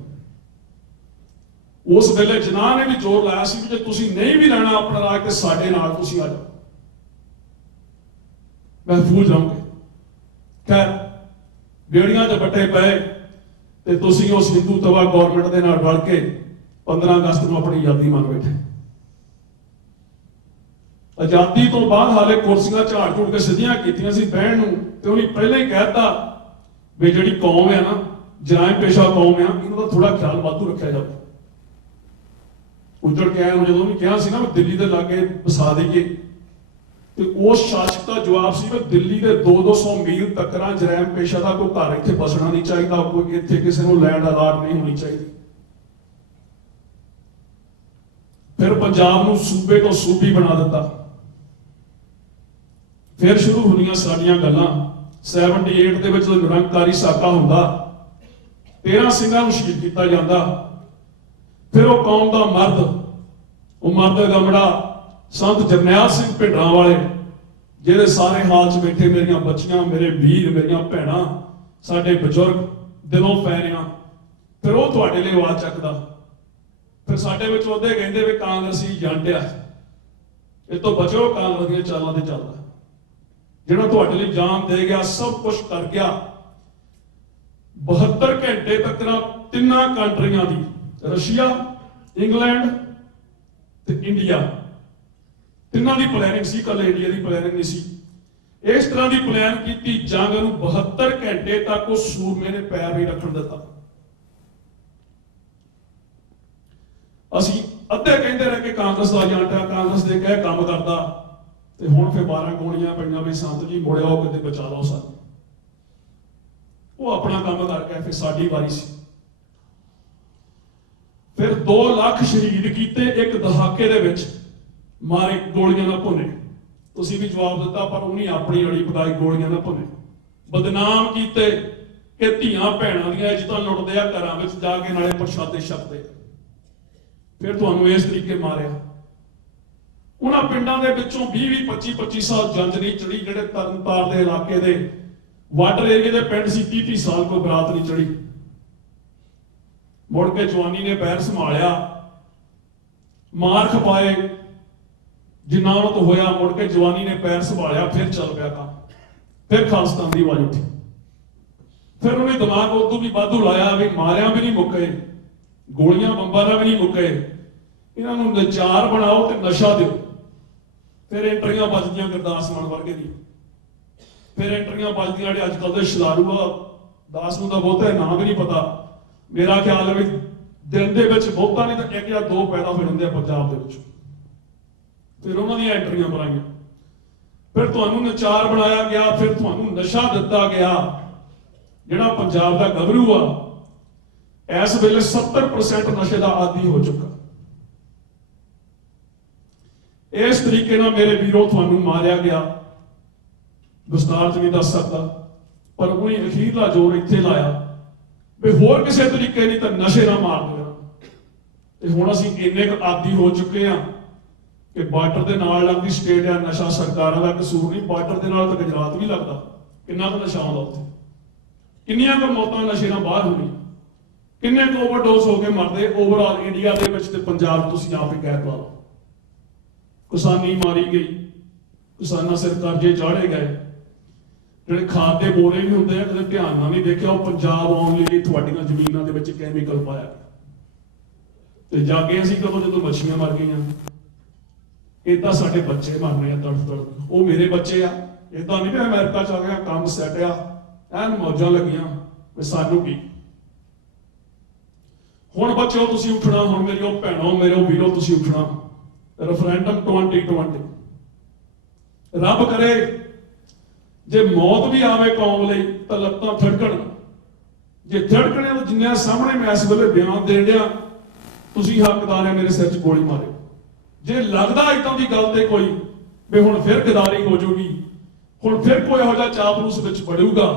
ਉਸ ਵੇਲੇ ਜਿਨ੍ਹਾਂ ਨੇ ਵੀ ਜ਼ੋਰ ਲਾਇਆ ਸੀ ਵੀ ਜੇ ਤੁਸੀਂ ਨਹੀਂ ਵੀ ਲੈਣਾ ਆਪਣਾ ਰਾਜ ਤੇ ਸਾਡੇ ਨਾਲ ਤੁਸੀਂ ਆ ਜਾਓ, ਮਹਿਫੂਜ਼ ਰਹੋਗੇ। ਖੈਰ ਬੇੜੀਆਂ 'ਚ ਬੱਟੇ ਪਏ ਤੇ ਤੁਸੀਂ ਉਸ ਹਿੰਦੂ ਤਵਾ ਗਵਰਨਮੈਂਟ ਦੇ ਨਾਲ ਰਲ ਕੇ 15 ਅਗਸਤ ਨੂੰ ਆਪਣੀ ਆਜ਼ਾਦੀ ਮੰਗ ਬੈਠੇ। ਆਜ਼ਾਦੀ ਤੋਂ ਬਾਅਦ ਹਾਲੇ ਕੁਰਸੀਆਂ ਝਾੜ ਝੂੜ ਕੇ ਸਿੱਧੀਆਂ ਕੀਤੀਆਂ ਸੀ ਬਹਿਣ ਨੂੰ, ਤੇ ਉਹਨੇ ਪਹਿਲਾਂ ਹੀ ਕਹਿਤਾ ਵੀ ਜਿਹੜੀ ਕੌਮ ਹੈ ਨਾ, ਜਰਾਇਮ ਪੇਸ਼ਾ ਕੌਮ ਆ, ਇਹਨਾਂ ਦਾ ਥੋੜਾ ਖਿਆਲ ਵਾਧੂ ਰੱਖਿਆ ਜਾਵੇ। ਉੱਜੜ ਕੇ ਆਇਆ ਜਦੋਂ ਉਹਨੇ ਕਿਹਾ ਸੀ ਨਾ ਦਿੱਲੀ ਦੇ ਲਾਗੇ ਵਸਾ ਦੇਈਏ, ਤੇ ਉਸ ਸ਼ਾਸਕ ਦਾ ਜਵਾਬ ਸੀ ਵੀ ਦਿੱਲੀ ਦੇ 200 ਮੀਲ ਤੱਕਰਾਂ ਜਰਾਇਮ ਪੇਸ਼ਾ ਦਾ ਕੋਈ ਘਰ ਇੱਥੇ ਬਸਣਾ ਨਹੀਂ ਚਾਹੀਦਾ, ਕੋਈ ਇੱਥੇ ਕਿਸੇ ਨੂੰ ਲੈਂਡ ਅਲਾਟ ਨਹੀਂ ਹੋਣੀ ਚਾਹੀਦੀ। ਫਿਰ ਪੰਜਾਬ ਨੂੰ ਸੂਬੇ ਤੋਂ ਸੂਬੀ ਬਣਾ ਦਿੱਤਾ। ਫਿਰ ਸ਼ੁਰੂ ਹੋਣੀਆਂ ਸਾਡੀਆਂ ਗੱਲਾਂ। 78 ਦੇ ਵਿੱਚ ਜਦੋਂ ਨਿਰੰਕਾਰੀ ਸਾਕਾ ਹੁੰਦਾ, 13 ਸਿੰਘਾਂ ਨੂੰ ਸ਼ਹੀਦ ਕੀਤਾ ਜਾਂਦਾ। ਫਿਰ ਉਹ ਕੌਮ ਦਾ ਮਰਦ, ਉਹ ਮਰਦ ਗਮੜਾ ਸੰਤ ਜਰਨੈਲ ਸਿੰਘ ਭਿੰਡਰਾਂ ਵਾਲੇ, ਜਿਹੜੇ ਸਾਰੇ ਹਾਲ 'ਚ ਬੈਠੇ ਮੇਰੀਆਂ ਬੱਚੀਆਂ, ਮੇਰੇ ਵੀਰ, ਮੇਰੀਆਂ ਭੈਣਾਂ, ਸਾਡੇ ਬਜ਼ੁਰਗ ਦਿਲੋਂ ਪੈਰਿਆਂ, ਫਿਰ ਉਹ ਤੁਹਾਡੇ ਲਈ ਆਵਾਜ਼ ਚੱਕਦਾ। ਫਿਰ ਸਾਡੇ ਵਿੱਚ ਉਹਦੇ ਕਹਿੰਦੇ ਵੀ ਕਾਂਗਰਸੀ ਜੰਟ ਆ, ਇਹ ਤੋਂ ਬਚੋ, ਕਾਂਗਰਸ ਦੀਆਂ ਚਾਲਾਂ ਤੇ ਚੱਲਦਾ, ਜਿਹੜਾ ਤੁਹਾਡੇ ਲਈ ਜਾਨ ਦੇ ਗਿਆ, ਸਭ ਕੁਝ ਕਰ ਗਿਆ। 72 ਘੰਟੇ ਤੱਕ ਤਿੰਨਾਂ ਕੰਟਰੀਆਂ ਦੀ, ਰਸ਼ੀਆ, ਇੰਗਲੈਂਡ ਤੇ ਇੰਡੀਆ, ਤਿੰਨਾਂ ਦੀ ਪਲੈਨਿੰਗ ਸੀ, ਕੱਲ ਇੰਡੀਆ ਦੀ ਪਲੈਨਿੰਗ ਨਹੀਂ ਸੀ। ਇਸ ਤਰ੍ਹਾਂ ਦੀ ਪਲਾਨ ਕੀਤੀ ਜੰਗ ਨੂੰ 72 ਘੰਟੇ ਤੱਕ ਉਹ ਸੂਰਮੇ ਨੇ ਪੈਰ ਨਹੀਂ ਰੱਖਣ ਦਿੱਤਾ। ਅਸੀਂ ਅੱਧੇ ਕਹਿੰਦੇ ਰਹੇ ਕਿ ਕਾਂਗਰਸ ਦਾ ਏਜੰਟ ਹੈ, ਕਾਂਗਰਸ ਦੇ ਕਹਿ ਕੰਮ ਕਰਦਾ, ਤੇ ਹੁਣ ਫਿਰ 12 ਗੋਲੀਆਂ ਪਈਆਂ ਵੀ ਸੰਤ ਜੀ ਮੁੜਿਆ ਉਹ ਕਿਤੇ ਬਚਾ ਲਓ ਸਾਨੂੰ। ਉਹ ਆਪਣਾ ਕੰਮ ਕਰਕੇ ਫਿਰ ਸਾਡੀ ਵਾਰੀ ਸੀ। ਫਿਰ 2 ਲੱਖ ਸ਼ਹੀਦ ਕੀਤੇ ਇੱਕ ਦਹਾਕੇ ਦੇ ਵਿੱਚ, ਮਾਰੇ ਗੋਲੀਆਂ ਨਾਲ ਭੁੰਨੇ। ਤੁਸੀਂ ਵੀ ਜਵਾਬ ਦਿੱਤਾ, ਪਰ ਉਹਨੇ ਆਪਣੀ ਅੜੀ ਪਕਾਈ ਗੋਲੀਆਂ ਨਾਲ ਭੁੰਨੇ। ਬਦਨਾਮ ਕੀਤੇ ਕਿ ਧੀਆਂ ਭੈਣਾਂ ਦੀਆਂ ਇੱਜ਼ਤਾਂ ਲੁੱਟਦੇ ਆ ਘਰਾਂ ਵਿੱਚ ਜਾ ਕੇ, ਨਾਲੇ ਪ੍ਰਸ਼ਾਦੇ ਛਕਦੇ। ਫਿਰ ਤੁਹਾਨੂੰ ਇਸ ਤਰੀਕੇ ਮਾਰਿਆ। ਉਹਨਾਂ ਪਿੰਡਾਂ ਦੇ ਵਿੱਚੋਂ 20-25 ਸਾਲ ਜੰਜ ਨਹੀਂ ਚੜੀ, ਜਿਹੜੇ ਤਰਨਤਾਰਨ ਦੇ ਇਲਾਕੇ ਦੇ ਵਾਟਰ ਏਰੀਏ ਦੇ ਪਿੰਡ ਸੀ, 30 ਸਾਲ ਕੋਈ ਬਰਾਤ ਨਹੀਂ ਚੜੀ। ਮੁੜ ਕੇ ਜਵਾਨੀ ਨੇ ਪੈਰ ਸੰਭਾਲਿਆ, ਮਾਰ ਖਪਾਏ ਜਿੰਨਾ ਉਹਨਾਂ ਤੋਂ ਹੋਇਆ। ਮੁੜ ਕੇ ਜਵਾਨੀ ਨੇ ਪੈਰ ਸੰਭਾਲਿਆ, ਫਿਰ ਚੱਲ ਪਿਆ ਕੰਮ। ਫਿਰ ਖਾਲਿਸਤਾਨ ਦੀ ਆਵਾਜ਼ ਉੱਠੀ। ਫਿਰ ਉਹਨੇ ਦਿਮਾਗ ਉਦੋਂ ਵੀ ਵਾਧੂ ਲਾਇਆ ਵੀ ਮਾਰਿਆ ਵੀ ਨਹੀਂ ਮੁੱਕੇ, ਗੋਲੀਆਂ ਬੰਬਾਂ ਨਾਲ ਵੀ ਨਹੀਂ ਮੁੱਕੇ, ਇਹਨਾਂ ਨੂੰ ਨਚਾਰ ਬਣਾਓ ਤੇ ਨਸ਼ਾ ਦਿਓ। ਫਿਰ ਐਂਟਰੀਆਂ ਵੱਜਦੀਆਂ ਗੁਰਦਾਸ ਮਾਨ ਵਰਗੇ ਦੀ। ਫਿਰ ਐਂਟਰੀਆਂ ਵੱਜਦੀਆਂ ਜਿਹੜੇ ਅੱਜ ਕੱਲ ਦੇ ਸ਼ਲਾਰੂ ਆ, ਦਾਸ ਨੂੰ ਤਾਂ ਬਹੁਤਾ ਨਾਂ ਵੀ ਨਹੀਂ ਪਤਾ। ਮੇਰਾ ਖਿਆਲ ਹੈ ਵੀ ਦਿਨ ਦੇ ਵਿੱਚ ਬਹੁਤਾ ਨਹੀਂ ਤਾਂ 1 ਜਾਂ 2 ਪੈਦਾ ਹੋਏ ਹੁੰਦੇ ਆ ਪੰਜਾਬ ਦੇ ਵਿੱਚ। ਫਿਰ ਉਹਨਾਂ ਦੀਆਂ ਐਂਟਰੀਆਂ ਬਣਾਈਆਂ, ਫਿਰ ਤੁਹਾਨੂੰ ਨਚਾਰ ਬਣਾਇਆ ਗਿਆ, ਫਿਰ ਤੁਹਾਨੂੰ ਨਸ਼ਾ ਦਿੱਤਾ ਗਿਆ। ਜਿਹੜਾ ਪੰਜਾਬ ਦਾ ਗੱਭਰੂ ਆ ਇਸ ਵੇਲੇ 70% ਨਸ਼ੇ ਦਾ ਆਦੀ ਹੋ ਚੁੱਕਾ। ਇਸ ਤਰੀਕੇ ਨਾਲ ਮੇਰੇ ਵੀਰੋ ਤੁਹਾਨੂੰ ਮਾਰਿਆ ਗਿਆ। ਵਿਸਤਾਰ ਚ ਨਹੀਂ ਦੱਸ ਸਕਦਾ, ਪਰ ਉਹਨੇ ਅਖੀਰਲਾ ਜ਼ੋਰ ਇੱਥੇ ਲਾਇਆ ਵੀ ਹੋਰ ਕਿਸੇ ਤਰੀਕੇ ਨਹੀਂ ਤਾਂ ਨਸ਼ੇ ਨਾਲ ਮਾਰ ਦੇਣਾ। ਤੇ ਹੁਣ ਅਸੀਂ ਇੰਨੇ ਕੁ ਆਦੀ ਹੋ ਚੁੱਕੇ ਆ ਕਿ ਬਾਰਡਰ ਦੇ ਨਾਲ ਲੱਗਦੀ ਸਟੇਟ ਆ, ਨਸ਼ਾ ਸਰਕਾਰਾਂ ਦਾ ਕਸੂਰ ਨਹੀਂ, ਬਾਰਡਰ ਦੇ ਨਾਲ ਤਾਂ ਗੁਜਰਾਤ ਵੀ ਲੱਗਦਾ। ਕਿੰਨਾ ਕੁ ਨਸ਼ਾ ਆਉਂਦਾ ਉੱਥੇ, ਕਿੰਨੀਆਂ ਕੁ ਮੌਤਾਂ ਨਸ਼ੇ ਨਾਲ ਬਾਹਰ ਹੋਣੀਆਂ, ਕਿੰਨੇ ਕੁ ਓਵਰਡੋਜ਼ ਹੋ ਕੇ ਮਰਦੇ ਓਵਰਆਲ ਇੰਡੀਆ ਦੇ ਵਿੱਚ ਤੇ ਪੰਜਾਬ ਤੁਸੀਂ ਆਪ ਹੀ ਕਹਿ ਲਓ। ਕਿਸਾਨੀ ਮਾਰੀ ਗਈ, ਕਿਸਾਨਾਂ ਸਿਰ ਕਰਜ਼ੇ ਚਾੜੇ ਗਏ। ਜਿਹੜੇ ਖਾਦ ਦੇ ਬੋਰੇ ਵੀ ਹੁੰਦੇ ਆ, ਕਦੇ ਧਿਆਨ ਨਾਲ ਨਹੀਂ ਦੇਖਿਆ, ਉਹ ਪੰਜਾਬ ਆਉਣ ਲਈ ਤੁਹਾਡੀਆਂ ਜ਼ਮੀਨਾਂ ਦੇ ਵਿੱਚ ਕੈਮੀਕਲ ਪਾਇਆ ਗਿਆ। ਤੇ ਜਾਗੇ ਅਸੀਂ ਕਦੋਂ ਜਦੋਂ ਮੱਛੀਆਂ ਮਰ ਗਈਆਂ। ਏਦਾਂ ਸਾਡੇ ਬੱਚੇ ਮਰਨੇ ਆ ਤੜਫ ਤੜਫ। ਉਹ ਮੇਰੇ ਬੱਚੇ ਆ, ਏਦਾਂ ਨਹੀਂ ਵੀ ਅਮਰੀਕਾ ਚ ਆ ਗਿਆ ਕੰਮ ਸੈੱਟ ਆ ਐਨ ਮੌਜਾਂ ਲੱਗੀਆਂ ਵੀ ਸਾਨੂੰ ਕੀ। ਹੁਣ ਬੱਚਿਓ ਤੁਸੀਂ ਉੱਠਣਾ, ਹੁਣ ਮੇਰੀਓ ਭੈਣੋ ਮੇਰੋ ਵੀਰੋ ਤੁਸੀਂ ਉੱਠਣਾ। ਰੈਫਰੈਂਡਮ 2020 ਰੱਬ ਕਰੇ ਜੇ ਮੌਤ ਵੀ ਆਵੇ ਕੌਮ ਲਈ ਤਾਂ ਲੱਤਾਂ ਥੜਕਣ। ਜੇ ਥੜਕਣੇ ਤਾਂ ਜਿੰਨਿਆਂ ਸਾਹਮਣੇ ਮੈਂ ਇਸ ਵੇਲੇ ਬਿਆਨ ਦੇਣ ਡਿਆ, ਤੁਸੀਂ ਹੱਕਦਾਰ ਹੈ ਮੇਰੇ ਸਿਰ 'ਚ ਗੋਲੀ ਮਾਰਿਓ। ਜੇ ਲੱਗਦਾ ਇਦਾਂ ਦੀ ਗੱਲ ਤੇ ਕੋਈ ਵੀ ਹੁਣ ਫਿਰ ਗਦਾਰੀ ਹੋ ਜਾਊਗੀ, ਹੁਣ ਫਿਰ ਕੋਈ ਇਹੋ ਜਿਹਾ ਚਾਪਲੂਸ ਵਿੱਚ ਵੜੂਗਾ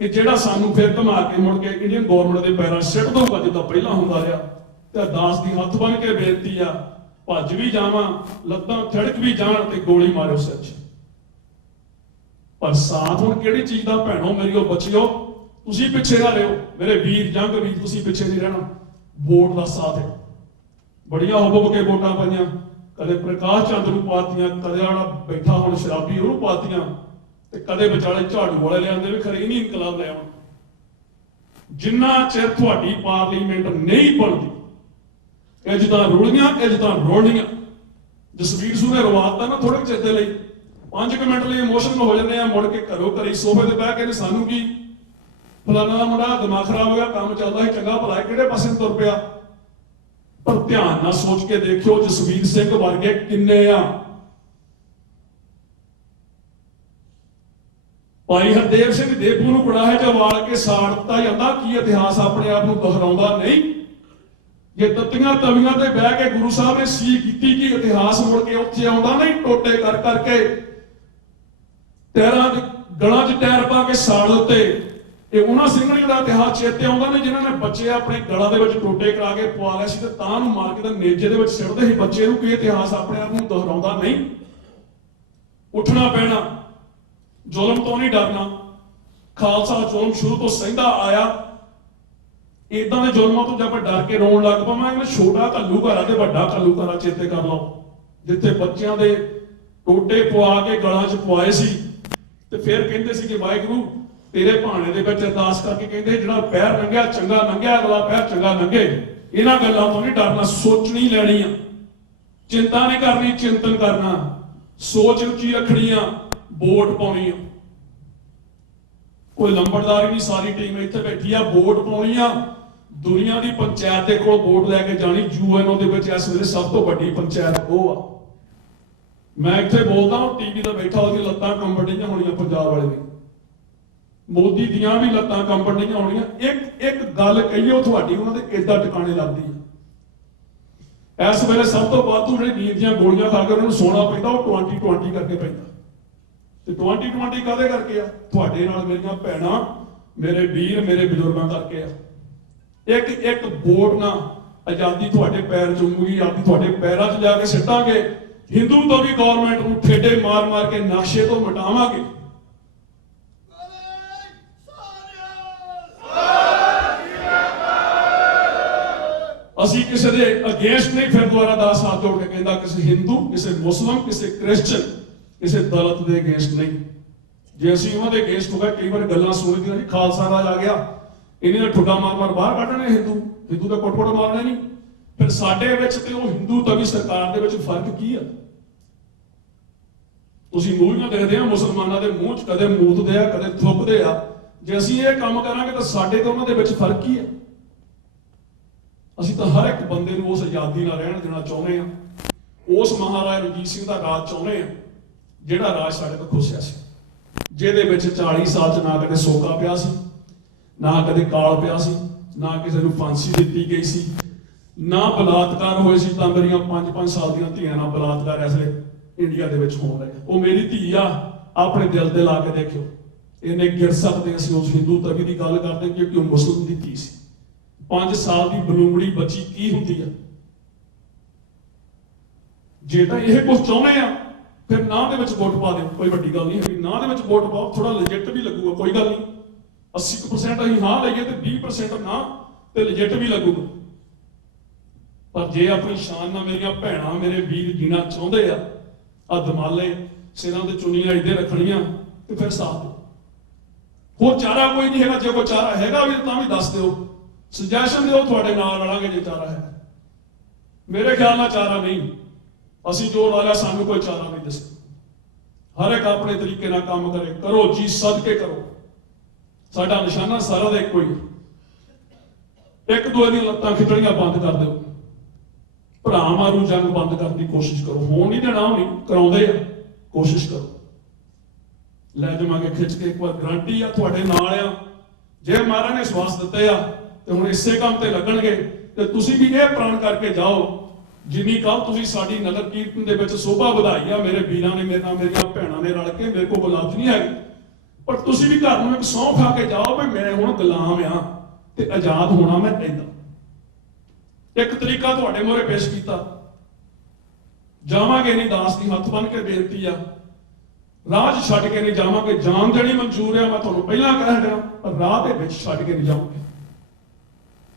ਕਿ ਜਿਹੜਾ ਸਾਨੂੰ ਫਿਰ ਘੁਮਾ ਕੇ ਮੁੜ ਕੇ ਇੰਡੀਅਨ ਗਵਰਨਮੈਂਟ ਦੇ ਪੈਰਾਂ ਸਿੱਟ ਦਊਗਾ ਜਿੱਦਾਂ ਪਹਿਲਾਂ ਹੁੰਦਾ ਰਿਹਾ, ਤੇ ਅਰਦਾਸ ਦੀ ਹੱਥ ਬੰਨ ਕੇ ਬੇਨਤੀ ਆ, ਭੱਜ ਵੀ ਜਾਵਾਂ, ਲੱਤਾਂ ਥੜਕ ਵੀ ਜਾਣ ਤੇ ਗੋਲੀ ਮਾਰਿਓ ਸਿਰ 'ਚ। ਪਰ ਸਾਥ ਹੁਣ ਕਿਹੜੀ ਚੀਜ਼ ਦਾ ਭੈਣੋ ਮੇਰੀਓ ਬੱਚਿਓ, ਤੁਸੀਂ ਪਿੱਛੇ ਨਾ ਰਹੋ ਮੇਰੇ ਵੀਰ ਜੰਗ ਵੀਰ, ਤੁਸੀਂ ਪਿੱਛੇ ਨਹੀਂ ਰਹਿਣਾ। ਵੋਟ ਦਾ ਸਾਥ ਹੈ। ਬੜੀਆਂ ਹੁਬਬ ਕੇ ਵੋਟਾਂ ਪਾਈਆਂ, ਕਦੇ ਪ੍ਰਕਾਸ਼ ਚੰਦ ਨੂੰ ਪਾਤੀਆਂ, ਕਦੇ ਆੜਾ ਬੈਠਾ ਹੁਣ ਸ਼ਰਾਬੀ ਉਹਨੂੰ ਪਾਤੀਆਂ, ਤੇ ਕਦੇ ਵਿਚਾਲੇ ਝਾੜੂ ਵਾਲੇ ਲਿਆਂਦੇ ਵੀ ਖਰੇ ਨਹੀਂ ਇਨਕਲਾਬ ਲੈ ਆਉਣ। ਜਿੰਨਾ ਚਿਰ ਤੁਹਾਡੀ ਪਾਰਲੀਮੈਂਟ ਨਹੀਂ ਬਣਦੀ, ਇੱਜ਼ਤਾਂ ਰੋਣੀਆਂ। ਜਸਵੀਰ ਸੂ ਨੇ ਰਵਾਤਾ ਨਾ ਥੋੜੇ ਚਿਰ ਦੇ ਲਈ, 5 ਮਿੰਟ ਲਈ ਇਮੋਸ਼ਨਲ ਹੋ ਜਾਂਦੇ ਆ, ਮੁੜ ਕੇ ਘਰੀ ਸੋਫੇ ਤੇ ਬਹਿ ਕੇ ਸਾਨੂੰ ਕੀ ਫਲਾਣਾ ਦਾ ਮੁੰਡਾ ਦਿਮਾਗ ਖਰਾਬ ਹੋ ਗਿਆ, ਕੰਮ ਚੱਲਦਾ ਸੀ ਚੰਗਾ ਭਲਾ ਕਿਹੜੇ ਪਾਸੇ ਨੂੰ ਤੁਰ ਪਿਆ। ਪਰ ਧਿਆਨ ਨਾਲ ਸੋਚ ਕੇ ਦੇਖਿਓ ਜਸਵੀਰ ਸਿੰਘ ਵਰਗੇ ਕਿੰਨੇ ਆ। ਭਾਈ ਹਰਦੇਵ ਸਿੰਘ ਦੇਪੂ ਨੂੰ ਕੜਾਹੇ 'ਚ ਵਾਲ ਕੇ ਸਾੜ ਦਿੱਤਾ ਜਾਂਦਾ। ਕੀ ਇਤਿਹਾਸ ਆਪਣੇ ਆਪ ਨੂੰ ਦੁਹਰਾਉਂਦਾ ਨਹੀਂ? ਜੇ ਤੱਤੀਆਂ ਤਵੀਆਂ ਤੇ ਬਹਿ ਕੇ ਗੁਰੂ ਸਾਹਿਬ ਨੇ ਸੀ ਕੀਤੀ ਕਿ ਇਤਿਹਾਸ ਮੁੜ ਕੇ ਉੱਥੇ ਆਉਂਦਾ ਨਹੀਂ, ਟੋਟੇ ਕਰ ਕਰਕੇ ਟਾਇਰਾਂ ਦੇ ਗਲਾਂ 'ਚ ਟਾਇਰ ਪਾ ਕੇ ਸਾੜ ਦਿੱਤੇ। ਇਹ ਉਹਨਾਂ ਸਿੰਘਣੀਆਂ ਦਾ ਇਤਿਹਾਸ ਚੇਤੇ ਆਉਂਦਾ ਨਹੀਂ ਜਿਨ੍ਹਾਂ ਨੇ ਬੱਚੇ ਆਪਣੇ ਗਲਾਂ ਦੇ ਵਿੱਚ ਟੋਟੇ ਕਰਾ ਕੇ ਪਵਾ ਲਿਆ ਸੀ ਤੇ ਤਾਂ ਨੂੰ ਮਾਰ ਕੇ ਤਾਂ ਨੇਜੇ ਦੇ ਵਿੱਚ ਸਿੱਟਦੇ ਸੀ ਬੱਚੇ ਨੂੰ। ਕੋਈ ਇਤਿਹਾਸ ਆਪਣੇ ਆਪ ਨੂੰ ਦੁਹਰਾਉਂਦਾ ਨਹੀਂ। ਉੱਠਣਾ ਪੈਣਾ, ਜ਼ੁਲਮ ਤੋਂ ਨਹੀਂ ਡਰਨਾ। ਖਾਲਸਾ ਜ਼ੁਲਮ ਸ਼ੁਰੂ ਤੋਂ ਸਹਿੰਦਾ ਆਇਆ। ਇਦਾਂ ਦੇ ਜ਼ੁਲਮਾਂ ਤੋਂ ਜੇ ਆਪਾਂ ਡਰ ਕੇ ਰੋਣ ਲੱਗ ਪਵਾਂਗੇ, ਛੋਟਾ ਘੱਲੂਘਾਰਾ ਤੇ ਵੱਡਾ ਘੱਲੂਘਾਰਾ ਚੇਤੇ ਕਰ ਲਓ, ਜਿੱਥੇ ਬੱਚਿਆਂ ਦੇ ਟੋਟੇ ਪਵਾ ਕੇ ਗਲਾਂ 'ਚ ਪਵਾਏ ਸੀ ਤੇ ਫਿਰ ਕਹਿੰਦੇ ਸੀ ਕਿ ਵਾਹਿਗੁਰੂ ਤੇਰੇ ਭਾਣੇ ਦੇ ਵਿੱਚ ਅਰਦਾਸ ਕਰਕੇ ਕਹਿੰਦੇ ਜਿਹੜਾ ਪੈਰ ਲੰਘਿਆ ਚੰਗਾ ਲੰਘਿਆ, ਅਗਲਾ ਪੈਰ ਚੰਗਾ ਲੰਘੇ। ਇਹਨਾਂ ਗੱਲਾਂ ਤੋਂ ਨਹੀਂ ਡਰਨਾ, ਸੋਚਣੀ ਲੈਣੀ ਆ, ਚਿੰਤਾ ਨਹੀਂ ਕਰਨੀ, ਚਿੰਤਨ ਕਰਨਾ, ਸੋਚ ਉੱਚੀ ਰੱਖਣੀ ਆ, ਵੋਟ ਪਾਉਣੀ ਆ। ਕੋਈ ਲੰਬੜਦਾਰ ਹੀ ਨਹੀਂ, ਸਾਰੀ ਟੀਮ ਇੱਥੇ ਬੈਠੀ ਆ, ਵੋਟ ਪਾਉਣੀ ਆ। ਦੁਨੀਆ ਦੀ ਪੰਚਾਇਤ ਦੇ ਕੋਲ ਵੋਟ ਲੈ ਕੇ ਜਾਣੀ। ਯੂਐਨਓ ਦੇ ਵਿੱਚ ਇਸ ਵੇਲੇ ਸਭ ਤੋਂ ਵੱਡੀ ਪੰਚਾਇਤ ਉਹ ਆ। ਮੈਂ ਇੱਥੇ ਬੋਲਦਾ ਹਾਂ, ਟੀਵੀ ਤੇ ਬੈਠਾ ਉਹਦੀਆਂ ਲੱਤਾਂ ਕੰਬਣ ਡੀਆਂ ਹੋਣੀਆਂ ਪੰਜਾਬ ਵਾਲੇ ਦੀ, ਮੋਦੀ ਦੀਆਂ ਵੀ ਲੱਤਾਂ ਕੰਬਣ ਡੀਆਂ ਹੋਣੀਆਂ। ਇੱਕ ਗੱਲ ਕਹੀਓ ਤੁਹਾਡੀ ਉਹਨਾਂ ਦੇ ਕਿੱਦਾਂ ਟਿਕਾਣੇ ਲੱਗਦੀ ਹੈ। ਇਸ ਵੇਲੇ ਸਭ ਤੋਂ ਵਾਧੂ ਜਿਹੜੀ ਨੀਂਦ ਦੀਆਂ ਗੋਲੀਆਂ ਖਾ ਕੇ ਉਹਨਾਂ ਨੂੰ ਸੋਣਾ ਪੈਂਦਾ, ਉਹ 2020 ਕਰਕੇ ਪੈਂਦਾ। ਤੇ 2020 ਕਾਹਦੇ ਕਰਕੇ ਆ? ਤੁਹਾਡੇ ਨਾਲ ਮੇਰੀਆਂ ਭੈਣਾਂ ਮੇਰੇ ਵੀਰ ਮੇਰੇ ਬਜ਼ੁਰਗਾਂ ਕਰਕੇ ਆ। ਇੱਕ ਇੱਕ ਵੋਟ ਨਾ ਆਜ਼ਾਦੀ ਤੁਹਾਡੇ ਪੈਰ ਚੁੰਮੂਗੀ, ਆਜ਼ਾਦੀ ਤੁਹਾਡੇ ਪੈਰਾਂ 'ਚ ਜਾ ਕੇ ਸਿੱਟਾਂਗੇ। ਹਿੰਦੂ ਤੋਂ ਵੀ ਗਵਰਨਮੈਂਟ ਨੂੰ ਠੇਡੇ ਮਾਰ ਮਾਰ ਕੇ ਨਕਸ਼ੇ ਤੋਂ ਮਿਟਾਵਾਂਗੇ। ਅਸੀਂ ਕਿਸੇ ਦੇ ਅਗੇਂਸਟ ਨਹੀਂ, ਫਿਰ ਦੁਬਾਰਾ 10 ਹੱਥ ਜੋੜ ਕੇ ਕਹਿੰਦਾ, ਕਿਸੇ ਹਿੰਦੂ, ਕਿਸੇ ਮੁਸਲਮ, ਕਿਸੇ ਕ੍ਰਿਸਚਨ, ਕਿਸੇ ਦਲਿਤ ਦੇ ਅਗੇਂਸਟ ਨਹੀਂ। ਜੇ ਅਸੀਂ ਉਹਨਾਂ ਦੇ ਅਗੇਂਸਟ ਹੋ ਗਏ, ਕਈ ਵਾਰ ਗੱਲਾਂ ਸੁਣਦੀਆਂ ਜੀ ਖਾਲਸਾ ਰਾਜ ਆ ਗਿਆ, ਇਹਨੇ ਤਾਂ ਠੁੱਡਾ ਮਾਰ ਮਾਰ ਬਾਹਰ ਕੱਢਣੇ ਹਿੰਦੂ ਦਾ ਕੋਟ-ਕੋਟ ਮਾਰਨਾ ਨਹੀਂ। ਫਿਰ ਸਾਡੇ ਵਿੱਚ ਤੇ ਉਹ ਹਿੰਦੂ ਤਵੀ ਸਰਕਾਰ ਦੇ ਵਿੱਚ ਫਰਕ ਕੀ ਆ? ਤੁਸੀਂ ਮੂੰਹਾਂ ਦੇਖਦੇ ਆ ਮੁਸਲਮਾਨਾਂ ਦੇ ਮੂੰਹ 'ਚ ਕਦੇ ਮੂਤਦੇ ਆ, ਕਦੇ ਥੁੱਕਦੇ ਆ। ਜੇ ਅਸੀਂ ਇਹ ਕੰਮ ਕਰਾਂਗੇ ਤਾਂ ਸਾਡੇ ਤੇ ਉਹਨਾਂ ਦੇ ਵਿੱਚ ਫਰਕ ਕੀ ਆ? ਅਸੀਂ ਤਾਂ ਹਰ ਇੱਕ ਬੰਦੇ ਨੂੰ ਉਸ ਆਜ਼ਾਦੀ ਨਾਲ ਰਹਿਣ ਦੇਣਾ ਚਾਹੁੰਦੇ ਆ। ਉਸ ਮਹਾਰਾਜਾ ਰਣਜੀਤ ਸਿੰਘ ਦਾ ਰਾਜ ਚਾਹੁੰਦੇ ਆ, ਜਿਹੜਾ ਰਾਜ ਸਾਡੇ ਤੋਂ ਖੁੱਸਿਆ ਸੀ, ਜਿਹਦੇ ਵਿੱਚ 40 ਸਾਲ 'ਚ ਨਾ ਕਦੇ ਸੋਕਾ ਪਿਆ ਸੀ, ਨਾ ਕਦੇ ਕਾਲ ਪਿਆ ਸੀ, ਨਾ ਕਿਸੇ ਨੂੰ ਫਾਂਸੀ ਦਿੱਤੀ ਗਈ ਸੀ, ਨਾ ਬਲਾਤਕਾਰ ਹੋਏ ਸੀ। ਤਾਂ ਮੇਰੀਆਂ 5-5 ਸਾਲ ਦੀਆਂ ਧੀਆਂ ਨਾਲ ਬਲਾਤਕਾਰ ਇਸ ਵੇਲੇ ਇੰਡੀਆ ਦੇ ਵਿੱਚ ਹੋਣ ਰਿਹਾ। ਉਹ ਮੇਰੀ ਧੀ ਆ, ਆਪਣੇ ਦਿਲ ਤੇ ਲਾ ਕੇ ਦੇਖਿਓ, ਇਹਨੇ ਗਿਰ ਸਕਦੇ। ਅਸੀਂ ਉਸ ਹਿੰਦੂ ਤਵੀ ਦੀ ਗੱਲ ਕਰਦੇ ਕਿਉਂਕਿ ਉਹ ਮੁਸਲਮ ਦੀ ਧੀ ਸੀ। 5 ਸਾਲ ਦੀ ਬਲੂੰਗੜੀ ਬੱਚੀ ਕੀ ਹੁੰਦੀ ਆ? ਜੇ ਤਾਂ ਇਹ ਕੁਝ ਚਾਹੁੰਦੇ ਆ ਫਿਰ ਨਾਂ ਦੇ ਵਿੱਚ ਵੋਟ ਪਾ ਦਿਓ, ਕੋਈ ਵੱਡੀ ਗੱਲ ਨਹੀਂ ਹੈ। ਨਾਂ ਦੇ ਵਿੱਚ ਵੋਟ ਪਾਓ, ਥੋੜਾ ਲੈਜਿਟ ਵੀ ਲੱਗੂਗਾ, ਕੋਈ ਗੱਲ ਨਹੀਂ। 80% ਅਸੀਂ ਹਾਂ ਲਈਏ ਤੇ 20% ਨਾ ਤੇ ਲੈਜਿਟ ਵੀ ਲੱਗੂਗਾ। ਪਰ ਜੇ ਆਪਣੀ ਸ਼ਾਨ ਨਾਲ ਮੇਰੀਆਂ ਭੈਣਾਂ ਮੇਰੇ ਵੀਰ ਜੀਣਾ ਚਾਹੁੰਦੇ ਆ, ਆ ਦਮਾਲੇ ਸਿਰਾਂ ਤੇ ਚੁੰਨੀਆਂ ਇੱਦੇ ਰੱਖਣੀਆਂ, ਤੇ ਫਿਰ ਸਾਥ ਦਿਓ। ਹੋਰ ਚਾਰਾ ਕੋਈ ਨਹੀਂ ਹੈਗਾ। ਜੇ ਕੋਈ ਚਾਰਾ ਹੈਗਾ ਵੀ ਤਾਂ ਵੀ ਦੱਸ ਦਿਓ, ਸੁਜੈਸ਼ਨ ਦਿਓ, ਤੁਹਾਡੇ ਨਾਲ ਰਲਾਂਗੇ ਜੇ ਚਾਰਾ ਹੈ। ਮੇਰੇ ਖਿਆਲ ਨਾਲ ਚਾਰਾ ਨਹੀਂ, ਅਸੀਂ ਜੋ ਲਾ ਲਿਆ ਸਾਨੂੰ ਕੋਈ ਚਾਰਾ ਨਹੀਂ ਦੱਸੇ। ਹਰ ਇੱਕ ਆਪਣੇ ਤਰੀਕੇ ਨਾਲ ਕੰਮ ਕਰੇ, ਕਰੋ ਜੀ ਸਦਕੇ ਕਰੋ। ਸਾਡਾ ਨਿਸ਼ਾਨਾ ਸਾਰਾ ਦਾ ਇੱਕੋ ਹੀ, ਇੱਕ ਦੂਜੇ ਦੀਆਂ ਲੱਤਾਂ ਖਿੱਚਣੀਆਂ ਬੰਦ ਕਰ ਦਿਓ। ਭਰਾ ਮਾਰੂ ਜੰਗ ਬੰਦ ਕਰਨ ਦੀ ਕੋਸ਼ਿਸ਼ ਕਰੋ। ਹੋਣ ਨਹੀਂ ਦੇਣਾ, ਉਹ ਨਹੀਂ ਕਰਾਉਂਦੇ ਆ, ਕੋਸ਼ਿਸ਼ ਕਰੋ। ਲੈ ਜਾਵਾਂਗੇ ਖਿੱਚ ਕੇ, ਇੱਕ ਵਾਰ ਗਰੰਟੀ ਆ ਤੁਹਾਡੇ ਨਾਲ ਆ। ਜੇ ਮਹਾਰਾਜ ਨੇ ਸਵਾਸ ਦਿੱਤੇ ਆ ਤੇ ਹੁਣ ਇਸੇ ਕੰਮ ਤੇ ਲੱਗਣਗੇ। ਤੇ ਤੁਸੀਂ ਵੀ ਇਹ ਪ੍ਰਣ ਕਰਕੇ ਜਾਓ, ਜਿੰਨੀ ਕੱਲ ਤੁਸੀਂ ਸਾਡੀ ਨਗਰ ਕੀਰਤਨ ਦੇ ਵਿੱਚ ਸੋਭਾ ਵਧਾਈ ਆ, ਮੇਰੇ ਵੀਰਾਂ ਨੇ, ਮੇਰੇ ਨਾਲ ਮੇਰੀਆਂ ਭੈਣਾਂ ਨੇ ਰਲ ਕੇ, ਮੇਰੇ ਕੋਲ ਕੋਈ ਲਫ਼ਜ਼ ਨਹੀਂ ਹੈਗੇ, ਪਰ ਤੁਸੀਂ ਵੀ ਘਰ ਨੂੰ ਇੱਕ ਸਹੁੰ ਖਾ ਕੇ ਜਾਓ ਵੀ ਮੈਂ ਹੁਣ ਗੁਲਾਮ ਆ ਤੇ ਆਜ਼ਾਦ ਹੋਣਾ ਮੈਂ ਚਾਹੁੰਦਾ। ਇੱਕ ਤਰੀਕਾ ਤੁਹਾਡੇ ਮੂਹਰੇ ਪੇਸ਼ ਕੀਤਾ, ਜਾਵਾਂਗੇ ਨਹੀਂ, ਦਾਸ ਦੀ ਹੱਥ ਬੰਨ ਕੇ ਬੇਨਤੀ ਆ, ਰਾਹ 'ਚ ਛੱਡ ਕੇ ਨਹੀਂ ਜਾਵਾਂਗੇ। ਜਾਨ ਦੇਣੀ ਮਨਜ਼ੂਰ ਆ, ਮੈਂ ਤੁਹਾਨੂੰ ਪਹਿਲਾਂ ਕਹਿ ਦਿਆਂ, ਪਰ ਰਾਹ ਦੇ ਵਿੱਚ ਛੱਡ ਕੇ ਨਹੀਂ ਜਾਵਾਂਗੇ।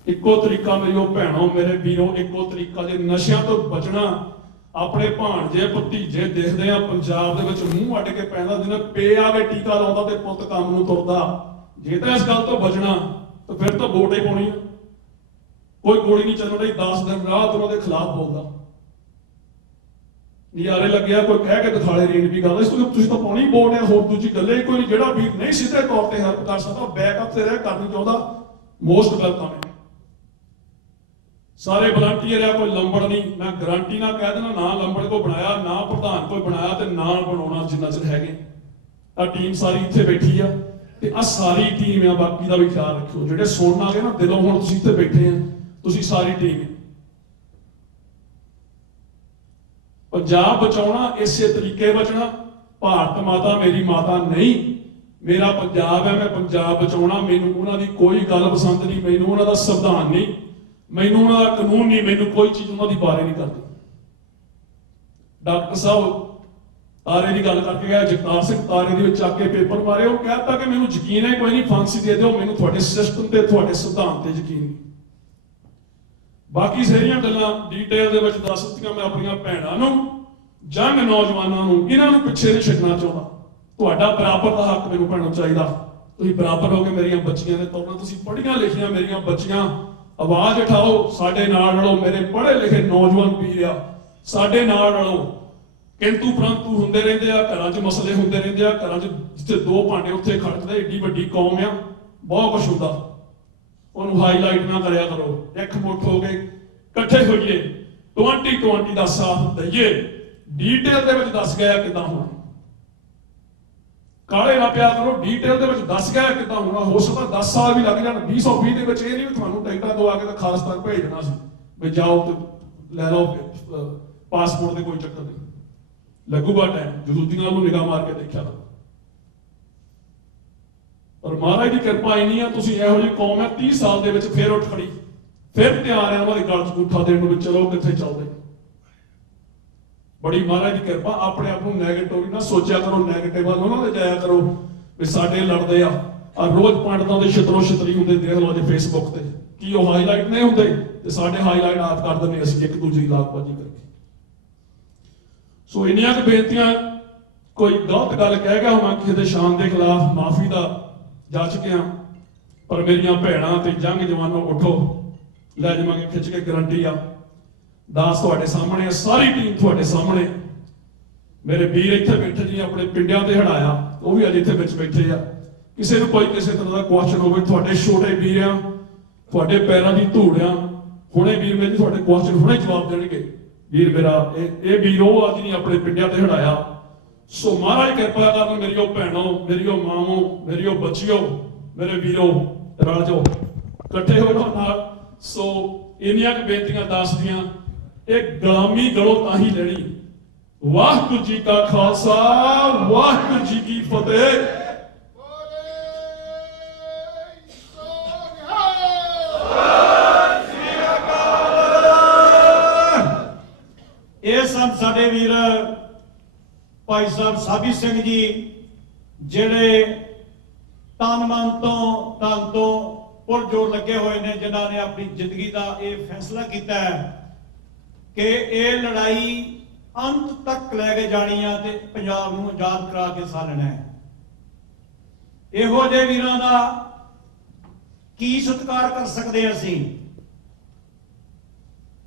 ਇੱਕੋ ਤਰੀਕਾ ਮੇਰੀਓ ਭੈਣੋ, ਮੇਰੇ ਵੀਰੋ, ਇੱਕੋ ਤਰੀਕਾ ਜੇ ਨਸ਼ਿਆਂ ਤੋਂ ਬਚਣਾ। ਆਪਣੇ ਭਾਣਜੇ ਭਤੀਜੇ ਦੇਖਦੇ ਆ ਪੰਜਾਬ ਦੇ ਵਿੱਚ ਮੂੰਹ ਅੱਡ ਕੇ ਪੈਂਦਾ, ਜਿਹਨੇ ਪੇ ਆਵੇ ਟੀਕਾ ਲਾਉਂਦਾ ਤੇ ਪੁੱਤ ਕੰਮ ਨੂੰ ਤੁਰਦਾ। ਜੇ ਤਾਂ ਇਸ ਗੱਲ ਤੋਂ ਬਚਣਾ ਤਾਂ ਫਿਰ ਤਾਂ ਵੋਟ ਹੀ ਪਾਉਣੀ ਆ। ਕੋਈ ਗੋਲੀ ਨਹੀਂ ਚੱਲ ਰਹੀ, 10 ਦਿਨ ਰਾਤ ਉਹਨਾਂ ਦੇ ਖਿਲਾਫ ਬੋਲਦਾ, ਨਜ਼ਾਰੇ ਲੱਗਿਆ, ਕੋਈ ਕਹਿ ਕੇ ਦਿਖਾਲੇ ਰੇਂਜ ਵੀ ਗੱਲ। ਇਸ ਤੋਂ ਤੁਸੀਂ ਤਾਂ ਪਾਉਣੀ ਵੋਟ ਹੈ, ਹੋਰ ਦੂਜੀ ਗੱਲੇ ਕੋਈ ਨਹੀਂ। ਜਿਹੜਾ ਵੀਰ ਨਹੀਂ ਸਿੱਧੇ ਤੌਰ ਤੇ ਹੈਲਪ ਕਰ ਸਕਦਾ, ਬੈਕਅਪ ਤੇ ਰਹਿ ਕਰਨੀ ਚਾਹੁੰਦਾ, ਮੋਸਟ ਵੈਲਕਮ ਹੈ। ਸਾਰੇ ਵਲੰਟੀਅਰ ਆ, ਕੋਈ ਲੰਬੜ ਨਹੀਂ। ਮੈਂ ਗਰੰਟੀ ਨਾਲ ਕਹਿ ਦੇਣਾ, ਨਾ ਲੰਬੜ ਕੋ ਬਣਾਇਆ, ਨਾ ਪ੍ਰਧਾਨ ਕੋਈ ਬਣਾਇਆ ਤੇ ਨਾ ਬਣਾਉਣਾ ਜਿੰਨਾ ਚਿਰ ਹੈਗੇ। ਆ ਟੀਮ ਸਾਰੀ ਇੱਥੇ ਬੈਠੀ ਆ ਤੇ ਆ ਸਾਰੀ ਟੀਮ ਆ, ਬਾਕੀ ਦਾ ਵੀ ਖਿਆਲ ਰੱਖਿਓ। ਜਿਹੜੇ ਸੁਣਨ ਆ ਗਏ ਨਾ ਦਿਲੋਂ, ਹੁਣ ਤੁਸੀਂ ਇੱਥੇ ਬੈਠੇ ਆ, ਤੁਸੀਂ ਸਾਰੀ ਟੀਮ ਆ। ਪੰਜਾਬ ਬਚਾਉਣਾ ਇਸੇ ਤਰੀਕੇ ਬਚਣਾ। ਭਾਰਤ ਮਾਤਾ ਮੇਰੀ ਮਾਤਾ ਨਹੀਂ, ਮੇਰਾ ਪੰਜਾਬ ਹੈ, ਮੈਂ ਪੰਜਾਬ ਬਚਾਉਣਾ। ਮੈਨੂੰ ਉਹਨਾਂ ਦੀ ਕੋਈ ਗੱਲ ਪਸੰਦ ਨਹੀਂ, ਮੈਨੂੰ ਉਹਨਾਂ ਦਾ ਸੰਵਿਧਾਨ ਨਹੀਂ, ਮੈਨੂੰ ਉਹਨਾਂ ਦਾ ਕਾਨੂੰਨ ਨਹੀਂ, ਮੈਨੂੰ ਕੋਈ ਚੀਜ਼ ਉਹਨਾਂ ਦੀ ਬਾਰੇ ਨਹੀਂ ਕਰਦੀ। ਡਾਕਟਰ ਸਾਹਿਬ ਤਾਰੇ ਦੀ ਗੱਲ ਕਰਕੇ ਗਿਆ, ਜਗਤਾਰ ਸਿੰਘ ਤਾਰੇ ਦੇ ਵਿੱਚ ਆ ਕੇ ਪੇਪਰ ਮਾਰੇ, ਉਹ ਕਹਿਤਾ ਕਿ ਮੈਨੂੰ ਯਕੀਨ ਹੈ, ਕੋਈ ਨਹੀਂ ਫਾਂਸੀ ਦੇ ਦਿਓ, ਮੈਨੂੰ ਤੁਹਾਡੇ ਸਿਸਟਮ ਤੇ ਤੁਹਾਡੇ ਸਿਧਾਂਤ ਤੇ ਯਕੀਨ ਨਹੀਂ। ਬਾਕੀ ਸਾਰੀਆਂ ਗੱਲਾਂ ਡੀਟੇਲ ਦੇ ਵਿੱਚ ਦੱਸ ਦਿੱਤੀਆਂ ਮੈਂ ਆਪਣੀਆਂ ਭੈਣਾਂ ਨੂੰ, ਜੰਗ ਨੌਜਵਾਨਾਂ ਨੂੰ, ਇਹਨਾਂ ਨੂੰ ਪਿੱਛੇ ਨਹੀਂ ਛੱਡਣਾ ਚਾਹੁੰਦਾ। ਤੁਹਾਡਾ ਬਰਾਬਰ ਦਾ ਹੱਕ ਮੈਨੂੰ ਭੈਣੋ ਚਾਹੀਦਾ। ਤੁਸੀਂ ਬਰਾਬਰ ਹੋ ਕੇ ਮੇਰੀਆਂ ਬੱਚੀਆਂ ਦੇ ਤੌਰ 'ਤੇ, ਤੁਸੀਂ ਪੜ੍ਹੀਆਂ ਲਿਖੀਆਂ ਮੇਰੀਆਂ ਬੱਚੀਆਂ, ਆਵਾਜ਼ ਉਠਾਓ, ਸਾਡੇ ਨਾਲ ਰਲੋ। ਮੇਰੇ ਪੜ੍ਹੇ ਲਿਖੇ ਨੌਜਵਾਨ ਵੀਰ ਆ, ਸਾਡੇ ਨਾਲ ਰਲੋ। ਕਿੰਤੂ ਪ੍ਰੰਤੂ ਹੁੰਦੇ ਰਹਿੰਦੇ ਆ, ਘਰਾਂ 'ਚ ਮਸਲੇ ਹੁੰਦੇ ਰਹਿੰਦੇ ਆ, ਘਰਾਂ 'ਚ ਜਿੱਥੇ 2 ਭਾਂਡੇ ਉੱਥੇ ਖੜਕਦੇ। ਏਡੀ ਵੱਡੀ ਕੌਮ ਆ, ਬਹੁਤ ਕੁਛ ਹੁੰਦਾ, ਉਹਨੂੰ ਹਾਈਲਾਈਟ ਨਾ ਕਰਿਆ ਕਰੋ। ਇੱਕ ਮੁੱਠ ਹੋ ਕੇ ਇਕੱਠੇ ਹੋਈਏ, 2020 ਦਾ ਸਾਥ ਦਈਏ। ਡੀਟੇਲ ਦੇ ਵਿੱਚ ਦੱਸ ਗਿਆ ਕਿੱਦਾਂ ਹੋਣਾ, ਕਾਲੇ ਨਾ ਪਿਆ ਕਰੋ। ਡੀਟੇਲ ਦੇ ਵਿੱਚ ਦੱਸ ਗਿਆ ਕਿੱਦਾਂ ਹੋਣਾ। ਹੋ ਸਕਦਾ 10 ਸਾਲ ਵੀ ਲੱਗ ਜਾਣ, 2020 ਦੇ ਵਿੱਚ। ਇਹ ਨਹੀਂ ਵੀ ਤੁਹਾਨੂੰ ਟਿਕਟਾਂ ਦਵਾ ਕੇ ਤਾਂ ਖਾਲਿਸਤਾਨ ਭੇਜਣਾ ਸੀ ਵੀ ਜਾਓ ਤੇ ਲੈ ਲਓ ਪਾਸਪੋਰਟ ਦੇ, ਕੋਈ ਚੱਕਰ ਨਹੀਂ। ਲੱਗੂਗਾ ਟਾਈਮ, ਜਰੂਰਤੀਆਂ ਨੂੰ ਨਿਗਾਹ ਮਾਰ ਕੇ ਦੇਖਿਆ ਤਾਂ। ਔਰ ਮਹਾਰਾਜ ਦੀ ਕਿਰਪਾ ਇੰਨੀ ਆ, ਤੁਸੀਂ ਇਹੋ ਜਿਹੀ ਕੌਮ ਹੈ 30 ਸਾਲ ਦੇ ਵਿੱਚ ਫਿਰ ਉੱਠ ਖੜੀ, ਫਿਰ ਤਿਆਰ ਹੈ ਉਹਨਾਂ ਦੇ ਗਲ 'ਚ ਅੰਗੂਠਾ ਦੇਣ ਨੂੰ ਵੀ ਚਲੋ ਕਿੱਥੇ ਚੱਲਦੇ। ਬੜੀ ਮਹਾਰਾਜ ਦੀ ਕਿਰਪਾ। ਆਪਣੇ ਆਪ ਨੂੰ ਨੈਗੇਟਿਵ ਨਾ ਸੋਚਿਆ ਕਰੋ, ਨੈਗੇਟਿਵ ਵੱਲ ਉਹਨਾਂ ਦੇ ਜਾਇਆ ਕਰੋ ਵੀ ਸਾਡੇ ਲੜਦੇ ਆ ਰੋਜ਼ ਪੰਡਤਾਂ ਦੇ ਛਿੱਤਰੋ ਛਿੱਤਰੀ ਹੁੰਦੇ, ਦੇਖ ਲਓ ਜੇ ਫੇਸਬੁੱਕ ਤੇ ਕੀ ਉਹ ਹਾਈਲਾਈਟ ਨਹੀਂ ਹੁੰਦੇ, ਤੇ ਸਾਡੇ ਹਾਈਲਾਈਟ ਆਪ ਕਰ ਦਿੰਦੇ ਅਸੀਂ ਇੱਕ ਦੂਜੇ ਦੀ ਲਾਗਬਾਜ਼ੀ ਕਰਕੇ। ਸੋ ਇੰਨੀਆਂ ਕੁ ਬੇਨਤੀਆਂ, ਕੋਈ ਗਲਤ ਗੱਲ ਕਹਿ ਗਿਆ ਹੋਵਾਂ ਕਿਸੇ ਦੇ ਸ਼ਾਨ ਦੇ ਖਿਲਾਫ, ਮਾਫੀ ਦਾ ਜਾ ਚੁੱਕਿਆ। ਪਰ ਮੇਰੀਆਂ ਭੈਣਾਂ ਤੇ ਜੰਗ ਜਵਾਨੋ ਉੱਠੋ, ਲੈ ਜਾਵਾਂਗੇ ਖਿੱਚ ਕੇ, ਗਰੰਟੀ ਆ। ਦਾਸ ਤੁਹਾਡੇ ਸਾਹਮਣੇ, ਸਾਰੀ ਟੀਮ ਤੁਹਾਡੇ ਸਾਹਮਣੇ। ਮੇਰੇ ਵੀਰ ਇੱਥੇ ਬੈਠੇ ਜੀ, ਆਪਣੇ ਪਿੰਡਾਂ ਤੇ ਹੜਾਇਆ, ਉਹ ਵੀ ਅੱਜ ਇੱਥੇ ਵਿੱਚ ਬੈਠੇ ਆ। ਕਿਸੇ ਨੂੰ ਕੋਈ ਕਿਸੇ ਤਰ੍ਹਾਂ ਦਾ ਕੁਐਸਚਨ ਹੋਵੇ, ਤੁਹਾਡੇ ਛੋਟੇ ਵੀਰ ਆ, ਤੁਹਾਡੇ ਪੈਰਾਂ ਦੀ ਧੂੜ ਆ, ਹੁਣੇ ਵੀਰ ਮੇਰੇ ਤੁਹਾਡੇ ਕੁਐਸਚਨ ਹੁਣੇ ਜਵਾਬ ਦੇਣਗੇ। ਵੀਰ ਮੇਰਾ ਇਹ ਵੀਰ ਉਹ ਅੱਜ ਨਹੀਂ ਆਪਣੇ ਪਿੰਡਾਂ ਤੇ ਹੜਾਇਆ। ਸੋ ਮਹਾਰਾਜ ਕਿਰਪਾ ਕਰਨ, ਮੇਰੀ ਉਹ ਭੈਣੋ, ਮੇਰੀ ਉਹ ਮਾਵੋ, ਮੇਰੀ ਉਹ ਬੱਚਿਓ, ਮੇਰੇ ਵੀਰੋ, ਰਲ ਜਾਓ, ਇਕੱਠੇ ਹੋ ਜਾਓ ਨਾਲ। ਸੋ ਇੰਨੀਆਂ ਕੁ ਬੇਨਤੀਆਂ ਦੱਸਦੀਆਂ, ਇਹ ਗੁਲਾਮੀ ਗਲੋਂ ਤਾਂ ਹੀ ਲੈਣੀ। ਵਾਹਿਗੁਰੂ ਜੀ ਕਾ ਖਾਲਸਾ, ਵਾਹਿਗੁਰੂ ਜੀ ਕੀ ਫਤਿਹ। ਇਹ ਸਨ ਸਾਡੇ ਵੀਰ ਭਾਈ ਸਾਹਿਬ ਸਾਬੀ ਸਿੰਘ ਜੀ, ਜਿਹੜੇ ਤਨ ਮਨ ਤੋਂ ਤਨ ਤੋਂ ਪੁਰਜੋਰ ਲੱਗੇ ਹੋਏ ਨੇ, ਜਿਨ੍ਹਾਂ ਨੇ ਆਪਣੀ ਜ਼ਿੰਦਗੀ ਦਾ ਇਹ ਫੈਸਲਾ ਕੀਤਾ ਹੈ ਕਿ ਇਹ ਲੜਾਈ ਅੰਤ ਤੱਕ ਲੈ ਕੇ ਜਾਣੀ ਆ ਤੇ ਪੰਜਾਬ ਨੂੰ ਆਜ਼ਾਦ ਕਰਾ ਕੇ ਸਾਲਣਾ ਹੈ। ਇਹੋ ਜਿਹੇ ਵੀਰਾਂ ਦਾ ਕੀ ਸਤਿਕਾਰ ਕਰ ਸਕਦੇ ਅਸੀਂ?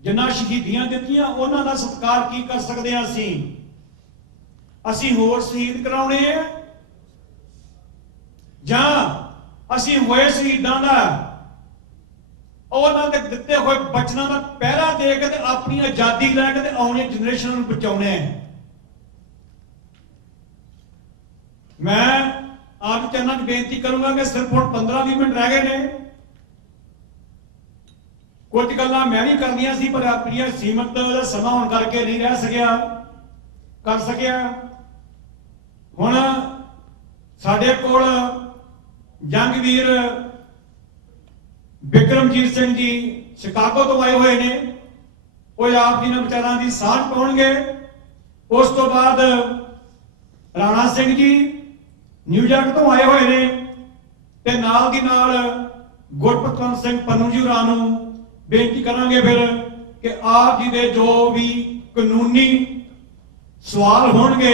ਜਿਨ੍ਹਾਂ ਸ਼ਹੀਦੀਆਂ ਦਿੱਤੀਆਂ ਉਹਨਾਂ ਦਾ ਸਤਿਕਾਰ ਕੀ ਕਰ ਸਕਦੇ ਹਾਂ ਅਸੀਂ? ਅਸੀਂ ਹੋਰ ਸ਼ਹੀਦ ਕਰਾਉਣੇ ਆ, ਜਾਂ ਅਸੀਂ ਹੋਏ ਸ਼ਹੀਦਾਂ ਦਾ ਉਹਨਾਂ ਦੇ ਦਿੱਤੇ ਹੋਏ ਬਚਨਾਂ ਦਾ ਪਹਿਰਾ ਦੇ ਕੇ ਤੇ ਆਪਣੀ ਆਜ਼ਾਦੀ ਲੈ ਕੇ ਤੇ ਆਉਣੀ ਜਨਰੇਸ਼ਨ ਨੂੰ ਬਚਾਉਣਾ ਹੈ? ਮੈਂ ਆਪ ਚੈਨਲ 'ਚ ਬੇਨਤੀ ਕਰੂੰਗਾ ਕਿ ਸਿਰਫ ਹੁਣ 15-20 ਮਿੰਟ ਰਹਿ ਗਏ ਨੇ। ਕੁਝ ਗੱਲਾਂ ਮੈਂ ਵੀ ਕਰਨੀਆਂ ਸੀ, ਪਰ ਆਪਣੀਆਂ ਸੀਮਤ ਸਮਾਂ ਹੋਣ ਕਰਕੇ ਨਹੀਂ ਕਰ ਸਕਿਆ। ਹੁਣ ਸਾਡੇ ਕੋਲ ਜੰਗਵੀਰ ਬਿਕਰਮਜੀਤ ਸਿੰਘ ਜੀ ਸ਼ਿਕਾਗੋ ਤੋਂ ਆਏ ਹੋਏ ਨੇ। ਉਹ ਆਪ ਜੀ ਨਾਲ ਵਿਚਾਰਾਂ ਦੀ ਸਾਂਝ ਪਾਉਣਗੇ। ਉਸ ਤੋਂ ਬਾਅਦ ਰਾਣਾ ਸਿੰਘ ਜੀ ਨਿਊਯਾਰਕ ਤੋਂ ਆਏ ਹੋਏ ਨੇ, ਤੇ ਨਾਲ ਦੀ ਨਾਲ ਗੁਰਪਤਵੰਤ ਸਿੰਘ ਪੰਨੂ ਜੀ ਹੋਰਾਂ ਨੂੰ ਬੇਨਤੀ ਕਰਾਂਗੇ ਫਿਰ ਕਿ ਆਪ ਜੀ ਦੇ ਜੋ ਵੀ ਕਾਨੂੰਨੀ ਸਵਾਲ ਹੋਣਗੇ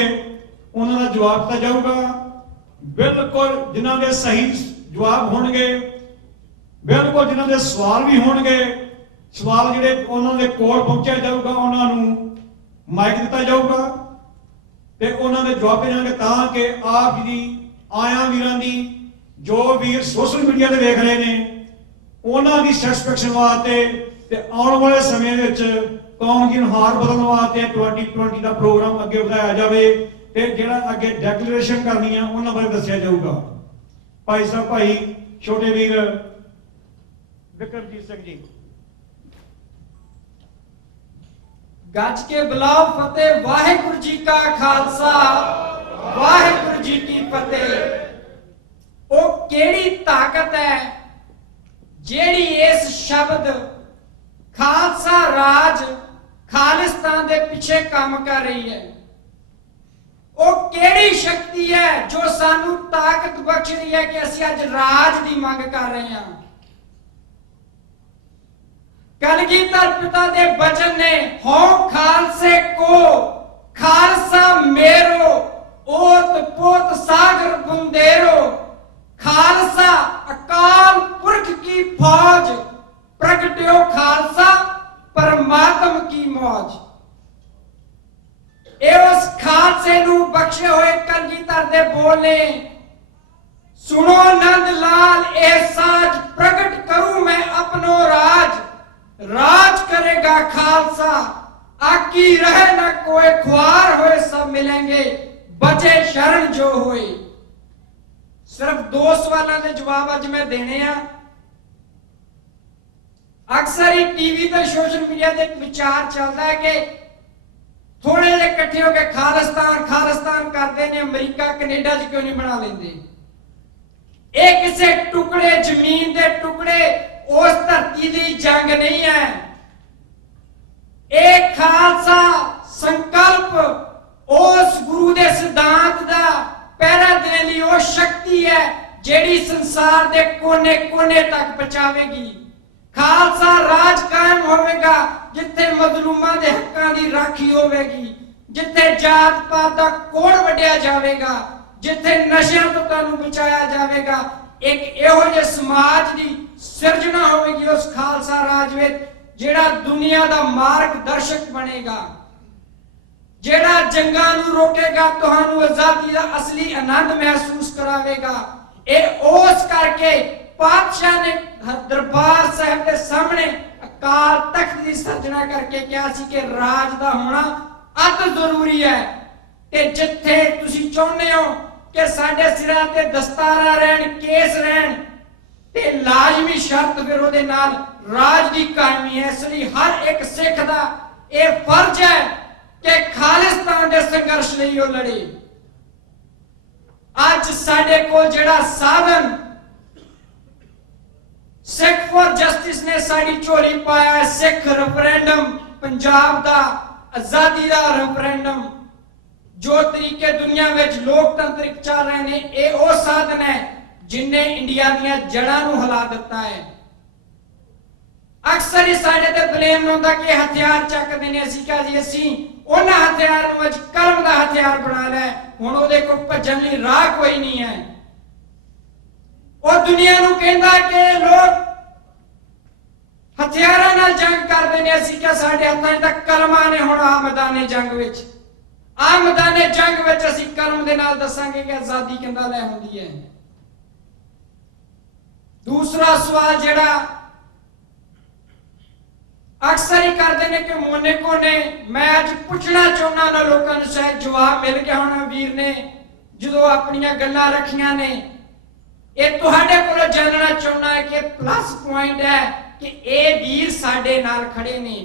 ਉਹਨਾਂ ਦਾ ਜਵਾਬ ਦਿੱਤਾ ਜਾਊਗਾ। ਬਿਲਕੁਲ ਜਿਨ੍ਹਾਂ ਦੇ ਸਹੀ ਜਵਾਬ ਹੋਣਗੇ, ਬਿਲਕੁਲ ਜਿਨ੍ਹਾਂ ਦੇ ਸਵਾਲ ਵੀ ਹੋਣਗੇ, ਸਵਾਲ ਜਿਹੜੇ ਉਹਨਾਂ ਦੇ ਕੋਲ ਪਹੁੰਚਿਆ ਜਾਊਗਾ, ਉਹਨਾਂ ਨੂੰ ਮਾਈਕ ਦਿੱਤਾ ਜਾਊਗਾ ਤੇ ਉਹਨਾਂ ਦੇ ਜਵਾਬ ਦੇਣਗੇ, ਤਾਂ ਕਿ ਆਪ ਜੀ ਦੀ ਆਇਆਂ ਵੀਰਾਂ ਦੀ, ਜੋ ਵੀਰ ਸੋਸ਼ਲ ਮੀਡੀਆ ਤੇ ਵੇਖ ਰਹੇ ਨੇ, ਉਹਨਾਂ ਦੀ ਸੈਟੀਸਫੈਕਸ਼ਨ ਵਾਸਤੇ ਤੇ ਆਉਣ ਵਾਲੇ ਸਮੇਂ ਵਿੱਚ ਕੌਮ ਦੀ ਹਾਰ ਬਦਲਣ ਵਾਸਤੇ 2020 ਦਾ ਪ੍ਰੋਗਰਾਮ ਅੱਗੇ ਵਧਾਇਆ ਜਾਵੇ ਤੇ ਜਿਹੜਾ ਅੱਗੇ ਡੈਕਲੇਰੇਸ਼ਨ ਕਰਨੀ ਆ ਉਹਨਾਂ ਬਾਰੇ ਦੱਸਿਆ ਜਾਊਗਾ। ਭਾਈ ਸਾਹਿਬ, ਭਾਈ ਛੋਟੇ ਵੀਰ ਬਿਕਰਮਜੀਤ ਸਿੰਘ ਜੀ। ਗੱਜ ਕੇ ਬੁਲਾਓ ਫਤਿਹ। ਵਾਹਿਗੁਰੂ ਜੀ ਕਾ ਖਾਲਸਾ, ਵਾਹਿਗੁਰੂ ਜੀ ਕੀ ਫਤਿਹ। ਉਹ ਕਿਹੜੀ ਤਾਕਤ ਹੈ ਜਿਹੜੀ ਇਸ ਸ਼ਬਦ ਖਾਲਸਾ ਰਾਜ, ਖਾਲਿਸਤਾਨ ਦੇ ਪਿੱਛੇ ਕੰਮ ਕਰ ਰਹੀ ਹੈ? ਉਹ ਕਿਹੜੀ ਸ਼ਕਤੀ ਹੈ ਜੋ ਸਾਨੂੰ ਤਾਕਤ ਬਖਸ਼ ਰਹੀ ਹੈ ਕਿ ਅਸੀਂ ਅੱਜ ਰਾਜ ਦੀ ਮੰਗ ਕਰ ਰਹੇ ਹਾਂ? कलगीधर पिता दे बचन ने, हो खालसे को खालसा मेरो, ओत पोत सागर बुंदेरो, खालसा अकाल पुरख की फौज, प्रगट्यो खालसा परमात्म की मौज। ए उस खालसे नू बख्शे हुए कलगीधर दे बोल ने, सुनो नंद लाल ए साज, प्रगट करूं मैं अपनो राज, राज करेगा खालसा, आकी रहे न कोई, ख्वार होए सब मिलेंगे, बचे शरण जो होए। सिर्फ 2 सवालों के जवाब अज मैं देने आ। अक्सर ही टीवी पे सोशल मीडिया ते विचार चलता है कि थोड़े जे इकट्ठे होकर खालिस्तान खालिस्तान करते ने, अमरीका कनेडा च क्यों नहीं बना लेंदे? ਇਹ ਕਿਸੇ ਟੁਕੜੇ ਜ਼ਮੀਨ ਦੇ ਟੁਕੜੇ ਉਸ ਧਰਤੀ ਦੀ ਜੰਗ ਨਹੀਂ ਹੈ। ਇਹ ਖਾਲਸਾ ਸੰਕਲਪ ਉਸ ਗੁਰੂ ਦੇ ਸਿਧਾਂਤ ਦਾ ਪਹਿਰਾ ਦੇਣ ਲਈ ਉਹ ਸ਼ਕਤੀ ਹੈ ਜਿਹੜੀ ਸੰਸਾਰ ਦੇ ਕੋਨੇ-ਕੋਨੇ ਤੱਕ ਪਹੁੰਚਾਵੇਗੀ। ਖਾਲਸਾ ਰਾਜ ਕਾਇਮ ਹੋਵੇਗਾ ਜਿੱਥੇ ਮਜ਼ਲੂਮਾਂ ਦੇ ਹੱਕਾਂ ਦੀ ਰਾਖੀ ਹੋਵੇਗੀ, ਜਿੱਥੇ ਜਾਤ ਪਾਤ ਦਾ ਕੋੜ ਵੱਢਿਆ ਜਾਵੇਗਾ, ਜਿੱਥੇ ਨਸ਼ਿਆਂ ਤੋਂ ਤੁਹਾਨੂੰ ਬਚਾਇਆ ਜਾਵੇਗਾ। ਇੱਕ ਇਹੋ ਜਿਹੇ ਸਮਾਜ ਦੀ ਸਿਰਜਣਾ ਹੋਵੇਗੀ ਉਸ ਖਾਲਸਾ ਰਾਜ ਵਿੱਚ ਜਿਹੜਾ ਦੁਨੀਆ ਦਾ ਮਾਰਗਦਰਸ਼ਕ ਬਣੇਗਾ, ਜਿਹੜਾ ਜੰਗਾਂ ਨੂੰ ਰੋਕੇਗਾ, ਤੁਹਾਨੂੰ ਆਜ਼ਾਦੀ ਦਾ ਅਸਲੀ ਆਨੰਦ ਮਹਿਸੂਸ ਕਰਾਵੇਗਾ। ਇਹ ਉਸ ਕਰਕੇ ਪਾਤਸ਼ਾਹ ਨੇ ਦਰਬਾਰ ਸਾਹਿਬ ਦੇ ਸਾਹਮਣੇ ਅਕਾਲ ਤਖਤ ਦੀ ਸਿਰਜਣਾ ਕਰਕੇ ਕਿਹਾ ਸੀ ਕਿ ਰਾਜ ਦਾ ਹੋਣਾ ਅਤ ਜ਼ਰੂਰੀ ਹੈ। ਤੇ ਜਿੱਥੇ ਤੁਸੀਂ ਚਾਹੁੰਦੇ ਹੋ ਕਿ ਸਾਡੇ ਸਿਰਾਂ ਤੇ ਦਸਤਾਰਾਂ ਰਹਿਣ, ਕੇਸ ਰਹਿਣ, ਤੇ ਲਾਜ਼ਮੀ ਸ਼ਰਤ ਫਿਰ ਉਹਦੇ ਨਾਲ ਰਾਜ ਦੀ ਕਾਇਮੀ ਹੈ। ਇਸ ਲਈ ਹਰ ਇੱਕ ਸਿੱਖ ਦਾ ਇਹ ਫਰਜ਼ ਹੈ ਕਿ ਖਾਲਿਸਤਾਨ ਦੇ ਸੰਘਰਸ਼ ਲਈ ਉਹ ਲੜੇ। ਅੱਜ ਸਾਡੇ ਕੋਲ ਜਿਹੜਾ ਸਾਧਨ ਸਿੱਖ ਫॉर ਜਸਟਿਸ ਨੇ ਸਾਡੀ ਝੋਲੀ ਪਾਇਆ ਹੈ, ਸਿੱਖ ਰੈਫਰੈਂਡਮ, ਪੰਜਾਬ ਦਾ ਆਜ਼ਾਦੀ ਦਾ ਰੈਫਰੈਂਡਮ, ਜੋ ਤਰੀਕੇ ਦੁਨੀਆ ਵਿੱਚ ਲੋਕਤੰਤਰਿਕ ਚੱਲ ਰਹੇ ਨੇ, ਇਹ ਉਹ ਸਾਧਨ ਹੈ ਜਿਨਨੇ ਇੰਡੀਆ ਦੀਆਂ ਜੜ੍ਹਾਂ ਨੂੰ ਹਿਲਾ ਦਿੱਤਾ ਹੈ। ਅਕਸਰ ਹੀ ਸਾਡੇ ਤੇ ਬਲੇਮ ਹੁੰਦਾ ਕਿ ਹਥਿਆਰ ਚੱਕਦੇ ਨੇ। ਅਸੀਂ ਕਿਹਾ ਜੀ ਅਸੀਂ ਉਹਨਾਂ ਹਥਿਆਰ ਨੂੰ ਅੱਜ ਕਲਮ ਦਾ ਹਥਿਆਰ ਬਣਾ ਲਿਆ, ਹੁਣ ਉਹਦੇ ਕੋਲ ਭੱਜਣ ਲਈ ਰਾਹ ਕੋਈ ਨਹੀਂ ਹੈ। ਉਹ ਦੁਨੀਆ ਨੂੰ ਕਹਿੰਦਾ ਕਿ ਲੋਕ ਹਥਿਆਰਾਂ ਨਾਲ ਜੰਗ ਕਰਦੇ ਨੇ। ਅਸੀਂ ਕਿਹਾ ਸਾਡੇ ਹੱਥਾਂ 'ਚ ਤਾਂ ਕਲਮਾਂ ਨੇ। ਹੁਣ ਆ ਮੈਦਾਨੇ ਜੰਗ ਵਿੱਚ, ਆ ਮੈਦਾਨੇ ਜੰਗ ਵਿੱਚ ਅਸੀਂ ਕਲਮ ਦੇ ਨਾਲ ਦੱਸਾਂਗੇ ਕਿ ਆਜ਼ਾਦੀ ਕਿੰਦਾ ਲੈ ਹੁੰਦੀ ਹੈ। ਦੂਸਰਾ ਸਵਾਲ ਜਿਹੜਾ ਅਕਸਰ ਹੀ ਕਰਦੇ ਨੇ ਕਿ ਮੋਨੇ ਕੋਨੇ, ਮੈਂ ਅੱਜ ਪੁੱਛਣਾ ਚਾਹੁੰਦਾ ਨਾ ਲੋਕਾਂ ਨੂੰ, ਸ਼ਾਇਦ ਜਵਾਬ ਮਿਲ ਗਿਆ ਹੋਣਾ ਵੀਰ ਨੇ ਜਦੋਂ ਆਪਣੀਆਂ ਗੱਲਾਂ ਰੱਖੀਆਂ ਨੇ। ਇਹ ਤੁਹਾਡੇ ਕੋਲੋਂ ਜਾਣਨਾ ਚਾਹੁੰਦਾ ਹੈ ਕਿ ਪਲੱਸ ਪੁਆਇੰਟ ਹੈ ਕਿ ਇਹ ਵੀਰ ਸਾਡੇ ਨਾਲ ਖੜੇ ਨੇ,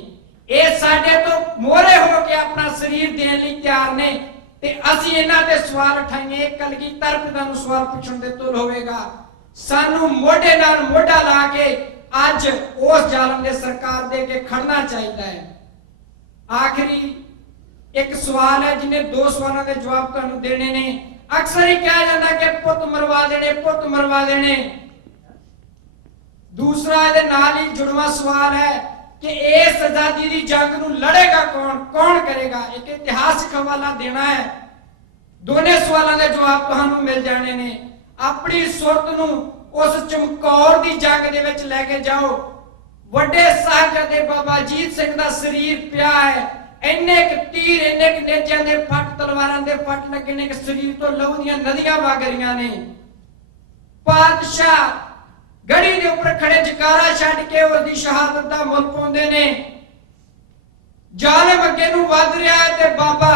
ਇਹ ਸਾਡੇ ਤੋਂ ਮੋਹਰੇ ਹੋ ਕੇ ਆਪਣਾ ਸਰੀਰ ਦੇਣ ਲਈ ਤਿਆਰ ਨੇ, ਤੇ ਅਸੀਂ ਇਹਨਾਂ ਤੇ ਸਵਾਲ ਉਠਾਈਏ। ਕਲਗੀਧਰ ਪਿਤਾ ਨੂੰ ਸਵਾਲ ਪੁੱਛਣ ਦੇ ਤੁਲ ਹੋਵੇਗਾ। ਸਾਨੂੰ ਮੋਢੇ ਨਾਲ ਮੋਢਾ ਲਾ ਕੇ ਅੱਜ ਉਸ ਜ਼ਾਲਮ ਦੇ ਸਰਕਾਰ ਦੇ ਕੇ ਖੜਨਾ ਚਾਹੀਦਾ ਹੈ। ਆਖਰੀ ਇੱਕ ਸਵਾਲ ਹੈ ਜਿਹਨੇ ਦੋ ਸਵਾਲਾਂ ਦੇ ਜਵਾਬ ਤੁਹਾਨੂੰ ਦੇਣੇ ਨੇ। ਅਕਸਰ ਹੀ ਕਿਹਾ ਜਾਂਦਾ ਕਿ ਪੁੱਤ ਮਰਵਾ ਦੇਣੇ, ਪੁੱਤ ਮਰਵਾ ਦੇਣੇ। ਦੂਸਰਾ ਇਹਦੇ ਨਾਲ ਹੀ ਜੁੜਵਾ ਸਵਾਲ ਹੈ ਕਿ ਇਸ ਆਜ਼ਾਦੀ ਦੀ ਜੰਗ ਨੂੰ ਲੜੇਗਾ ਕੌਣ, ਕੌਣ ਕਰੇਗਾ। ਇੱਕ ਇਤਿਹਾਸਕ ਹਵਾਲਾ ਦੇਣਾ ਹੈ। ਦੋਨੇ ਸਵਾਲਾਂ ਦੇ ਜਵਾਬ ਤੁਹਾਨੂੰ ਮਿਲ ਜਾਣੇ ਨੇ। ਆਪਣੀ ਸੁਰਤ ਨੂੰ ਉਸ ਚਮਕੌਰ ਦੀ ਜੰਗ ਦੇ ਵਿੱਚ ਲੈ ਕੇ ਜਾਓ। ਵੱਡੇ ਸਾਹਿਬਜ਼ਾਦੇ ਬਾਬਾ ਅਜੀਤ ਸਿੰਘ ਦਾ ਸਰੀਰ ਪਿਆ ਹੈ, ਇੰਨੇ ਕੁ ਤੀਰ, ਇੰਨੇ ਕੁ ਨੇਜ਼ਾਂ ਦੇ ਫੱਟ, ਤਲਵਾਰਾਂ ਦੇ ਫੱਟ ਲੱਗੇ ਨੇ ਕਿ ਸਰੀਰ ਤੋਂ ਲਹੂ ਦੀਆਂ ਨਦੀਆਂ ਵਗ ਰਹੀਆਂ ਨੇ। ਪਾਤਸ਼ਾਹ ਗੜੀ ਦੇ ਉੱਪਰ ਖੜੇ ਜਕਾਰਾ ਛੱਡ ਕੇ ਉਹਦੀ ਸ਼ਹਾਦਤ ਦਾ ਮੁੱਲ ਪਾਉਂਦੇ ਨੇ। ਜ਼ਾਲਮ ਅੱਗੇ ਨੂੰ ਵੱਧ ਰਿਹਾ ਹੈ ਤੇ ਬਾਬਾ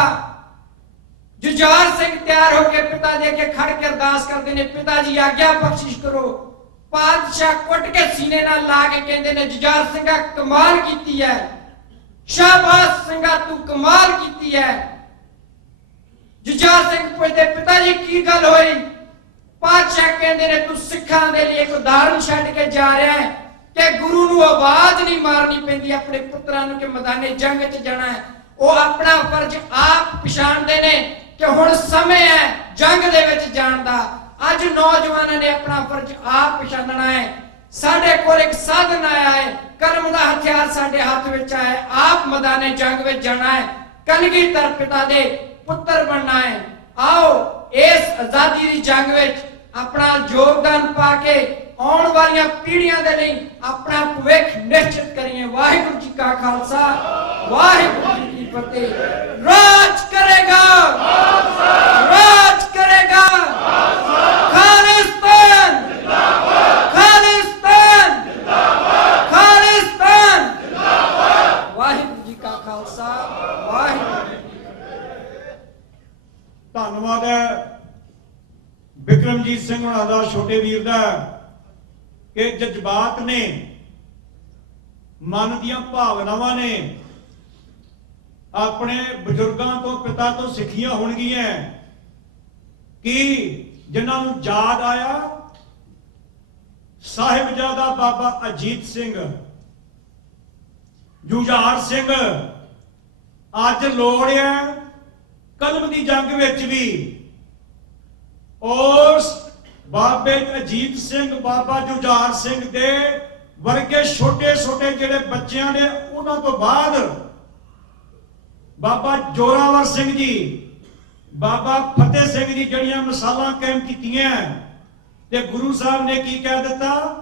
ਜੁਝਾਰ ਸਿੰਘ ਤਿਆਰ ਹੋ ਕੇ ਪਿਤਾ ਦੇ ਅੱਗੇ ਖੜ ਕੇ ਅਰਦਾਸ ਕਰਦੇ ਨੇ, ਪਿਤਾ ਜੀ ਆਗਿਆ ਬਖਸ਼ਿਸ਼ ਕਰੋ। ਪਾਤਸ਼ਾਹ ਕੁੱਟ ਕੇ ਸੀਨੇ ਨਾਲ ਲਾ ਕੇ ਕਹਿੰਦੇ ਨੇ, ਜੁਝਾਰ ਸਿੰਘਾ ਕਮਾਲ ਕੀਤੀ ਹੈ, ਸ਼ਾਬਾਸ਼ ਸਿੰਘਾ ਤੂੰ ਕਮਾਲ ਕੀਤੀ ਹੈ। ਜੁਝਾਰ ਸਿੰਘ ਪੁੱਛਦੇ, ਪਿਤਾ ਜੀ ਕੀ ਗੱਲ ਹੋਈ? ਪਾਤਸ਼ਾਹ ਕਹਿੰਦੇ ਨੇ, ਤੂੰ ਸਿੱਖਾਂ ਦੇ ਲਈ ਇੱਕ ਉਦਾਹਰਨ ਛੱਡ ਕੇ ਜਾ ਰਿਹਾ ਹੈ ਕਿ ਗੁਰੂ ਨੂੰ ਆਵਾਜ਼ ਨਹੀਂ ਮਾਰਨੀ ਪੈਂਦੀ ਆਪਣੇ ਪੁੱਤਰਾਂ ਨੂੰ ਕਿ ਮੈਦਾਨੇ ਜੰਗ 'ਚ ਜਾਣਾ ਹੈ। ਉਹ ਆਪਣਾ ਫਰਜ਼ ਆਪ ਪਛਾਣਦੇ ਨੇ ਕਿ ਹੁਣ ਸਮੇਂ ਹੈ ਜੰਗ ਦੇ ਵਿੱਚ ਜਾਣ ਦਾ। ਅੱਜ ਨੌਜਵਾਨਾਂ ਨੇ ਆਪਣਾ ਫਰਜ਼ ਆਪ ਪਛਾਣਨਾ ਹੈ। ਸਾਡੇ ਕੋਲ ਇੱਕ ਸਾਧਨ ਆਇਆ ਹੈ, ਕਲਮ ਦਾ ਹਥਿਆਰ ਸਾਡੇ ਹੱਥ ਵਿੱਚ ਆਇਆ ਹੈ। ਆਪ ਮੈਦਾਨੇ ਜੰਗ ਵਿੱਚ ਜਾਣਾ ਹੈ, ਕਲਗੀਧਰ ਪਿਤਾ ਦੇ ਪੁੱਤਰ ਬਣਨਾ ਹੈ। ਆਓ ਇਸ ਆਜ਼ਾਦੀ ਦੀ ਜੰਗ ਵਿੱਚ ਆਪਣਾ ਯੋਗਦਾਨ ਪਾ ਕੇ ਆਉਣ ਵਾਲੀਆਂ ਪੀੜ੍ਹੀਆਂ ਦੇ ਲਈ ਆਪਣਾ ਭਵਿੱਖ ਨਿਸ਼ਚਿਤ ਕਰੀਏ। ਵਾਹਿਗੁਰੂ ਜੀ ਕਾ ਖਾਲਸਾ, ਵਾਹਿਗੁਰੂ ਜੀ ਕੀ ਫਤਿਹ। ਰਾਜ ਕਰੇਗਾ, ਰਾਜ ਕਰੇਗਾ ਖਾਲਿਸਤਾਨ, ਖਾਲਿਸਤਾਨ, ਖਾਲਿਸਤਾਨ। ਵਾਹਿਗੁਰੂ ਜੀ ਕਾ ਖਾਲਸਾ, ਵਾਹਿਗੁਰੂ ਜੀ ਕੀ ਫਤਿਹ। ਧੰਨਵਾਦ ਹੈ ਬਿਕਰਮਜੀਤ ਸਿੰਘ ਹੋਣਾ ਦਾ, ਛੋਟੇ ਵੀਰ ਦਾ, ਕਿ ਜਜ਼ਬਾਤ ਨੇ, ਮਨ ਦੀਆਂ ਭਾਵਨਾਵਾਂ ਨੇ ਆਪਣੇ ਬਜ਼ੁਰਗਾਂ ਤੋਂ, ਪਿਤਾ ਤੋਂ ਸਿੱਖੀਆਂ ਹੋਣਗੀਆਂ ਕਿ ਜਿਨ੍ਹਾਂ ਨੂੰ ਯਾਦ ਆਇਆ ਸਾਹਿਬਜ਼ਾਦਾ ਬਾਬਾ ਅਜੀਤ ਸਿੰਘ, ਜੁਝਾਰ ਸਿੰਘ, ਅੱਜ ਲੋੜ ਹੈ ਕਲਮ ਦੀ ਜੰਗ ਵਿੱਚ ਵੀ ਉਸ ਬਾਬੇ ਅਜੀਤ ਸਿੰਘ, ਬਾਬਾ ਜੁਝਾਰ ਸਿੰਘ ਦੇ ਵਰਗੇ ਛੋਟੇ ਛੋਟੇ ਜਿਹੜੇ ਬੱਚਿਆਂ ਨੇ, ਉਹਨਾਂ ਤੋਂ ਬਾਅਦ ਬਾਬਾ ਜੋਰਾਵਰ ਸਿੰਘ ਜੀ, ਬਾਬਾ ਫਤਿਹ ਸਿੰਘ ਜੀ ਜਿਹੜੀਆਂ ਮਿਸਾਲਾਂ ਕਾਇਮ ਕੀਤੀਆਂ, ਤੇ ਗੁਰੂ ਸਾਹਿਬ ਨੇ ਕੀ ਕਹਿ ਦਿੱਤਾ,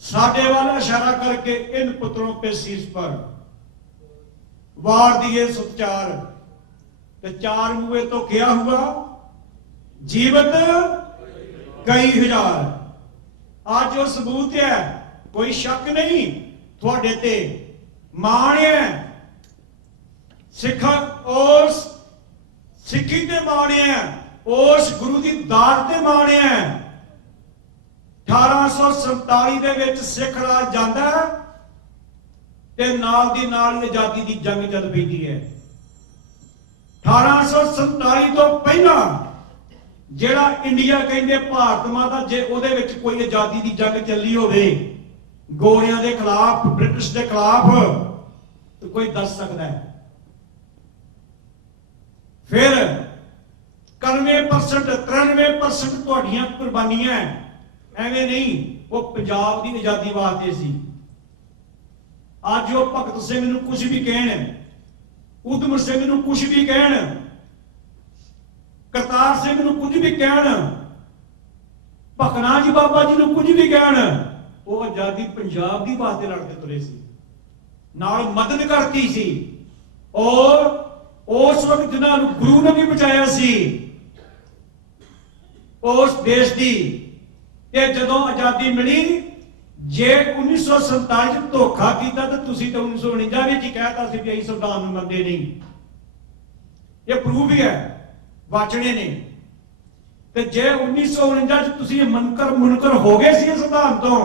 साढ़े वाला इशारा करके इन पुत्रों पे शीश पर वार दिए सुचार, तो चार हुए तो क्या हुआ, जीवित कई हजार। आज जो सबूत है, कोई शक नहीं, थोड़े ते मान है, सिख उस सिखी ते मान है, उस गुरु की दात ते मान है। 1847 ਦੇ ਵਿੱਚ ਸਿੱਖ ਰਾਜ ਜਾਂਦਾ ਤੇ ਨਾਲ ਦੀ ਨਾਲ ਆਜ਼ਾਦੀ ਦੀ ਜੰਗ ਚੱਲ ਪੈਂਦੀ ਹੈ। 1847 ਤੋਂ ਪਹਿਲਾਂ ਜਿਹੜਾ ਇੰਡੀਆ ਕਹਿੰਦੇ ਭਾਰਤ ਮਾਤਾ, ਜੇ ਉਹਦੇ ਵਿੱਚ ਕੋਈ ਆਜ਼ਾਦੀ ਦੀ ਜੰਗ ਚੱਲੀ ਹੋਵੇ ਗੋਰਿਆਂ ਦੇ ਖਿਲਾਫ, ਬ੍ਰਿਟਿਸ਼ ਦੇ ਖਿਲਾਫ, ਤਾਂ ਕੋਈ ਦੱਸ ਸਕਦਾ ਹੈ। ਫਿਰ 91% 93% ਤੁਹਾਡੀਆਂ ਕੁਰਬਾਨੀਆਂ ਐਵੇਂ ਨਹੀਂ, ਉਹ ਪੰਜਾਬ ਦੀ ਆਜ਼ਾਦੀ ਵਾਸਤੇ ਸੀ। ਅੱਜ ਉਹ ਭਗਤ ਸਿੰਘ ਨੂੰ ਕੁਝ ਵੀ ਕਹਿਣ, ਉਦਮ ਸਿੰਘ ਨੂੰ ਕੁਝ ਵੀ ਕਹਿਣ, ਕਰਤਾਰ ਸਿੰਘ ਨੂੰ ਕੁਝ ਵੀ ਕਹਿਣ, ਭਕਨਾ ਜੀ ਬਾਬਾ ਜੀ ਨੂੰ ਕੁਝ ਵੀ ਕਹਿਣ, ਉਹ ਆਜ਼ਾਦੀ ਪੰਜਾਬ ਦੀ ਵਾਸਤੇ ਲੜਦੇ ਤੁਰੇ ਸੀ, ਨਾਲ ਮਦਦ ਕਰਤੀ ਸੀ। ਔਰ ਉਸ ਵਕਤ ਜਿਨ੍ਹਾਂ ਨੂੰ ਗੁਰੂ ਨੇ ਵੀ ਬਚਾਇਆ ਸੀ ਉਸ ਦੇਸ਼ ਦੀ, ਤੇ ਜਦੋਂ ਆਜ਼ਾਦੀ ਮਿਲੀ, ਜੇ 1947 ਚ ਧੋਖਾ ਕੀਤਾ ਤਾਂ ਤੁਸੀਂ ਤਾਂ 1949 ਵਿੱਚ ਹੀ ਕਹਿਤਾ ਸੀ ਵੀ ਅਸੀਂ ਸੰਵਿਧਾਨ ਨੂੰ ਮੰਨਦੇ ਨਹੀਂ। ਇਹ ਪ੍ਰੂਫ ਹੀ ਹੈ, ਵਾਚਣੇ ਨੇ। ਤੇ ਜੇ 1949 ਚ ਤੁਸੀਂ ਮੁਨਕਰ ਹੋ ਗਏ ਸੀ ਸੰਵਿਧਾਨ ਤੋਂ,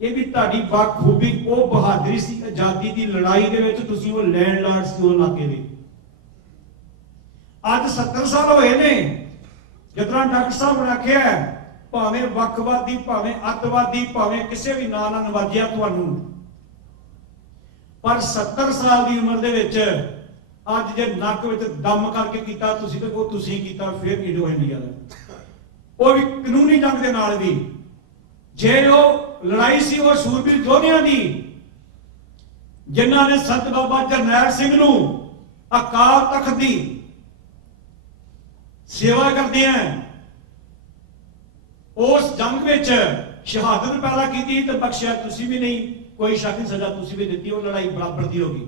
ਇਹ ਵੀ ਤੁਹਾਡੀ ਬਾਖੂਬੀ, ਉਹ ਬਹਾਦਰੀ ਸੀ। ਆਜ਼ਾਦੀ ਦੀ ਲੜਾਈ ਦੇ ਵਿੱਚ ਤੁਸੀਂ ਉਹ ਲੈਂਡਲਾਰਡ ਸੀ ਉਹ ਇਲਾਕੇ ਦੇ। ਅੱਜ 70 ਸਾਲ ਹੋਏ ਨੇ, ਜਿਸ ਤਰ੍ਹਾਂ ਡਾਕਟਰ ਸਾਹਿਬ ਨੇ ਆਖਿਆ, ਭਾਵੇਂ ਵੱਖਵਾਦੀ, ਭਾਵੇਂ ਅੱਤਵਾਦੀ, ਭਾਵੇਂ ਕਿਸੇ ਵੀ ਨਾਂ ਨਾਲ ਨਵਾਜਿਆ ਤੁਹਾਨੂੰ, ਪਰ 70 ਸਾਲ ਦੀ ਉਮਰ ਦੇ ਵਿੱਚ ਅੱਜ ਜੇ ਨੱਕ ਵਿੱਚ ਦਮ ਕਰਕੇ ਕੀਤਾ ਤੁਸੀਂ, ਤੇ ਉਹ ਤੁਸੀਂ ਕੀਤਾ ਫਿਰ ਇੰਡੋ ਇੰਡੀਆ ਦਾ, ਉਹ ਵੀ ਕਾਨੂੰਨੀ ਜੰਗ ਦੇ ਨਾਲ ਵੀ। ਜੇ ਉਹ ਲੜਾਈ ਸੀ ਉਹ ਸੂਰਬੀਰ ਯੋਧਿਆਂ ਦੀ, ਜਿਨ੍ਹਾਂ ਨੇ ਸੰਤ ਬਾਬਾ ਜਰਨੈਲ ਸਿੰਘ ਨੂੰ ਅਕਾਲ ਤਖਤ ਦੀ ਸੇਵਾ ਕਰਦੇ ਆ, ਉਸ ਜੰਗ ਵਿੱਚ ਸ਼ਹਾਦਤ ਪੈਦਾ ਕੀਤੀ ਤੇ ਬਖਸ਼ਿਆ ਤੁਸੀਂ ਵੀ ਨਹੀਂ, ਕੋਈ ਸ਼ੱਕ ਨਹੀਂ, ਸਜ਼ਾ ਤੁਸੀਂ ਵੀ ਦਿੱਤੀ। ਉਹ ਲੜਾਈ ਬਰਾਬਰ ਦੀ ਹੋ ਗਈ,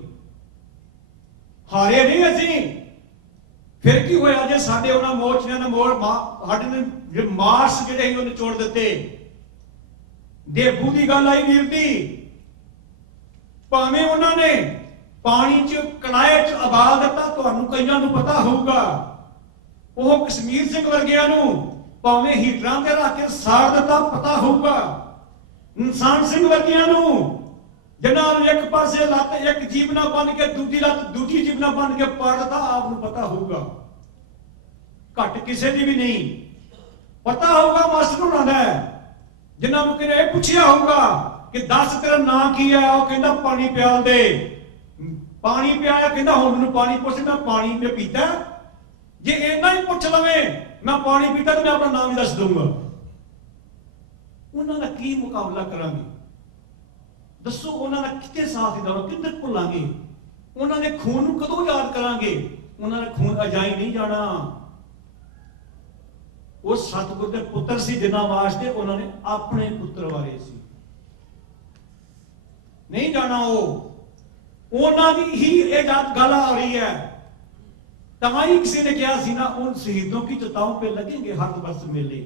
ਹਾਰੇ ਨਹੀਂ ਅਸੀਂ। ਫਿਰ ਕੀ ਹੋਇਆ ਜੇ ਸਾਡੇ ਉਹਨਾਂ ਮੋਰਚਿਆਂ ਨੇ ਸਾਡੇ ਨੇ ਮਾਰਚ ਜਿਹੜੇ ਉਹ ਨਿਚੋੜ ਦਿੱਤੇ। ਦੇਬੂ ਦੀ ਗੱਲ ਆਈ ਵੀਰ ਦੀ, ਭਾਵੇਂ ਉਹਨਾਂ ਨੇ ਪਾਣੀ 'ਚ ਕੜਾਏ 'ਚ ਉਬਾਲ ਦਿੱਤਾ, ਤੁਹਾਨੂੰ ਕਈਆਂ ਨੂੰ ਪਤਾ ਹੋਊਗਾ। ਉਹ ਕਸ਼ਮੀਰ ਸਿੰਘ ਵਰਗਿਆਂ ਨੂੰ ਭਾਵੇਂ ਹੀਟਰਾਂ ਤੇ ਰੱਖ ਕੇ ਸਾੜ ਦਿੱਤਾ, ਪਤਾ ਹੋਊਗਾ। ਇਨਸਾਨ ਸਿੰਘ ਵਰਗਿਆਂ ਨੂੰ, ਜਿਨ੍ਹਾਂ ਨੂੰ ਇੱਕ ਪਾਸੇ ਲੱਤ ਇੱਕ ਜੀਭ ਨਾਲ ਬੰਨ ਕੇ ਦੂਜੀ ਲੱਤ ਦੂਜੀ ਜੀਭ ਨਾਲ ਬੰਨ ਕੇ ਪਾੜ ਦਿੱਤਾ, ਆਪ ਨੂੰ ਪਤਾ ਹੋਊਗਾ। ਘੱਟ ਕਿਸੇ ਦੀ ਵੀ ਨਹੀਂ ਪਤਾ ਹੋਊਗਾ। ਮਾਸਟਰ ਹੋਣਾ ਦਾ ਜਿਨ੍ਹਾਂ ਨੂੰ ਕਿਹਨੇ ਇਹ ਪੁੱਛਿਆ ਹੋਊਗਾ ਕਿ ਦੱਸ ਤੇਰਾ ਨਾਂ ਕੀ ਹੈ, ਉਹ ਕਹਿੰਦਾ ਪਾਣੀ ਪਿਆਲ ਦੇ। ਪਾਣੀ ਪਿਆਇਆ, ਕਹਿੰਦਾ ਹੁਣ ਮੈਨੂੰ ਪਾਣੀ ਪੁੱਛ, ਮੈਂ ਪਾਣੀ ਮੈਂ ਪੀਤਾ। ਜੇ ਇੰਨਾ ਹੀ ਪੁੱਛ ਲਵੇ ਮੈਂ ਪਾਣੀ ਪੀਤਾ ਤਾਂ ਮੈਂ ਆਪਣਾ ਨਾਮ ਹੀ ਦੱਸ ਦੂੰਗਾ। ਉਹਨਾਂ ਦਾ ਕੀ ਮੁਕਾਬਲਾ ਕਰਾਂਗੇ ਦੱਸੋ? ਉਹਨਾਂ ਦਾ ਕਿੱਥੇ ਸਾਥ ਦੇਵਾਂ, ਕਿੱਥੇ ਭੁੱਲਾਂਗੇ? ਉਹਨਾਂ ਦੇ ਖੂਨ ਨੂੰ ਕਦੋਂ ਯਾਦ ਕਰਾਂਗੇ? ਉਹਨਾਂ ਦਾ ਖੂਨ ਅਜਾਈ ਨਹੀਂ ਜਾਣਾ। ਉਹ ਸਤਿਗੁਰ ਦੇ ਪੁੱਤਰ ਸੀ, ਜਿਨ੍ਹਾਂ ਵਾਸਤੇ ਉਹਨਾਂ ਨੇ ਆਪਣੇ ਪੁੱਤਰ ਵਾਰੇ ਸੀ, ਨਹੀਂ ਜਾਣਾ। ਉਹ ਉਹਨਾਂ ਦੀ ਹੀ ਇਹ ਗੱਲ ਆ ਰਹੀ ਹੈ। तमाही किसी ने क्या सी ना, उन शहीदों की चिताओं पे लगेंगे हर वर्ष मेले,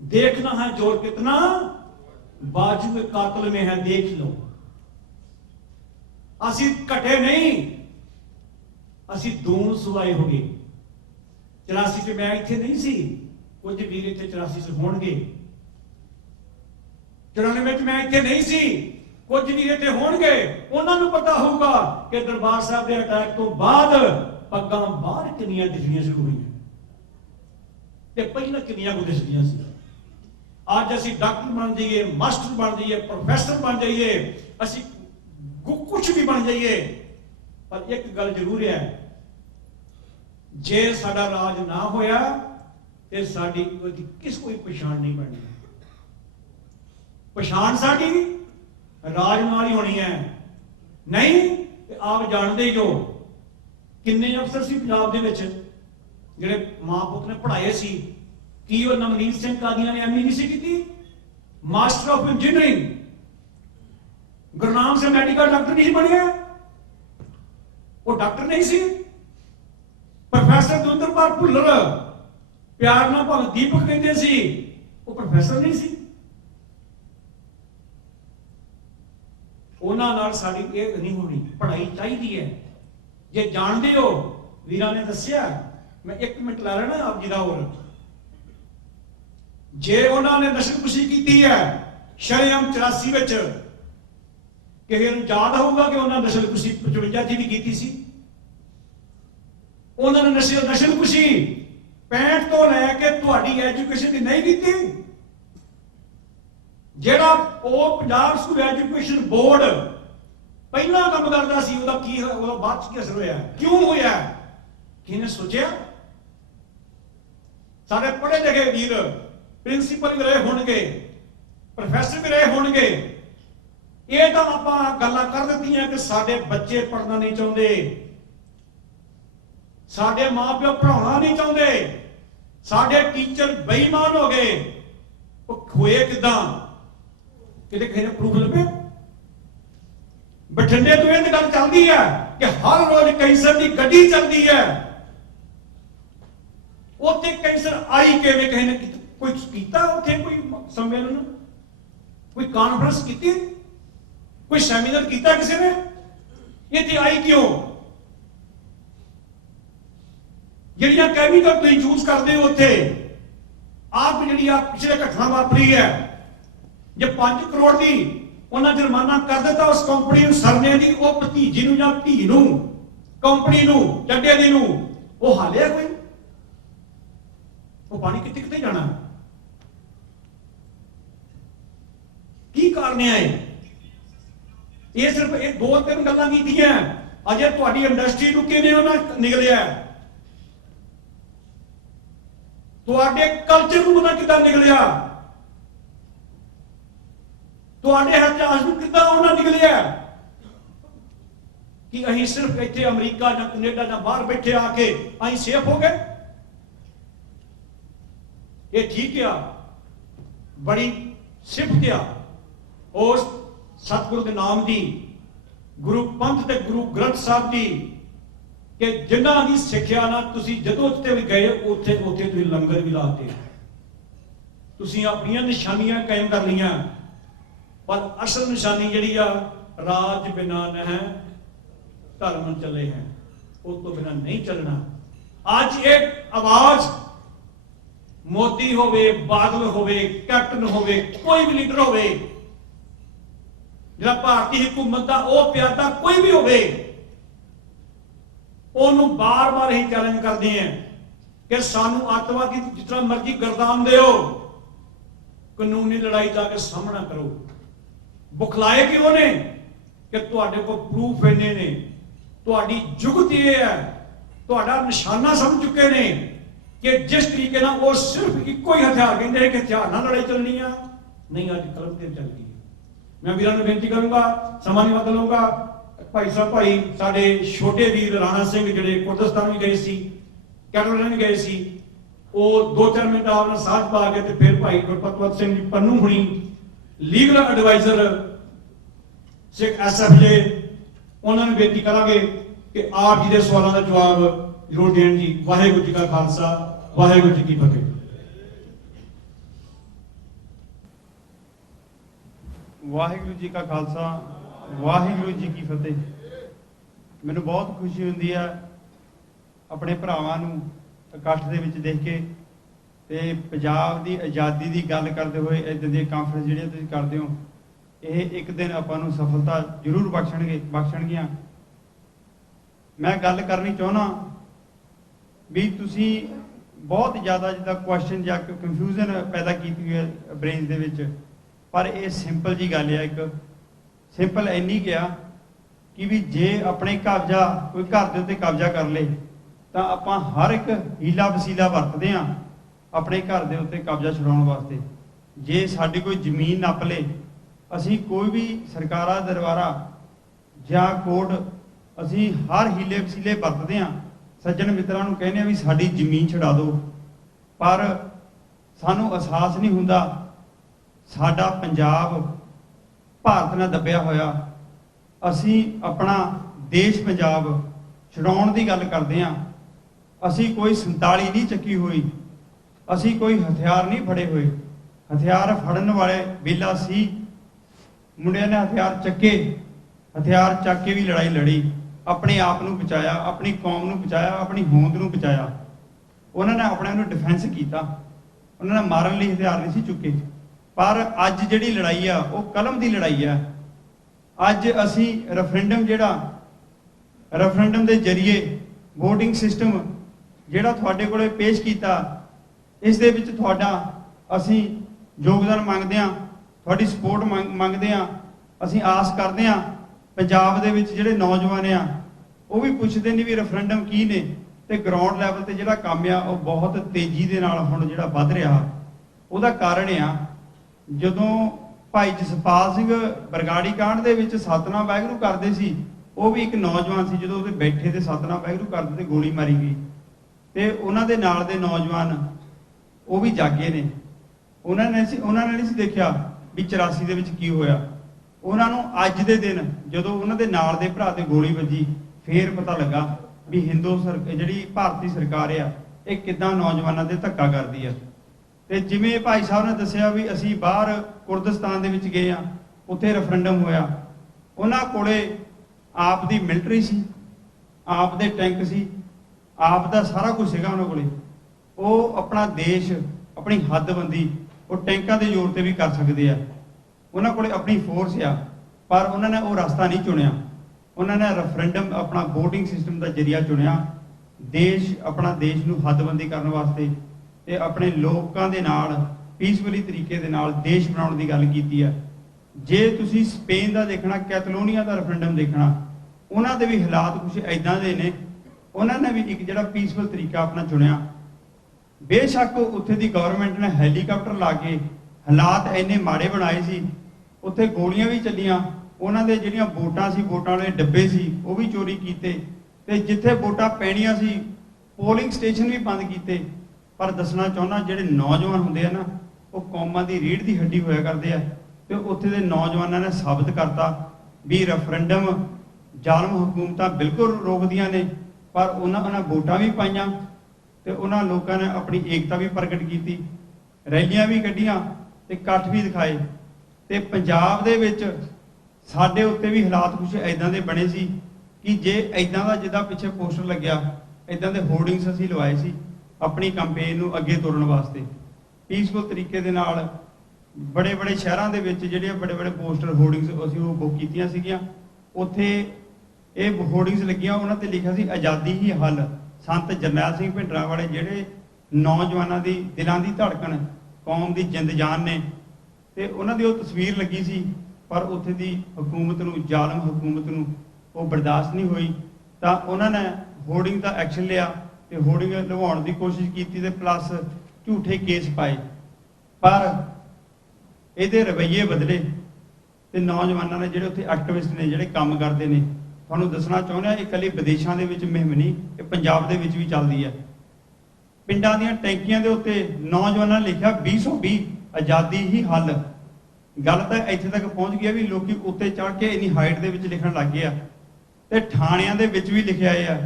देखना है जोर कितना बाजू कातल में है, देख लो। असी घटे नहीं, असी दून सुवाए हो गए। 84 ਚ मैं इत्थे नहीं सी, कुछ वीर इत्थे 84 ਚ होणगे। 94 ਚ मैं इत्थे नहीं सी, कुछ वीर इत्थे होणगे। ਉਹਨਾਂ ਨੂੰ ਪਤਾ ਹੋਊਗਾ ਕਿ ਦਰਬਾਰ ਸਾਹਿਬ ਦੇ ਅਟੈਕ ਤੋਂ ਬਾਅਦ ਪੱਗਾਂ ਬਾਹਰ ਕਿੰਨੀਆਂ ਦਿਸਣੀਆਂ ਸ਼ੁਰੂ ਹੋਈਆਂ ਤੇ ਪਹਿਲਾਂ ਕਿੰਨੀਆਂ ਕੋ ਦਿਸਦੀਆਂ ਸੀ। ਅੱਜ ਅਸੀਂ ਡਾਕਟਰ ਬਣ ਜਾਈਏ, ਮਾਸਟਰ ਬਣ ਜਾਈਏ, ਪ੍ਰੋਫੈਸਰ ਬਣ ਜਾਈਏ, ਅਸੀਂ ਕੁਝ ਵੀ ਬਣ ਜਾਈਏ, ਪਰ ਇੱਕ ਗੱਲ ਜ਼ਰੂਰ ਹੈ, ਜੇ ਸਾਡਾ ਰਾਜ ਨਾ ਹੋਇਆ ਤੇ ਸਾਡੀ ਕਿਸ ਕੋਈ ਪਛਾਣ ਨਹੀਂ ਬਣਨੀ। ਪਛਾਣ ਸਾਡੀ ਰਾਜ ਨਾਲ ਹੀ ਹੋਣੀ ਹੈ। ਨਹੀਂ ਤੇ ਆਪ ਜਾਣਦੇ ਹੀ ਹੋ ਕਿੰਨੇ ਅਫਸਰ ਸੀ ਪੰਜਾਬ ਦੇ ਵਿੱਚ ਜਿਹੜੇ ਮਾਂ ਪੁੱਤ ਨੇ ਪੜ੍ਹਾਏ ਸੀ। ਕੀ ਉਹ ਨਵਨੀਤ ਸਿੰਘ ਕਾਦੀਆਂ ਨੇ ਐਮਏ ਨਹੀਂ ਸੀ ਕੀਤੀ? Master of engineering Gurnam Singh medical doctor ਨਹੀਂ ਬਣਿਆ, ਉਹ ਡਾਕਟਰ ਨਹੀਂ ਸੀ। ਪ੍ਰੋਫੈਸਰ ਦਵਿੰਦਰਪਾਲ ਭੁੱਲਰ ਪਿਆਰ ਨਾਲ ਭਾਵੇਂ ਦੀਪਕ ਕਹਿੰਦੇ ਸੀ, ਉਹ ਪ੍ਰੋਫੈਸਰ ਨਹੀਂ ਸੀ। ਉਹਨਾਂ ਨਾਲ ਸਾਡੀ ਇਹ ਨਹੀਂ ਹੋਣੀ। ਪੜ੍ਹਾਈ ਚਾਹੀਦੀ ਹੈ। ਜੇ ਜਾਣਦੇ ਹੋ, ਵੀਰਾਂ ਨੇ ਦੱਸਿਆ, ਮੈਂ 1 ਮਿੰਟ ਲਾ ਲੈਣਾ ਆਪ ਜੀ ਦਾ ਹੋਰ। ਜੇ ਉਹਨਾਂ ਨੇ ਨਸ਼ਲਕੁਸ਼ੀ ਕੀਤੀ ਹੈ ਸ਼ਰੇਆਮ 84 ਵਿੱਚ, ਕਿਸੇ ਨੂੰ ਯਾਦ ਹੋਊਗਾ ਕਿ ਉਹਨਾਂ ਨਸ਼ਲਕੁਸ਼ੀ 55 ਦੀ ਵੀ ਕੀਤੀ ਸੀ। ਉਹਨਾਂ ਨੇ ਨਸ਼ਲਕੁਸ਼ੀ 65 ਤੋਂ ਲੈ ਕੇ ਤੁਹਾਡੀ ਐਜੂਕੇਸ਼ਨ ਦੀ ਨਹੀਂ ਕੀਤੀ। ਜਿਹੜਾ ਉਹ ਪੰਜਾਬ ਸਕੂਲ ਐਜੂਕੇਸ਼ਨ ਬੋਰਡ ਪਹਿਲਾਂ ਕੰਮ ਕਰਦਾ ਸੀ, ਉਹਦਾ ਕੀ ਉਹਦਾ ਬਾਅਦ ਚ ਕੀ ਅਸਰ ਹੋਇਆ, ਕਿਉਂ ਹੋਇਆ, ਕਿਹਨੇ ਸੋਚਿਆ? ਸਾਡੇ ਪੜ੍ਹੇ ਲਿਖੇ ਵੀਰ ਪ੍ਰਿੰਸੀਪਲ ਵੀ ਰਹੇ ਹੋਣਗੇ, ਪ੍ਰੋਫੈਸਰ ਵੀ ਰਹੇ ਹੋਣਗੇ। ਇਹ ਤਾਂ ਆਪਾਂ ਗੱਲਾਂ ਕਰ ਦਿੱਤੀਆਂ ਕਿ ਸਾਡੇ ਬੱਚੇ ਪੜ੍ਹਨਾ ਨਹੀਂ ਚਾਹੁੰਦੇ, ਸਾਡੇ ਮਾਪਿਓ ਪੜ੍ਹਾਉਣਾ ਨਹੀਂ ਚਾਹੁੰਦੇ, ਸਾਡੇ ਟੀਚਰ ਬੇਈਮਾਨ ਹੋ ਗਏ। ਉਹ ਹੋਏ ਕਿਦਾਂ? ਕਿਤੇ ਕਿਸੇ ਨੇ ਪ੍ਰੂਫ ਲੱਭੇ? ਬਠਿੰਡੇ ਤੋਂ ਇਹ ਗੱਲ ਚੱਲਦੀ ਹੈ ਕਿ ਹਰ ਰੋਜ਼ ਕੈਂਸਰ ਦੀ ਗੱਡੀ ਚੱਲਦੀ ਹੈ। ਉੱਥੇ ਕੈਂਸਰ ਆਈ ਕਿਵੇਂ? ਕਿਸੇ ਨੇ ਕੋਈ ਕੀਤਾ ਉੱਥੇ ਕੋਈ ਸੰਮੇਲਨ, ਕੋਈ ਕਾਨਫਰੰਸ ਕੀਤੀ, ਕੋਈ ਸੈਮੀਨਾਰ ਕੀਤਾ ਕਿਸੇ ਨੇ? ਇੱਥੇ ਆਈ ਕਿਉਂ? ਜਿਹੜੀਆਂ ਕੈਮੀਕਲ ਤੁਸੀਂ ਯੂਜ਼ ਕਰਦੇ ਹੋ ਉੱਥੇ, ਆਪ ਜਿਹੜੀ ਆ ਪਿਛਲੇ ਘਟਨਾ ਵਾਪਰੀ ਹੈ, ਜੇ 5 ਕਰੋੜ ਦੀ ਉਹਨਾਂ ਜੁਰਮਾਨਾ ਕਰ ਦਿੱਤਾ ਉਸ ਕੰਪਨੀ ਨੂੰ, ਸਰਨੇ ਦੀ ਉਹ ਭਤੀਜੀ ਨੂੰ ਜਾਂ ਧੀ ਨੂੰ, ਕੰਪਨੀ ਨੂੰ, ਚੱਡੇ ਦੀ ਨੂੰ, ਉਹ ਹਾਲਿਆ ਕੋਈ? ਉਹ ਪਾਣੀ ਕਿੱਥੇ ਕਿੱਥੇ ਜਾਣਾ? ਕੀ ਕਾਰਨ ਹੈ? ਇਹ ਸਿਰਫ ਇਹ 2-3 ਗੱਲਾਂ ਕੀਤੀਆਂ, ਅਜੇ ਤੁਹਾਡੀ ਇੰਡਸਟਰੀ ਨੂੰ ਕਿਵੇਂ ਉਹਨਾਂ ਨਿਕਲਿਆ, ਤੁਹਾਡੇ ਕਲਚਰ ਨੂੰ ਉਹਨਾਂ ਕਿੱਦਾਂ ਨਿਕਲਿਆ, ਤੁਹਾਡੇ ਇਤਿਹਾਸ ਨੂੰ ਕਿੱਦਾਂ ਉਹਨਾਂ ਨਿਕਲਿਆ? ਕਿ ਅਸੀਂ ਸਿਰਫ ਇੱਥੇ ਅਮਰੀਕਾ ਜਾਂ ਕੈਨੇਡਾ ਜਾਂ ਬਾਹਰ ਬੈਠੇ ਆ ਕੇ ਅਸੀਂ ਸੇਫ ਹੋ ਗਏ? ਇਹ ਠੀਕ ਆ, ਬੜੀ ਸਿਫਤ ਆ ਉਸ ਸਤਿਗੁਰੂ ਦੇ ਨਾਮ ਦੀ, ਗੁਰੂ ਪੰਥ ਤੇ ਗੁਰੂ ਗ੍ਰੰਥ ਸਾਹਿਬ ਦੀ, ਕਿ ਜਿਨ੍ਹਾਂ ਦੀ ਸਿੱਖਿਆ ਨਾਲ ਤੁਸੀਂ ਜਦੋਂ ਉੱਤੇ ਵੀ ਗਏ, ਉੱਥੇ ਤੁਸੀਂ ਲੰਗਰ ਵੀ ਲਾਤੇ, ਤੁਸੀਂ ਆਪਣੀਆਂ ਨਿਸ਼ਾਨੀਆਂ ਕਾਇਮ ਕਰ ਲਈਆਂ। ਪਰ ਅਸਲ ਨਿਸ਼ਾਨੀ ਜਿਹੜੀ ਆ, ਰਾਜ ਬਿਨਾ ਨਹਿ ਧਰਮ ਚੱਲੇ ਹੈ, ਉਹ ਤੋਂ ਬਿਨਾ ਨਹੀਂ ਚੱਲਣਾ। ਅੱਜ ਇੱਕ ਆਵਾਜ਼, ਮੋਦੀ ਹੋਵੇ, ਬਾਦਲ ਹੋਵੇ, ਕੈਪਟਨ ਹੋਵੇ, ਕੋਈ ਵੀ ਲੀਡਰ ਹੋਵੇ, ਜਿਹੜਾ ਭਾਰਤੀ ਹਕੂਮਤ ਦਾ ਉਹ ਪਿਆਦਾ ਕੋਈ ਵੀ ਹੋਵੇ, ਉਹਨੂੰ ਬਾਰ-ਬਾਰ ਹੀ ਚੈਲੰਜ ਕਰਦੇ ਆ ਕਿ ਸਾਨੂੰ ਅੱਤਵਾਦੀ ਜਿਸ ਤਰ੍ਹਾਂ ਮਰਜ਼ੀ ਗਰਦਾਨ ਦਿਓ, ਕਾਨੂੰਨੀ ਲੜਾਈ ਜਾ ਕੇ ਸਾਹਮਣਾ ਕਰੋ। ਬੁਖਲਾਏ ਕਿਉਂ ਨੇ? ਕਿ ਤੁਹਾਡੇ ਕੋਲ ਪ੍ਰੂਫ ਇੰਨੇ ਨੇ, ਤੁਹਾਡੀ ਜੁਗਤ ਇਹ ਹੈ, ਤੁਹਾਡਾ ਨਿਸ਼ਾਨਾ ਸਮਝ ਚੁੱਕੇ ਨੇ ਕਿ ਜਿਸ ਤਰੀਕੇ ਨਾਲ ਉਹ ਸਿਰਫ ਇੱਕੋ ਹੀ ਹਥਿਆਰ ਕਹਿੰਦੇ ਨੇ ਕਿ ਹਥਿਆਰ ਨਾਲ ਲੜਾਈ ਚੱਲਣੀ ਆ, ਨਹੀਂ ਅੱਜ ਕਲਮ ਤੇ ਚੱਲ ਗਈ। ਮੈਂ ਵੀਰਾਂ ਨੂੰ ਬੇਨਤੀ ਕਰੂੰਗਾ, ਸਮਾਂ ਨਹੀਂ ਵੱਧ ਲਊਂਗਾ। ਭਾਈ ਸਾਹਿਬ, ਭਾਈ ਸਾਡੇ ਛੋਟੇ ਵੀਰ ਰਾਣਾ ਸਿੰਘ ਜਿਹੜੇ ਕੁਰਦਿਸਤਾਨ ਵੀ ਗਏ ਸੀ, ਕੈਨੇਡਾ ਵੀ ਗਏ ਸੀ, ਉਹ 2-4 ਮਿੰਟ ਆਪ ਨਾਲ ਸਾਥ ਪਾ ਕੇ ਤੇ ਫਿਰ ਭਾਈ ਗੁਰਪਤਵੰਤ ਸਿੰਘ ਜੀ ਪੰਨੂ ਹੁਣੀ, ਲੀਗਲ ਐਡਵਾਈਜ਼ਰ ਸਿੱਖ ਐਸਐਫਜੇ, ਉਹਨਾਂ ਨੂੰ ਬੇਨਤੀ ਕਰਾਂਗੇ ਕਿ ਆਪ ਜੀ ਦੇ ਸਵਾਲਾਂ ਦਾ ਜਵਾਬ ਜ਼ਰੂਰ ਦੇਣ ਜੀ। ਵਾਹਿਗੁਰੂ ਜੀ ਕਾ ਖਾਲਸਾ, ਵਾਹਿਗੁਰੂ ਜੀ ਕੀ ਫਤਿਹ। ਵਾਹਿਗੁਰੂ ਜੀ ਕਾ ਖਾਲਸਾ, ਵਾਹਿਗੁਰੂ ਜੀ ਕੀ ਫਤਿਹ। ਮੈਨੂੰ ਬਹੁਤ ਖੁਸ਼ੀ ਹੁੰਦੀ ਹੈ ਆਪਣੇ ਭਰਾਵਾਂ ਨੂੰ ਇਕੱਠ ਦੇ ਵਿੱਚ ਦੇਖ ਕੇ, ਤੇ ਪੰਜਾਬ ਦੀ ਆਜ਼ਾਦੀ ਦੀ ਗੱਲ ਕਰਦੇ ਹੋਏ ਇਦਾਂ ਦੀਆਂ ਕਾਨਫਰੰਸ ਜਿਹੜੀਆਂ ਤੁਸੀਂ ਕਰਦੇ ਹੋ, ਇਹ ਇੱਕ ਦਿਨ ਆਪਾਂ ਨੂੰ ਸਫਲਤਾ ਜ਼ਰੂਰ ਬਖਸ਼ਣਗੀਆਂ। ਮੈਂ ਗੱਲ ਕਰਨੀ ਚਾਹੁੰਦਾ ਵੀ ਤੁਸੀਂ ਬਹੁਤ ਜ਼ਿਆਦਾ ਜਿੱਦਾਂ ਕੁਐਸਚਨ ਜਾਂ ਕਨਫਿਊਜ਼ਨ ਪੈਦਾ ਕੀਤੀ ਹੋਈ ਹੈ ਬ੍ਰੇਨ ਦੇ ਵਿੱਚ, ਪਰ ਇਹ ਸਿੰਪਲ ਜੀ ਗੱਲ ਹੈ। ਇੱਕ ਸਿੰਪਲ ਇੰਨੀ ਕਿਹਾ ਕਿ ਵੀ ਜੇ ਆਪਣੇ ਕਬਜ਼ਾ ਕੋਈ ਘਰ ਦੇ ਉੱਤੇ ਕਬਜ਼ਾ ਕਰ ਲੇ ਤਾਂ ਆਪਾਂ ਹਰ ਇੱਕ ਹੀਲਾ ਵਸੀਲਾ ਵਰਤਦੇ ਹਾਂ ਆਪਣੇ ਘਰ ਦੇ ਉੱਤੇ ਕਬਜ਼ਾ ਛੁਡਾਉਣ ਵਾਸਤੇ। ਜੇ ਸਾਡੀ ਕੋਈ ਜ਼ਮੀਨ ਨੱਪ ਲੇ, ਅਸੀਂ ਕੋਈ ਵੀ ਸਰਕਾਰਾਂ ਦਰਬਾਰਾ ਜਾਂ ਕੋਰਟ, ਅਸੀਂ ਹਰ ਹੀਲੇ ਵਸੀਲੇ ਵਰਤਦੇ ਹਾਂ। ਸੱਜਣ ਮਿੱਤਰਾਂ ਨੂੰ ਕਹਿੰਦੇ ਆ ਵੀ ਸਾਡੀ ਜ਼ਮੀਨ ਛੁਡਾ ਦਿਓ, ਪਰ ਸਾਨੂੰ ਅਹਿਸਾਸ ਨਹੀਂ ਹੁੰਦਾ ਸਾਡਾ ਪੰਜਾਬ ਭਾਰਤ ਨਾਲ ਦੱਬਿਆ ਹੋਇਆ। ਅਸੀਂ ਆਪਣਾ ਦੇਸ਼ ਪੰਜਾਬ ਛੁਡਾਉਣ ਦੀ ਗੱਲ ਕਰਦੇ ਹਾਂ। ਅਸੀਂ ਕੋਈ 47 ਨਹੀਂ ਚੱਕੀ ਹੋਈ, ਅਸੀਂ ਕੋਈ ਹਥਿਆਰ ਨਹੀਂ ਫੜੇ ਹੋਏ। ਹਥਿਆਰ ਫੜਨ ਵਾਲੇ ਵੇਲਾ ਸੀ, ਮੁੰਡਿਆਂ ਨੇ ਹਥਿਆਰ ਚੱਕੇ, ਹਥਿਆਰ ਚੱਕ ਕੇ ਵੀ ਲੜਾਈ ਲੜੀ, ਆਪਣੇ ਆਪ ਨੂੰ ਬਚਾਇਆ, ਆਪਣੀ ਕੌਮ ਨੂੰ ਬਚਾਇਆ, ਆਪਣੀ ਹੋਂਦ ਨੂੰ ਬਚਾਇਆ। ਉਹਨਾਂ ਨੇ ਆਪਣੇ ਨੂੰ ਡਿਫੈਂਸ ਕੀਤਾ, ਉਹਨਾਂ ਨੇ ਮਾਰਨ ਲਈ ਹਥਿਆਰ ਨਹੀਂ ਸੀ ਚੁੱਕੇ। ਪਰ ਅੱਜ ਜਿਹੜੀ ਲੜਾਈ ਆ ਉਹ ਕਲਮ ਦੀ ਲੜਾਈ ਆ। ਅੱਜ ਅਸੀਂ ਰੈਫਰੈਂਡਮ ਦੇ ਜ਼ਰੀਏ VOTING ਸਿਸਟਮ ਜਿਹੜਾ ਤੁਹਾਡੇ ਕੋਲੇ ਪੇਸ਼ ਕੀਤਾ, ਇਸ ਦੇ ਵਿੱਚ ਤੁਹਾਡਾ ਅਸੀਂ ਯੋਗਦਾਨ ਮੰਗਦੇ ਹਾਂ, ਤੁਹਾਡੀ ਸਪੋਰਟ ਮੰਗਦੇ ਹਾਂ। ਅਸੀਂ ਆਸ ਕਰਦੇ ਹਾਂ ਪੰਜਾਬ ਦੇ ਵਿੱਚ ਜਿਹੜੇ ਨੌਜਵਾਨ ਆ ਉਹ ਵੀ ਪੁੱਛਦੇ ਨੇ ਵੀ ਰੈਫਰੈਂਡਮ ਕੀ ਨੇ, ਤੇ ਗਰਾਊਂਡ ਲੈਵਲ ਤੇ ਜਿਹੜਾ ਕੰਮ ਆ ਉਹ ਬਹੁਤ ਤੇਜ਼ੀ ਦੇ ਨਾਲ ਹੁਣ ਜਿਹੜਾ ਵੱਧ ਰਿਹਾ। ਉਹਦਾ ਕਾਰਨ ਆ ਜਦੋਂ ਭਾਈ ਜਸਪਾਲ ਸਿੰਘ ਬਰਗਾੜੀ ਕਾਂਡ ਦੇ ਵਿੱਚ ਸਤਨਾਮ ਵਾਹਿਗੁਰੂ ਕਰਦੇ ਸੀ, ਉਹ ਵੀ ਇੱਕ ਨੌਜਵਾਨ ਸੀ, ਜਦੋਂ ਉਹਦੇ ਬੈਠੇ ਤੇ ਸਤਨਾਮ ਵਾਹਿਗੁਰੂ ਕਰਦੇ ਤੇ ਗੋਲੀ ਮਾਰੀ ਗਈ, ਤੇ ਉਹਨਾਂ ਦੇ ਨਾਲ ਦੇ ਨੌਜਵਾਨ ਉਹ ਵੀ ਜਾਗੇ ਨੇ। ਉਹਨਾਂ ਨੇ ਨਹੀਂ ਸੀ ਦੇਖਿਆ ਵੀ 84 ਦੇ ਵਿੱਚ ਕੀ ਹੋਇਆ। ਉਹਨਾਂ ਨੂੰ ਅੱਜ ਦੇ ਦਿਨ ਜਦੋਂ ਉਹਨਾਂ ਦੇ ਨਾਲ ਦੇ ਭਰਾ ਤੇ ਗੋਲੀ ਵੱਜੀ, ਫੇਰ ਪਤਾ ਲੱਗਾ ਵੀ ਜਿਹੜੀ ਭਾਰਤੀ ਸਰਕਾਰ ਆ ਇਹ ਕਿੱਦਾਂ ਨੌਜਵਾਨਾਂ ਦੇ ਧੱਕਾ ਕਰਦੀ ਆ। ਤੇ ਜਿਵੇਂ ਭਾਈ ਸਾਹਿਬ ਨੇ ਦੱਸਿਆ ਵੀ ਅਸੀਂ ਬਾਹਰ ਕੁਰਦਿਸਤਾਨ ਦੇ ਵਿੱਚ ਗਏ ਆ, ਉੱਥੇ ਰੈਫਰੈਂਡਮ ਹੋਇਆ। ਉਹਨਾਂ ਕੋਲੇ ਆਪ ਦੀ ਮਿਲਟਰੀ ਸੀ, ਆਪ ਦੇ ਟੈਂਕ ਸੀ, ਆਪ ਦਾ ਸਾਰਾ ਕੁਝ ਸੀਗਾ ਉਹਨਾਂ ਕੋਲੇ। ਉਹ ਆਪਣਾ ਦੇਸ਼, ਆਪਣੀ ਹੱਦਬੰਦੀ ਉਹ ਟੈਂਕਾਂ ਦੇ ਜ਼ੋਰ ਤੇ ਵੀ ਕਰ ਸਕਦੇ ਆ। ਉਹਨਾਂ ਕੋਲੇ ਆਪਣੀ ਫੋਰਸ ਆ, ਪਰ ਉਹਨਾਂ ਨੇ ਉਹ ਰਸਤਾ ਨਹੀਂ ਚੁਣਿਆ। ਉਹਨਾਂ ਨੇ ਰੈਫਰੈਂਡਮ ਆਪਣਾ VOTING ਸਿਸਟਮ ਦਾ ਜ਼ਰੀਆ ਚੁਣਿਆ, ਆਪਣਾ ਦੇਸ਼ ਨੂੰ ਹੱਦਬੰਦੀ ਕਰਨ ਵਾਸਤੇ, ਤੇ ਆਪਣੇ ਲੋਕਾਂ ਦੇ ਨਾਲ ਪੀਸਫੁਲੀ ਤਰੀਕੇ ਦੇ ਨਾਲ ਦੇਸ਼ ਬਣਾਉਣ ਦੀ ਗੱਲ ਕੀਤੀ ਆ। ਜੇ ਤੁਸੀਂ ਸਪੇਨ ਦਾ ਦੇਖਣਾ, ਕੈਟਲੋਨੀਆ ਦਾ ਰੈਫਰੈਂਡਮ ਦੇਖਣਾ, ਉਹਨਾਂ ਦੇ ਵੀ ਹਾਲਾਤ ਕੁਝ ਐਦਾਂ ਦੇ ਨੇ। ਉਹਨਾਂ ਨੇ ਵੀ ਇੱਕ ਜਿਹੜਾ ਪੀਸਫੁਲ ਤਰੀਕਾ ਆਪਣਾ ਚੁਣਿਆ। ਬੇਸ਼ੱਕ ਉੱਥੇ ਦੀ ਗਵਰਨਮੈਂਟ ਨੇ ਹੈਲੀਕਾਪਟਰ ਲਾ ਕੇ ਹਾਲਾਤ ਇੰਨੇ ਮਾੜੇ ਬਣਾਏ ਸੀ, ਉੱਥੇ ਗੋਲੀਆਂ ਵੀ ਚੱਲੀਆਂ, ਉਹਨਾਂ ਦੇ ਜਿਹੜੀਆਂ ਵੋਟਾਂ ਸੀ, ਵੋਟਾਂ ਵਾਲੇ ਡੱਬੇ ਸੀ, ਉਹ ਵੀ ਚੋਰੀ ਕੀਤੇ, ਤੇ ਜਿੱਥੇ ਵੋਟਾਂ ਪੈਣੀਆਂ ਸੀ ਪੋਲਿੰਗ ਸਟੇਸ਼ਨ ਵੀ ਬੰਦ ਕੀਤੇ। ਪਰ ਦੱਸਣਾ ਚਾਹੁੰਦਾ, ਜਿਹੜੇ ਨੌਜਵਾਨ ਹੁੰਦੇ ਆ ਨਾ, ਉਹ ਕੌਮਾਂ ਦੀ ਰੀੜ੍ਹ ਦੀ ਹੱਡੀ ਹੋਇਆ ਕਰਦੇ ਆ। ਤੇ ਉੱਥੇ ਦੇ ਨੌਜਵਾਨਾਂ ਨੇ ਸਾਬਤ ਕਰਤਾ ਵੀ ਰੈਫਰੈਂਡਮ ਜ਼ਾਲਮ ਹਕੂਮਤਾਂ ਬਿਲਕੁਲ ਰੋਕਦੀਆਂ ਨੇ, ਪਰ ਉਹਨਾਂ ਵੋਟਾਂ ਵੀ ਪਾਈਆਂ, ਤੇ ਉਹਨਾਂ ਲੋਕਾਂ ਨੇ ਆਪਣੀ ਏਕਤਾ ਵੀ ਪ੍ਰਗਟ ਕੀਤੀ, ਰੈਲੀਆਂ ਵੀ ਕੱਢੀਆਂ, ਤੇ ਇਕੱਠ ਵੀ ਦਿਖਾਏ। ਤੇ ਪੰਜਾਬ ਦੇ ਵਿੱਚ ਸਾਡੇ ਉੱਤੇ ਵੀ ਹਾਲਾਤ ਕੁਝ ਐਦਾਂ ਦੇ ਬਣੇ ਸੀ ਕਿ ਜੇ ਐਦਾਂ ਦਾ ਜਿੱਦਾਂ ਪਿੱਛੇ ਪੋਸਟਰ ਲੱਗਿਆ, ਐਦਾਂ ਦੇ ਹੋਰਡਿੰਗਸ ਅਸੀਂ ਲਵਾਏ ਸੀ ਆਪਣੀ ਕੈਂਪੇਨ ਨੂੰ ਅੱਗੇ ਤੋਰਨ ਵਾਸਤੇ। ਪੀਸਫੁਲ ਤਰੀਕੇ ਦੇ ਨਾਲ ਬੜੇ ਬੜੇ ਸ਼ਹਿਰਾਂ ਦੇ ਵਿੱਚ ਜਿਹੜੇ ਬੜੇ ਬੜੇ ਪੋਸਟਰ ਹੋਰਡਿੰਗਸ ਅਸੀਂ ਉਹ ਬੁੱਕ ਕੀਤੀਆਂ ਸੀਗੀਆਂ। ਉੱਥੇ ਇਹ ਹੋਰਡਿੰਗਸ ਲੱਗੀਆਂ, ਉਹਨਾਂ ਤੇ ਲਿਖਿਆ ਸੀ ਆਜ਼ਾਦੀ ਹੀ ਹੱਲ। ਸੰਤ ਜਰਨੈਲ ਸਿੰਘ ਭਿੰਡਰਾਂਵਾਲੇ ਜਿਹੜੇ ਨੌਜਵਾਨਾਂ ਦੀ ਦਿਲਾਂ ਦੀ ਧੜਕਣ, ਕੌਮ ਦੀ ਜਿੰਦ ਜਾਨ ਨੇ, ਤੇ ਉਹਨਾਂ ਦੀ ਉਹ ਤਸਵੀਰ ਲੱਗੀ ਸੀ। ਪਰ ਉੱਥੇ ਦੀ ਹਕੂਮਤ ਨੂੰ, ਜ਼ਾਲਮ ਹਕੂਮਤ ਨੂੰ ਉਹ ਬਰਦਾਸ਼ਤ ਨਹੀਂ ਹੋਈ, ਤਾਂ ਉਹਨਾਂ ਨੇ ਹੋਰਡਿੰਗ ਦਾ ਐਕਸ਼ਨ ਲਿਆ ਤੇ ਹੋਰਡਿੰਗ ਲਵਾਉਣ ਦੀ ਕੋਸ਼ਿਸ਼ ਕੀਤੀ, ਤੇ ਪਲੱਸ ਝੂਠੇ ਕੇਸ ਪਾਏ। ਪਰ ਇਹਦੇ ਰਵੱਈਏ ਬਦਲੇ, ਤੇ ਨੌਜਵਾਨਾਂ ਨੇ ਜਿਹੜੇ ਉੱਥੇ ਐਕਟਿਵਿਸਟ ਨੇ, ਜਿਹੜੇ ਕੰਮ ਕਰਦੇ ਨੇ, ਤੁਹਾਨੂੰ ਦੱਸਣਾ ਚਾਹੁੰਦੇ ਆ, ਇਹ ਇਕੱਲੀ ਵਿਦੇਸ਼ਾਂ ਦੇ ਵਿੱਚ ਮੁਹਿੰਮ ਨਹੀਂ, ਇਹ ਪੰਜਾਬ ਦੇ ਵਿੱਚ ਵੀ ਚੱਲਦੀ ਹੈ। ਪਿੰਡਾਂ ਦੀਆਂ ਟੈਂਕੀਆਂ ਦੇ ਉੱਤੇ ਨੌਜਵਾਨਾਂ ਨੇ ਲਿਖਿਆ 2020 ਆਜ਼ਾਦੀ ਹੀ ਹੱਲ। ਗੱਲ ਤਾਂ ਇੱਥੇ ਤੱਕ ਪਹੁੰਚ ਗਈ ਵੀ ਲੋਕੀ ਉੱਤੇ ਚੜ੍ਹ ਕੇ ਇੰਨੀ ਹਾਈਟ ਦੇ ਵਿੱਚ ਲਿਖਣ ਲੱਗ ਗਏ ਆ, ਤੇ ਥਾਣਿਆਂ ਦੇ ਵਿੱਚ ਵੀ ਲਿਖਿਆ ਆ,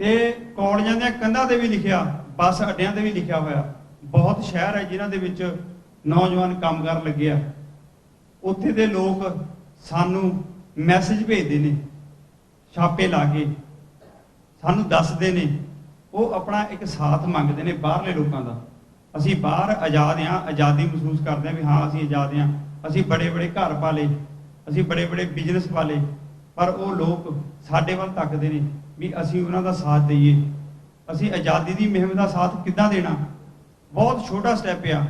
ਤੇ ਕਾਲਜਾਂ ਦੀਆਂ ਕੰਧਾਂ ਤੇ ਵੀ ਲਿਖਿਆ, ਬੱਸ ਅੱਡਿਆਂ ਤੇ ਵੀ ਲਿਖਿਆ ਹੋਇਆ। ਬਹੁਤ ਸ਼ਹਿਰ ਹੈ ਜਿਨ੍ਹਾਂ ਦੇ ਵਿੱਚ ਨੌਜਵਾਨ ਕੰਮ ਕਰਨ ਲੱਗੇ ਆ। ਉੱਥੇ ਦੇ ਲੋਕ ਸਾਨੂੰ ਮੈਸੇਜ ਭੇਜਦੇ ਨੇ, ਛਾਪੇ ਲਾ ਕੇ ਸਾਨੂੰ ਦੱਸਦੇ ਨੇ, ਉਹ ਆਪਣਾ ਇੱਕ ਸਾਥ ਮੰਗਦੇ ਨੇ ਬਾਹਰਲੇ ਲੋਕਾਂ ਦਾ। ਅਸੀਂ ਬਾਹਰ ਆਜ਼ਾਦ ਹਾਂ, ਆਜ਼ਾਦੀ ਮਹਿਸੂਸ ਕਰਦੇ ਹਾਂ ਵੀ ਹਾਂ ਅਸੀਂ ਆਜ਼ਾਦ ਹਾਂ, ਅਸੀਂ ਬੜੇ ਬੜੇ ਘਰ ਪਾਲੇ, ਅਸੀਂ ਬੜੇ ਬੜੇ ਬਿਜ਼ਨਸ ਪਾਲੇ, ਪਰ ਉਹ ਲੋਕ ਸਾਡੇ ਵੱਲ ਤੱਕਦੇ ਨੇ ਵੀ ਅਸੀਂ ਉਹਨਾਂ ਦਾ ਸਾਥ ਦਈਏ। ਅਸੀਂ ਆਜ਼ਾਦੀ ਦੀ ਮੁਹਿੰਮ ਦਾ ਸਾਥ ਕਿੱਦਾਂ ਦੇਣਾ। ਬਹੁਤ ਛੋਟਾ ਸਟੈਪ ਆ।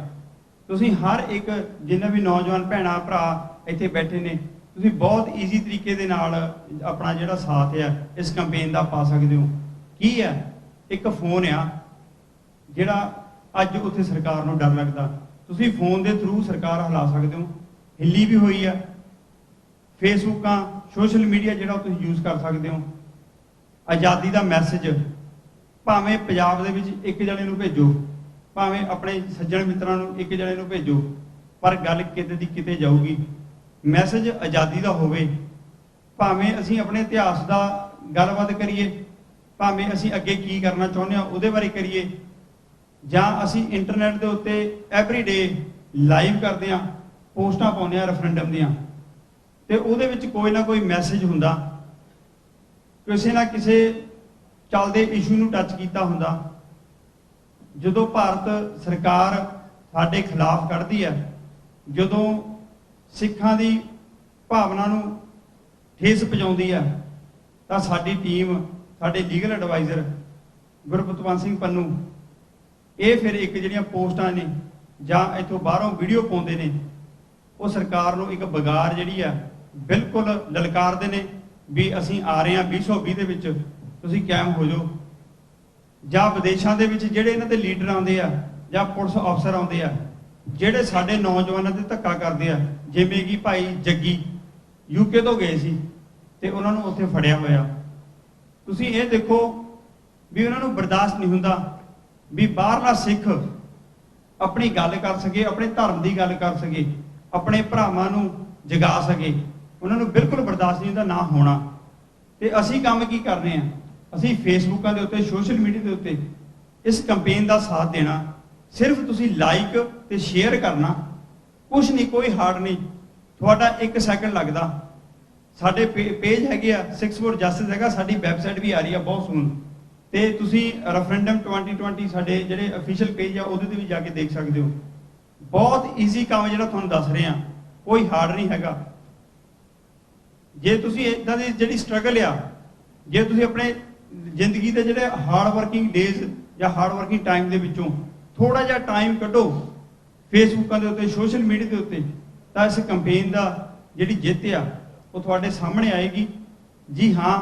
ਤੁਸੀਂ ਹਰ ਇੱਕ ਜਿੰਨੇ ਵੀ ਨੌਜਵਾਨ ਭੈਣਾਂ ਭਰਾ ਇੱਥੇ ਬੈਠੇ ਨੇ, ਤੁਸੀਂ ਬਹੁਤ ਈਜ਼ੀ ਤਰੀਕੇ ਦੇ ਨਾਲ ਆਪਣਾ ਜਿਹੜਾ ਸਾਥ ਆ ਇਸ ਕੈਂਪੇਨ ਦਾ ਪਾ ਸਕਦੇ ਹੋ। ਕੀ ਹੈ, ਇੱਕ ਫੋਨ ਆ ਜਿਹੜਾ ਅੱਜ ਉੱਥੇ ਸਰਕਾਰ ਨੂੰ ਡਰ ਲੱਗਦਾ, ਤੁਸੀਂ ਫੋਨ ਦੇ ਥਰੂ ਸਰਕਾਰ ਹਿਲਾ ਸਕਦੇ ਹੋ। ਹਿੱਲੀ ਵੀ ਹੋਈ ਆ। ਫੇਸਬੁੱਕਾਂ, ਸੋਸ਼ਲ ਮੀਡੀਆ ਜਿਹੜਾ ਤੁਸੀਂ ਯੂਜ਼ ਕਰ ਸਕਦੇ ਹੋ। ਆਜ਼ਾਦੀ ਦਾ ਮੈਸੇਜ ਭਾਵੇਂ ਪੰਜਾਬ ਦੇ ਵਿੱਚ ਇੱਕ ਜਣੇ ਨੂੰ ਭੇਜੋ, ਭਾਵੇਂ ਆਪਣੇ ਸੱਜਣ ਮਿੱਤਰਾਂ ਨੂੰ ਇੱਕ ਜਣੇ ਨੂੰ ਭੇਜੋ, ਪਰ ਗੱਲ ਕਿਤੇ ਦੀ ਕਿਤੇ ਜਾਊਗੀ। ਮੈਸੇਜ ਆਜ਼ਾਦੀ ਦਾ ਹੋਵੇ। ਭਾਵੇਂ ਅਸੀਂ ਆਪਣੇ ਇਤਿਹਾਸ ਦਾ ਗੱਲਬਾਤ ਕਰੀਏ, ਭਾਵੇਂ ਅਸੀਂ ਅੱਗੇ ਕੀ ਕਰਨਾ ਚਾਹੁੰਦੇ ਹਾਂ ਉਹਦੇ ਬਾਰੇ ਕਰੀਏ, ਜਾਂ ਅਸੀਂ ਇੰਟਰਨੈਟ ਦੇ ਉੱਤੇ ਐਵਰੀਡੇ ਲਾਈਵ ਕਰਦੇ ਹਾਂ, ਪੋਸਟਾਂ ਪਾਉਂਦੇ ਹਾਂ ਰੈਫਰੈਂਡਮ ਦੀਆਂ, ਤੇ ਉਹਦੇ ਵਿੱਚ ਕੋਈ ਨਾ ਕੋਈ ਮੈਸੇਜ ਹੁੰਦਾ, ਕਿਸੇ ਨਾ ਕਿਸੇ ਚੱਲਦੇ ਇਸ਼ੂ ਨੂੰ ਟੱਚ ਕੀਤਾ ਹੁੰਦਾ। ਜਦੋਂ ਭਾਰਤ ਸਰਕਾਰ ਸਾਡੇ ਖਿਲਾਫ ਕੱਢਦੀ ਹੈ, ਜਦੋਂ ਸਿੱਖਾਂ ਦੀ ਭਾਵਨਾ ਨੂੰ ਠੇਸ ਪਹੁੰਚਾਉਂਦੀ ਹੈ, ਤਾਂ ਸਾਡੀ ਟੀਮ, ਸਾਡੇ ਲੀਗਲ ਐਡਵਾਈਜ਼ਰ ਗੁਰਪਤਵੰਤ ਸਿੰਘ ਪੰਨੂ, ਇਹ ਫਿਰ ਇੱਕ ਜਿਹੜੀਆਂ ਪੋਸਟਾਂ ਨੇ ਜਾਂ ਇੱਥੋਂ ਬਾਹਰੋਂ ਵੀਡੀਓ ਪਾਉਂਦੇ ਨੇ, ਉਹ ਸਰਕਾਰ ਨੂੰ ਇੱਕ ਬਗਾਰ ਜਿਹੜੀ ਆ ਬਿਲਕੁਲ ਲਲਕਾਰਦੇ ਨੇ ਵੀ ਅਸੀਂ ਆ ਰਹੇ ਹਾਂ 2020 ਦੇ ਵਿੱਚ, ਤੁਸੀਂ ਕਾਇਮ ਹੋ ਜਾਓ। ਜਾਂ ਵਿਦੇਸ਼ਾਂ ਦੇ ਵਿੱਚ ਜਿਹੜੇ ਇਹਨਾਂ ਦੇ ਲੀਡਰ ਆਉਂਦੇ ਆ ਜਾਂ ਪੁਲਿਸ ਅਫਸਰ ਆਉਂਦੇ ਆ, ਜਿਹੜੇ ਸਾਡੇ ਨੌਜਵਾਨਾਂ ਤੇ ਧੱਕਾ ਕਰਦੇ ਆ, ਜਿਵੇਂ ਕਿ ਭਾਈ ਜੱਗੀ ਯੂਕੇ ਤੋਂ ਗਏ ਸੀ ਤੇ ਉਹਨਾਂ ਨੂੰ ਉੱਥੇ ਫੜਿਆ ਹੋਇਆ। ਤੁਸੀਂ ਇਹ ਦੇਖੋ ਵੀ ਉਹਨਾਂ ਨੂੰ ਬਰਦਾਸ਼ਤ ਨਹੀਂ ਹੁੰਦਾ ਵੀ ਬਾਹਰਲਾ ਸਿੱਖ ਆਪਣੀ ਗੱਲ ਕਰ ਸਕੇ, ਆਪਣੇ ਧਰਮ ਦੀ ਗੱਲ ਕਰ ਸਕੇ, ਆਪਣੇ ਭਰਾਵਾਂ ਨੂੰ ਜਗਾ ਸਕੇ। ਉਹਨਾਂ ਨੂੰ ਬਿਲਕੁਲ ਬਰਦਾਸ਼ਤ ਨਹੀਂ ਹੁੰਦਾ ਨਾ ਹੋਣਾ। ਤੇ ਅਸੀਂ ਕੰਮ ਕੀ ਕਰ ਰਹੇ ਹਾਂ? ਅਸੀਂ ਫੇਸਬੁੱਕਾਂ ਦੇ ਉੱਤੇ, ਸੋਸ਼ਲ ਮੀਡੀਆ ਦੇ ਉੱਤੇ ਇਸ ਕੈਂਪੇਨ ਦਾ ਸਾਥ ਦੇਣਾ। ਸਿਰਫ ਤੁਸੀਂ ਲਾਈਕ ਤੇ ਸ਼ੇਅਰ ਕਰਨਾ, ਕੁਛ ਨਹੀਂ, ਕੋਈ ਹਾਰਡ ਨਹੀਂ, ਤੁਹਾਡਾ 1 ਸੈਕਿੰਡ ਲੱਗਦਾ। ਸਾਡੇ ਪੇਜ ਹੈਗੇ ਆ 6 ਜਸਟਿਸ ਹੈਗਾ, ਸਾਡੀ ਵੈਬਸਾਈਟ ਵੀ ਆ ਰਹੀ ਆ ਬਹੁਤ ਸੂਨ, ਤੇ ਤੁਸੀਂ ਰੈਫਰੈਂਡਮ 2020 ਸਾਡੇ ਜਿਹੜੇ ਅਫੀਸ਼ੀਅਲ ਪੇਜ ਆ ਉਹਦੇ ਤੇ ਵੀ ਜਾ ਕੇ ਦੇਖ ਸਕਦੇ ਹੋ। ਬਹੁਤ ਈਜ਼ੀ ਕੰਮ ਜਿਹੜਾ ਤੁਹਾਨੂੰ ਦੱਸ ਰਹੇ ਆ, ਕੋਈ ਹਾਰਡ ਨਹੀਂ ਹੈਗਾ। ਜੇ ਤੁਸੀਂ ਇਦਾਂ ਦੀ ਜਿਹੜੀ ਸਟਰਗਲ ਆ, ਜੇ ਤੁਸੀਂ ਆਪਣੇ ਜ਼ਿੰਦਗੀ ਦੇ ਜਿਹੜੇ ਹਾਰਡ ਵਰਕਿੰਗ ਡੇਜ਼ ਜਾਂ ਹਾਰਡ ਵਰਕਿੰਗ ਟਾਈਮ ਦੇ ਵਿੱਚੋਂ ਥੋੜਾ ਜਿਹਾ ਟਾਈਮ ਕੱਢੋ ਫੇਸਬੁੱਕਾਂ ਦੇ ਉੱਤੇ, ਸੋਸ਼ਲ ਮੀਡੀਆ ਦੇ ਉੱਤੇ, ਤਾਂ ਇਸ ਕੈਂਪੇਨ ਦਾ ਜਿਹੜੀ ਜਿੱਤ ਆ ਉਹ ਤੁਹਾਡੇ ਸਾਹਮਣੇ ਆਏਗੀ। ਜੀ ਹਾਂ,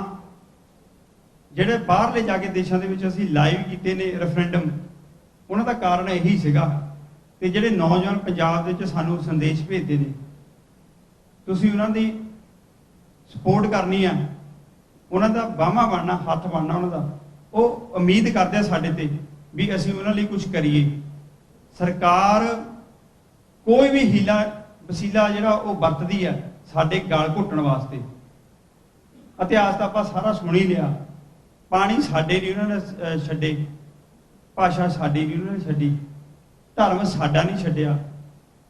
ਜਿਹੜੇ ਬਾਹਰਲੇ ਜਾ ਕੇ ਦੇਸ਼ਾਂ ਦੇ ਵਿੱਚ ਅਸੀਂ ਲਾਈਵ ਕੀਤੇ ਨੇ ਰੈਫਰੈਂਡਮ, ਉਹਨਾਂ ਦਾ ਕਾਰਨ ਇਹੀ ਸੀਗਾ। ਤੇ ਜਿਹੜੇ ਨੌਜਵਾਨ ਪੰਜਾਬ ਦੇ ਵਿੱਚ ਸਾਨੂੰ ਸੰਦੇਸ਼ ਭੇਜਦੇ ਨੇ, ਤੁਸੀਂ ਉਹਨਾਂ ਦੀ ਸਪੋਰਟ ਕਰਨੀ ਆ, ਉਹਨਾਂ ਦਾ ਬਾਹਾਂ ਬਣਨਾ, ਹੱਥ ਬਣਨਾ ਉਹਨਾਂ ਦਾ। ਉਹ ਉਮੀਦ ਕਰਦੇ ਆ ਸਾਡੇ ਤੇ ਵੀ ਅਸੀਂ ਉਹਨਾਂ ਲਈ ਕੁਝ ਕਰੀਏ। ਸਰਕਾਰ ਕੋਈ ਵੀ ਹੀਲਾ ਵਸੀਲਾ ਜਿਹੜਾ ਉਹ ਵਰਤਦੀ ਆ ਸਾਡੇ ਗਲ ਘੁੱਟਣ ਵਾਸਤੇ। ਇਤਿਹਾਸ ਤਾਂ ਆਪਾਂ ਸਾਰਾ ਸੁਣ ਹੀ ਲਿਆ। ਪਾਣੀ ਸਾਡੇ ਨਹੀਂ ਉਹਨਾਂ ਨੇ ਛੱਡੇ, ਭਾਸ਼ਾ ਸਾਡੀ ਨਹੀਂ ਉਹਨਾਂ ਨੇ ਛੱਡੀ, ਧਰਮ ਸਾਡਾ ਨਹੀਂ ਛੱਡਿਆ।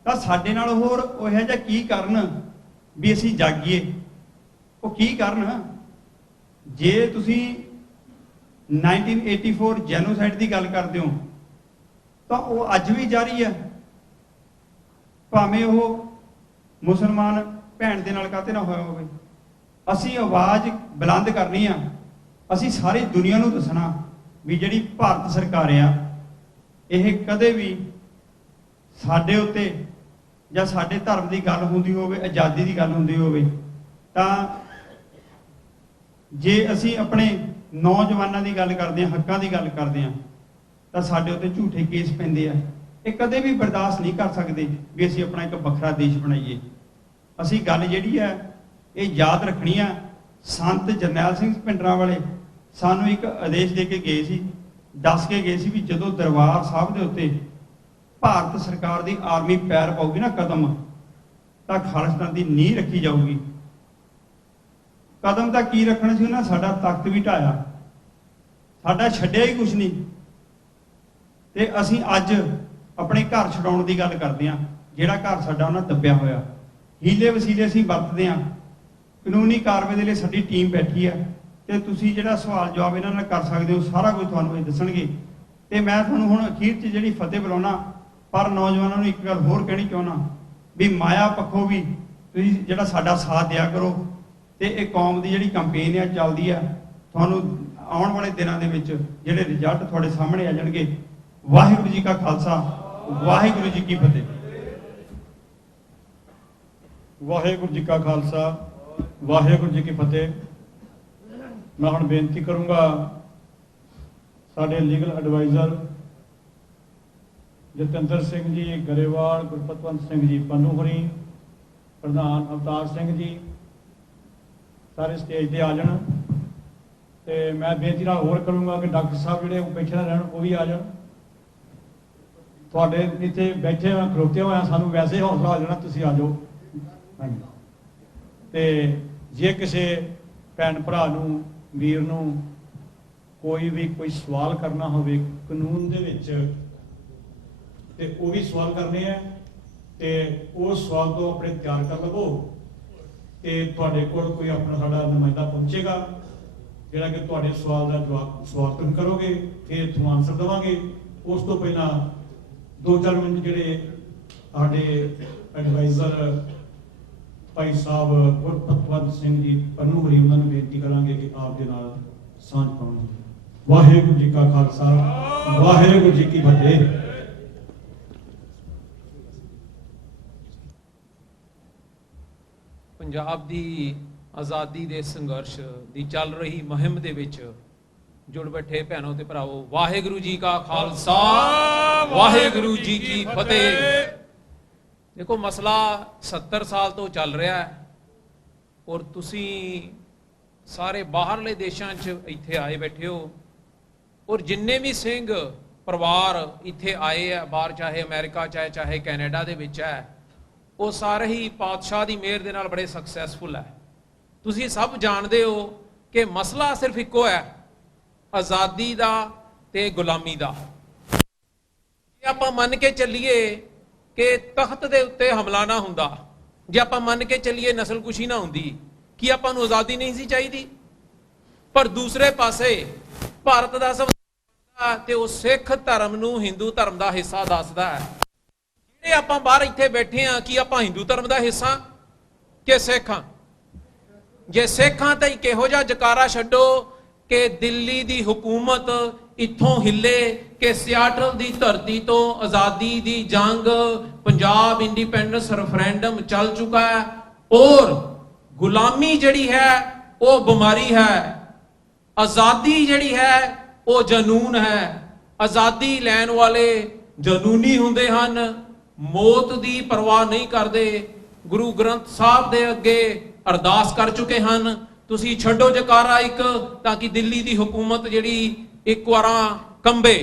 ਤਾਂ ਸਾਡੇ ਨਾਲ ਹੋਰ ਉਹ ਇਹੋ ਜਿਹਾ ਕੀ ਕਰਨ ਵੀ ਅਸੀਂ ਜਾਗੀਏ? ਉਹ ਕੀ ਕਰਨ? ਜੇ ਤੁਸੀਂ 1984 ਜੈਨੋਸਾਈਡ ਦੀ ਗੱਲ ਕਰਦੇ ਹੋ ਤਾਂ ਉਹ ਅੱਜ ਵੀ ਜਾਰੀ ਹੈ, ਭਾਵੇਂ ਉਹ ਮੁਸਲਮਾਨ ਭੈਣ ਦੇ ਨਾਲ ਕਾਹਤੇ ਨਾ ਹੋਇਆ ਹੋਵੇ। ਅਸੀਂ ਆਵਾਜ਼ ਬੁਲੰਦ ਕਰਨੀ ਆ, ਅਸੀਂ ਸਾਰੀ ਦੁਨੀਆ ਨੂੰ ਦੱਸਣਾ ਵੀ ਜਿਹੜੀ ਭਾਰਤ ਸਰਕਾਰ ਆ ਇਹ ਕਦੇ ਵੀ ਸਾਡੇ ਉੱਤੇ ਜਾਂ ਸਾਡੇ ਧਰਮ ਦੀ ਗੱਲ ਹੁੰਦੀ ਹੋਵੇ, ਆਜ਼ਾਦੀ ਦੀ ਗੱਲ ਹੁੰਦੀ ਹੋਵੇ, ਤਾਂ ਜੇ ਅਸੀਂ ਆਪਣੇ ਨੌਜਵਾਨਾਂ ਦੀ ਗੱਲ ਕਰਦੇ ਹਾਂ, ਹੱਕਾਂ ਦੀ ਗੱਲ ਕਰਦੇ ਹਾਂ, ਤਾਂ ਸਾਡੇ ਉੱਤੇ ਝੂਠੇ ਕੇਸ ਪੈਂਦੇ ਆ। ਇਹ ਕਦੇ ਵੀ ਬਰਦਾਸ਼ਤ ਨਹੀਂ ਕਰ ਸਕਦੇ ਵੀ ਅਸੀਂ ਆਪਣਾ ਇੱਕ ਵੱਖਰਾ ਦੇਸ਼ ਬਣਾਈਏ। ਅਸੀਂ ਗੱਲ ਜਿਹੜੀ ਹੈ ਇਹ ਯਾਦ ਰੱਖਣੀ ਆ। ਸੰਤ ਜਰਨੈਲ ਸਿੰਘ ਭਿੰਡਰਾਂ ਵਾਲੇ ਸਾਨੂੰ ਇੱਕ ਆਦੇਸ਼ ਦੇ ਕੇ ਗਏ ਸੀ, ਦੱਸ ਕੇ ਗਏ ਸੀ ਵੀ ਜਦੋਂ ਦਰਬਾਰ ਸਾਹਿਬ ਦੇ ਉੱਤੇ ਭਾਰਤ ਸਰਕਾਰ ਦੀ ਆਰਮੀ ਪੈਰ ਪਾਊਗੀ ਨਾ ਕਦਮ, ਤਾਂ ਖਾਲਿਸਤਾਨ ਦੀ ਨੀਂਹ ਰੱਖੀ ਜਾਊਗੀ। ਕਦਮ ਤਾਂ ਕੀ ਰੱਖਣਾ ਸੀ ਉਹਨਾਂ, ਸਾਡਾ ਤਖਤ ਵੀ ਢਾਇਆ, ਸਾਡਾ ਛੱਡਿਆ ਹੀ ਕੁਛ ਨਹੀਂ। ਤੇ ਅਸੀਂ ਅੱਜ ਆਪਣੇ ਘਰ ਛਡਾਉਣ ਦੀ ਗੱਲ ਕਰਦੇ ਹਾਂ, ਜਿਹੜਾ ਘਰ ਸਾਡਾ ਉਹਨਾਂ ਦੱਬਿਆ ਹੋਇਆ। ਹੀਲੇ ਵਸੀਲੇ ਅਸੀਂ ਵਰਤਦੇ ਹਾਂ। ਕਾਨੂੰਨੀ ਕਾਰਵਾਈ ਦੇ ਲਈ ਸਾਡੀ ਟੀਮ ਬੈਠੀ ਹੈ, ਤੇ ਤੁਸੀਂ ਜਿਹੜਾ ਸਵਾਲ ਜਵਾਬ ਇਹਨਾਂ ਨਾਲ ਕਰ ਸਕਦੇ ਹੋ, ਸਾਰਾ ਕੁਝ ਤੁਹਾਨੂੰ ਇਹ ਦੱਸਣਗੇ। ਤੇ ਮੈਂ ਤੁਹਾਨੂੰ ਹੁਣ ਅਖੀਰ 'ਚ ਜਿਹੜੀ ਫਤਿਹ ਬੁਲਾਉਣਾ, ਪਰ ਨੌਜਵਾਨਾਂ ਨੂੰ ਇੱਕ ਗੱਲ ਹੋਰ ਕਹਿਣੀ ਚਾਹੁੰਦਾ ਵੀ ਮਾਇਆ ਪੱਖੋਂ ਵੀ ਤੁਸੀਂ ਜਿਹੜਾ ਸਾਡਾ ਸਾਥ ਦਿਆ ਕਰੋ। ਤੇ ਇਹ ਕੌਮ ਦੀ ਜਿਹੜੀ ਕੈਂਪੇਨ ਆ ਚੱਲਦੀ ਆ, ਤੁਹਾਨੂੰ ਆਉਣ ਵਾਲੇ ਦਿਨਾਂ ਦੇ ਵਿੱਚ ਜਿਹੜੇ ਰਿਜ਼ਲਟ ਤੁਹਾਡੇ ਸਾਹਮਣੇ ਆ ਜਾਣਗੇ। ਵਾਹਿਗੁਰੂ ਜੀ ਕਾ ਖਾਲਸਾ, ਵਾਹਿਗੁਰੂ ਜੀ ਕੀ ਫਤਿਹ। ਵਾਹਿਗੁਰੂ ਜੀ ਕਾ ਖਾਲਸਾ, ਵਾਹਿਗੁਰੂ ਜੀ ਕੀ ਫਤਿਹ। ਮੈਂ ਹੁਣ ਬੇਨਤੀ ਕਰੂੰਗਾ ਸਾਡੇ ਲੀਗਲ ਐਡਵਾਈਜ਼ਰ ਜਤਿੰਦਰ ਸਿੰਘ ਜੀ ਗਰੇਵਾਲ, ਗੁਰਪਤਵੰਤ ਸਿੰਘ ਜੀ ਪੰਨੂ ਹੋਣੀ, ਪ੍ਰਧਾਨ ਅਵਤਾਰ ਸਿੰਘ ਜੀ ਸਾਰੇ ਸਟੇਜ ਤੇ ਆ ਜਾਣ। ਤੇ ਮੈਂ ਬੇਨਤੀ ਨਾਲ ਹੋਰ ਕਰੂੰਗਾ ਕਿ ਡਾਕਟਰ ਸਾਹਿਬ ਜਿਹੜੇ ਉਹ ਬੈਠੇ ਨਾ ਰਹਿਣ, ਉਹ ਵੀ ਆ ਜਾਣ। ਤੁਹਾਡੇ ਇੱਥੇ ਬੈਠੇ ਹੋਏ ਖਲੋਤੇ ਹੋਏ ਸਾਨੂੰ ਵੈਸੇ ਹੌਸਲਾ ਆ ਜਾਣਾ, ਤੁਸੀਂ ਆ ਜਾਓ। ਹਾਂਜੀ। ਤੇ ਜੇ ਕਿਸੇ ਭੈਣ ਭਰਾ ਨੂੰ, ਵੀਰ ਨੂੰ ਕੋਈ ਸਵਾਲ ਕਰਨਾ ਹੋਵੇ ਕਾਨੂੰਨ ਦੇ ਵਿੱਚ, ਤੇ ਉਹ ਵੀ ਸਵਾਲ ਕਰਨੇ ਆ, ਤੇ ਉਹ ਸਵਾਲ ਤੋਂ ਆਪਣੇ ਤਿਆਰ ਕਰ ਲਵੋ। ਤੇ ਤੁਹਾਡੇ ਕੋਲ ਕੋਈ ਆਪਣਾ ਸਾਡਾ ਨੁਮਾਇੰਦਾ ਪਹੁੰਚੇਗਾ ਜਿਹੜਾ ਕਿ ਤੁਹਾਡੇ ਸਵਾਲ ਦਾ ਸਵਾਲ ਤੁਸੀਂ ਕਰੋਗੇ, ਫਿਰ ਤੁਹਾਨੂੰ ਆਨਸਰ ਦੇਵਾਂਗੇ। ਉਸ ਤੋਂ ਪਹਿਲਾਂ 2-4 ਮਿੰਟ ਜਿਹੜੇ ਸਾਡੇ ਐਡਵਾਈਜ਼ਰ ਭਾਈ ਸਾਹਿਬ ਗੁਰਪਤਵੰਤ ਸਿੰਘ ਜੀ ਪੰਨੂ ਹੋਰੀ, ਉਹਨਾਂ ਨੂੰ ਬੇਨਤੀ ਕਰਾਂਗੇ ਕਿ ਆਪ ਦੇ ਨਾਲ ਸਾਂਝ ਪਾਉਣ। ਵਾਹਿਗੁਰੂ ਜੀ ਕਾ ਖਾਲਸਾ, ਵਾਹਿਗੁਰੂ ਜੀ ਕੀ ਫਤਿਹ। ਪੰਜਾਬ ਦੀ ਆਜ਼ਾਦੀ ਦੇ ਸੰਘਰਸ਼ ਦੀ ਚੱਲ ਰਹੀ ਮੁਹਿੰਮ ਦੇ ਵਿੱਚ ਜੁੜ ਬੈਠੇ ਭੈਣੋ ਤੇ ਭਰਾਵੋ, ਵਾਹਿਗੁਰੂ ਜੀ ਕਾ ਖਾਲਸਾ, ਵਾਹਿਗੁਰੂ ਜੀ ਕੀ ਫਤਿਹ। ਦੇਖੋ, ਮਸਲਾ 70 ਸਾਲ ਤੋਂ ਚੱਲ ਰਿਹਾ ਹੈ ਔਰ ਤੁਸੀਂ ਸਾਰੇ ਬਾਹਰਲੇ ਦੇਸ਼ਾਂ 'ਚ ਇੱਥੇ ਆਏ ਬੈਠੇ ਹੋ। ਔਰ ਜਿੰਨੇ ਵੀ ਸਿੰਘ ਪਰਿਵਾਰ ਇੱਥੇ ਆਏ ਆ ਬਾਹਰ, ਚਾਹੇ ਅਮਰੀਕਾ ਚਾਹੇ ਕੈਨੇਡਾ ਦੇ ਵਿੱਚ ਹੈ, ਉਹ ਸਾਰੇ ਹੀ ਪਾਤਸ਼ਾਹ ਦੀ ਮਿਹਰ ਦੇ ਨਾਲ ਬੜੇ ਸਕਸੈਸਫੁਲ ਹੈ। ਤੁਸੀਂ ਸਭ ਜਾਣਦੇ ਹੋ ਕਿ ਮਸਲਾ ਸਿਰਫ ਇੱਕੋ ਹੈ, ਆਜ਼ਾਦੀ ਦਾ ਤੇ ਗੁਲਾਮੀ ਦਾ। ਜੇ ਆਪਾਂ ਮੰਨ ਕੇ ਚੱਲੀਏ ਕਿ ਤਖਤ ਦੇ ਉੱਤੇ ਹਮਲਾ ਨਾ ਹੁੰਦਾ, ਜੇ ਆਪਾਂ ਮੰਨ ਕੇ ਚੱਲੀਏ ਨਸਲਕੁਸ਼ੀ ਨਾ ਹੁੰਦੀ, ਕੀ ਆਪਾਂ ਨੂੰ ਆਜ਼ਾਦੀ ਨਹੀਂ ਸੀ ਚਾਹੀਦੀ? ਪਰ ਦੂਸਰੇ ਪਾਸੇ ਭਾਰਤ ਦਾ ਸੰਵਿਧਾਨ ਤੇ ਉਹ ਸਿੱਖ ਧਰਮ ਨੂੰ ਹਿੰਦੂ ਧਰਮ ਦਾ ਹਿੱਸਾ ਦੱਸਦਾ ਹੈ। ਜਿਹੜੇ ਆਪਾਂ ਬਾਹਰ ਇੱਥੇ ਬੈਠੇ ਆ, ਕੀ ਆਪਾਂ ਹਿੰਦੂ ਧਰਮ ਦਾ ਹਿੱਸਾ ਕਿ ਸਿੱਖ ਹਾਂ? ਜੇ ਸਿੱਖ ਹਾਂ ਤਾਂ ਕਿਹੋ ਜਿਹਾ ਜਕਾਰਾ ਛੱਡੋ ਕਿ ਦਿੱਲੀ ਦੀ ਹਕੂਮਤ ਇੱਥੋਂ ਹਿੱਲੇ ਕਿ ਸਿਆਟਲ ਦੀ ਧਰਤੀ ਤੋਂ ਆਜ਼ਾਦੀ ਦੀ ਜੰਗ, ਪੰਜਾਬ ਇੰਡੀਪੈਂਡੈਂਸ ਰੈਫਰੈਂਡਮ ਚੱਲ ਚੁੱਕਾ ਹੈ। ਔਰ ਗੁਲਾਮੀ ਜਿਹੜੀ ਹੈ ਉਹ ਬਿਮਾਰੀ ਹੈ, ਆਜ਼ਾਦੀ ਜਿਹੜੀ ਹੈ ਉਹ ਜਨੂਨ ਹੈ। ਆਜ਼ਾਦੀ ਲੈਣ ਵਾਲੇ ਜਨੂਨੀ ਹੁੰਦੇ ਹਨ, ਮੌਤ ਦੀ ਪਰਵਾਹ ਨਹੀਂ ਕਰਦੇ। ਗੁਰੂ ਗ੍ਰੰਥ ਸਾਹਿਬ ਦੇ ਅੱਗੇ ਅਰਦਾਸ ਕਰ ਚੁੱਕੇ ਹਨ, ਤੁਸੀਂ ਛੱਡੋ ਜਕਾਰਾ ਇੱਕ, ਤਾਂ ਕਿ ਦਿੱਲੀ ਦੀ ਹਕੂਮਤ ਜਿਹੜੀ ਇੱਕ ਵਾਰਾਂ ਕੰਬੇ।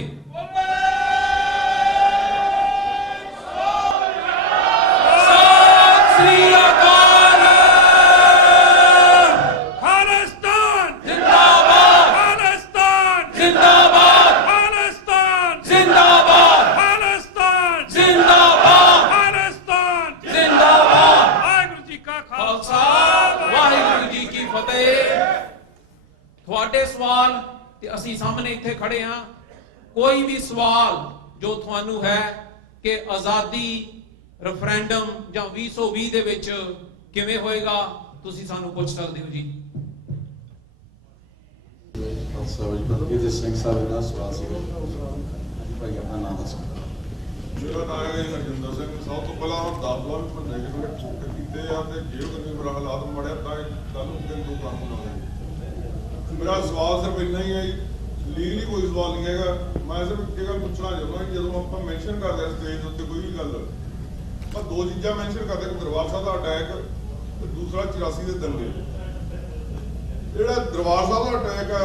ਤੁਹਾਡੇ ਸਵਾਲ ਤੇ ਅਸੀਂ ਸਾਹਮਣੇ ਇੱਥੇ ਖੜੇ ਹਾਂ, ਕੋਈ ਵੀ ਸਵਾਲ ਜੋ ਤੁਹਾਨੂੰ ਹੈ ਕਿ ਆਜ਼ਾਦੀ ਰੈਫਰੈਂਡਮ ਜਾਂ 2020 ਦੇ ਵਿੱਚ ਕਿਵੇਂ ਹੋਏਗਾ, ਤੁਸੀਂ ਸਾਨੂੰ ਪੁੱਛ ਸਕਦੇ ਹੋ ਜੀ। ਇਹਦੇ ਸਿੰਘ ਸਾਹਿਬ ਦਾ ਸਵਾਲ ਸੀ ਭਾਈ, ਆਪਣਾ ਨਾਮ ਦੱਸੋ। ਮੇਰਾ ਨਾਮ ਹੈ ਹਰਜਿੰਦਰ ਸਿੰਘ। ਸਭ ਤੋਂ ਪਹਿਲਾਂ 10 ਲੱਖ ਬੰਦੇ ਜਿਹੜੇ ਠੋਕੇ ਕੀਤੇ ਆ ਤੇ ਜੇਲ੍ਹ ਦੇ ਮੇਰਾ ਹਾਲਾਤ ਮੜਿਆ ਤਾਂ ਕੱਲ ਨੂੰ ਕਿੰਨੂੰ ਕੰਮ ਲਾਉਣਾ। ਮੇਰਾ ਸਵਾਲ ਸਿਰਫ ਇੰਨਾ ਹੀ ਹੈ, ਲੀਗਲੀ ਕੋਈ ਸਵਾਲ ਨਹੀਂ ਹੈਗਾ। ਮੈਂ ਸਿਰਫ ਇੱਕ ਗੱਲ ਪੁੱਛਣਾ ਚਾਹੁੰਦਾ ਕਿ ਜਦੋਂ ਆਪਾਂ ਮੈਂਸ਼ਨ ਕਰਦੇ ਹਾਂ ਸਟੇਜ ਉੱਤੇ ਕੋਈ ਵੀ ਗੱਲ, ਆਪਾਂ 2 ਚੀਜ਼ਾਂ ਮੈਂਸ਼ਨ ਕਰਦੇ, ਇੱਕ ਦਰਬਾਰ ਸਾਹਿਬ ਦਾ ਅਟੈਕ ਤੇ ਦੂਸਰਾ 84 ਦੇ ਦੰਗੇ। ਜਿਹੜਾ ਦਰਬਾਰ ਸਾਹਿਬ ਦਾ ਅਟੈਕ ਆ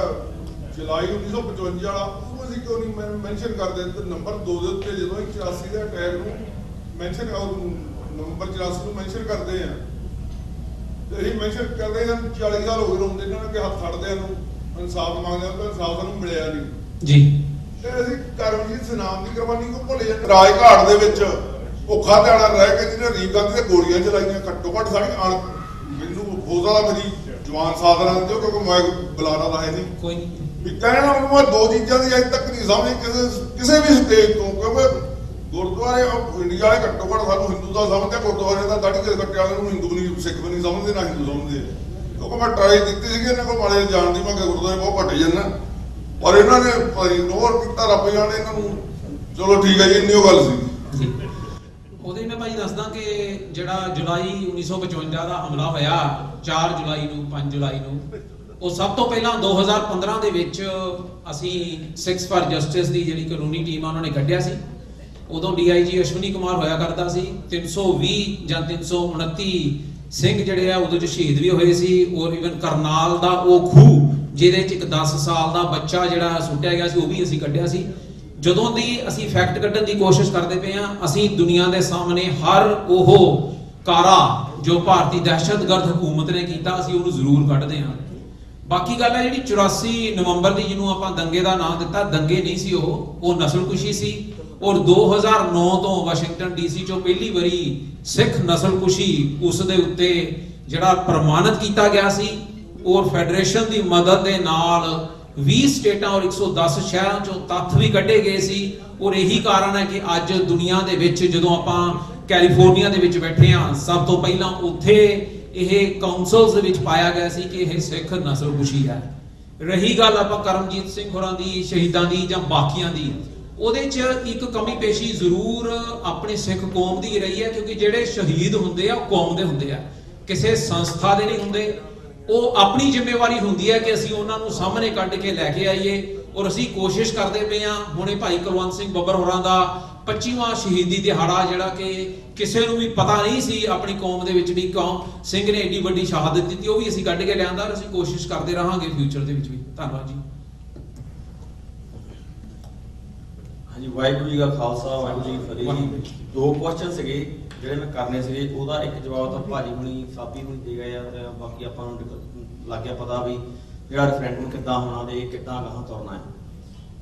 ਜੁਲਾਈ 1955 ਵਾਲਾ, ਉਹਨੂੰ ਅਸੀਂ ਕਿਉਂ ਨਹੀਂ ਮੈਂਸ਼ਨ ਕਰਦੇ? ਤੇ ਨੰਬਰ 2 ਦੇ ਉੱਤੇ ਜਦੋਂ 84 ਦੇ ਅਟੈਕ ਨੂੰ ਮੈਂਸ਼ਨ, ਨੰਬਰ 84 ਨੂੰ ਮੈਂਸ਼ਨ ਕਰਦੇ ਆ, ਤੇ ਅਸੀਂ ਮੈਂਸ਼ਨ ਕਰਦੇ ਹਾਂ 40 ਸਾਲ ਹੋ ਗਏ ਹੁੰਦੇ ਇਹਨਾਂ ਨੇ ਕਿ ਹੱਥ ਖੜਦਿਆਂ ਨੂੰ, ਇਨਸਾਫ ਮੰਗਦੇ ਆ, ਤਾਂ ਇਨਸਾਫ ਸਾਨੂੰ ਮਿਲਿਆ ਨਹੀਂ ਜੀ। ਤੇ ਅਸੀਂ ਕਰਮਜੀਤ ਸਨਾਮ ਦੀ ਕੁਰਬਾਨੀ ਕੋ ਭੁੱਲੇ ਜਾਂਦੇ। ਰਾਜਘਾਟ ਦੇ ਵਿੱਚ ਭੁੱਖਾ ਧਿਆਣਾ ਰਹਿ ਕੇ ਜਿਹਨੇ ਰੀਪ ਗਾਂਧੀ ਤੇ ਗੋਲੀਆਂ ਚਲਾਈਆਂ, ਘੱਟੋ ਘੱਟ ਸਾਡੀ ਮੈਨੂੰ ਹੋ ਸਕਦਾ ਮੇਰੀ ਜਵਾਨ ਸਾਥ ਨਾਲ ਦਿਓ, ਕਿਉਂਕਿ ਮੈਂ ਬੁਲਾਣਾ ਦਾ ਹੈ ਨਹੀਂ ਕੋਈ ਨਹੀਂ ਵੀ ਕਹਿਣਾ। ਮੈਂ 2 ਚੀਜ਼ਾਂ ਦੀ ਅਜੇ ਤੱਕ ਨਹੀਂ ਸਮਝੀ ਕਿਸੇ ਵੀ ਸਟੇਜ ਤੋਂ, ਕਿਉਂਕਿ ਗੁਰਦੁਆਰੇ ਇੰਡੀਆ ਵਾਲੇ ਘੱਟੋ ਘੱਟ ਸਾਨੂੰ ਹਿੰਦੂ ਦਾ ਸਮਝਦੇ, ਗੁਰਦੁਆਰੇ ਦਾ ਦਾੜੀ ਕੇ ਕੱਟਿਆ ਨੂੰ ਹਿੰਦੂ ਨਹੀਂ, ਸਿੱਖ ਵੀ ਨਹੀਂ ਸਮਝਦੇ, ਨਾ ਹਿੰਦੂ ਸਮਝਦੇ। ਕਿਉਂਕਿ ਮੈਂ ਟਰਾਈ ਕੀਤੀ ਸੀਗੀ ਇਹਨਾਂ ਕੋਲ ਮਾੜੇ ਜਾਣ ਦੀ, ਮੈਂ ਗੁਰਦੁਆਰੇ ਬਹੁਤ ਘੱਟ ਜਾਂਦਾ, ਪਰ ਇਹਨਾਂ ਨੇ ਇਗਨੋਰ ਕੀਤਾ, ਰੱਬ ਜਾਣੇ ਇਹਨਾਂ ਨੂੰ। ਚਲੋ ਠੀਕ ਹੈ ਜੀ, ਇੰਨੀ ਉਹ ਗੱਲ ਸੀ। ਉਹਦੇ ਮੈਂ ਭਾਈ ਦੱਸਦਾ ਕਿ ਜਿਹੜਾ ਜੁਲਾਈ 1955 ਦਾ ਹਮਲਾ ਹੋਇਆ 4 ਜੁਲਾਈ ਨੂੰ 5 ਜੁਲਾਈ ਨੂੰ, ਉਹ ਸਭ ਤੋਂ ਪਹਿਲਾਂ 2015 ਦੇ ਵਿੱਚ ਅਸੀਂ 6 ਫਾਰ ਜਸਟਿਸ ਦੀ ਜਿਹੜੀ ਕਾਨੂੰਨੀ ਟੀਮ ਆ ਉਹਨਾਂ ਨੇ ਕੱਢਿਆ ਸੀ। ਉਦੋਂ DIG ਅਸ਼ਵਨੀ ਕੁਮਾਰ ਹੋਇਆ ਕਰਦਾ ਸੀ। 320 ਜਾਂ 329 ਸਿੰਘ ਜਿਹੜੇ ਆ ਉਦੋਂ ਚ ਸ਼ਹੀਦ ਵੀ ਹੋਏ ਸੀ। ਔਰ ਇਵਨ ਕਰਨਾਲ ਦਾ ਉਹ ਖੂਹ ਜਿਹਦੇ ਚ ਇੱਕ 10 ਸਾਲ ਦਾ ਬੱਚਾ ਜਿਹੜਾ ਸੁੱਟਿਆ ਗਿਆ ਸੀ, ਉਹ ਵੀ ਅਸੀਂ ਕੱਢਿਆ ਸੀ। ਜਦੋਂ ਦੀ ਅਸੀਂ ਫੈਕਟ ਕੱਢਣ ਦੀ ਕੋਸ਼ਿਸ਼ ਕਰਦੇ ਪਏ ਆ, ਅਸੀਂ ਦੁਨੀਆ ਦੇ ਸਾਹਮਣੇ ਹਰ ਉਹ ਕਾਰਾ ਜੋ ਭਾਰਤੀ ਦਹਿਸ਼ਤਗਰਦ ਹਕੂਮਤ ਨੇ ਕੀਤਾ, ਅਸੀਂ ਉਹਨੂੰ ਜ਼ਰੂਰ ਕੱਢਦੇ ਹਾਂ। ਬਾਕੀ ਗੱਲ ਹੈ ਜਿਹੜੀ 84 ਨਵੰਬਰ ਦੀ ਜਿਹਨੂੰ ਆਪਾਂ ਦੰਗੇ ਦਾ ਨਾਮ ਦਿੱਤਾ, ਦੰਗੇ ਨਹੀਂ ਸੀ ਉਹ ਨਸਲਕੁਸ਼ੀ ਸੀ। ਔਰ 2009 ਤੋਂ ਵਾਸ਼ਿੰਗਟਨ DC ਚੋਂ ਪਹਿਲੀ ਵਾਰੀ ਸਿੱਖ ਨਸਲਕੁਸ਼ੀ ਉਸ ਦੇ ਉੱਤੇ ਜਿਹੜਾ ਪ੍ਰਮਾਣਿਤ ਕੀਤਾ ਗਿਆ ਸੀ। ਔਰ ਫੈਡਰੇਸ਼ਨ ਦੀ ਮਦਦ ਦੇ ਨਾਲ 20 ਸਟੇਟਾਂ ਔਰ 110 ਸ਼ਹਿਰਾਂ ਚੋਂ ਤੱਥ ਵੀ ਕੱਢੇ ਗਏ ਸੀ। ਔਰ ਇਹੀ ਕਾਰਨ ਹੈ ਕਿ ਅੱਜ ਦੁਨੀਆ ਦੇ ਵਿੱਚ ਜਦੋਂ ਆਪਾਂ ਕੈਲੀਫੋਰਨੀਆ ਦੇ ਵਿੱਚ ਬੈਠੇ ਹਾਂ, ਸਭ ਤੋਂ ਪਹਿਲਾਂ ਉੱਥੇ ਇਹ ਕਾਉਂਸਲਸ ਦੇ ਵਿੱਚ ਪਾਇਆ ਗਿਆ ਸੀ ਕਿ ਇਹ ਸਿੱਖ ਨਸਲਕੁਸ਼ੀ ਹੈ। ਰਹੀ ਗੱਲ ਆਪਾਂ ਕਰਮਜੀਤ ਸਿੰਘ ਹੋਰਾਂ ਦੀ ਸ਼ਹੀਦਾਂ ਦੀ ਜਾਂ ਬਾਕੀਆਂ ਦੀ, ਉਹਦੇ 'ਚ ਇੱਕ ਕਮੀ ਪੇਸ਼ੀ ਜ਼ਰੂਰ ਆਪਣੀ ਸਿੱਖ ਕੌਮ ਦੀ ਰਹੀ ਹੈ, ਕਿਉਂਕਿ ਜਿਹੜੇ ਸ਼ਹੀਦ ਹੁੰਦੇ ਆ ਉਹ ਕੌਮ ਦੇ ਹੁੰਦੇ ਆ, ਕਿਸੇ ਸੰਸਥਾ ਦੇ ਨਹੀਂ ਹੁੰਦੇ। ਉਹ ਆਪਣੀ ਜ਼ਿੰਮੇਵਾਰੀ ਹੁੰਦੀ ਹੈ ਕਿ ਅਸੀਂ ਉਹਨਾਂ ਨੂੰ ਸਾਹਮਣੇ ਕੱਢ ਕੇ ਲੈ ਕੇ ਆਈਏ। ਔਰ ਅਸੀਂ ਕੋਸ਼ਿਸ਼ ਕਰਦੇ ਪਏ ਹਾਂ। ਹੁਣੇ ਭਾਈ ਕੁਲਵੰਤ ਸਿੰਘ ਬੱਬਰ ਹੋਰਾਂ ਦਾ 25ਵਾਂ ਸ਼ਹੀਦੀ ਦਿਹਾੜਾ ਜਿਹੜਾ ਕਿ ਕਿਸੇ ਨੂੰ ਵੀ ਪਤਾ ਨਹੀਂ ਸੀ ਆਪਣੀ ਕੌਮ ਦੇ ਵਿੱਚ ਵੀ ਕੌਮ ਸਿੰਘ ਨੇ ਏਡੀ ਵੱਡੀ ਸ਼ਹਾਦਤ ਦਿੱਤੀ, ਉਹ ਵੀ ਅਸੀਂ ਕੱਢ ਕੇ ਲਿਆਂਦਾ। ਅਸੀਂ ਕੋਸ਼ਿਸ਼ ਕਰਦੇ ਰਹਾਂਗੇ ਫਿਊਚਰ ਦੇ ਵਿੱਚ ਵੀ। ਧੰਨਵਾਦ ਜੀ। ਹਾਂਜੀ, ਵਾਹਿਗੁਰੂ ਜੀ ਕਾ ਖਾਲਸਾ, ਵਾਹਿਗੁਰੂ ਜੀ ਕੀ ਫਤਿਹ ਜੀ। 2 ਕੁਐਸਚਨ ਸੀਗੇ ਜਿਹੜੇ ਮੈਂ ਕਰਨੇ ਸੀਗੇ। ਉਹਦਾ ਇੱਕ ਜਵਾਬ ਤਾਂ ਭਾਜੀ ਹੁਣੀ ਸਾਬੀ ਹੁਣੀ ਦੇ ਗਏ ਆ, ਤੇ ਬਾਕੀ ਆਪਾਂ ਨੂੰ ਲੱਗ ਗਿਆ ਪਤਾ ਵੀ ਜਿਹੜਾ ਰੈਫਰੈਂਡਮ ਕਿੱਦਾਂ ਹੋਣਾ ਤੇ ਕਿੱਦਾਂ ਅਗਾਂਹ ਤੁਰਨਾ ਹੈ।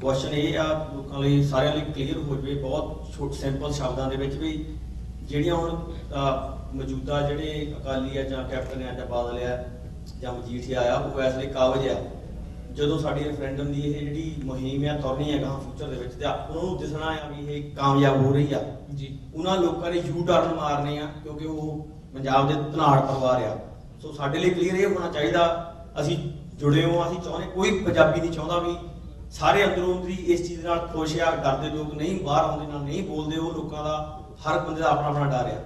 ਕੁਐਸਚਨ ਇਹ ਆ ਲੋਕਾਂ ਲਈ, ਸਾਰਿਆਂ ਲਈ ਕਲੀਅਰ ਹੋ ਜਾਵੇ ਬਹੁਤ ਸਿੰਪਲ ਸ਼ਬਦਾਂ ਦੇ ਵਿੱਚ ਵੀ ਜਿਹੜੀਆਂ ਹੁਣ ਮੌਜੂਦਾ ਜਿਹੜੇ ਅਕਾਲੀ ਆ ਜਾਂ ਕੈਪਟਨ ਆ ਜਾਂ ਬਾਦਲ ਆ ਜਾਂ ਮਜੀਠੀਆ ਆ, ਉਹ ਇਸ ਲਈ ਕਾਬਜ ਆ। ਜਦੋਂ ਸਾਡੀ ਰੈਫਰੈਂਡਮ ਦੀ ਇਹ ਜਿਹੜੀ ਮੁਹਿੰਮ ਆ ਤੁਰਨੀ ਹੈ ਅਗਾਂਹ ਫਿਊਚਰ ਦੇ ਵਿੱਚ, ਤੇ ਉਹਨਾਂ ਨੂੰ ਦਿਸਣਾ ਆ ਵੀ ਇਹ ਕਾਮਯਾਬ ਹੋ ਰਹੀ ਆ ਜੀ। ਉਹਨਾਂ ਲੋਕਾਂ ਨੇ ਯੂ ਟਰਨ ਮਾਰਨੇ ਆ ਕਿਉਂਕਿ ਉਹ ਪੰਜਾਬ ਦੇ ਧਨਾੜ ਪਰਿਵਾਰ ਆ। ਸੋ ਸਾਡੇ ਲਈ ਕਲੀਅਰ ਇਹ ਹੋਣਾ ਚਾਹੀਦਾ, ਅਸੀਂ ਜੁੜੇ ਹੋ, ਅਸੀਂ ਚਾਹੁੰਦੇ, ਕੋਈ ਪੰਜਾਬੀ ਨਹੀਂ ਚਾਹੁੰਦਾ ਵੀ ਸਾਰੇ ਅੰਦਰੋਂ ਅੰਦਰੀ ਇਸ ਚੀਜ਼ ਨਾਲ ਖੁਸ਼ ਆ। ਡਰਦੇ ਲੋਕ ਨਹੀਂ ਬਾਹਰ ਆਉਂਦੇ, ਨਾਲ ਨਹੀਂ ਬੋਲਦੇ, ਉਹ ਲੋਕਾਂ ਦਾ ਹਰ ਬੰਦੇ ਦਾ ਆਪਣਾ ਆਪਣਾ ਡਰ ਆ।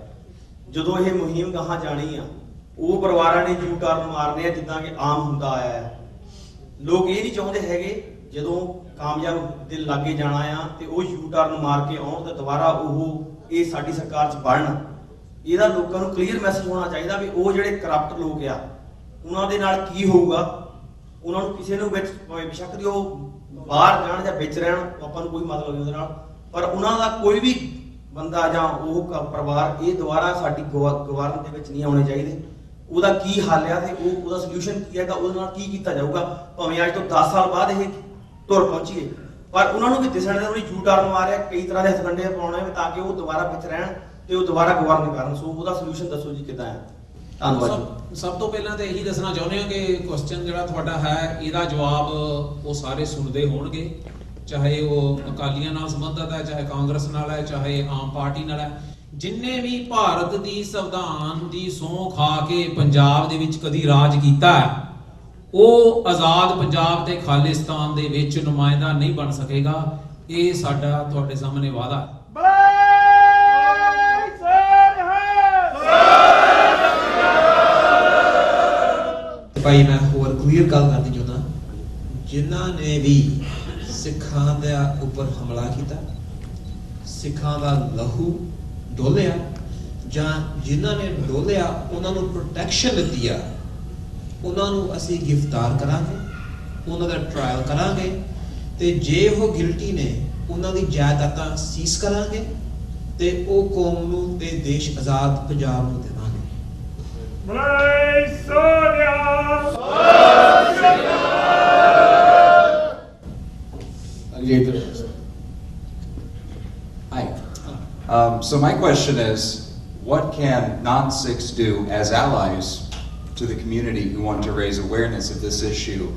ਜਦੋਂ ਇਹ ਮੁਹਿੰਮ ਗਾਹਾਂ ਜਾਣੀ ਆ, ਉਹ ਪਰਿਵਾਰਾਂ ਨੇ ਯੂ ਟਰਨ ਮਾਰਨੇ ਆ ਜਿੱਦਾਂ ਕਿ ਆਮ ਹੁੰਦਾ ਆਇਆ ਹੈ। ਲੋਕ ਇਹ ਨਹੀਂ ਚਾਹੁੰਦੇ ਹੈਗੇ ਜਦੋਂ ਕਾਮਯਾਬ ਦੇ ਲਾਗੇ ਜਾਣਾ ਆ ਤੇ ਉਹ ਯੂ ਟਰਨ ਮਾਰ ਕੇ ਆਉਣ ਤੇ ਦੁਬਾਰਾ ਉਹ ਇਹ ਸਾਡੀ ਸਰਕਾਰ 'ਚ ਵੜਨ। ਇਹਦਾ ਲੋਕਾਂ ਨੂੰ ਕਲੀਅਰ ਮੈਸੇਜ ਹੋਣਾ ਚਾਹੀਦਾ ਵੀ ਉਹ ਜਿਹੜੇ ਕਰਪਟ ਲੋਕ ਆ ਉਹਨਾਂ ਦੇ ਨਾਲ ਕੀ ਹੋਊਗਾ। ਉਹਨਾਂ ਨੂੰ ਕਿਸੇ ਨੂੰ ਵਿੱਚ ਬੇਸ਼ੱਕ ਦੀ ਉਹ ਬਾਹਰ ਜਾਣ ਜਾਂ ਵਿੱਚ ਰਹਿਣ, ਆਪਾਂ ਨੂੰ ਕੋਈ ਮਤਲਬ ਨਹੀਂ ਉਹਦੇ ਨਾਲ, ਪਰ ਉਹਨਾਂ ਦਾ ਕੋਈ ਵੀ ਬੰਦਾ ਜਾਂ ਉਹ ਪਰਿਵਾਰ ਇਹ ਦੁਬਾਰਾ ਸਾਡੀ ਗਵਰਨ ਦੇ ਵਿੱਚ ਨਹੀਂ ਆਉਣੇ ਚਾਹੀਦੇ। ਉਹਦਾ ਕੀ ਹੱਲ ਆ ਤੇ ਉਹਦਾ ਸੋਲੂਸ਼ਨ ਕੀ ਹੈਗਾ, ਉਹਦੇ ਨਾਲ ਕੀ ਕੀਤਾ ਜਾਊਗਾ। ਭਾਵੇਂ ਅੱਜ ਤੋਂ 10 ਸਾਲ ਬਾਅਦ ਇਹ ਤੁਰ ਪਹੁੰਚੀਏ, ਪਰ ਉਹਨਾਂ ਨੂੰ ਵੀ ਦਿਸਣ ਦੇ ਉਹਨੇ ਯੂ ਟਰਨ ਮਾਰਿਆ, ਕਈ ਤਰ੍ਹਾਂ ਦੇ ਹਥਕੰਡੇ ਪਾਉਣੇ ਤਾਂ ਕਿ ਉਹ ਦੁਬਾਰਾ ਵਿੱਚ ਰਹਿਣ ਤੇ ਉਹ ਦੁਬਾਰਾ ਗਵਰਨ ਕਰਨ। ਸੋ ਉਹਦਾ ਸੋਲੂਸ਼ਨ ਦੱਸੋ ਜੀ ਕਿੱਦਾਂ ਹੈ। ਧੰਨਵਾਦ। ਸਭ ਤੋਂ ਪਹਿਲਾਂ ਤਾਂ ਇਹੀ ਦੱਸਣਾ ਚਾਹੁੰਦੇ ਹਾਂ ਕਿ ਕੁਐਸਚਨ ਜਿਹੜਾ ਤੁਹਾਡਾ ਹੈ ਇਹਦਾ ਜਵਾਬ ਉਹ ਸਾਰੇ ਸੁਣਦੇ ਹੋਣਗੇ, ਚਾਹੇ ਉਹ ਅਕਾਲੀਆਂ ਨਾਲ ਸੰਬੰਧਿਤ ਹੈ, ਚਾਹੇ ਕਾਂਗਰਸ ਨਾਲ ਹੈ, ਚਾਹੇ ਆਮ ਪਾਰਟੀ ਨਾਲ ਹੈ। ਜਿੰਨੇ ਵੀ ਭਾਰਤ ਦੀ ਸੰਵਿਧਾਨ ਦੀ ਸਹੁੰ ਖਾ ਕੇ ਪੰਜਾਬ ਦੇ ਵਿੱਚ ਕਦੀ ਰਾਜ ਕੀਤਾ ਹੈ, ਉਹ ਆਜ਼ਾਦ ਪੰਜਾਬ ਤੇ ਖਾਲਿਸਤਾਨ ਦੇ ਵਿੱਚ ਨੁਮਾਇੰਦਾ ਨਹੀਂ ਬਣ ਸਕੇਗਾ। ਇਹ ਸਾਡਾ ਤੁਹਾਡੇ ਸਾਹਮਣੇ ਵਾਅਦਾ ਹੈ। ਭਾਈ ਮੈਂ ਹੋਰ ਕਲੀਅਰ ਗੱਲ ਕਰਨੀ ਚਾਹੁੰਦਾ, ਜਿਨ੍ਹਾਂ ਨੇ ਵੀ ਸਿੱਖਾਂ ਦੇ ਉੱਪਰ ਹਮਲਾ ਕੀਤਾ, ਸਿੱਖਾਂ ਦਾ ਲਹੂ ਡੋਲਿਆ ਜਾਂ ਜਿਨ੍ਹਾਂ ਨੇ ਡੋਲਿਆ ਉਹਨਾਂ ਨੂੰ ਪ੍ਰੋਟੈਕਸ਼ਨ ਦਿੱਤੀ ਆ, ਉਹਨਾਂ ਨੂੰ ਅਸੀਂ ਗ੍ਰਿਫਤਾਰ ਕਰਾਂਗੇ, ਉਹਨਾਂ ਦਾ ਟ੍ਰਾਇਲ ਕਰਾਂਗੇ ਤੇ ਜੇ ਉਹ ਗਿਲਟੀ ਨੇ ਉਹਨਾਂ ਦੀ ਜਾਇਦਾਦਾਂ ਸੀਜ਼ ਕਰਾਂਗੇ ਤੇ ਉਹ ਕੌਮ ਨੂੰ ਤੇ ਦੇਸ਼ ਆਜ਼ਾਦ ਪੰਜਾਬ ਨੂੰ ਦੇਵਾਂਗੇ। Hi. So my question is, what can non-Sikhs do as allies to the community who want to raise awareness of this issue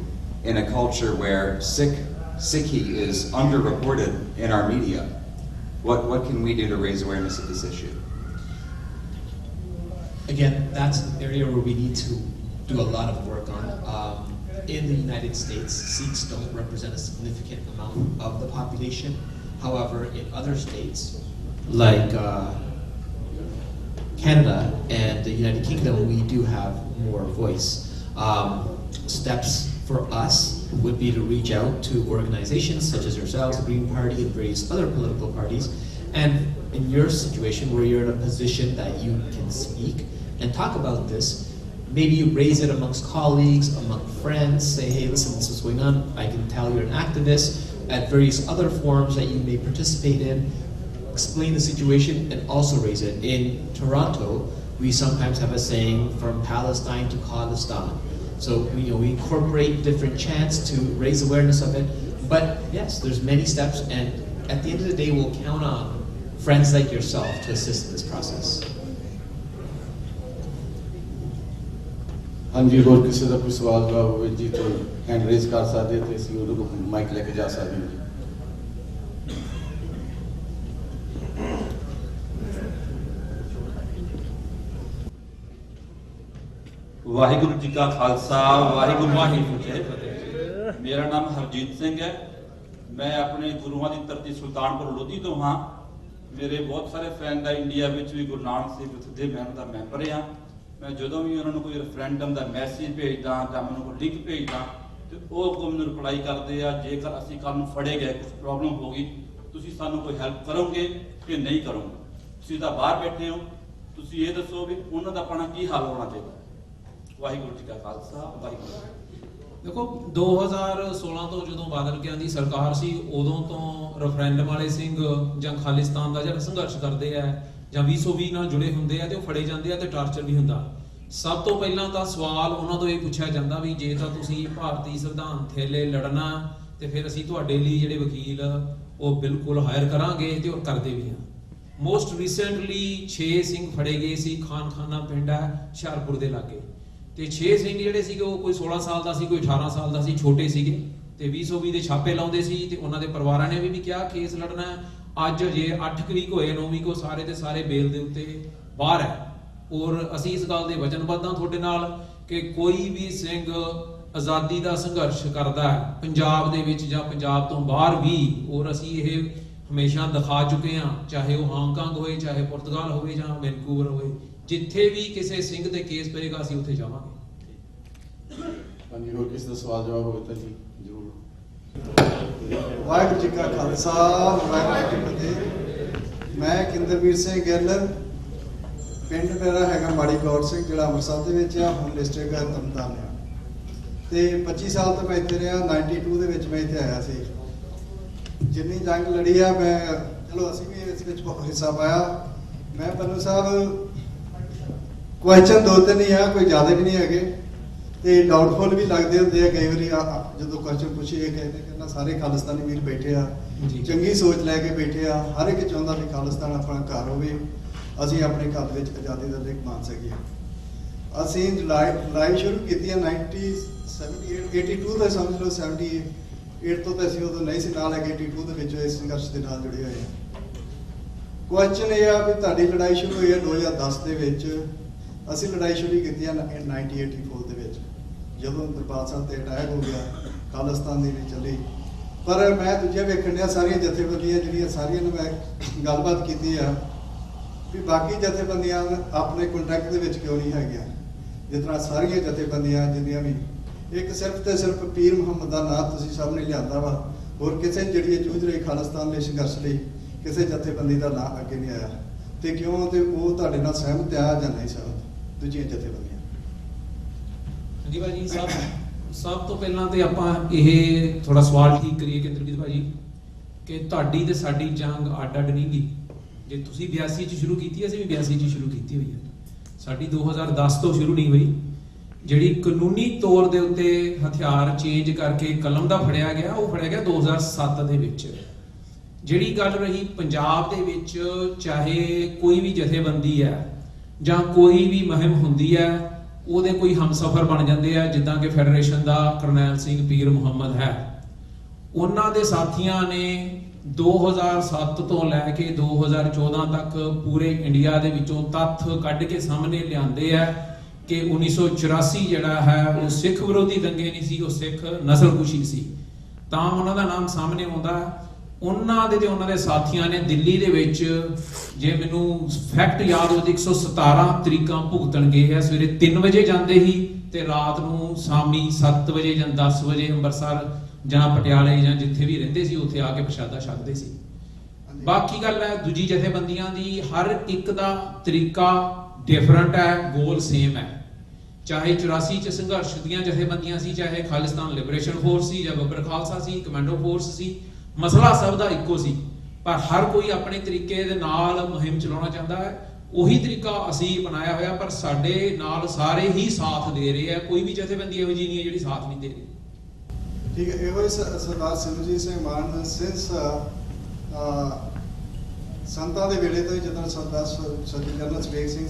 in a culture where Sikhi is underreported in our media? What can we do to raise awareness of this issue? Again, that's an area where we need to do a lot of work on. in the United States, Sikhs don't represent a significant amount of the population. However, in other states, like Canada and the United Kingdom, we do have more voice. Steps for us would be to reach out to organizations such as yourselves, the Green Party, and various other political parties. And in your situation where you're in a position that you can speak and talk about this, maybe you raise it amongst colleagues, among friends, say, hey, listen, this is going on. I can tell you're an activist at various other forums that you may participate in, explain the situation, and also raise it. In Toronto, we sometimes have a saying, from Palestine to Khalistan. So we incorporate different chants to raise awareness of it. But yes, there's many steps, and at the end of the day, we'll count on friends like yourself to assist in this process. हाँ जी, और किसी का कोई सवाल जवाब होवे जी तो hand raise कर सकते थे, इसी उन्हें को माइक लेके जा सकते हैं। वाहिगुरु जी का खालसा, वाहिगुरु जी की फतेह। मेरा नाम हरजीत सिंह है। मैं अपने गुरुओं की धरती सुल्तानपुर लोधी तो हाँ। मेरे बहुत सारे फ्रेंड है इंडिया में भी, गुरु नानक देव युथ मैं उनका मैंबर हाँ। मैं जो भी उन्होंने कोई रेफरेंडम का मैसेज भेजदा या मैं कोई लिंक भेजदा तो वो अगों मैंने रिप्लाई करते हैं, जेकर असीं कल नूं फड़े गए, कुछ प्रॉब्लम होगी, तुसीं सानूं कोई हैल्प करोगे कि नहीं करोगे? तुसीं तां बाहर बैठे हो, तुसीं ये दसो भी उन्हां दा अपना की हाल होना चाहिए। वाहिगुरू जी का खालसा, वाहिगुरू। देखो 2016 ਤੋਂ ਜਦੋਂ ਬਾਦਲ ਕਿਆਂ ਦੀ ਸਰਕਾਰ ਸੀ, ਉਦੋਂ ਤੋਂ ਰੈਫਰੈਂਡਮ ਵਾਲੇ ਸਿੰਘ ਜਾਂ ਖਾਲਿਸਤਾਨ ਦਾ ਜਿਹੜਾ ਸੰਘਰਸ਼ ਕਰਦੇ ਆ ਜਾਂ 2020 ਨਾਲ ਜੁੜੇ ਹੁੰਦੇ ਆ ਤੇ ਉਹ ਫੜੇ ਜਾਂਦੇ ਆ ਤੇ ਟਾਰਚਰ ਵੀ ਹੁੰਦਾ। ਸਭ ਤੋਂ ਪਹਿਲਾਂ ਤਾਂ ਸਵਾਲ ਉਹਨਾਂ ਤੋਂ ਇਹ ਪੁੱਛਿਆ ਜਾਂਦਾ ਵੀ ਜੇ ਤਾਂ ਤੁਸੀਂ ਭਾਰਤੀ ਸੰਵਿਧਾਨ ਥੱਲੇ ਲੜਨਾ ਤੇ ਫਿਰ ਅਸੀਂ ਤੁਹਾਡੇ ਲਈ ਜਿਹੜੇ ਵਕੀਲ ਉਹ ਬਿਲਕੁਲ ਹਾਇਰ ਕਰਾਂਗੇ ਤੇ ਉਹ ਕਰਦੇ ਵੀ ਆ। ਮੋਸਟ ਰੀਸੈਂਟਲੀ 6 ਸਿੰਘ ਫੜੇ ਗਏ ਸੀ, ਖਾਨਖਾਨਾ ਪਿੰਡ ਹੈ ਹੁਸ਼ਿਆਰਪੁਰ ਦੇ ਲਾਗੇ, ਤੇ 6 ਸਿੰਘ ਜਿਹੜੇ ਸੀਗੇ ਉਹ ਕੋਈ 16 ਸਾਲ ਦਾ ਸੀ, ਕੋਈ 18 ਸਾਲ ਦਾ ਸੀ, ਛੋਟੇ ਸੀਗੇ ਤੇ 2020 ਦੇ ਛਾਪੇ ਲਾਉਂਦੇ ਸੀ ਤੇ ਉਹਨਾਂ ਦੇ ਪਰਿਵਾਰਾਂ ਨੇ ਵੀ ਕਿਹਾ ਕੇਸ ਲੜਨਾ ਹੈ। ਅੱਜ ਜੇ 8 ਤਰੀਕ ਹੋਏ 9ਵੀਂ ਕੋ ਸਾਰੇ ਦੇ ਸਾਰੇ ਬੇਲ ਦੇ ਉੱਤੇ ਬਾਹਰ ਹੈ। ਔਰ ਅਸੀਂ ਇਸ ਗੱਲ ਦੇ ਵਚਨਬੱਧ ਹਾਂ ਤੁਹਾਡੇ ਨਾਲ ਕਿ ਕੋਈ ਵੀ ਸਿੰਘ ਆਜ਼ਾਦੀ ਦਾ ਸੰਘਰਸ਼ ਕਰਦਾ ਹੈ ਪੰਜਾਬ ਦੇ ਵਿੱਚ ਜਾਂ ਪੰਜਾਬ ਤੋਂ ਬਾਹਰ ਵੀ, ਔਰ ਅਸੀਂ ਇਹ ਹਮੇਸ਼ਾ ਦਿਖਾ ਚੁੱਕੇ ਹਾਂ, ਚਾਹੇ ਉਹ ਹਾਂਗਕਾਂਗ ਹੋਏ, ਚਾਹੇ ਪੁਰਤਗਾਲ ਹੋਵੇ ਜਾਂ ਵੈਨਕੂਵਰ ਹੋਵੇ, ਜਿੱਥੇ ਵੀ ਕਿਸੇ ਸਿੰਘ ਤੇ ਕੇਸ ਪਏਗਾ ਅਸੀਂ ਉੱਥੇ ਜਾਵਾਂਗੇ। ਹਾਂਜੀ, ਹੋਰ ਕਿਸੇ ਦਾ ਸਵਾਲ ਜਵਾਬ ਹੋਵੇ ਤਾਂ ਜੀ ਜ਼ਰੂਰ। ਵਾਹਿਗੁਰੂ ਜੀ ਕਾ ਖਾਲਸਾ, ਵਾਹਿਗੁਰੂ ਜੀ ਕੀ ਫਤਿਹ। ਮੈਂ ਕਿੰਦਰਵੀਰ ਸਿੰਘ ਗਿੱਲ, ਪਿੰਡ ਮੇਰਾ ਹੈਗਾ ਮਾੜੀ ਗੌਰ ਸਿੰਘ, ਜਿਹੜਾ ਅੰਮ੍ਰਿਤਸਰ ਦੇ ਵਿੱਚ ਆ, ਹੁਣ ਡਿਸਟ੍ਰਿਕਟ ਤਰਨਤਾਰਨ ਆ, ਤੇ 25 ਸਾਲ ਤੋਂ ਮੈਂ ਇੱਥੇ ਰਿਹਾ। 92 ਦੇ ਵਿੱਚ ਮੈਂ ਇੱਥੇ ਆਇਆ ਸੀ। ਜਿੰਨੀ ਜੰਗ ਲੜੀ ਆ ਮੈਂ, ਚਲੋ ਅਸੀਂ ਵੀ ਇਸ ਵਿੱਚ ਬਹੁਤ ਹਿੱਸਾ ਪਾਇਆ। ਮੈਂ ਪੰਨੂ ਸਾਹਿਬ ਕੁਐਸਚਨ 2-3 ਹੀ ਆ, ਕੋਈ ਜ਼ਿਆਦਾ ਵੀ ਨਹੀਂ ਹੈਗੇ, ਤੇ ਡਾਊਟਫੁਲ ਵੀ ਲੱਗਦੇ ਹੁੰਦੇ ਆ ਕਈ ਵਾਰੀ। ਜਦੋਂ ਕੁਐਸਚਨ ਪੁੱਛੀਏ ਕਹਿੰਦੇ ਕਿ ਨਾ ਸਾਰੇ ਖਾਲਿਸਤਾਨੀ ਵੀਰ ਬੈਠੇ ਆ, ਚੰਗੀ ਸੋਚ ਲੈ ਕੇ ਬੈਠੇ ਆ, ਹਰ ਇੱਕ ਚਾਹੁੰਦਾ ਵੀ ਖਾਲਿਸਤਾਨ ਆਪਣਾ ਘਰ ਹੋਵੇ, ਅਸੀਂ ਆਪਣੇ ਘਰ ਵਿੱਚ ਆਜ਼ਾਦੀ ਦਾ ਲੇਖ ਮੰਨ ਸਕੀਏ। ਅਸੀਂ ਲੜਾਈ ਸ਼ੁਰੂ ਕੀਤੀ ਹੈ 82 ਤੋਂ, ਸਮਝ ਲਓ 78 ਤੋਂ, ਤਾਂ ਅਸੀਂ ਉਦੋਂ ਨਹੀਂ ਸੀ ਨਾਲ ਹੈਗੇ, 82 ਦੇ ਵਿੱਚ ਇਸ ਸੰਘਰਸ਼ ਦੇ ਨਾਲ ਜੁੜੇ ਹੋਏ ਆ। ਕੁਐਸਚਨ ਇਹ ਆ ਵੀ ਤੁਹਾਡੀ ਲੜਾਈ ਸ਼ੁਰੂ ਹੋਈ ਹੈ 2010 ਦੇ ਵਿੱਚ, ਅਸੀਂ ਲੜਾਈ ਸ਼ੁਰੂ ਕੀਤੀ ਹੈ 1984 ਦੇ ਵਿੱਚ, ਜਦੋਂ ਦਰਬਾਰ ਸਾਹਿਬ ਤੇ ਅਟੈਕ ਹੋ ਗਿਆ, ਖਾਲਿਸਤਾਨ ਦੀ ਵੀ ਚੱਲੀ। ਪਰ ਮੈਂ ਦੂਜੇ ਵੇਖਣ ਡਿਆ ਸਾਰੀਆਂ ਜਥੇਬੰਦੀਆਂ ਜਿਹੜੀਆਂ ਸਾਰੀਆਂ ਨੂੰ ਮੈਂ ਗੱਲਬਾਤ ਕੀਤੀ ਆ ਵੀ ਬਾਕੀ ਜਥੇਬੰਦੀਆਂ ਆਪਣੇ ਕੰਟਰੈਕਟ ਦੇ ਵਿੱਚ ਕਿਉਂ ਨਹੀਂ ਹੈਗੀਆਂ, ਜਿਸ ਤਰ੍ਹਾਂ ਸਾਰੀਆਂ ਜਥੇਬੰਦੀਆਂ ਜਿੰਨੀਆਂ ਵੀ, ਇੱਕ ਸਿਰਫ ਤੇ ਸਿਰਫ ਪੀਰ ਮੁਹੰਮਦ ਦਾ ਨਾਂ ਤੁਸੀਂ ਸਾਹਮਣੇ ਲਿਆਂਦਾ ਵਾ, ਹੋਰ ਕਿਸੇ ਜਿਹੜੀ ਜੂਝ ਰਹੀ ਖਾਲਿਸਤਾਨ ਲਈ ਸੰਘਰਸ਼ ਲਈ ਕਿਸੇ ਜਥੇਬੰਦੀ ਦਾ ਨਾਂ ਅੱਗੇ ਨਹੀਂ ਆਇਆ। ਤੇ ਕਿਉਂ? ਤੇ ਉਹ ਤੁਹਾਡੇ ਨਾਲ ਸਹਿਮਤ ਆ ਜਾਂ ਨਹੀਂ ਸਹਿਮਤ ਦੂਜੀਆਂ ਜਥੇਬੰਦੀਆਂ? ਜੀ ਭਾਜੀ, ਸਭ ਤੋਂ ਪਹਿਲਾਂ ਤੇ ਆਪਾਂ ਇਹ ਥੋੜਾ ਸਵਾਲ ਠੀਕ ਕਰੀਏ ਕੇਂਦਰਜੀਤ ਭਾਜੀ ਕਿ ਤੁਹਾਡੀ ਤੇ ਸਾਡੀ ਜੰਗ ਅੱਡ ਨਹੀਂ ਗਈ। ਜੇ ਤੁਸੀਂ 82 ਚ ਸ਼ੁਰੂ ਕੀਤੀ, ਅਸੀਂ ਵੀ 82 ਚ ਸ਼ੁਰੂ ਕੀਤੀ ਹੋਈ ਹੈ। ਸਾਡੀ 2010 ਤੋਂ ਸ਼ੁਰੂ ਨਹੀਂ ਹੋਈ। ਜਿਹੜੀ ਕਾਨੂੰਨੀ ਤੌਰ ਦੇ ਉੱਤੇ ਹਥਿਆਰ ਚੇਂਜ ਕਰਕੇ ਕਲਮ ਦਾ ਫੜਿਆ ਗਿਆ, ਉਹ ਫੜਿਆ ਗਿਆ 2007 ਦੇ ਵਿੱਚ। ਜਿਹੜੀ ਗੱਲ ਰਹੀ ਪੰਜਾਬ ਦੇ ਵਿੱਚ, ਚਾਹੇ ਕੋਈ ਵੀ ਜਥੇਬੰਦੀ ਹੈ ਜਾਂ ਕੋਈ ਵੀ ਮੁਹਿੰਮ ਹੁੰਦੀ ਹੈ, ਉਹਦੇ ਕੋਈ ਹਮਸਫਰ ਬਣ ਜਾਂਦੇ ਆ, ਜਿੱਦਾਂ ਕਿ ਫੈਡਰੇਸ਼ਨ ਦਾ ਕਰਨੈਲ ਸਿੰਘ ਪੀਰ ਮੁਹੰਮਦ ਹੈ। ਉਹਨਾਂ ਦੇ ਸਾਥੀਆਂ ਨੇ 2007 ਤੋਂ ਲੈ ਕੇ 2014 ਤੱਕ ਪੂਰੇ ਇੰਡੀਆ ਦੇ ਵਿੱਚੋਂ ਤੱਥ ਕੱਢ ਕੇ ਸਾਹਮਣੇ ਲਿਆਂਦੇ ਆ ਕਿ 1984 ਜਿਹੜਾ ਹੈ ਉਹ ਸਿੱਖ ਵਿਰੋਧੀ ਦੰਗੇ ਨਹੀਂ ਸੀ, ਉਹ ਸਿੱਖ ਨਸਲਕੁਸ਼ੀ ਸੀ, ਤਾਂ ਉਹਨਾਂ ਦਾ ਨਾਮ ਸਾਹਮਣੇ ਆਉਂਦਾ। ਉਹਨਾਂ ਦੇ ਤੇ ਉਹਨਾਂ ਦੇ ਸਾਥੀਆਂ ਨੇ ਦਿੱਲੀ ਦੇ ਵਿੱਚ, ਜੇ ਮੈਨੂੰ ਫੈਕਟ ਯਾਦ ਹੋਵੇ, 117 ਤਰੀਕਾਂ ਭੁਗਤਣ ਗਏ ਆ। ਸਵੇਰੇ 3 ਵਜੇ ਜਾਂਦੇ ਸੀ ਤੇ ਰਾਤ ਨੂੰ ਸ਼ਾਮੀ 7 ਵਜੇ ਜਾਂ 10 ਵਜੇ ਅੰਮ੍ਰਿਤਸਰ ਜਾਂ ਪਟਿਆਲੇ ਜਾਂ ਜਿੱਥੇ ਵੀ ਰਹਿੰਦੇ ਸੀ ਉੱਥੇ ਆ ਕੇ ਪ੍ਰਸ਼ਾਦਾ ਛਕਦੇ ਸੀ। ਬਾਕੀ ਗੱਲ ਹੈ ਦੂਜੀ ਜਥੇਬੰਦੀਆਂ ਦੀ, ਹਰ ਇੱਕ ਦਾ ਤਰੀਕਾ ਡਿਫਰੈਂਟ ਹੈ, ਗੋਲ ਸੇਮ ਹੈ। ਚਾਹੇ 84 ਚ ਸੰਘਰਸ਼ ਦੀਆਂ ਜਥੇਬੰਦੀਆਂ ਸੀ, ਚਾਹੇ ਖਾਲਿਸਤਾਨ ਲਿਬਰੇਸ਼ਨ ਫੋਰਸ ਸੀ ਜਾਂ ਬੱਬਰ ਖਾਲਸਾ ਸੀ, ਕਮਾਂਡੋ ਫੋਰਸ ਸੀ, ਮਸਲਾ ਸਭ ਦਾ ਇੱਕੋ ਸੀ, ਪਰ ਹਰ ਕੋਈ ਆਪਣੇ ਤਰੀਕੇ ਦੇ ਨਾਲ ਮੁਹਿੰਮ ਚਲਾਉਣਾ ਚਾਹੁੰਦਾ ਹੈ। ਉਹੀ ਤਰੀਕਾ ਅਸੀਂ ਅਪਣਾਇਆ ਹੋਇਆ, ਪਰ ਸਾਡੇ ਨਾਲ ਸਾਰੇ ਹੀ ਸਾਥ ਦੇ ਰਹੇ ਆ, ਕੋਈ ਵੀ ਜਥੇਬੰਦੀ ਇਹੋ ਜਿਹੀ ਨਹੀਂ ਹੈ ਜਿਹੜੀ ਸਾਥ ਨਹੀਂ ਦੇ ਰਹੀ। ਠੀਕ ਹੈ, ਇਹੋ ਹੀ ਸਰਦਾਰ ਸਿਮਰਜੀਤ ਸਿੰਘ ਮਾਨ ਸਿੰਸ ਸੰਤਾਂ ਦੇ ਵੇਲੇ ਤੋਂ ਹੀ, ਜਦੋਂ ਸਰਦਾਰ ਜਨਰਲ ਸਵੇਗ ਸਿੰਘ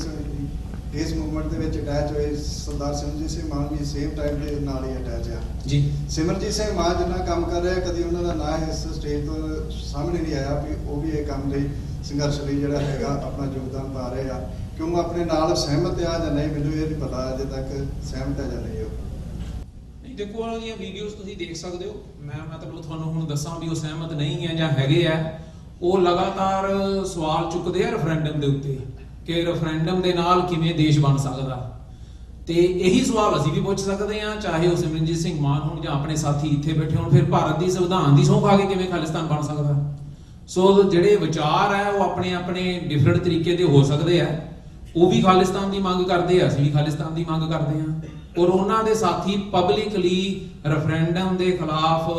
ਇਸ ਮੂਵਮੈਂਟ ਦੇ ਵਿੱਚ ਅਟੈਚ ਹੋਏ, ਸਰਦਾਰ ਸਿਮਰਜੀਤ ਸਿੰਘ ਮਾਨ ਵੀ ਸੇਮ ਟਾਈਮ ਦੇ ਨਾਲ ਹੀ ਅਟੈਚ ਆ ਜੀ। ਸਿਮਰਜੀਤ ਸਿੰਘ ਮਾਨ ਜਿੰਨਾ ਕੰਮ ਕਰ ਰਿਹਾ, ਕਦੀ ਉਹਨਾਂ ਦਾ ਨਾਂ ਇਸ ਸਟੇਜ ਤੋਂ ਸਾਹਮਣੇ ਨਹੀਂ ਆਇਆ ਵੀ ਉਹ ਵੀ ਇਹ ਕੰਮ ਲਈ, ਸੰਘਰਸ਼ ਲਈ ਜਿਹੜਾ ਹੈਗਾ ਆਪਣਾ ਯੋਗਦਾਨ ਪਾ ਰਹੇ ਆ। ਕਿਉਂ ਆਪਣੇ ਨਾਲ ਸਹਿਮਤ ਆ ਜਾਂ ਨਹੀਂ, ਮੈਨੂੰ ਇਹ ਨਹੀਂ ਪਤਾ ਅਜੇ ਤੱਕ ਸਹਿਮਤ ਹੈ ਜਾਂ ਨਹੀਂ। ਨਹੀਂ, ਦੇਖੋ ਉਹਨਾਂ ਦੀਆਂ ਵੀਡੀਓਜ਼ ਤੁਸੀਂ ਦੇਖ ਸਕਦੇ ਹੋ। ਮੈਂ ਮਤਲਬ ਤੁਹਾਨੂੰ ਹੁਣ ਦੱਸਾਂ ਵੀ ਉਹ ਸਹਿਮਤ ਨਹੀਂ ਹੈ ਜਾਂ ਹੈਗੇ ਆ। ਉਹ ਲਗਾਤਾਰ ਸਵਾਲ ਚੁੱਕਦੇ ਆ ਰੈਫਰੈਂਡਮ ਦੇ ਉੱਤੇ ਕਿ ਰੈਫਰੈਂਡਮ ਦੇ ਨਾਲ ਕਿਵੇਂ ਦੇਸ਼ ਬਣ ਸਕਦਾ, ਤੇ ਇਹੀ ਸਵਾਲ ਅਸੀਂ ਵੀ ਪੁੱਛ ਸਕਦੇ ਹਾਂ, ਚਾਹੇ ਉਹ ਸਿਮਰਨਜੀਤ ਸਿੰਘ ਮਾਨ ਹੋਣ ਜਾਂ ਆਪਣੇ ਸਾਥੀ ਇੱਥੇ ਬੈਠੇ ਹੋਣ। ਫਿਰ ਭਾਰਤ ਦੀ ਸੰਵਿਧਾਨ ਦੀ ਸਹੁੰ ਖਾ ਕੇ ਕਿਵੇਂ ਖਾਲਿਸਤਾਨ ਬਣ ਸਕਦਾ? ਸੋ ਜਿਹੜੇ ਵਿਚਾਰ ਹੈ ਉਹ ਆਪਣੇ ਆਪਣੇ ਡਿਫਰੈਂਟ ਤਰੀਕੇ ਦੇ ਹੋ ਸਕਦੇ ਆ। ਉਹ ਵੀ ਖਾਲਿਸਤਾਨ ਦੀ ਮੰਗ ਕਰਦੇ ਆ, ਅਸੀਂ ਵੀ ਖਾਲਿਸਤਾਨ ਦੀ ਮੰਗ ਕਰਦੇ ਹਾਂ, ਔਰ ਉਹਨਾਂ ਦੇ ਸਾਥੀ ਪਬਲਿਕਲੀ ਰੈਫਰੈਂਡਮ ਦੇ ਖਿਲਾਫ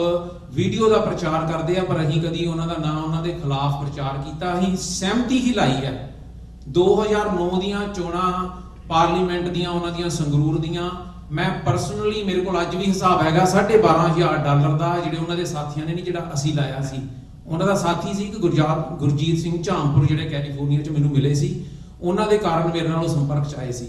ਵੀਡੀਓ ਦਾ ਪ੍ਰਚਾਰ ਕਰਦੇ ਆ, ਪਰ ਅਸੀਂ ਕਦੀ ਉਹਨਾਂ ਦਾ ਨਾਂ ਉਹਨਾਂ ਦੇ ਖਿਲਾਫ ਪ੍ਰਚਾਰ ਕੀਤਾ, ਅਸੀਂ ਸਹਿਮਤੀ ਹੀ ਲਾਈ ਹੈ। 2009 ਦੀਆਂ ਚੋਣਾਂ ਪਾਰਲੀਮੈਂਟ ਦੀਆਂ, ਉਹਨਾਂ ਦੀਆਂ ਸੰਗਰੂਰ ਦੀਆਂ, ਮੈਂ ਪਰਸਨਲੀ, ਮੇਰੇ ਕੋਲ ਅੱਜ ਵੀ ਹਿਸਾਬ ਹੈਗਾ $12,500 ਦਾ, ਜਿਹੜੇ ਉਹਨਾਂ ਦੇ ਸਾਥੀਆਂ ਨੇ ਨਹੀਂ, ਜਿਹੜਾ ਅਸੀਂ ਲਾਇਆ ਸੀ। ਉਹਨਾਂ ਦਾ ਸਾਥੀ ਸੀ ਇੱਕ ਗੁਰਜੀਤ ਸਿੰਘ ਝਾਮਪੁਰ, ਜਿਹੜੇ ਕੈਲੀਫੋਰਨੀਆ 'ਚ ਮੈਨੂੰ ਮਿਲੇ ਸੀ, ਉਹਨਾਂ ਦੇ ਕਾਰਨ ਮੇਰੇ ਨਾਲ ਉਹ ਸੰਪਰਕ 'ਚ ਆਏ ਸੀ।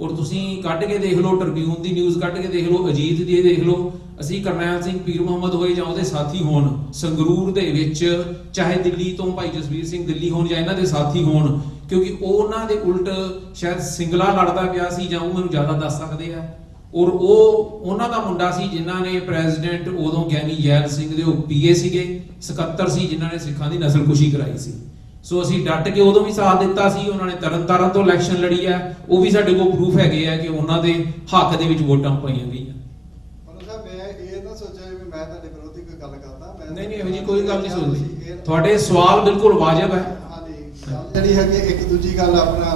ਔਰ ਤੁਸੀਂ ਕੱਢ ਕੇ ਦੇਖ ਲਓ, ਟ੍ਰਿਬਿਊਨ ਦੀ ਨਿਊਜ਼ ਕੱਢ ਕੇ ਦੇਖ ਲਓ, ਅਜੀਤ ਦੀ ਦੇਖ ਲਓ, ਅਸੀਂ ਕਰਨੈਲ ਸਿੰਘ ਪੀਰ ਮੁਹੰਮਦ ਹੋਏ ਜਾਂ ਉਹਦੇ ਸਾਥੀ ਹੋਣ ਸੰਗਰੂਰ ਦੇ ਵਿੱਚ, ਚਾਹੇ ਦਿੱਲੀ ਤੋਂ ਭਾਈ ਜਸਵੀਰ ਸਿੰਘ ਦਿੱਲੀ ਹੋਣ ਜਾਂ ਇਹਨਾਂ ਦੇ ਸਾਥੀ ਹੋਣ, ਕਿਉਂਕਿ ਉਹਨਾਂ ਦੇ ਉਲਟ ਸ਼ਾਇਦ ਸਿੰਗਲਾ ਲੜਦਾ ਪਿਆ ਸੀ ਜਾਂ ਉਹ ਮੈਨੂੰ ਜ਼ਿਆਦਾ ਦੱਸ ਸਕਦੇ ਆ। ਔਰ ਉਹ ਉਹਨਾਂ ਦਾ ਮੁੰਡਾ ਸੀ ਜਿਨ੍ਹਾਂ ਨੇ ਪ੍ਰੈਜ਼ੀਡੈਂਟ ਉਦੋਂ ਗਿਆਨੀ ਜੈਲ ਸਿੰਘ ਦੇ ਉਹ ਪੀਏ ਸੀਗੇ, 77 ਸੀ, ਜਿਨ੍ਹਾਂ ਨੇ ਸਿੱਖਾਂ ਦੀ ਨਸਲਕੁਸ਼ੀ ਕਰਾਈ ਸੀ। ਸੋ ਅਸੀਂ ਡਟ ਕੇ ਉਦੋਂ ਵੀ ਸਾਥ ਦਿੱਤਾ ਸੀ। ਉਹਨਾਂ ਨੇ ਤਰਨਤਾਰਨ ਤੋਂ ਇਲੈਕਸ਼ਨ ਲੜੀ ਹੈ, ਉਹ ਵੀ ਸਾਡੇ ਕੋਲ ਪ੍ਰੂਫ ਹੈਗੇ ਆ ਕਿ ਉਹਨਾਂ ਦੇ ਹੱਕ ਦੇ ਵਿੱਚ ਵੋਟਾਂ ਪਾਈਆਂ ਗਈਆਂ। ਮੈਂ ਇਹ ਨਾ ਸੋਚਿਆ ਵੀ ਮੈਂ ਤੁਹਾਡੇ ਵਿਰੋਧੀ ਕੋਈ ਗੱਲ ਕਰਦਾ, ਨਹੀਂ ਇਹੋ ਜੀ ਕੋਈ ਗੱਲ ਨਹੀਂ ਸੋਚਦੀ। ਤੁਹਾਡੇ ਸਵਾਲ ਬਿਲਕੁਲ ਵਾਜਬ ਹੈ। ਜਿਹੜੀ ਹੈਗੀ ਇੱਕ ਦੂਜੀ ਗੱਲ, ਆਪਣਾ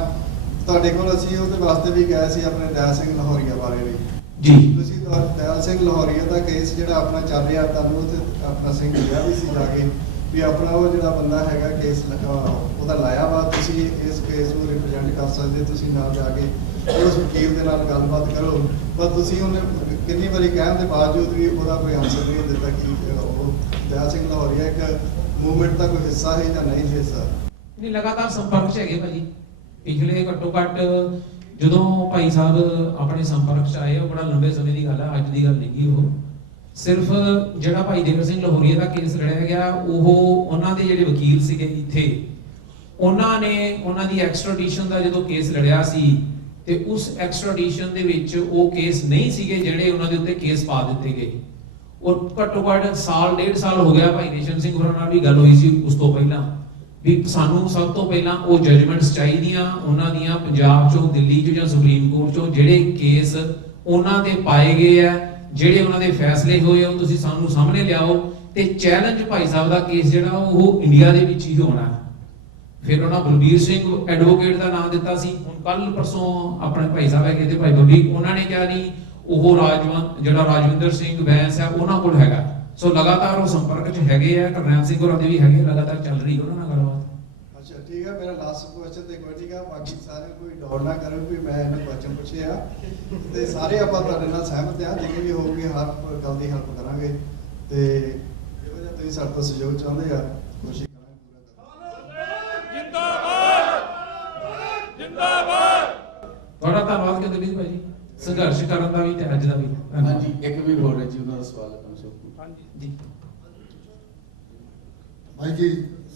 ਤੁਹਾਡੇ ਕੋਲ ਅਸੀਂ ਉਹਦੇ ਵਾਸਤੇ ਵੀ ਗਏ ਸੀ ਆਪਣੇ ਦਇਲ ਸਿੰਘ ਲਾਹੌਰੀਆ ਬਾਰੇ ਵੀ ਜੀ। ਤੁਸੀਂ ਦਇਲ ਸਿੰਘ ਲਾਹੌਰੀਆ ਦਾ ਕੇਸ ਜਿਹੜਾ ਆਪਣਾ ਚੱਲ ਰਿਹਾ, ਤੁਹਾਨੂੰ ਉੱਥੇ ਆਪਣਾ ਸਿੰਘ ਲਿਆ ਵੀ ਸੀ ਜਾ ਕੇ ਵੀ ਆਪਣਾ ਉਹ ਜਿਹੜਾ ਬੰਦਾ ਹੈਗਾ ਕੇਸ ਉਹਦਾ ਲਾਇਆ ਵਾ, ਤੁਸੀਂ ਇਸ ਕੇਸ ਨੂੰ ਰਿਪਰੈਜ਼ੈਂਟ ਕਰ ਸਕਦੇ, ਤੁਸੀਂ ਨਾਲ ਜਾ ਕੇ ਉਸ ਵਕੀਲ ਦੇ ਨਾਲ ਗੱਲਬਾਤ ਕਰੋ। ਪਰ ਤੁਸੀਂ ਉਹਨੇ ਕਿੰਨੀ ਵਾਰੀ ਕਹਿਣ ਦੇ ਬਾਵਜੂਦ ਵੀ ਉਹਦਾ ਕੋਈ ਆਨਸਰ ਨਹੀਂ ਦਿੱਤਾ ਕਿ ਉਹ ਦਇਲ ਸਿੰਘ ਲਾਹੌਰੀਆ ਇੱਕ ਮੂਵਮੈਂਟ ਦਾ ਕੋਈ ਹਿੱਸਾ ਹੈ ਜਾਂ ਨਹੀਂ ਹਿੱਸਾ। ਨਹੀਂ, ਲਗਾਤਾਰ ਸੰਪਰਕ 'ਚ ਹੈਗੇ ਭਾਜੀ। ਪਿਛਲੇ ਘੱਟੋ ਘੱਟ ਜਦੋਂ ਭਾਈ ਸਾਹਿਬ ਆਪਣੇ ਸੰਪਰਕ 'ਚ ਆਏ, ਉਹ ਬੜਾ ਲੰਬੇ ਸਮੇਂ ਦੀ ਗੱਲ ਹੈ, ਅੱਜ ਦੀ ਗੱਲ ਨਹੀਂ। ਉਹ ਸਿਰਫ ਜਿਹੜਾ ਭਾਈ ਦੇਵਰ ਸਿੰਘ ਲਾਹੌਰੀਆ ਦਾ ਕੇਸ ਲੜਿਆ ਗਿਆ, ਉਹ ਉਹਨਾਂ ਦੇ ਜਿਹੜੇ ਵਕੀਲ ਸੀਗੇ ਇੱਥੇ, ਉਹਨਾਂ ਨੇ ਉਹਨਾਂ ਦੀ ਐਕਸਟ੍ਰੈਡੀਸ਼ਨ ਦਾ ਜਦੋਂ ਕੇਸ ਲੜਿਆ ਸੀ, ਤੇ ਉਸ ਐਕਸਟ੍ਰੈਡੀਸ਼ਨ ਦੇ ਵਿੱਚ ਉਹ ਕੇਸ ਨਹੀਂ ਸੀਗੇ ਜਿਹੜੇ ਉਹਨਾਂ ਦੇ ਉੱਤੇ ਕੇਸ ਪਾ ਦਿੱਤੇ ਗਏ। ਔਰ ਘੱਟੋ ਘੱਟ ਸਾਲ 1.5 ਸਾਲ ਹੋ ਗਿਆ, ਭਾਈ ਰੇਸ਼ਮ ਸਿੰਘ ਹੋਰਾਂ ਨਾਲ ਵੀ ਗੱਲ ਹੋਈ ਸੀ ਉਸ ਤੋਂ ਪਹਿਲਾਂ, ਵੀ ਸਾਨੂੰ ਸਭ ਤੋਂ ਪਹਿਲਾਂ ਉਹ ਜਜਮੈਂਟਸ ਚਾਹੀਦੀਆਂ ਉਹਨਾਂ ਦੀਆਂ, ਪੰਜਾਬ 'ਚੋਂ, ਦਿੱਲੀ 'ਚੋਂ ਜਾਂ ਸੁਪਰੀਮ ਕੋਰਟ 'ਚੋਂ, ਜਿਹੜੇ ਕੇਸ ਉਹਨਾਂ ਦੇ ਪਾਏ ਗਏ ਆ, ਜਿਹੜੇ ਉਹਨਾਂ ਦੇ ਫੈਸਲੇ ਹੋਏ, ਉਹ ਤੁਸੀਂ ਸਾਨੂੰ ਸਾਹਮਣੇ ਲਿਆਓ। ਤੇ ਚੈਲੰਜ ਭਾਈ ਸਾਹਿਬ ਦਾ ਕੇਸ ਜਿਹੜਾ ਉਹ ਇੰਡੀਆ ਦੇ ਵਿੱਚ ਹੀ ਹੋਣਾ। ਫਿਰ ਉਹਨਾਂ ਬਲਬੀਰ ਸਿੰਘ ਐਡਵੋਕੇਟ ਦਾ ਨਾਮ ਦਿੱਤਾ ਸੀ। ਹੁਣ ਕੱਲ ਪਰਸੋਂ ਆਪਣੇ ਭਾਈ ਸਾਹਿਬ ਹੈਗੇ ਤੇ ਭਾਈ ਬੱਬੀ, ਉਹਨਾਂ ਨੇ ਕਿਹਾ ਨਹੀਂ ਉਹ ਜਿਹੜਾ ਰਾਜਵਿੰਦਰ ਸਿੰਘ ਬੈਂਸ ਆ ਉਹਨਾਂ ਕੋਲ ਹੈਗਾ। ਸੋ ਲਗਾਤਾਰ ਉਹ ਸੰਪਰਕ 'ਚ ਹੈਗੇ ਆ, ਕਰਨੈਲ ਸਿੰਘ ਹੋਰਾਂ ਦੇ ਵੀ ਹੈਗੇ, ਲਗਾਤਾਰ ਚੱਲ ਰਹੀ ਉਹਨਾਂ ਨਾਲ ਗੱਲਬਾਤ। ਅੱਛਾ ਠੀਕ ਹੈ, ਮੇਰਾ ਲਾਸਟ ਕੁਐਸਚਨ ਤੇ ਕੋਈ ਨਹੀਂਗਾ, ਬਾਕੀ ਸਾਰੇ ਕੋਈ ਡਾਊਟ ਨਾ ਕਰੋ ਵੀ ਮੈਂ ਇਹਨਾਂ ਕੁਐਸਚਨ ਪੁੱਛੇ ਆ, ਤੇ ਸਾਰੇ ਆਪਾਂ ਤੁਹਾਡੇ ਨਾਲ ਸਹਿਮਤ ਆ, ਜਿੰਨੀ ਵੀ ਹੋਊਗੀ ਹਰ ਗੱਲ ਦੀ ਹੈਲਪ ਕਰਾਂਗੇ, ਤੇ ਇਹੋ ਜਿਹਾ ਤੁਸੀਂ ਸਾਡੇ ਤੋਂ ਸਹਿਯੋਗ ਚਾਹੁੰਦੇ ਆ, ਕੋਸ਼ਿਸ਼ ਤੁਹਾਡਾ ਧੰਨਵਾਦ ਕਿੰਦਰਵੀਰ ਭਾਜੀ, ਸੰਘਰਸ਼ ਕਰਨ ਦਾ ਵੀ ਤੇ ਅੱਜ ਦਾ ਵੀ। ਹਾਂਜੀ, ਇੱਕ ਵੀ ਹੋਰ ਹੈ ਜੀ, ਉਹਨਾਂ ਦਾ ਸਵਾਲ ਹੈ। ਹਾਂਜੀ ਜੀ ਭਾਈ ਜੀ,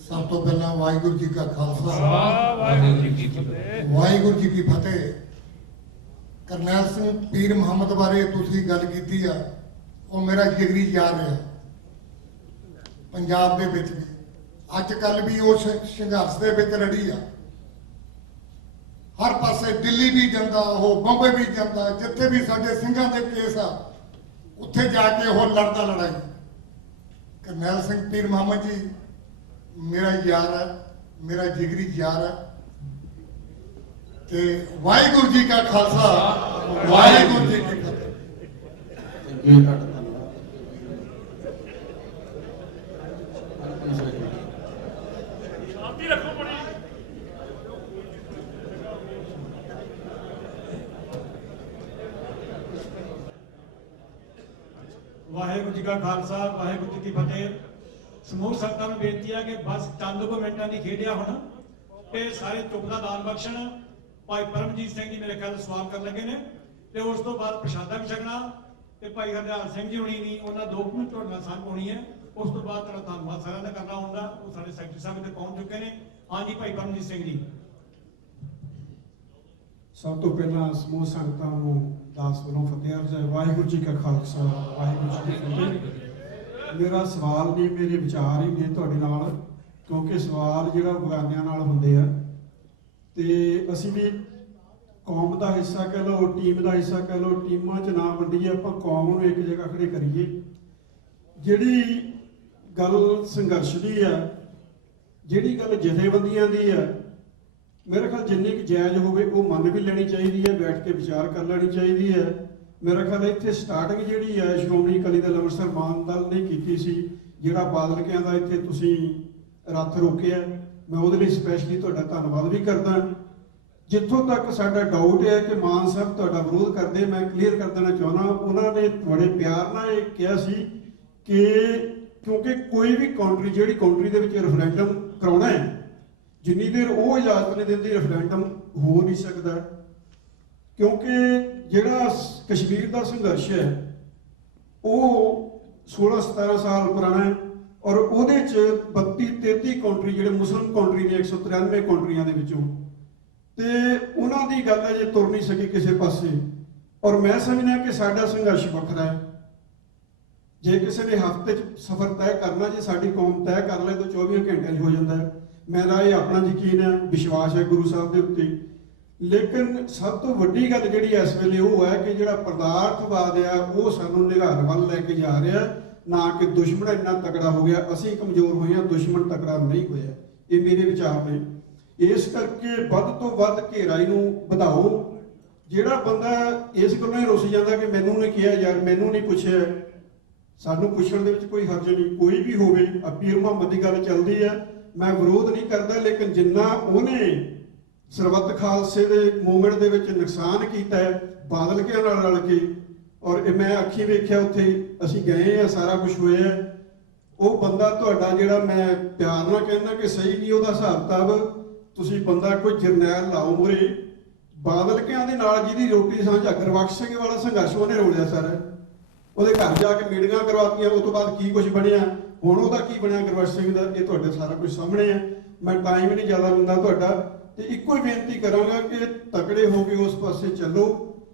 ਸਭ ਤੋਂ ਪਹਿਲਾਂ ਵਾਹਿਗੁਰੂ ਜੀ ਕਾ ਖਾਲਸਾ, ਵਾਹਿਗੁਰੂ ਜੀ ਕੀ ਫਤਿਹ। ਵਾਹਿਗੁਰੂ ਜੀ ਕੀ ਫਤਿਹ। ਕਰਨੈਲ ਸਿੰਘ ਪੀਰ ਮੁਹੰਮਦ ਬਾਰੇ ਤੁਸੀਂ ਗੱਲ ਕੀਤੀ ਆ, ਉਹ ਮੇਰਾ ਜਿਗਰੀ ਯਾਰ ਰਿਹਾ ਪੰਜਾਬ ਦੇ ਵਿੱਚ ਵੀ, ਅੱਜ ਕੱਲ ਵੀ ਉਹ ਸੰਘਰਸ਼ ਦੇ ਵਿੱਚ ਲੜੀ ਆ। ਹਰ ਪਾਸੇ ਦਿੱਲੀ ਵੀ ਜਾਂਦਾ, ਉਹ ਬੰਬੇ ਵੀ ਜਾਂਦਾ, ਜਿੱਥੇ ਵੀ ਸਾਡੇ ਸਿੰਘਾਂ ਦੇ ਕੇਸ ਆ ਉੱਥੇ ਜਾ ਕੇ ਉਹ ਲੜਦਾ ਲੜਾਈ। ਕਰਨੈਲ ਸਿੰਘ ਪੀਰ ਮੁਹੰਮਦ ਜੀ ਮੇਰਾ ਯਾਰ ਹੈ, ਮੇਰਾ ਜਿਗਰੀ ਯਾਰ ਹੈ। ਤੇ ਵਾਹਿਗੁਰੂ ਜੀ ਕਾ ਖਾਲਸਾ, ਵਾਹਿਗੁਰੂ ਜੀ ਕੀ ਫਤਿਹ। ਵਾਹਿਗੁਰੂ ਜੀ ਕਾ ਖਾਲਸਾ, ਵਾਹਿਗੁਰੂ ਜੀ ਕੀ ਫਤਿਹ। ਸਮੂਹ ਸੰਗਤਾਂ ਨੂੰ ਬੇਨਤੀ ਹੈ ਕਿ ਬਸ ਚੰਦ ਕੁ ਮਿੰਟਾਂ ਦੀ ਖੇਡਿਆ ਹੁਣ ਤੇ ਸਾਰੇ ਚੁੱਪ ਦਾ ਦਾਨ ਬਖਸ਼ਣ। ਭਾਈ ਪਰਮਜੀਤ ਸਿੰਘ ਜੀ ਮੇਰੇ ਖਿਆਲ ਸਵਾਲ ਕਰਨ ਲੱਗੇ ਨੇ ਤੇ ਉਸ ਤੋਂ ਬਾਅਦ ਪ੍ਰਸ਼ਾਦਾ ਵੀ ਛਕਣਾ ਤੇ ਭਾਈ ਹਰਦਿਆਲ ਸਿੰਘ ਜੀ ਹੋਣੀ ਵੀ ਉਹਨਾਂ 2 ਮਿੰਟ ਤੁਹਾਡੇ ਨਾਲ ਸਾਂਝ ਪਾਉਣੀ ਹੈ। ਉਸ ਤੋਂ ਬਾਅਦ ਤੁਹਾਡਾ ਧੰਨਵਾਦ ਸਾਰਿਆਂ ਦਾ ਕਰਨਾ ਹੁੰਦਾ, ਉਹ ਸਾਡੇ ਸੈਕਟਰੀ ਸਾਹਿਬ ਤੇ ਪਹੁੰਚ ਚੁੱਕੇ ਨੇ। ਹਾਂਜੀ ਭਾਈ ਪਰਮਜੀਤ ਸਿੰਘ ਜੀ। ਸਭ ਤੋਂ ਪਹਿਲਾਂ ਸਮੂਹ ਸੰਗਤਾਂ ਨੂੰ ਦਾਸ ਵੱਲੋਂ ਫਤਿਹ ਅਰਜ਼ ਹੈ। ਵਾਹਿਗੁਰੂ ਜੀ ਕਾ ਖਾਲਸਾ, ਵਾਹਿਗੁਰੂ ਜੀ ਕੀ ਫਤਿਹ। ਮੇਰਾ ਸਵਾਲ ਨਹੀਂ, ਮੇਰੇ ਵਿਚਾਰ ਹੀ ਨੇ ਤੁਹਾਡੇ ਨਾਲ, ਕਿਉਂਕਿ ਸਵਾਲ ਜਿਹੜਾ ਬਗਾਨਿਆਂ ਨਾਲ ਹੁੰਦੇ ਆ ਤੇ ਅਸੀਂ ਵੀ ਕੌਮ ਦਾ ਹਿੱਸਾ ਕਹਿ ਲਓ, ਟੀਮ ਦਾ ਹਿੱਸਾ ਕਹਿ ਲਓ, ਟੀਮਾਂ 'ਚ ਨਾ ਵੰਡੀਏ, ਆਪਾਂ ਕੌਮ ਨੂੰ ਇੱਕ ਜਗ੍ਹਾ ਖੜੇ ਕਰੀਏ। ਜਿਹੜੀ ਗੱਲ ਸੰਘਰਸ਼ ਦੀ ਆ, ਜਿਹੜੀ ਗੱਲ ਜਥੇਬੰਦੀਆਂ ਦੀ ਆ, ਮੇਰੇ ਖਿਆਲ ਜਿੰਨੀ ਕੁ ਜਾਇਜ਼ ਹੋਵੇ ਉਹ ਮੰਨ ਵੀ ਲੈਣੀ ਚਾਹੀਦੀ ਹੈ, ਬੈਠ ਕੇ ਵਿਚਾਰ ਕਰ ਲੈਣੀ ਚਾਹੀਦੀ ਹੈ। ਮੇਰਾ ਖਿਆਲ ਇੱਥੇ ਸਟਾਰਟਿੰਗ ਜਿਹੜੀ ਹੈ ਸ਼੍ਰੋਮਣੀ ਅਕਾਲੀ ਦਲ ਅੰਮ੍ਰਿਤਸਰ ਮਾਨ ਦਲ ਨੇ ਕੀਤੀ ਸੀ, ਜਿਹੜਾ ਬਾਦਲ ਕਿਆਂ ਦਾ ਇੱਥੇ ਤੁਸੀਂ ਰੱਥ ਰੋਕਿਆ, ਮੈਂ ਉਹਦੇ ਲਈ ਸਪੈਸ਼ਲੀ ਤੁਹਾਡਾ ਧੰਨਵਾਦ ਵੀ ਕਰਦਾ। ਜਿੱਥੋਂ ਤੱਕ ਸਾਡਾ ਡਾਊਟ ਹੈ ਕਿ ਮਾਨ ਸਾਹਿਬ ਤੁਹਾਡਾ ਵਿਰੋਧ ਕਰਦੇ, ਮੈਂ ਕਲੀਅਰ ਕਰ ਦੇਣਾ ਚਾਹੁੰਦਾ, ਉਹਨਾਂ ਨੇ ਬੜੇ ਪਿਆਰ ਨਾਲ ਇਹ ਕਿਹਾ ਸੀ ਕਿ ਕਿਉਂਕਿ ਕੋਈ ਵੀ ਕੰਟਰੀ ਜਿਹੜੀ ਕੰਟਰੀ ਦੇ ਵਿੱਚ ਰੈਫਰੈਂਡਮ ਕਰਾਉਣਾ ਹੈ, ਜਿੰਨੀ ਦੇਰ ਉਹ ਇਜਾਜ਼ਤ ਨਹੀਂ ਦਿੰਦੀ ਰੈਫਰੈਂਡਮ ਹੋ ਨਹੀਂ ਸਕਦਾ। ਕਿਉਂਕਿ ਜਿਹੜਾ ਕਸ਼ਮੀਰ ਦਾ ਸੰਘਰਸ਼ ਹੈ ਉਹ 16-17 ਸਾਲ ਪੁਰਾਣਾ ਹੈ ਔਰ ਉਹਦੇ 'ਚ 32-33 ਕੰਟਰੀ ਜਿਹੜੇ ਮੁਸਲਿਮ ਕੰਟਰੀ ਨੇ 193 ਕੰਟਰੀਆਂ ਦੇ ਵਿੱਚੋਂ, ਤੇ ਉਹਨਾਂ ਦੀ ਗੱਲ ਹੈ ਜੇ ਤੁਰ ਨਹੀਂ ਸਕੀ ਕਿਸੇ ਪਾਸੇ। ਔਰ ਮੈਂ ਸਮਝਦਾ ਕਿ ਸਾਡਾ ਸੰਘਰਸ਼ ਵੱਖਰਾ ਹੈ। ਜੇ ਕਿਸੇ ਨੇ ਹਫ਼ਤੇ 'ਚ ਸਫ਼ਰ ਤੈਅ ਕਰਨਾ, ਜੇ ਸਾਡੀ ਕੌਮ ਤੈਅ ਕਰ ਲੈ ਤਾਂ 24 ਘੰਟਿਆਂ 'ਚ ਹੋ ਜਾਂਦਾ ਹੈ। ਮੇਰਾ ਇਹ ਆਪਣਾ ਯਕੀਨ ਹੈ, ਵਿਸ਼ਵਾਸ ਹੈ ਗੁਰੂ ਸਾਹਿਬ ਦੇ ਉੱਤੇ। ਲੇਕਿਨ ਸਭ ਤੋਂ ਵੱਡੀ ਗੱਲ ਜਿਹੜੀ ਇਸ ਵੇਲੇ ਉਹ ਹੈ ਕਿ ਜਿਹੜਾ ਪਦਾਰਥਵਾਦ ਆ ਉਹ ਸਾਨੂੰ ਨਿਘਾਰ ਵੱਲ ਲੈ ਕੇ ਜਾ ਰਿਹਾ, ਨਾ ਕਿ ਦੁਸ਼ਮਣ ਇੰਨਾ ਤਕੜਾ ਹੋ ਗਿਆ, ਅਸੀਂ ਕਮਜ਼ੋਰ ਹੋਏ ਹਾਂ, ਦੁਸ਼ਮਣ ਤਕੜਾ ਨਹੀਂ ਹੋਇਆ। ਇਹ ਮੇਰੇ ਵਿਚਾਰ ਨੇ। ਇਸ ਕਰਕੇ ਵੱਧ ਤੋਂ ਵੱਧ ਘੇਰਾਈ ਨੂੰ ਵਧਾਓ। ਜਿਹੜਾ ਬੰਦਾ ਇਸ ਗੱਲੋਂ ਹੀ ਰੁੱਸ ਜਾਂਦਾ ਕਿ ਮੈਨੂੰ ਨਹੀਂ ਕਿਹਾ ਯਾਰ, ਮੈਨੂੰ ਨਹੀਂ ਪੁੱਛਿਆ, ਸਾਨੂੰ ਪੁੱਛਣ ਦੇ ਵਿੱਚ ਕੋਈ ਹਰਜ ਨਹੀਂ। ਕੋਈ ਵੀ ਹੋਵੇ, ਪੀਰ ਮੁਹੰਮਦ ਦੀ ਗੱਲ ਚੱਲਦੀ ਹੈ, ਮੈਂ ਵਿਰੋਧ ਨਹੀਂ ਕਰਦਾ, ਲੇਕਿਨ ਜਿੰਨਾ ਉਹਨੇ ਸਰਬੱਤ ਖਾਲਸੇ ਦੇ ਮੂਵਮੈਂਟ ਦੇ ਵਿੱਚ ਨੁਕਸਾਨ ਕੀਤਾ ਹੈ ਬਾਦਲ ਕੇ ਨਾਲ ਰਲ ਕੇ, ਔਰ ਇਹ ਮੈਂ ਅੱਖੀਂ ਵੇਖਿਆ, ਉੱਥੇ ਅਸੀਂ ਗਏ ਆ, ਸਾਰਾ ਕੁਝ ਹੋਇਆ। ਉਹ ਬੰਦਾ ਤੁਹਾਡਾ ਜਿਹੜਾ ਮੈਂ ਪਿਆਰ ਨਾਲ ਕਹਿੰਦਾ ਕਿ ਸਹੀ ਨਹੀਂ ਉਹਦਾ ਹਿਸਾਬ ਕਿਤਾਬ, ਤੁਸੀਂ ਬੰਦਾ ਕੋਈ ਜਰਨੈਲ ਲਾਓ ਮੂਹਰੇ। ਬਾਦਲ ਕਿਆਂ ਦੇ ਨਾਲ ਜਿਹਦੀ ਰੋਟੀ ਸਾਂਝਾ ਗੁਰਬਖਸ਼ ਸਿੰਘ ਵਾਲਾ ਸੰਘਰਸ਼ ਉਹਨੇ ਰੋਲਿਆ ਸਾਰਾ, ਉਹਦੇ ਘਰ ਜਾ ਕੇ ਮੀਟਿੰਗਾਂ ਕਰਵਾਤੀਆਂ, ਉਸ ਤੋਂ ਬਾਅਦ ਕੀ ਕੁਝ ਬਣਿਆ, ਹੁਣ ਉਹਦਾ ਕੀ ਬਣਿਆ ਗੁਰਬਖਸ਼ ਸਿੰਘ ਦਾ, ਇਹ ਤੁਹਾਡੇ ਸਾਰਾ ਕੁਝ ਸਾਹਮਣੇ ਹੈ। ਮੈਂ ਟਾਈਮ ਨਹੀਂ ਜ਼ਿਆਦਾ ਦਿੰਦਾ ਤੁਹਾਡਾ, ਤੇ ਇੱਕੋ ਹੀ ਬੇਨਤੀ ਕਰਾਂਗਾ ਕਿ ਤਕੜੇ ਹੋ ਕੇ ਉਸ ਪਾਸੇ ਚੱਲੋ।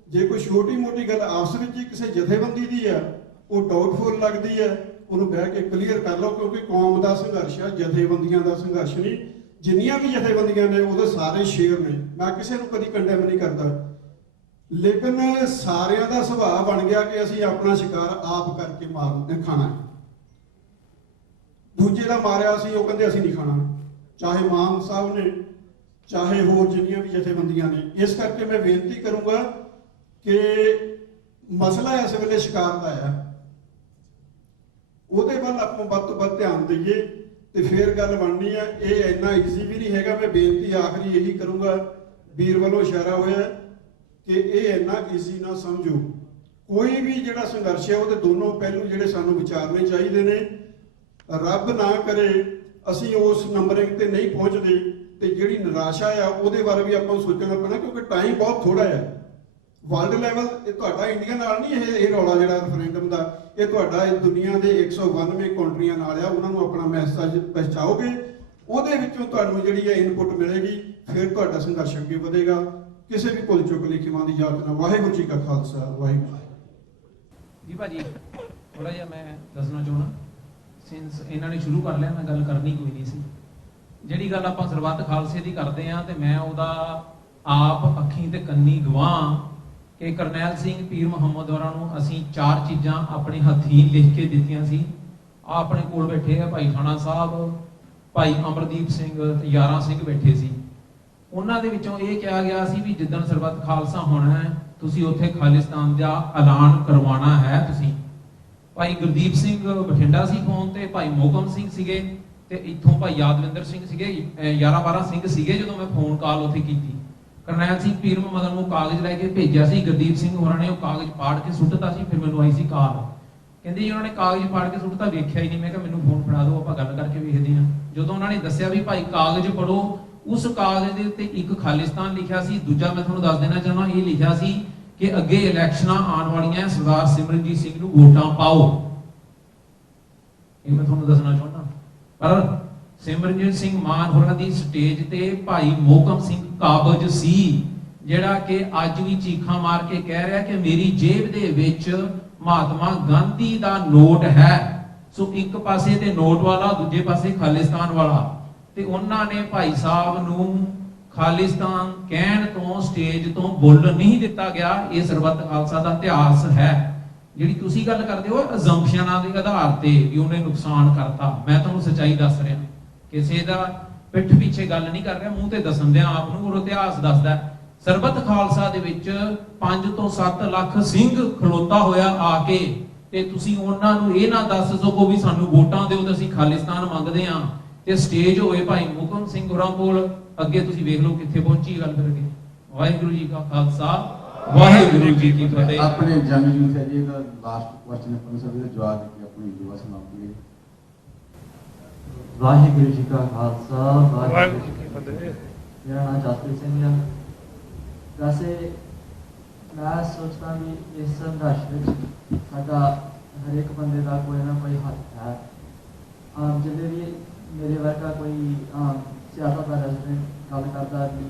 ਜੇ ਕੋਈ ਛੋਟੀ ਮੋਟੀ ਗੱਲ ਆਪਸ ਵਿੱਚ ਹੀ ਕਿਸੇ ਜਥੇਬੰਦੀ ਦੀ ਆ, ਉਹ ਡਾਊਟਫੁਲ ਲੱਗਦੀ ਹੈ, ਉਹਨੂੰ ਬਹਿ ਕੇ ਕਲੀਅਰ ਕਰ ਲਓ, ਕਿਉਂਕਿ ਕੌਮ ਦਾ ਸੰਘਰਸ਼ ਹੈ, ਜਥੇਬੰਦੀਆਂ ਦਾ ਸੰਘਰਸ਼ ਨਹੀਂ। ਜਿੰਨੀਆਂ ਵੀ ਜਥੇਬੰਦੀਆਂ ਨੇ ਉਹਦੇ ਸਾਰੇ ਸ਼ੇਰ ਨੇ, ਮੈਂ ਕਿਸੇ ਨੂੰ ਕਦੀ ਕੰਡੈਮ ਨਹੀਂ ਕਰਦਾ, ਲੇਕਿਨ ਸਾਰਿਆਂ ਦਾ ਸੁਭਾਅ ਬਣ ਗਿਆ ਕਿ ਅਸੀਂ ਆਪਣਾ ਸ਼ਿਕਾਰ ਆਪ ਕਰਕੇ ਖਾਣਾ ਹੈ। ਦੂਜੇ ਦਾ ਮਾਰਿਆ ਸੀ, ਉਹ ਕਹਿੰਦੇ ਅਸੀਂ ਨਹੀਂ ਖਾਣਾ, ਚਾਹੇ ਮਾਨ ਸਾਹਿਬ ਨੇ ਚਾਹੇ ਹੋਰ ਜਿੰਨੀਆਂ ਵੀ ਜਥੇਬੰਦੀਆਂ ਨੇ। ਇਸ ਕਰਕੇ ਮੈਂ ਬੇਨਤੀ ਕਰੂੰਗਾ ਕਿ ਮਸਲਾ ਇਸ ਵੇਲੇ ਸ਼ਿਕਾਰ ਦਾ ਹੈ, ਉਹਦੇ ਵੱਲ ਆਪਾਂ ਵੱਧ ਤੋਂ ਵੱਧ ਧਿਆਨ ਦਈਏ ਤੇ ਫਿਰ ਗੱਲ ਬਣਨੀ ਹੈ। ਇਹ ਇੰਨਾ ਈਜ਼ੀ ਵੀ ਨਹੀਂ ਹੈਗਾ। ਮੈਂ ਬੇਨਤੀ ਆਖਰੀ ਇਹੀ ਕਰੂੰਗਾ, ਵੀਰ ਵੱਲੋਂ ਇਸ਼ਾਰਾ ਹੋਇਆ ਕਿ ਇਹ ਇੰਨਾ ਈਜ਼ੀ ਨਾ ਸਮਝੋ। ਕੋਈ ਵੀ ਜਿਹੜਾ ਸੰਘਰਸ਼ ਹੈ ਉਹਦੇ ਦੋਨੋਂ ਪਹਿਲੂ ਜਿਹੜੇ ਸਾਨੂੰ ਵਿਚਾਰਨੇ ਚਾਹੀਦੇ ਨੇ। ਰੱਬ ਨਾ ਕਰੇ ਅਸੀਂ ਉਸ ਨੰਬਰਿੰਗ ਤੇ ਨਹੀਂ ਪਹੁੰਚਦੇ ਤੇ ਜਿਹੜੀ ਨਿਰਾਸ਼ਾ ਆ ਉਹਦੇ ਬਾਰੇ ਵੀ ਆਪਾਂ ਨੂੰ ਸੋਚਣਾ ਪੈਣਾ, ਕਿਉਂਕਿ ਟਾਈਮ ਬਹੁਤ ਥੋੜਾ ਹੈ। ਵਰਲਡ ਲੈਵਲ ਇਹ ਤੁਹਾਡਾ ਇੰਡੀਆ ਨਾਲ ਨਹੀਂ, ਇਹ ਰੌਲਾ ਜਿਹੜਾ ਰੈਫਰੈਂਡਮ ਦਾ, ਇਹ ਤੁਹਾਡਾ ਦੁਨੀਆ ਦੇ 192 ਕੰਟਰੀਆਂ ਨਾਲ ਆ। ਉਹਨਾਂ ਨੂੰ ਆਪਣਾ ਮੈਸੇਜ ਪਹੁੰਚਾਓਗੇ, ਉਹਦੇ ਵਿੱਚੋਂ ਤੁਹਾਨੂੰ ਜਿਹੜੀ ਹੈ ਇਨਪੁਟ ਮਿਲੇਗੀ, ਫਿਰ ਤੁਹਾਡਾ ਸੰਘਰਸ਼ ਅੱਗੇ ਵਧੇਗਾ। ਕਿਸੇ ਵੀ ਭੁੱਲ ਚੁੱਕ ਲਿਖਿਮਾਂ ਦੀ ਯਾਦ ਨਾਲ। ਵਾਹਿਗੁਰੂ ਜੀ ਕਾ ਖਾਲਸਾ, ਵਾਹਿਗੁਰੂ ਜੀ ਭਾਜੀ ਥੋੜਾ ਜਿਹਾ ਮੈਂ ਦੱਸਣਾ ਚਾਹੁੰਦਾ, ਸਿੰਸ ਇਹਨਾਂ ਨੇ ਸ਼ੁਰੂ ਕਰ ਲਿਆ, ਮੈਂ ਗੱਲ ਕਰਨੀ ਕੋਈ ਨਹੀਂ ਸੀ। ਜਿਹੜੀ ਗੱਲ ਆਪਾਂ ਸਰਬੱਤ ਖਾਲਸੇ ਦੀ ਕਰਦੇ ਆ, ਤੇ ਮੈਂ ਉਹਦਾ ਆਪ ਅੱਖੀਂ ਤੇ ਕੰਨੀ ਗਵਾਹ ਕਿ ਕਰਨੈਲ ਸਿੰਘ ਪੀਰ ਮੁਹੰਮਦ ਹੋਰਾਂ ਨੂੰ ਅਸੀਂ 4 ਚੀਜ਼ਾਂ ਆਪਣੇ ਹੱਥੀਂ ਲਿਖ ਕੇ ਦਿੱਤੀਆਂ ਸੀ। ਆਪਣੇ ਕੋਲ ਬੈਠੇ ਆ ਭਾਈ ਖਾਣਾ ਸਾਹਿਬ, ਭਾਈ ਅਮਰਦੀਪ ਸਿੰਘ ਤੇ ਯਾਰਾ ਸਿੰਘ ਬੈਠੇ ਸੀ। ਉਹਨਾਂ ਦੇ ਵਿੱਚੋਂ ਇਹ ਕਿਹਾ ਗਿਆ ਸੀ ਵੀ ਜਿੱਦਣ ਸਰਬੱਤ ਖਾਲਸਾ ਹੋਣਾ ਹੈ ਤੁਸੀਂ ਉੱਥੇ ਖਾਲਿਸਤਾਨ ਦਾ ਐਲਾਨ ਕਰਵਾਉਣਾ ਹੈ। ਤੁਸੀਂ ਭਾਈ ਗੁਰਦੀਪ ਸਿੰਘ ਬਠਿੰਡਾ ਸੀ ਫੋਨ ਤੇ, ਭਾਈ ਮੋਹਕਮ ਸਿੰਘ ਸੀਗੇ, ਤੇ ਇੱਥੋਂ ਭਾਈ ਯਾਦਵਿੰਦਰ ਸਿੰਘ ਸੀਗੇ, 11-12 ਸਿੰਘ ਸੀਗੇ ਜਦੋਂ ਮੈਂ ਫੋਨ ਕਾਲ ਉੱਥੇ ਕੀਤੀ। ਕਰਨੈਲ ਸਿੰਘ ਪੀਰ ਮੁਹੰਮਦ ਨੂੰ ਕਾਗਜ਼ ਲੈ ਕੇ ਭੇਜਿਆ ਸੀ, ਗੁਰਦੀਪ ਸਿੰਘ ਹੋਰਾਂ ਨੇ ਉਹ ਕਾਗਜ਼ ਪਾੜ ਕੇ ਸੁੱਟਤਾ ਸੀ। ਫਿਰ ਮੈਨੂੰ ਆਈ ਸੀ ਕਾਲ, ਕਹਿੰਦੇ ਜੀ ਉਹਨਾਂ ਨੇ ਕਾਗਜ਼ ਪਾੜ ਕੇ ਸੁੱਟਤਾ, ਵੇਖਿਆ ਹੀ ਨਹੀਂ। ਮੈਂ ਕਿਹਾ ਮੈਨੂੰ ਫੋਨ ਫੜਾ ਦਿਓ, ਆਪਾਂ ਗੱਲ ਕਰਕੇ ਵੇਖਦੇ ਹਾਂ। ਜਦੋਂ ਉਹਨਾਂ ਨੇ ਦੱਸਿਆ ਵੀ ਭਾਈ ਕਾਗਜ਼ ਪੜੋ, ਉਸ ਕਾਗਜ਼ ਦੇ ਉੱਤੇ ਇੱਕ ਖਾਲਿਸਤਾਨ ਲਿਖਿਆ ਸੀ, ਦੂਜਾ ਮੈਂ ਤੁਹਾਨੂੰ ਦੱਸ ਦੇਣਾ ਚਾਹੁੰਦਾ ਇਹ ਲਿਖਿਆ ਸੀ ਕਿ ਅੱਗੇ ਇਲੈਕਸ਼ਨਾਂ ਆਉਣ ਵਾਲੀਆਂ, ਸਰਦਾਰ ਸਿਮਰਨਜੀਤ ਸਿੰਘ ਨੂੰ ਵੋਟਾਂ ਪਾਓ। ਇਹ ਮੈਂ ਤੁਹਾਨੂੰ ਦੱਸਣਾ ਚਾਹੁੰਦਾ। ਪਰ ਸਿਮਰਨਜੀਤ ਸਿੰਘ ਮਾਨ ਹੋਰਾਂ ਦੀ ਸਟੇਜ ਤੇ ਭਾਈ ਮੋਹਕਮ ਸਿੰਘ ਕਾਬਜ ਸੀ, ਜਿਹੜਾ ਕਿ ਅੱਜ ਵੀ ਚੀਖਾਂ ਮਾਰ ਕੇ ਕਹਿ ਰਿਹਾ ਕਿ ਮੇਰੀ ਜੇਬ ਦੇ ਵਿੱਚ ਮਹਾਤਮਾ ਗਾਂਧੀ ਦਾ ਨੋਟ ਹੈ। ਸੋ ਇੱਕ ਪਾਸੇ ਤੇ ਨੋਟ ਵਾਲਾ, ਦੂਜੇ ਪਾਸੇ ਖਾਲਿਸਤਾਨ ਵਾਲਾ। ਤੇ ਉਹਨਾਂ ਨੇ ਭਾਈ ਸਾਹਿਬ ਨੂੰ ਖਾਲਿਸਤਾਨ ਕਹਿਣ ਤੋਂ, ਸਟੇਜ ਤੋਂ ਬੋਲਣ ਨਹੀਂ ਦਿੱਤਾ ਗਿਆ। ਇਹ ਸਰਬੱਤ ਖਾਲਸਾ ਦਾ ਇਤਿਹਾਸ ਹੈ। ਜਿਹੜੀ ਤੁਸੀਂ ਗੱਲ ਕਰਦੇ ਹੋ ਅਜ਼ੰਪਸ਼ਨਾਂ ਦੇ ਆਧਾਰ ਤੇ ਵੀ ਉਹਨੇ ਨੁਕਸਾਨ ਕਰਤਾ, ਮੈਂ ਤੁਹਾਨੂੰ ਸੱਚਾਈ ਦੱਸ ਰਿਹਾ, ਕਿਸੇ ਦਾ ਪਿੱਠ ਪਿੱਛੇ ਗੱਲ ਨਹੀਂ ਕਰ ਰਿਹਾ, ਮੂੰਹ ਤੇ ਦੱਸਣ ਦਿਆਂ ਆਪ ਨੂੰ। ਉਹ ਇਤਿਹਾਸ ਦੱਸਦਾ ਸਰਬੱਤ ਖਾਲਸਾ ਦੇ ਵਿੱਚ 5 ਤੋਂ 7 ਲੱਖ ਸਿੰਘ ਖਲੋਤਾ ਹੋਇਆ ਆ ਕੇ, ਤੇ ਤੁਸੀਂ ਉਹਨਾਂ ਨੂੰ ਇਹ ਨਾ ਦੱਸ ਸਕੋ ਵੀ ਸਾਨੂੰ ਵੋਟਾਂ ਦਿਓ ਤੇ ਅਸੀਂ ਖਾਲਿਸਤਾਨ ਮੰਗਦੇ ਆ। ਤੇ ਸਟੇਜ ਹੋਏ ਭਾਈ ਮੋਹਕਮ ਸਿੰਘ ਹੋਰਾਂ ਕੋਲ, ਅੱਗੇ ਤੁਸੀਂ ਵੇਖ ਲਓ ਕਿੱਥੇ ਪਹੁੰਚੀ ਗੱਲ ਕਰਕੇ। ਵਾਹਿਗੁਰੂ ਜੀ ਕਾ ਖਾਲਸਾ, ਵਾਹਿਗੁਰੂ ਜੀ ਕੀ ਫਤਿਹ। ਆਪਣੇ ਜੰਗ ਯੂਥ ਹੈ ਜੀ ਦਾ ਲਾਸਟ ਕੁਐਸਚਨ ਹੈ, ਪਰ ਸਭ ਦਾ ਜਵਾਬ ਦੇ ਕੇ ਆਪਣੀ ਯੁਵਾ ਸਮਾਪਤੀ। ਵਾਹਿਗੁਰੂ ਜੀ ਕਾ ਖਾਲਸਾ, ਵਾਹਿਗੁਰੂ ਜੀ ਕੀ ਫਤਿਹ। ਮੇਰਾ ਨਾਮ ਜਸਪ੍ਰੀਤ ਸਿੰਘ ਹੈ। ਵੈਸੇ ਮੈਂ ਸੋਚਦਾ ਵੀ ਇਸ ਸੰਘਰਸ਼ ਵਿੱਚ ਸਾਡਾ ਹਰੇਕ ਬੰਦੇ ਦਾ ਕੋਈ ਨਾ ਕੋਈ ਹੱਥ ਹੈ। ਜਿਹੜੇ ਵੀ ਮੇਰੇ ਵਰਗਾ ਕੋਈ ਸਿਆਸਤ ਦਾ ਰੈਜ਼ੀਡੈਂਟ ਗੱਲ ਕਰਦਾ ਵੀ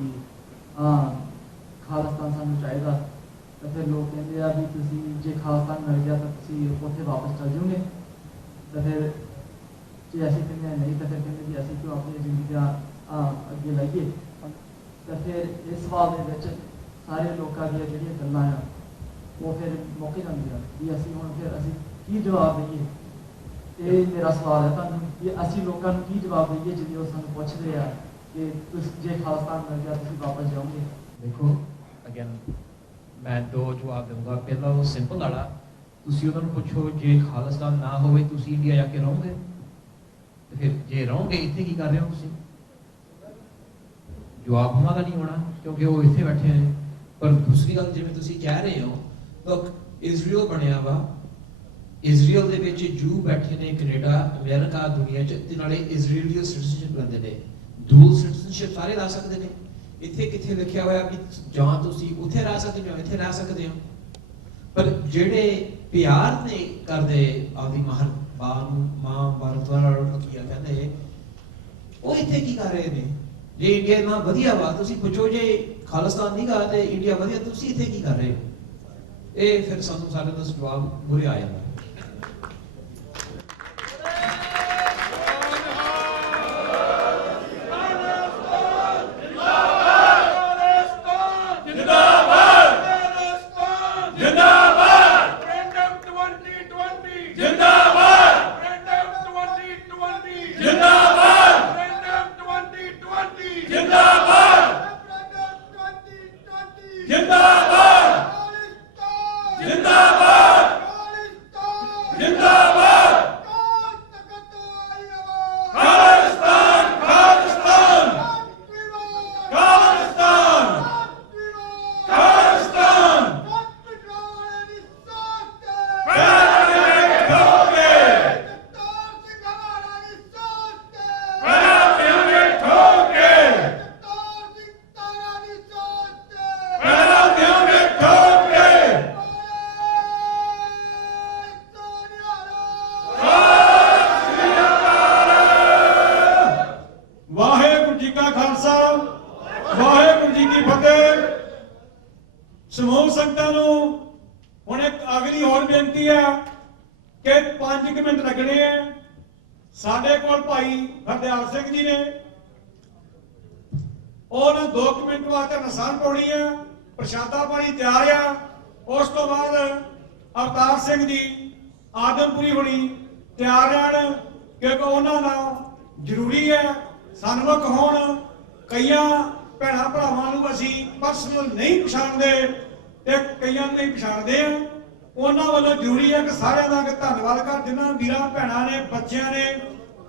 ਖਾਲਿਸਤਾਨ ਸਾਨੂੰ ਚਾਹੀਦਾ, ਤਾਂ ਫਿਰ ਲੋਕ ਕਹਿੰਦੇ ਆ ਵੀ ਤੁਸੀਂ ਜੇ ਖਾਲਿਸਤਾਨ ਮਿਲ ਗਿਆ ਤਾਂ ਤੁਸੀਂ ਉੱਥੇ ਵਾਪਸ ਚੱਲ ਜਾਓਗੇ। ਤਾਂ ਫਿਰ ਜੇ ਅਸੀਂ ਕਹਿੰਦੇ ਨਹੀਂ ਤਾਂ ਫਿਰ ਕਹਿੰਦੇ ਵੀ ਅਸੀਂ ਕਿਉਂ ਆਪਣੀ ਜ਼ਿੰਦਗੀ ਦਾ ਅੱਗੇ ਲਾਈਏ। ਤਾਂ ਫਿਰ ਇਸ ਸਵਾਲ ਦੇ ਵਿੱਚ ਸਾਰੇ ਲੋਕਾਂ ਦੀਆਂ ਜਿਹੜੀਆਂ ਗੱਲਾਂ ਆ ਉਹ ਫਿਰ ਮੁੱਕ ਜਾਂਦੀਆਂ ਵੀ ਅਸੀਂ ਹੁਣ ਫਿਰ ਅਸੀਂ ਕੀ ਜਵਾਬ ਦਈਏ। ਇਹ ਮੇਰਾ ਸਵਾਲ ਹੈ ਤੁਹਾਨੂੰ ਕਿ ਅਸੀਂ ਲੋਕਾਂ ਨੂੰ ਕੀ ਜਵਾਬ ਦਈਏ ਜਦੋਂ ਉਹ ਸਾਨੂੰ ਪੁੱਛਦੇ ਆ ਕਿ ਤੁਸੀਂ ਜੇ ਖਾਲਿਸਤਾਨ ਮਿਲ ਗਿਆ ਤੁਸੀਂ ਵਾਪਸ ਜਾਓਗੇ। ਦੇਖੋ ਅਗੇਨ ਮੈਂ 2 ਜਵਾਬ ਦਊਂਗਾ। ਪਹਿਲਾ ਉਹ ਸਿੰਪਲ ਵਾਲਾ, ਤੁਸੀਂ ਉਹਨਾਂ ਨੂੰ ਪੁੱਛੋ ਜੇ ਖਾਲਿਸਤਾਨ ਨਾ ਹੋਵੇ ਤੁਸੀਂ ਇੰਡੀਆ ਜਾ ਕੇ ਰਹੋਗੇ, ਤੇ ਫਿਰ ਜੇ ਰਹੋਗੇ ਇੱਥੇ ਕੀ ਕਰ ਰਹੇ ਹੋ ਤੁਸੀਂ? ਜਵਾਬ ਉਹਨਾਂ ਦਾ ਨਹੀਂ ਹੋਣਾ ਕਿਉਂਕਿ ਉਹ ਇੱਥੇ ਬੈਠੇ ਨੇ। ਪਰ ਦੂਸਰੀ ਗੱਲ ਜਿਵੇਂ ਤੁਸੀਂ ਕਹਿ ਰਹੇ ਹੋ, ਲੋਕ ਇਜ਼ਰਾਈਲ ਬਣਿਆ ਵਾ, ਇਜ਼ਰਾਈਲ ਦੇ ਵਿੱਚ ਜੂ ਬੈਠੇ ਨੇ, ਕੈਨੇਡਾ, ਅਮਰੀਕਾ, ਦੁਨੀਆ 'ਚ, ਤੇ ਨਾਲੇ ਇਜ਼ਰਾਈਲੀ ਸਿਟੀਜ਼ਨਸ਼ਿਪ ਲੈਂਦੇ ਨੇ। ਡੂਅਲ ਸਿਟੀਜ਼ਨਸ਼ਿਪ ਸਾਰੇ ਲਾ ਸਕਦੇ ਨੇ। ਇੱਥੇ ਕਿੱਥੇ ਲਿਖਿਆ ਹੋਇਆ ਵੀ ਜਾਂ ਤੁਸੀਂ ਉੱਥੇ ਰਹਿ ਸਕਦੇ ਹੋ, ਇੱਥੇ ਰਹਿ ਸਕਦੇ ਹੋ। ਪਰ ਜਿਹੜੇ ਪਿਆਰ ਨੇ ਕਰਦੇ ਆਪਦੀ ਮਾਂ ਭਾਰਤ ਵਾਲਾ ਕੀ ਕਹਿੰਦੇ, ਉਹ ਇੱਥੇ ਕੀ ਕਰ ਰਹੇ ਨੇ? ਜੇ ਇੰਡੀਆ ਨਾ ਵਧੀਆ ਵਾ, ਤੁਸੀਂ ਪੁੱਛੋ ਜੇ ਖਾਲਿਸਤਾਨ ਨਹੀਂ ਗਾ ਤੇ ਇੰਡੀਆ ਵਧੀਆ, ਤੁਸੀਂ ਇੱਥੇ ਕੀ ਕਰ ਰਹੇ ਹੋ? ਇਹ ਫਿਰ ਸਾਨੂੰ ਸਾਰੇ ਦਾ ਜਵਾਬ ਮੁਰੇ ਆ ਜਾਂਦਾ। ਸਮੂਹ ਸੰਗਤਾਂ ਨੂੰ ਹੁਣ ਇੱਕ ਅਗਲੀ ਹੋਰ ਬੇਨਤੀ ਹੈ ਕਿ 5 ਮਿੰਟ ਲੱਗਣੇ ਆ। ਸਾਡੇ ਕੋਲ ਭਾਈ ਹਰਦਿਆਲ ਸਿੰਘ ਜੀ ਨੇ, ਉਹਨਾਂ 2 ਮਿੰਟ ਵਾਸਤੇ ਨਸਾਨ ਪਾਉਣੀ ਹੈ। ਪ੍ਰਸ਼ਾਦਾ ਪਾਣੀ ਤਿਆਰ ਆ। ਉਸ ਤੋਂ ਬਾਅਦ ਅਵਤਾਰ ਸਿੰਘ ਜੀ ਆਦਮਪੁਰੀ ਹੋਣੀ ਤਿਆਰ ਰਹਿਣ, ਕਿਉਂਕਿ ਉਹਨਾਂ ਨਾਲ ਜ਼ਰੂਰੀ ਹੈ ਸਨਮੁਖ ਹੋਣ। ਕਈਆਂ ਭੈਣਾਂ ਭਰਾਵਾਂ ਨੂੰ ਅਸੀਂ ਪਰਸਨਲ ਨਹੀਂ ਪਛਾਣਦੇ ਤੇ ਕਈਆਂ ਨੂੰ ਨਹੀਂ ਪਛਾਣਦੇ ਆ। ਉਹਨਾਂ ਵੱਲੋਂ ਜ਼ਰੂਰੀ ਹੈ ਕਿ ਸਾਰਿਆਂ ਦਾ ਧੰਨਵਾਦ ਕਰ, ਜਿਨ੍ਹਾਂ ਵੀਰਾਂ ਭੈਣਾਂ ਨੇ, ਬੱਚਿਆਂ ਨੇ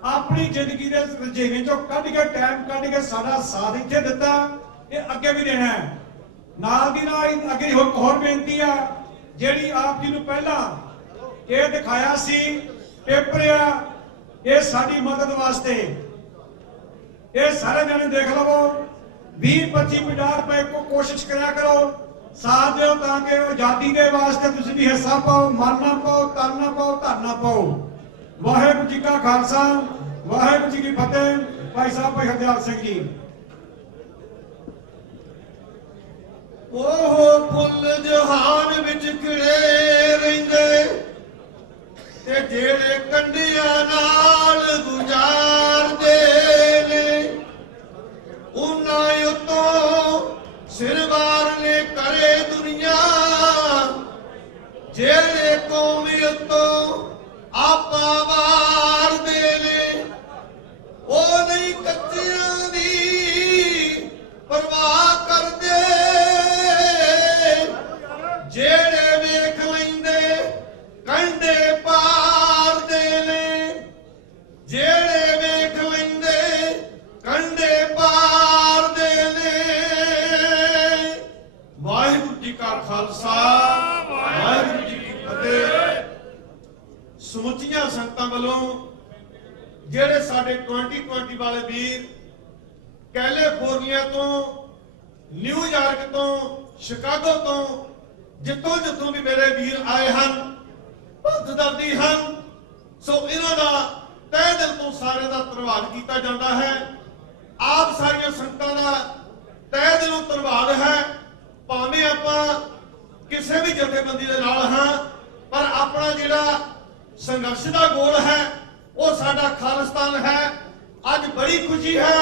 ਆਪਣੀ ਜ਼ਿੰਦਗੀ ਦੇ ਰੁਝੇਵੇਂ ਚੋਂ ਕੱਢ ਕੇ ਟਾਈਮ ਕੱਢ ਕੇ ਸਾਡਾ ਸਾਥ ਇੱਥੇ ਦਿੱਤਾ, ਇਹ ਅੱਗੇ ਵੀ ਦੇਣਾ ਹੈ। ਨਾਲ ਦੀ ਨਾਲ ਅੱਗੇ ਹੋਰ ਬੇਨਤੀ ਆ, ਜਿਹੜੀ ਆਪ ਜੀ ਨੂੰ ਪਹਿਲਾਂ ਇਹ ਦਿਖਾਇਆ ਸੀ ਪੇਪਰ ਆ, ਇਹ ਸਾਡੀ ਮਦਦ ਵਾਸਤੇ, ਇਹ ਸਾਰੇ ਜਣੇ ਦੇਖ ਲਵੋ। 20-25-50 ਰੁਪਏ ਕੋ ਕੋਸ਼ਿਸ਼ ਕਰਿਆ ਕਰੋ, ਸਾਥ ਦਿਓ ਤਾਂ ਕਿ ਆਜ਼ਾਦੀ ਦੇ ਵਾਸਤੇ ਤੁਸੀਂ ਵੀ ਹਿੱਸਾ ਪਾਓ, ਮਨ ਨਾ ਪਾਓ, ਤਨ ਨਾ ਪਾਓ, ਧਨ ਨਾ ਪਾਓ। ਵਾਹਿਗੁਰੂ ਜੀ ਕਾ ਖਾਲਸਾ, ਵਾਹਿਗੁਰੂ ਜੀ ਕੀ ਫਤਿਹ। ਭਾਈ ਸਾਹਿਬ ਭਾਈ ਹਰਦਿਆਲ ਸਿੰਘ ਜੀ। ਉਹ ਫੁੱਲ ਜਹਾਨ ਵਿੱਚ ਖਿੜੇ ਰਹਿੰਦੇ ਤੇ ਜਿਹੜੇ ਕੰਢਿਆਂ ਨਾਲ ਗੁਜ਼ਾਰਦੇ ਨੇ, ਉਹਨਾਂ ਉਤੋਂ ਸਿਰ ਵਾਰਨੇ ਕਰੇ ਦੁਨੀਆ, ਜਿਹੜੇ ਕੌਮੀ ਉਤੋਂ ਆਪਾ ਵਾਰਦੇ ਨੇ। ਉਹ ਨਹੀਂ ਕੱਚਿਆਂ ਦੀ ਪਰਵਾਹ ਕਰਦੇ, ਜਿਹੜੇ ਵੇਖ ਲੈਂਦੇ ਕੰਢੇ ਪਾਰਦੇ ਨੇ, ਜਿਹੜੇ ਵੇਖ ਲੈਂਦੇ ਕੰਢੇ ਪਾਰਦੇ ਨੇ। ਵਾਹਿਗੁਰੂ ਜੀ ਕਾ ਖਾਲਸਾ, ਵਾਹਿਗੁਰੂ ਜੀ ਕੀ ਫਤਿਹ। ਸਮੁੱਚੀਆਂ ਸੰਗਤਾਂ ਵੱਲੋਂ ਜਿਹੜੇ ਸਾਡੇ 2020 ਵਾਲੇ ਵੀਰ ਕੈਲੀਫੋਰਨੀਆ ਤੋਂ, ਨਿਊਯਾਰਕ ਤੋਂ, ਸ਼ਿਕਾਗੋ ਤੋਂ, ਜਿੱਥੋਂ ਵੀ ਮੇਰੇ ਵੀਰ ਆਏ ਹਨ, ਬਹੁਤ ਦਰਦੀ ਹਨ। ਸੋ ਇਹਨਾਂ ਦਾ ਤਹਿ ਦਿਲ ਤੋਂ ਸਾਰਿਆਂ ਦਾ ਧੰਨਵਾਦ ਕੀਤਾ ਜਾਂਦਾ ਹੈ। ਆਪ ਸਾਰੀਆਂ ਸੰਗਤਾਂ ਦਾ ਤਹਿ ਦਿਲੋਂ ਧੰਨਵਾਦ ਹੈ। ਭਾਵੇਂ ਆਪਾਂ ਕਿਸੇ ਵੀ ਜਥੇਬੰਦੀ ਦੇ ਨਾਲ ਹਾਂ, ਪਰ ਆਪਣਾ ਜਿਹੜਾ ਸੰਘਰਸ਼ ਦਾ ਗੋਲ ਹੈ ਉਹ ਸਾਡਾ ਖਾਲਿਸਤਾਨ ਹੈ। ਅੱਜ ਬੜੀ ਖੁਸ਼ੀ ਹੈ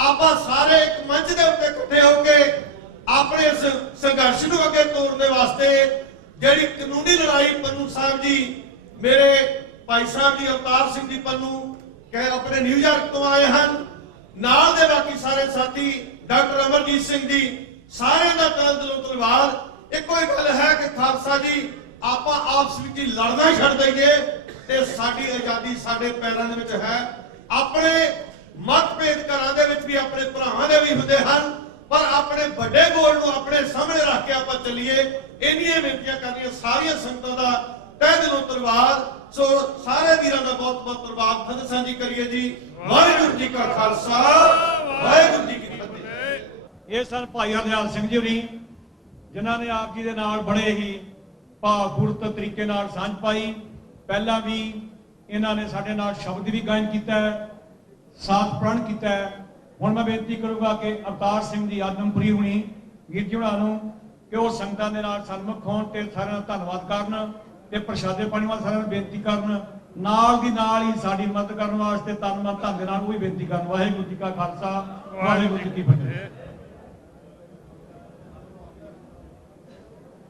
ਆਪਾਂ ਸਾਰੇ ਇੱਕ ਮੰਚ ਦੇ ਉੱਤੇ ਇਕੱਠੇ ਹੋ ਕੇ ਆਪਣੇ ਇਸ ਸੰਘਰਸ਼ ਨੂੰ ਅੱਗੇ ਤੋਰਨੇ ਵਾਸਤੇ ਜਿਹੜੀ ਕਾਨੂੰਨੀ ਲੜਾਈ ਪੰਨੂ ਸਾਹਿਬ ਜੀ, ਮੇਰੇ ਭਾਈ ਸਾਹਿਬ ਜੀ ਅਵਤਾਰ ਸਿੰਘ ਜੀ ਪੰਨੂ ਆਪਣੇ ਨਿਊਯਾਰਕ ਤੋਂ ਆਏ ਹਨ, ਨਾਲ ਦੇ ਬਾਕੀ ਸਾਰੇ ਸਾਥੀ ਡਾਕਟਰ ਅਮਰਜੀਤ ਸਿੰਘ ਜੀ, ਸਾਰਿਆਂ ਦਾ ਤਹਿ ਦਿਲੋਂ ਧੰਨਵਾਦ। ਇੱਕੋ ਹੀ ਗੱਲ ਹੈ ਕਿ ਖਾਲਸਾ ਜੀ ਆਪਾਂ ਆਪਸ ਵਿੱਚ ਹੀ ਲੜਨਾ ਛੱਡ ਦਈਏ ਤੇ ਸਾਡੀ ਆਜ਼ਾਦੀ ਸਾਡੇ ਪੈਰਾਂ ਦੇ ਵਿੱਚ ਹੈ। ਆਪਣੇ ਮਤਭੇਦ ਘਰਾਂ ਦੇ ਵਿੱਚ ਵੀ ਆਪਣੇ ਭਰਾਵਾਂ ਦੇ ਵੀ ਹੁੰਦੇ ਹਨ, ਪਰ ਆਪਣੇ ਵੱਡੇ ਗੋਲ ਨੂੰ ਆਪਣੇ ਸਾਹਮਣੇ ਰੱਖ ਕੇ ਆਪਾਂ ਚੱਲੀਏ। ਇੰਨੀਆਂ ਬੇਨਤੀਆਂ ਕਰਨੀਆਂ ਸਾਰੀਆਂ ਸੰਗਤਾਂ ਦਾ ਤਹਿ ਦਿਲੋਂ ਧੰਨਵਾਦ। ਸੋ ਸਾਰੇ ਵੀਰਾਂ ਦਾ ਬਹੁਤ ਬਹੁਤ ਧੰਨਵਾਦ। ਫਤਿਹ ਸਾਂਝੀ ਕਰੀਏ ਜੀ। ਵਾਹਿਗੁਰੂ ਜੀ ਕਾ ਖਾਲਸਾ, ਵਾਹਿਗੁਰੂ ਜੀ ਕੀ ਫਤਿਹ। ਇਹ ਸਨ ਭਾਈ ਹਰਦਿਆਲ ਸਿੰਘ ਜੀ ਹੋਣੀ, ਜਿਨ੍ਹਾਂ ਨੇ ਆਪ ਜੀ ਦੇ ਨਾਲ ਬੜੇ ਹੀ ਭਾਵਪੂਰਤ ਤਰੀਕੇ ਨਾਲ ਸਾਂਝ ਪਾਈ। ਪਹਿਲਾਂ ਵੀ ਇਹਨਾਂ ਨੇ ਸਾਡੇ ਨਾਲ ਸ਼ਬਦ ਵੀ ਗਾਇਨ ਕੀਤਾ ਹੈ, ਸਾਥ ਪ੍ਰਣ ਕੀਤਾ ਹੈ। ਹੁਣ ਮੈਂ ਬੇਨਤੀ ਕਰੂੰਗਾ ਕਿ ਅਵਤਾਰ ਸਿੰਘ ਜੀ ਆਦਮਪੁਰੀ ਹੋਣੀ ਵੀਰ ਜੀ ਹੁਣਾਂ ਨੂੰ ਕਿ ਉਹ ਸੰਗਤਾਂ ਦੇ ਨਾਲ ਸਨਮੁਖ ਹੋਣ ਤੇ ਸਾਰਿਆਂ ਦਾ ਧੰਨਵਾਦ ਕਰਨ ਤੇ ਪ੍ਰਸ਼ਾਦੇ ਪਾਣੀ ਵਾਲ ਸਾਰਿਆਂ ਨੂੰ ਬੇਨਤੀ ਕਰਨ। ਨਾਲ ਦੀ ਨਾਲ ਹੀ ਸਾਡੀ ਮਦਦ ਕਰਨ ਵਾਸਤੇ ਤਨ ਮਨ ਧਨ ਦੇ ਨਾਲ ਉਹ ਵੀ ਬੇਨਤੀ ਕਰਨ। ਵਾਹਿਗੁਰੂ ਜੀ ਕਾ ਖਾਲਸਾ, ਵਾਹਿਗੁਰੂ ਜੀ ਕੀ ਫਤਿਹ।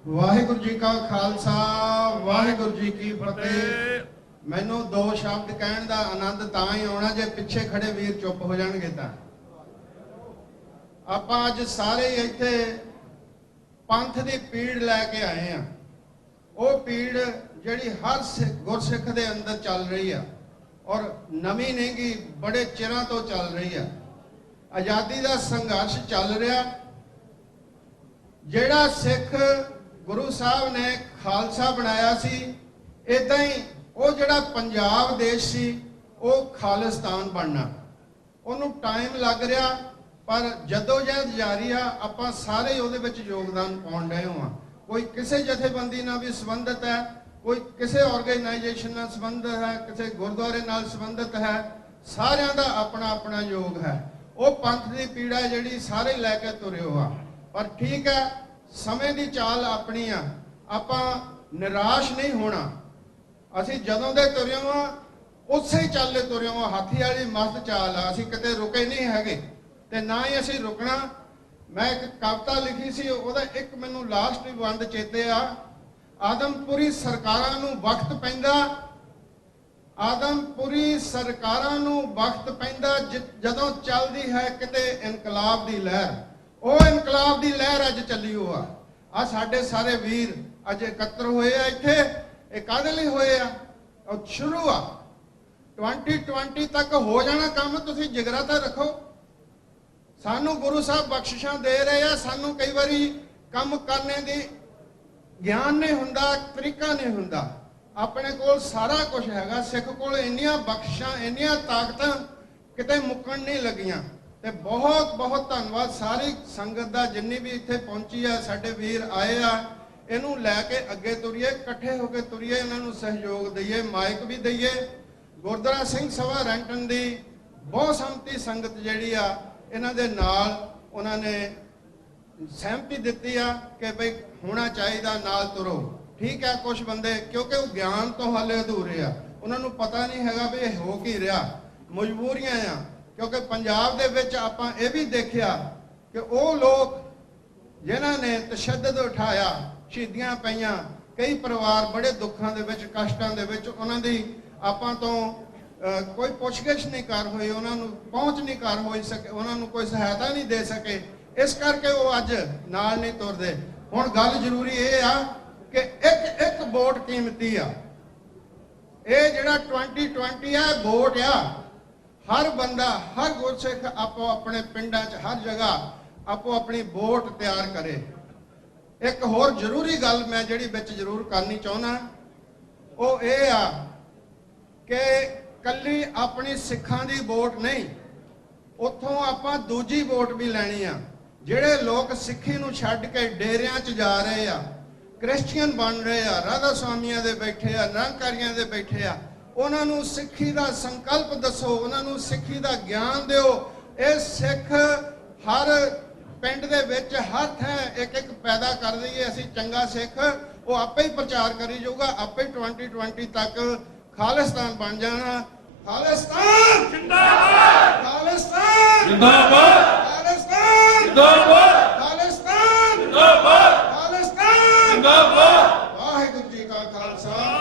ਵਾਹਿਗੁਰੂ ਜੀ ਕਾ ਖਾਲਸਾ, ਵਾਹਿਗੁਰੂ ਜੀ ਕੀ ਫਤਿਹ। ਮੈਨੂੰ 2 ਸ਼ਬਦ ਕਹਿਣ ਦਾ ਆਨੰਦ ਤਾਂ ਹੀ ਆਉਣਾ ਜੇ ਪਿੱਛੇ ਖੜੇ ਵੀਰ ਚੁੱਪ ਹੋ ਜਾਣਗੇ ਤਾਂ। ਆਪਾਂ ਅੱਜ ਸਾਰੇ ਇੱਥੇ ਪੰਥ ਦੀ ਪੀੜ ਲੈ ਕੇ ਆਏ ਆ। ਉਹ ਪੀੜ ਜਿਹੜੀ ਹਰ ਗੁਰਸਿੱਖ ਦੇ ਅੰਦਰ ਚੱਲ ਰਹੀ ਆ ਔਰ ਨਵੀਂ ਨਹੀਂ ਗੀ, ਬੜੇ ਚਿਰਾਂ ਤੋਂ ਚੱਲ ਰਹੀ ਆ। ਆਜ਼ਾਦੀ ਦਾ ਸੰਘਰਸ਼ ਚੱਲ ਰਿਹਾ। ਜਿਹੜਾ ਸਿੱਖ ਗੁਰੂ ਸਾਹਿਬ ਨੇ ਖਾਲਸਾ ਬਣਾਇਆ ਸੀ, ਇਦਾਂ ਹੀ ਉਹ ਜਿਹੜਾ ਪੰਜਾਬ ਦੇਸ਼ ਸੀ ਉਹ ਖਾਲਿਸਤਾਨ ਬਣਨਾ। ਉਹਨੂੰ ਟਾਈਮ ਲੱਗ ਰਿਹਾ, ਪਰ ਜਦੋਜਹਿਦ ਜਾਰੀ ਆ। ਆਪਾਂ ਸਾਰੇ ਉਹਦੇ ਵਿੱਚ ਯੋਗਦਾਨ ਪਾਉਣ ਰਹੇ ਹਾਂ। ਕੋਈ ਕਿਸੇ ਜਥੇਬੰਦੀ ਨਾਲ ਵੀ ਸੰਬੰਧਿਤ ਹੈ, ਕੋਈ ਕਿਸੇ ਆਰਗੇਨਾਈਜੇਸ਼ਨ ਨਾਲ ਸੰਬੰਧਿਤ ਹੈ, ਕਿਸੇ ਗੁਰਦੁਆਰੇ ਨਾਲ ਸੰਬੰਧਿਤ ਹੈ। ਸਾਰਿਆਂ ਦਾ ਆਪਣਾ ਆਪਣਾ ਯੋਗ ਹੈ। ਉਹ ਪੰਥ ਦੀ ਪੀੜਾ ਜਿਹੜੀ ਸਾਰੇ ਲੈ ਕੇ ਤੁਰਿਓ ਆ। ਪਰ ਠੀਕ ਹੈ, ਸਮੇਂ ਦੀ ਚਾਲ ਆਪਣੀ ਆ, ਆਪਾਂ ਨਿਰਾਸ਼ ਨਹੀਂ ਹੋਣਾ। ਅਸੀਂ ਜਦੋਂ ਦੇ ਤੁਰਿਓ ਆ ਉਸੇ ਹੀ ਚੱਲੇ ਤੁਰਿਓ ਆ, ਹਾਥੀ ਵਾਲੀ ਮਸਤ ਚਾਲ ਆ, ਅਸੀਂ ਕਿਤੇ ਰੁਕੇ ਨਹੀਂ ਹੈਗੇ ਤੇ ਨਾ ਹੀ ਅਸੀਂ ਰੁਕਣਾ। ਮੈਂ ਇੱਕ ਕਵਿਤਾ ਲਿਖੀ ਸੀ, ਉਹਦਾ ਇੱਕ ਮੈਨੂੰ ਲਾਸਟ ਬੰਦ ਚੇਤੇ ਆ। ਆਦਮਪੁਰੀ ਸਰਕਾਰਾਂ ਨੂੰ ਵਕਤ ਪੈਂਦਾ, ਆਦਮਪੁਰੀ ਸਰਕਾਰਾਂ ਨੂੰ ਵਕਤ ਪੈਂਦਾ ਜਦੋਂ ਚੱਲਦੀ ਹੈ ਕਿਤੇ ਇਨਕਲਾਬ ਦੀ ਲਹਿਰ। ਉਹ ਇਨਕਲਾਬ ਦੀ ਲਹਿਰ ਅੱਜ ਚੱਲੀ ਹੋ ਆ ਸਾਡੇ ਸਾਰੇ ਵੀਰ ਅੱਜ ਇਕੱਤਰ ਹੋਏ ਆ ਇੱਥੇ। ਇਹ ਕਾਹਦੇ ਲਈ ਹੋਏ ਆ? ਉਹ ਸ਼ੁਰੂ ਆ 2020 ਤੱਕ ਹੋ ਜਾਣਾ ਕੰਮ। ਤੁਸੀਂ ਜਿਗਰਾ ਤਾਂ ਰੱਖੋ। ਸਾਨੂੰ ਗੁਰੂ ਸਾਹਿਬ ਬਖਸ਼ਿਸ਼ਾਂ ਦੇ ਰਹੇ ਆ, ਸਾਨੂੰ ਕਈ ਵਾਰੀ ਕੰਮ ਕਰਨੇ ਦੀ ਗਿਆਨ ਨਹੀਂ ਹੁੰਦਾ, ਤਰੀਕਾ ਨਹੀਂ ਹੁੰਦਾ। ਆਪਣੇ ਕੋਲ ਸਾਰਾ ਕੁਝ ਹੈਗਾ, ਸਿੱਖ ਕੋਲ ਇੰਨੀਆਂ ਬਖਸ਼ਿਸ਼ਾਂ, ਇੰਨੀਆਂ ਤਾਕਤਾਂ ਕਿਤੇ ਮੁੱਕਣ ਨਹੀਂ ਲੱਗੀਆਂ। ਤੇ ਬਹੁਤ ਬਹੁਤ ਧੰਨਵਾਦ ਸਾਰੀ ਸੰਗਤ ਦਾ, ਜਿੰਨੀ ਵੀ ਇੱਥੇ ਪਹੁੰਚੀ ਆ, ਸਾਡੇ ਵੀਰ ਆਏ ਆ। ਇਹਨੂੰ ਲੈ ਕੇ ਅੱਗੇ ਤੁਰੀਏ, ਇਕੱਠੇ ਹੋ ਕੇ ਤੁਰੀਏ, ਇਹਨਾਂ ਨੂੰ ਸਹਿਯੋਗ ਦਈਏ, ਮਾਈਕ ਵੀ ਦਈਏ। ਗੁਰਦੁਆਰਾ ਸਿੰਘ ਸਭਾ ਰੈਂਟਨ ਦੀ ਬਹੁਤ ਸੰਮਤੀ ਸੰਗਤ ਜਿਹੜੀ ਆ, ਇਹਨਾਂ ਦੇ ਨਾਲ ਉਹਨਾਂ ਨੇ ਸਹਿਮਤੀ ਦਿੱਤੀ ਆ ਕਿ ਬਈ ਹੋਣਾ ਚਾਹੀਦਾ, ਨਾਲ ਤੁਰੋ। ਠੀਕ ਹੈ, ਕੁਝ ਬੰਦੇ ਕਿਉਂਕਿ ਉਹ ਗਿਆਨ ਤੋਂ ਹਾਲੇ ਅਧੂਰੇ ਆ, ਉਹਨਾਂ ਨੂੰ ਪਤਾ ਨਹੀਂ ਹੈਗਾ ਵੀ ਇਹ ਹੋ ਕੀ ਰਿਹਾ। ਮਜਬੂਰੀਆਂ ਆ, ਕਿਉਂਕਿ ਪੰਜਾਬ ਦੇ ਵਿੱਚ ਆਪਾਂ ਇਹ ਵੀ ਦੇਖਿਆ ਕਿ ਉਹ ਲੋਕ ਜਿਨ੍ਹਾਂ ਨੇ ਤਸ਼ੱਦਦ ਉਠਾਇਆ, ਸ਼ਹੀਦੀਆਂ ਪਈਆਂ, ਕਈ ਪਰਿਵਾਰ ਬੜੇ ਦੁੱਖਾਂ ਦੇ ਵਿੱਚ, ਕਸ਼ਟਾਂ ਦੇ ਵਿੱਚ, ਉਹਨਾਂ ਦੀ ਆਪਾਂ ਤੋਂ ਕੋਈ ਪੁੱਛਗਿੱਛ ਨਹੀਂ ਕਰ ਹੋਈ, ਉਹਨਾਂ ਨੂੰ ਪਹੁੰਚ ਨਹੀਂ ਕਰ ਹੋਈ ਸਕੇ, ਉਹਨਾਂ ਨੂੰ ਕੋਈ ਸਹਾਇਤਾ ਨਹੀਂ ਦੇ ਸਕੇ। ਇਸ ਕਰਕੇ ਉਹ ਅੱਜ ਨਾਲ ਨਹੀਂ ਤੁਰਦੇ। ਹੁਣ ਗੱਲ ਜ਼ਰੂਰੀ ਇਹ ਆ ਕਿ ਇੱਕ ਇੱਕ ਵੋਟ ਕੀਮਤੀ ਆ। ਇਹ ਜਿਹੜਾ 2020 ਆ, ਵੋਟ ਆ। ਹਰ ਬੰਦਾ, ਹਰ ਗੁਰਸਿੱਖ ਆਪੋ ਆਪਣੇ ਪਿੰਡਾਂ 'ਚ, ਹਰ ਜਗ੍ਹਾ ਆਪੋ ਆਪਣੀ ਵੋਟ ਤਿਆਰ ਕਰੇ। ਇੱਕ ਹੋਰ ਜ਼ਰੂਰੀ ਗੱਲ ਮੈਂ ਜਿਹੜੀ ਵਿੱਚ ਜ਼ਰੂਰ ਕਰਨੀ ਚਾਹੁੰਦਾ, ਉਹ ਇਹ ਆ ਕਿ ਕੱਲੀ ਆਪਣੀ ਸਿੱਖਾਂ ਦੀ ਵੋਟ ਨਹੀਂ, ਉੱਥੋਂ ਆਪਾਂ ਦੂਜੀ ਵੋਟ ਵੀ ਲੈਣੀ ਆ। ਜਿਹੜੇ ਲੋਕ ਸਿੱਖੀ ਨੂੰ ਛੱਡ ਕੇ ਡੇਰਿਆਂ 'ਚ ਜਾ ਰਹੇ ਆ, ਕ੍ਰਿਸਚੀਅਨ ਬਣ ਰਹੇ ਆ, ਰਾਧਾ ਸਵਾਮੀਆਂ ਦੇ ਬੈਠੇ ਆ, ਨਿਰੰਕਾਰੀਆਂ ਦੇ ਬੈਠੇ ਆ, ਉਹਨਾਂ ਨੂੰ ਸਿੱਖੀ ਦਾ ਸੰਕਲਪ ਦੱਸੋ, ਉਹਨਾਂ ਨੂੰ ਸਿੱਖੀ ਦਾ ਗਿਆਨ ਦਿਓ। ਇਹ ਸਿੱਖ ਹਰ ਪਿੰਡ ਦੇ ਵਿੱਚ, ਹਰ ਥਾਂ ਇੱਕ ਇੱਕ ਪੈਦਾ ਕਰ ਦਈਏ ਅਸੀਂ ਚੰਗਾ ਸਿੱਖ, ਉਹ ਆਪੇ ਹੀ ਪ੍ਰਚਾਰ ਕਰੀ ਜਾਊਗਾ, ਆਪੇ 2020 ਤੱਕ ਖਾਲਿਸਤਾਨ ਬਣ ਜਾਣਾ। ਖਾਲਿਸਤਾਨ ਜਿੰਦਾਬਾਦ, ਖਾਲਿਸਤਾਨ ਜਿੰਦਾਬਾਦ, ਖਾਲਿਸਤਾਨ ਜਿੰਦਾਬਾਦ, ਖਾਲਿਸਤਾਨ ਜਿੰਦਾਬਾਦ, ਖਾਲਿਸਤਾਨ ਜਿੰਦਾਬਾਦ। ਵਾਹਿਗੁਰੂ ਜੀ ਕਾ ਖਾਲਸਾ।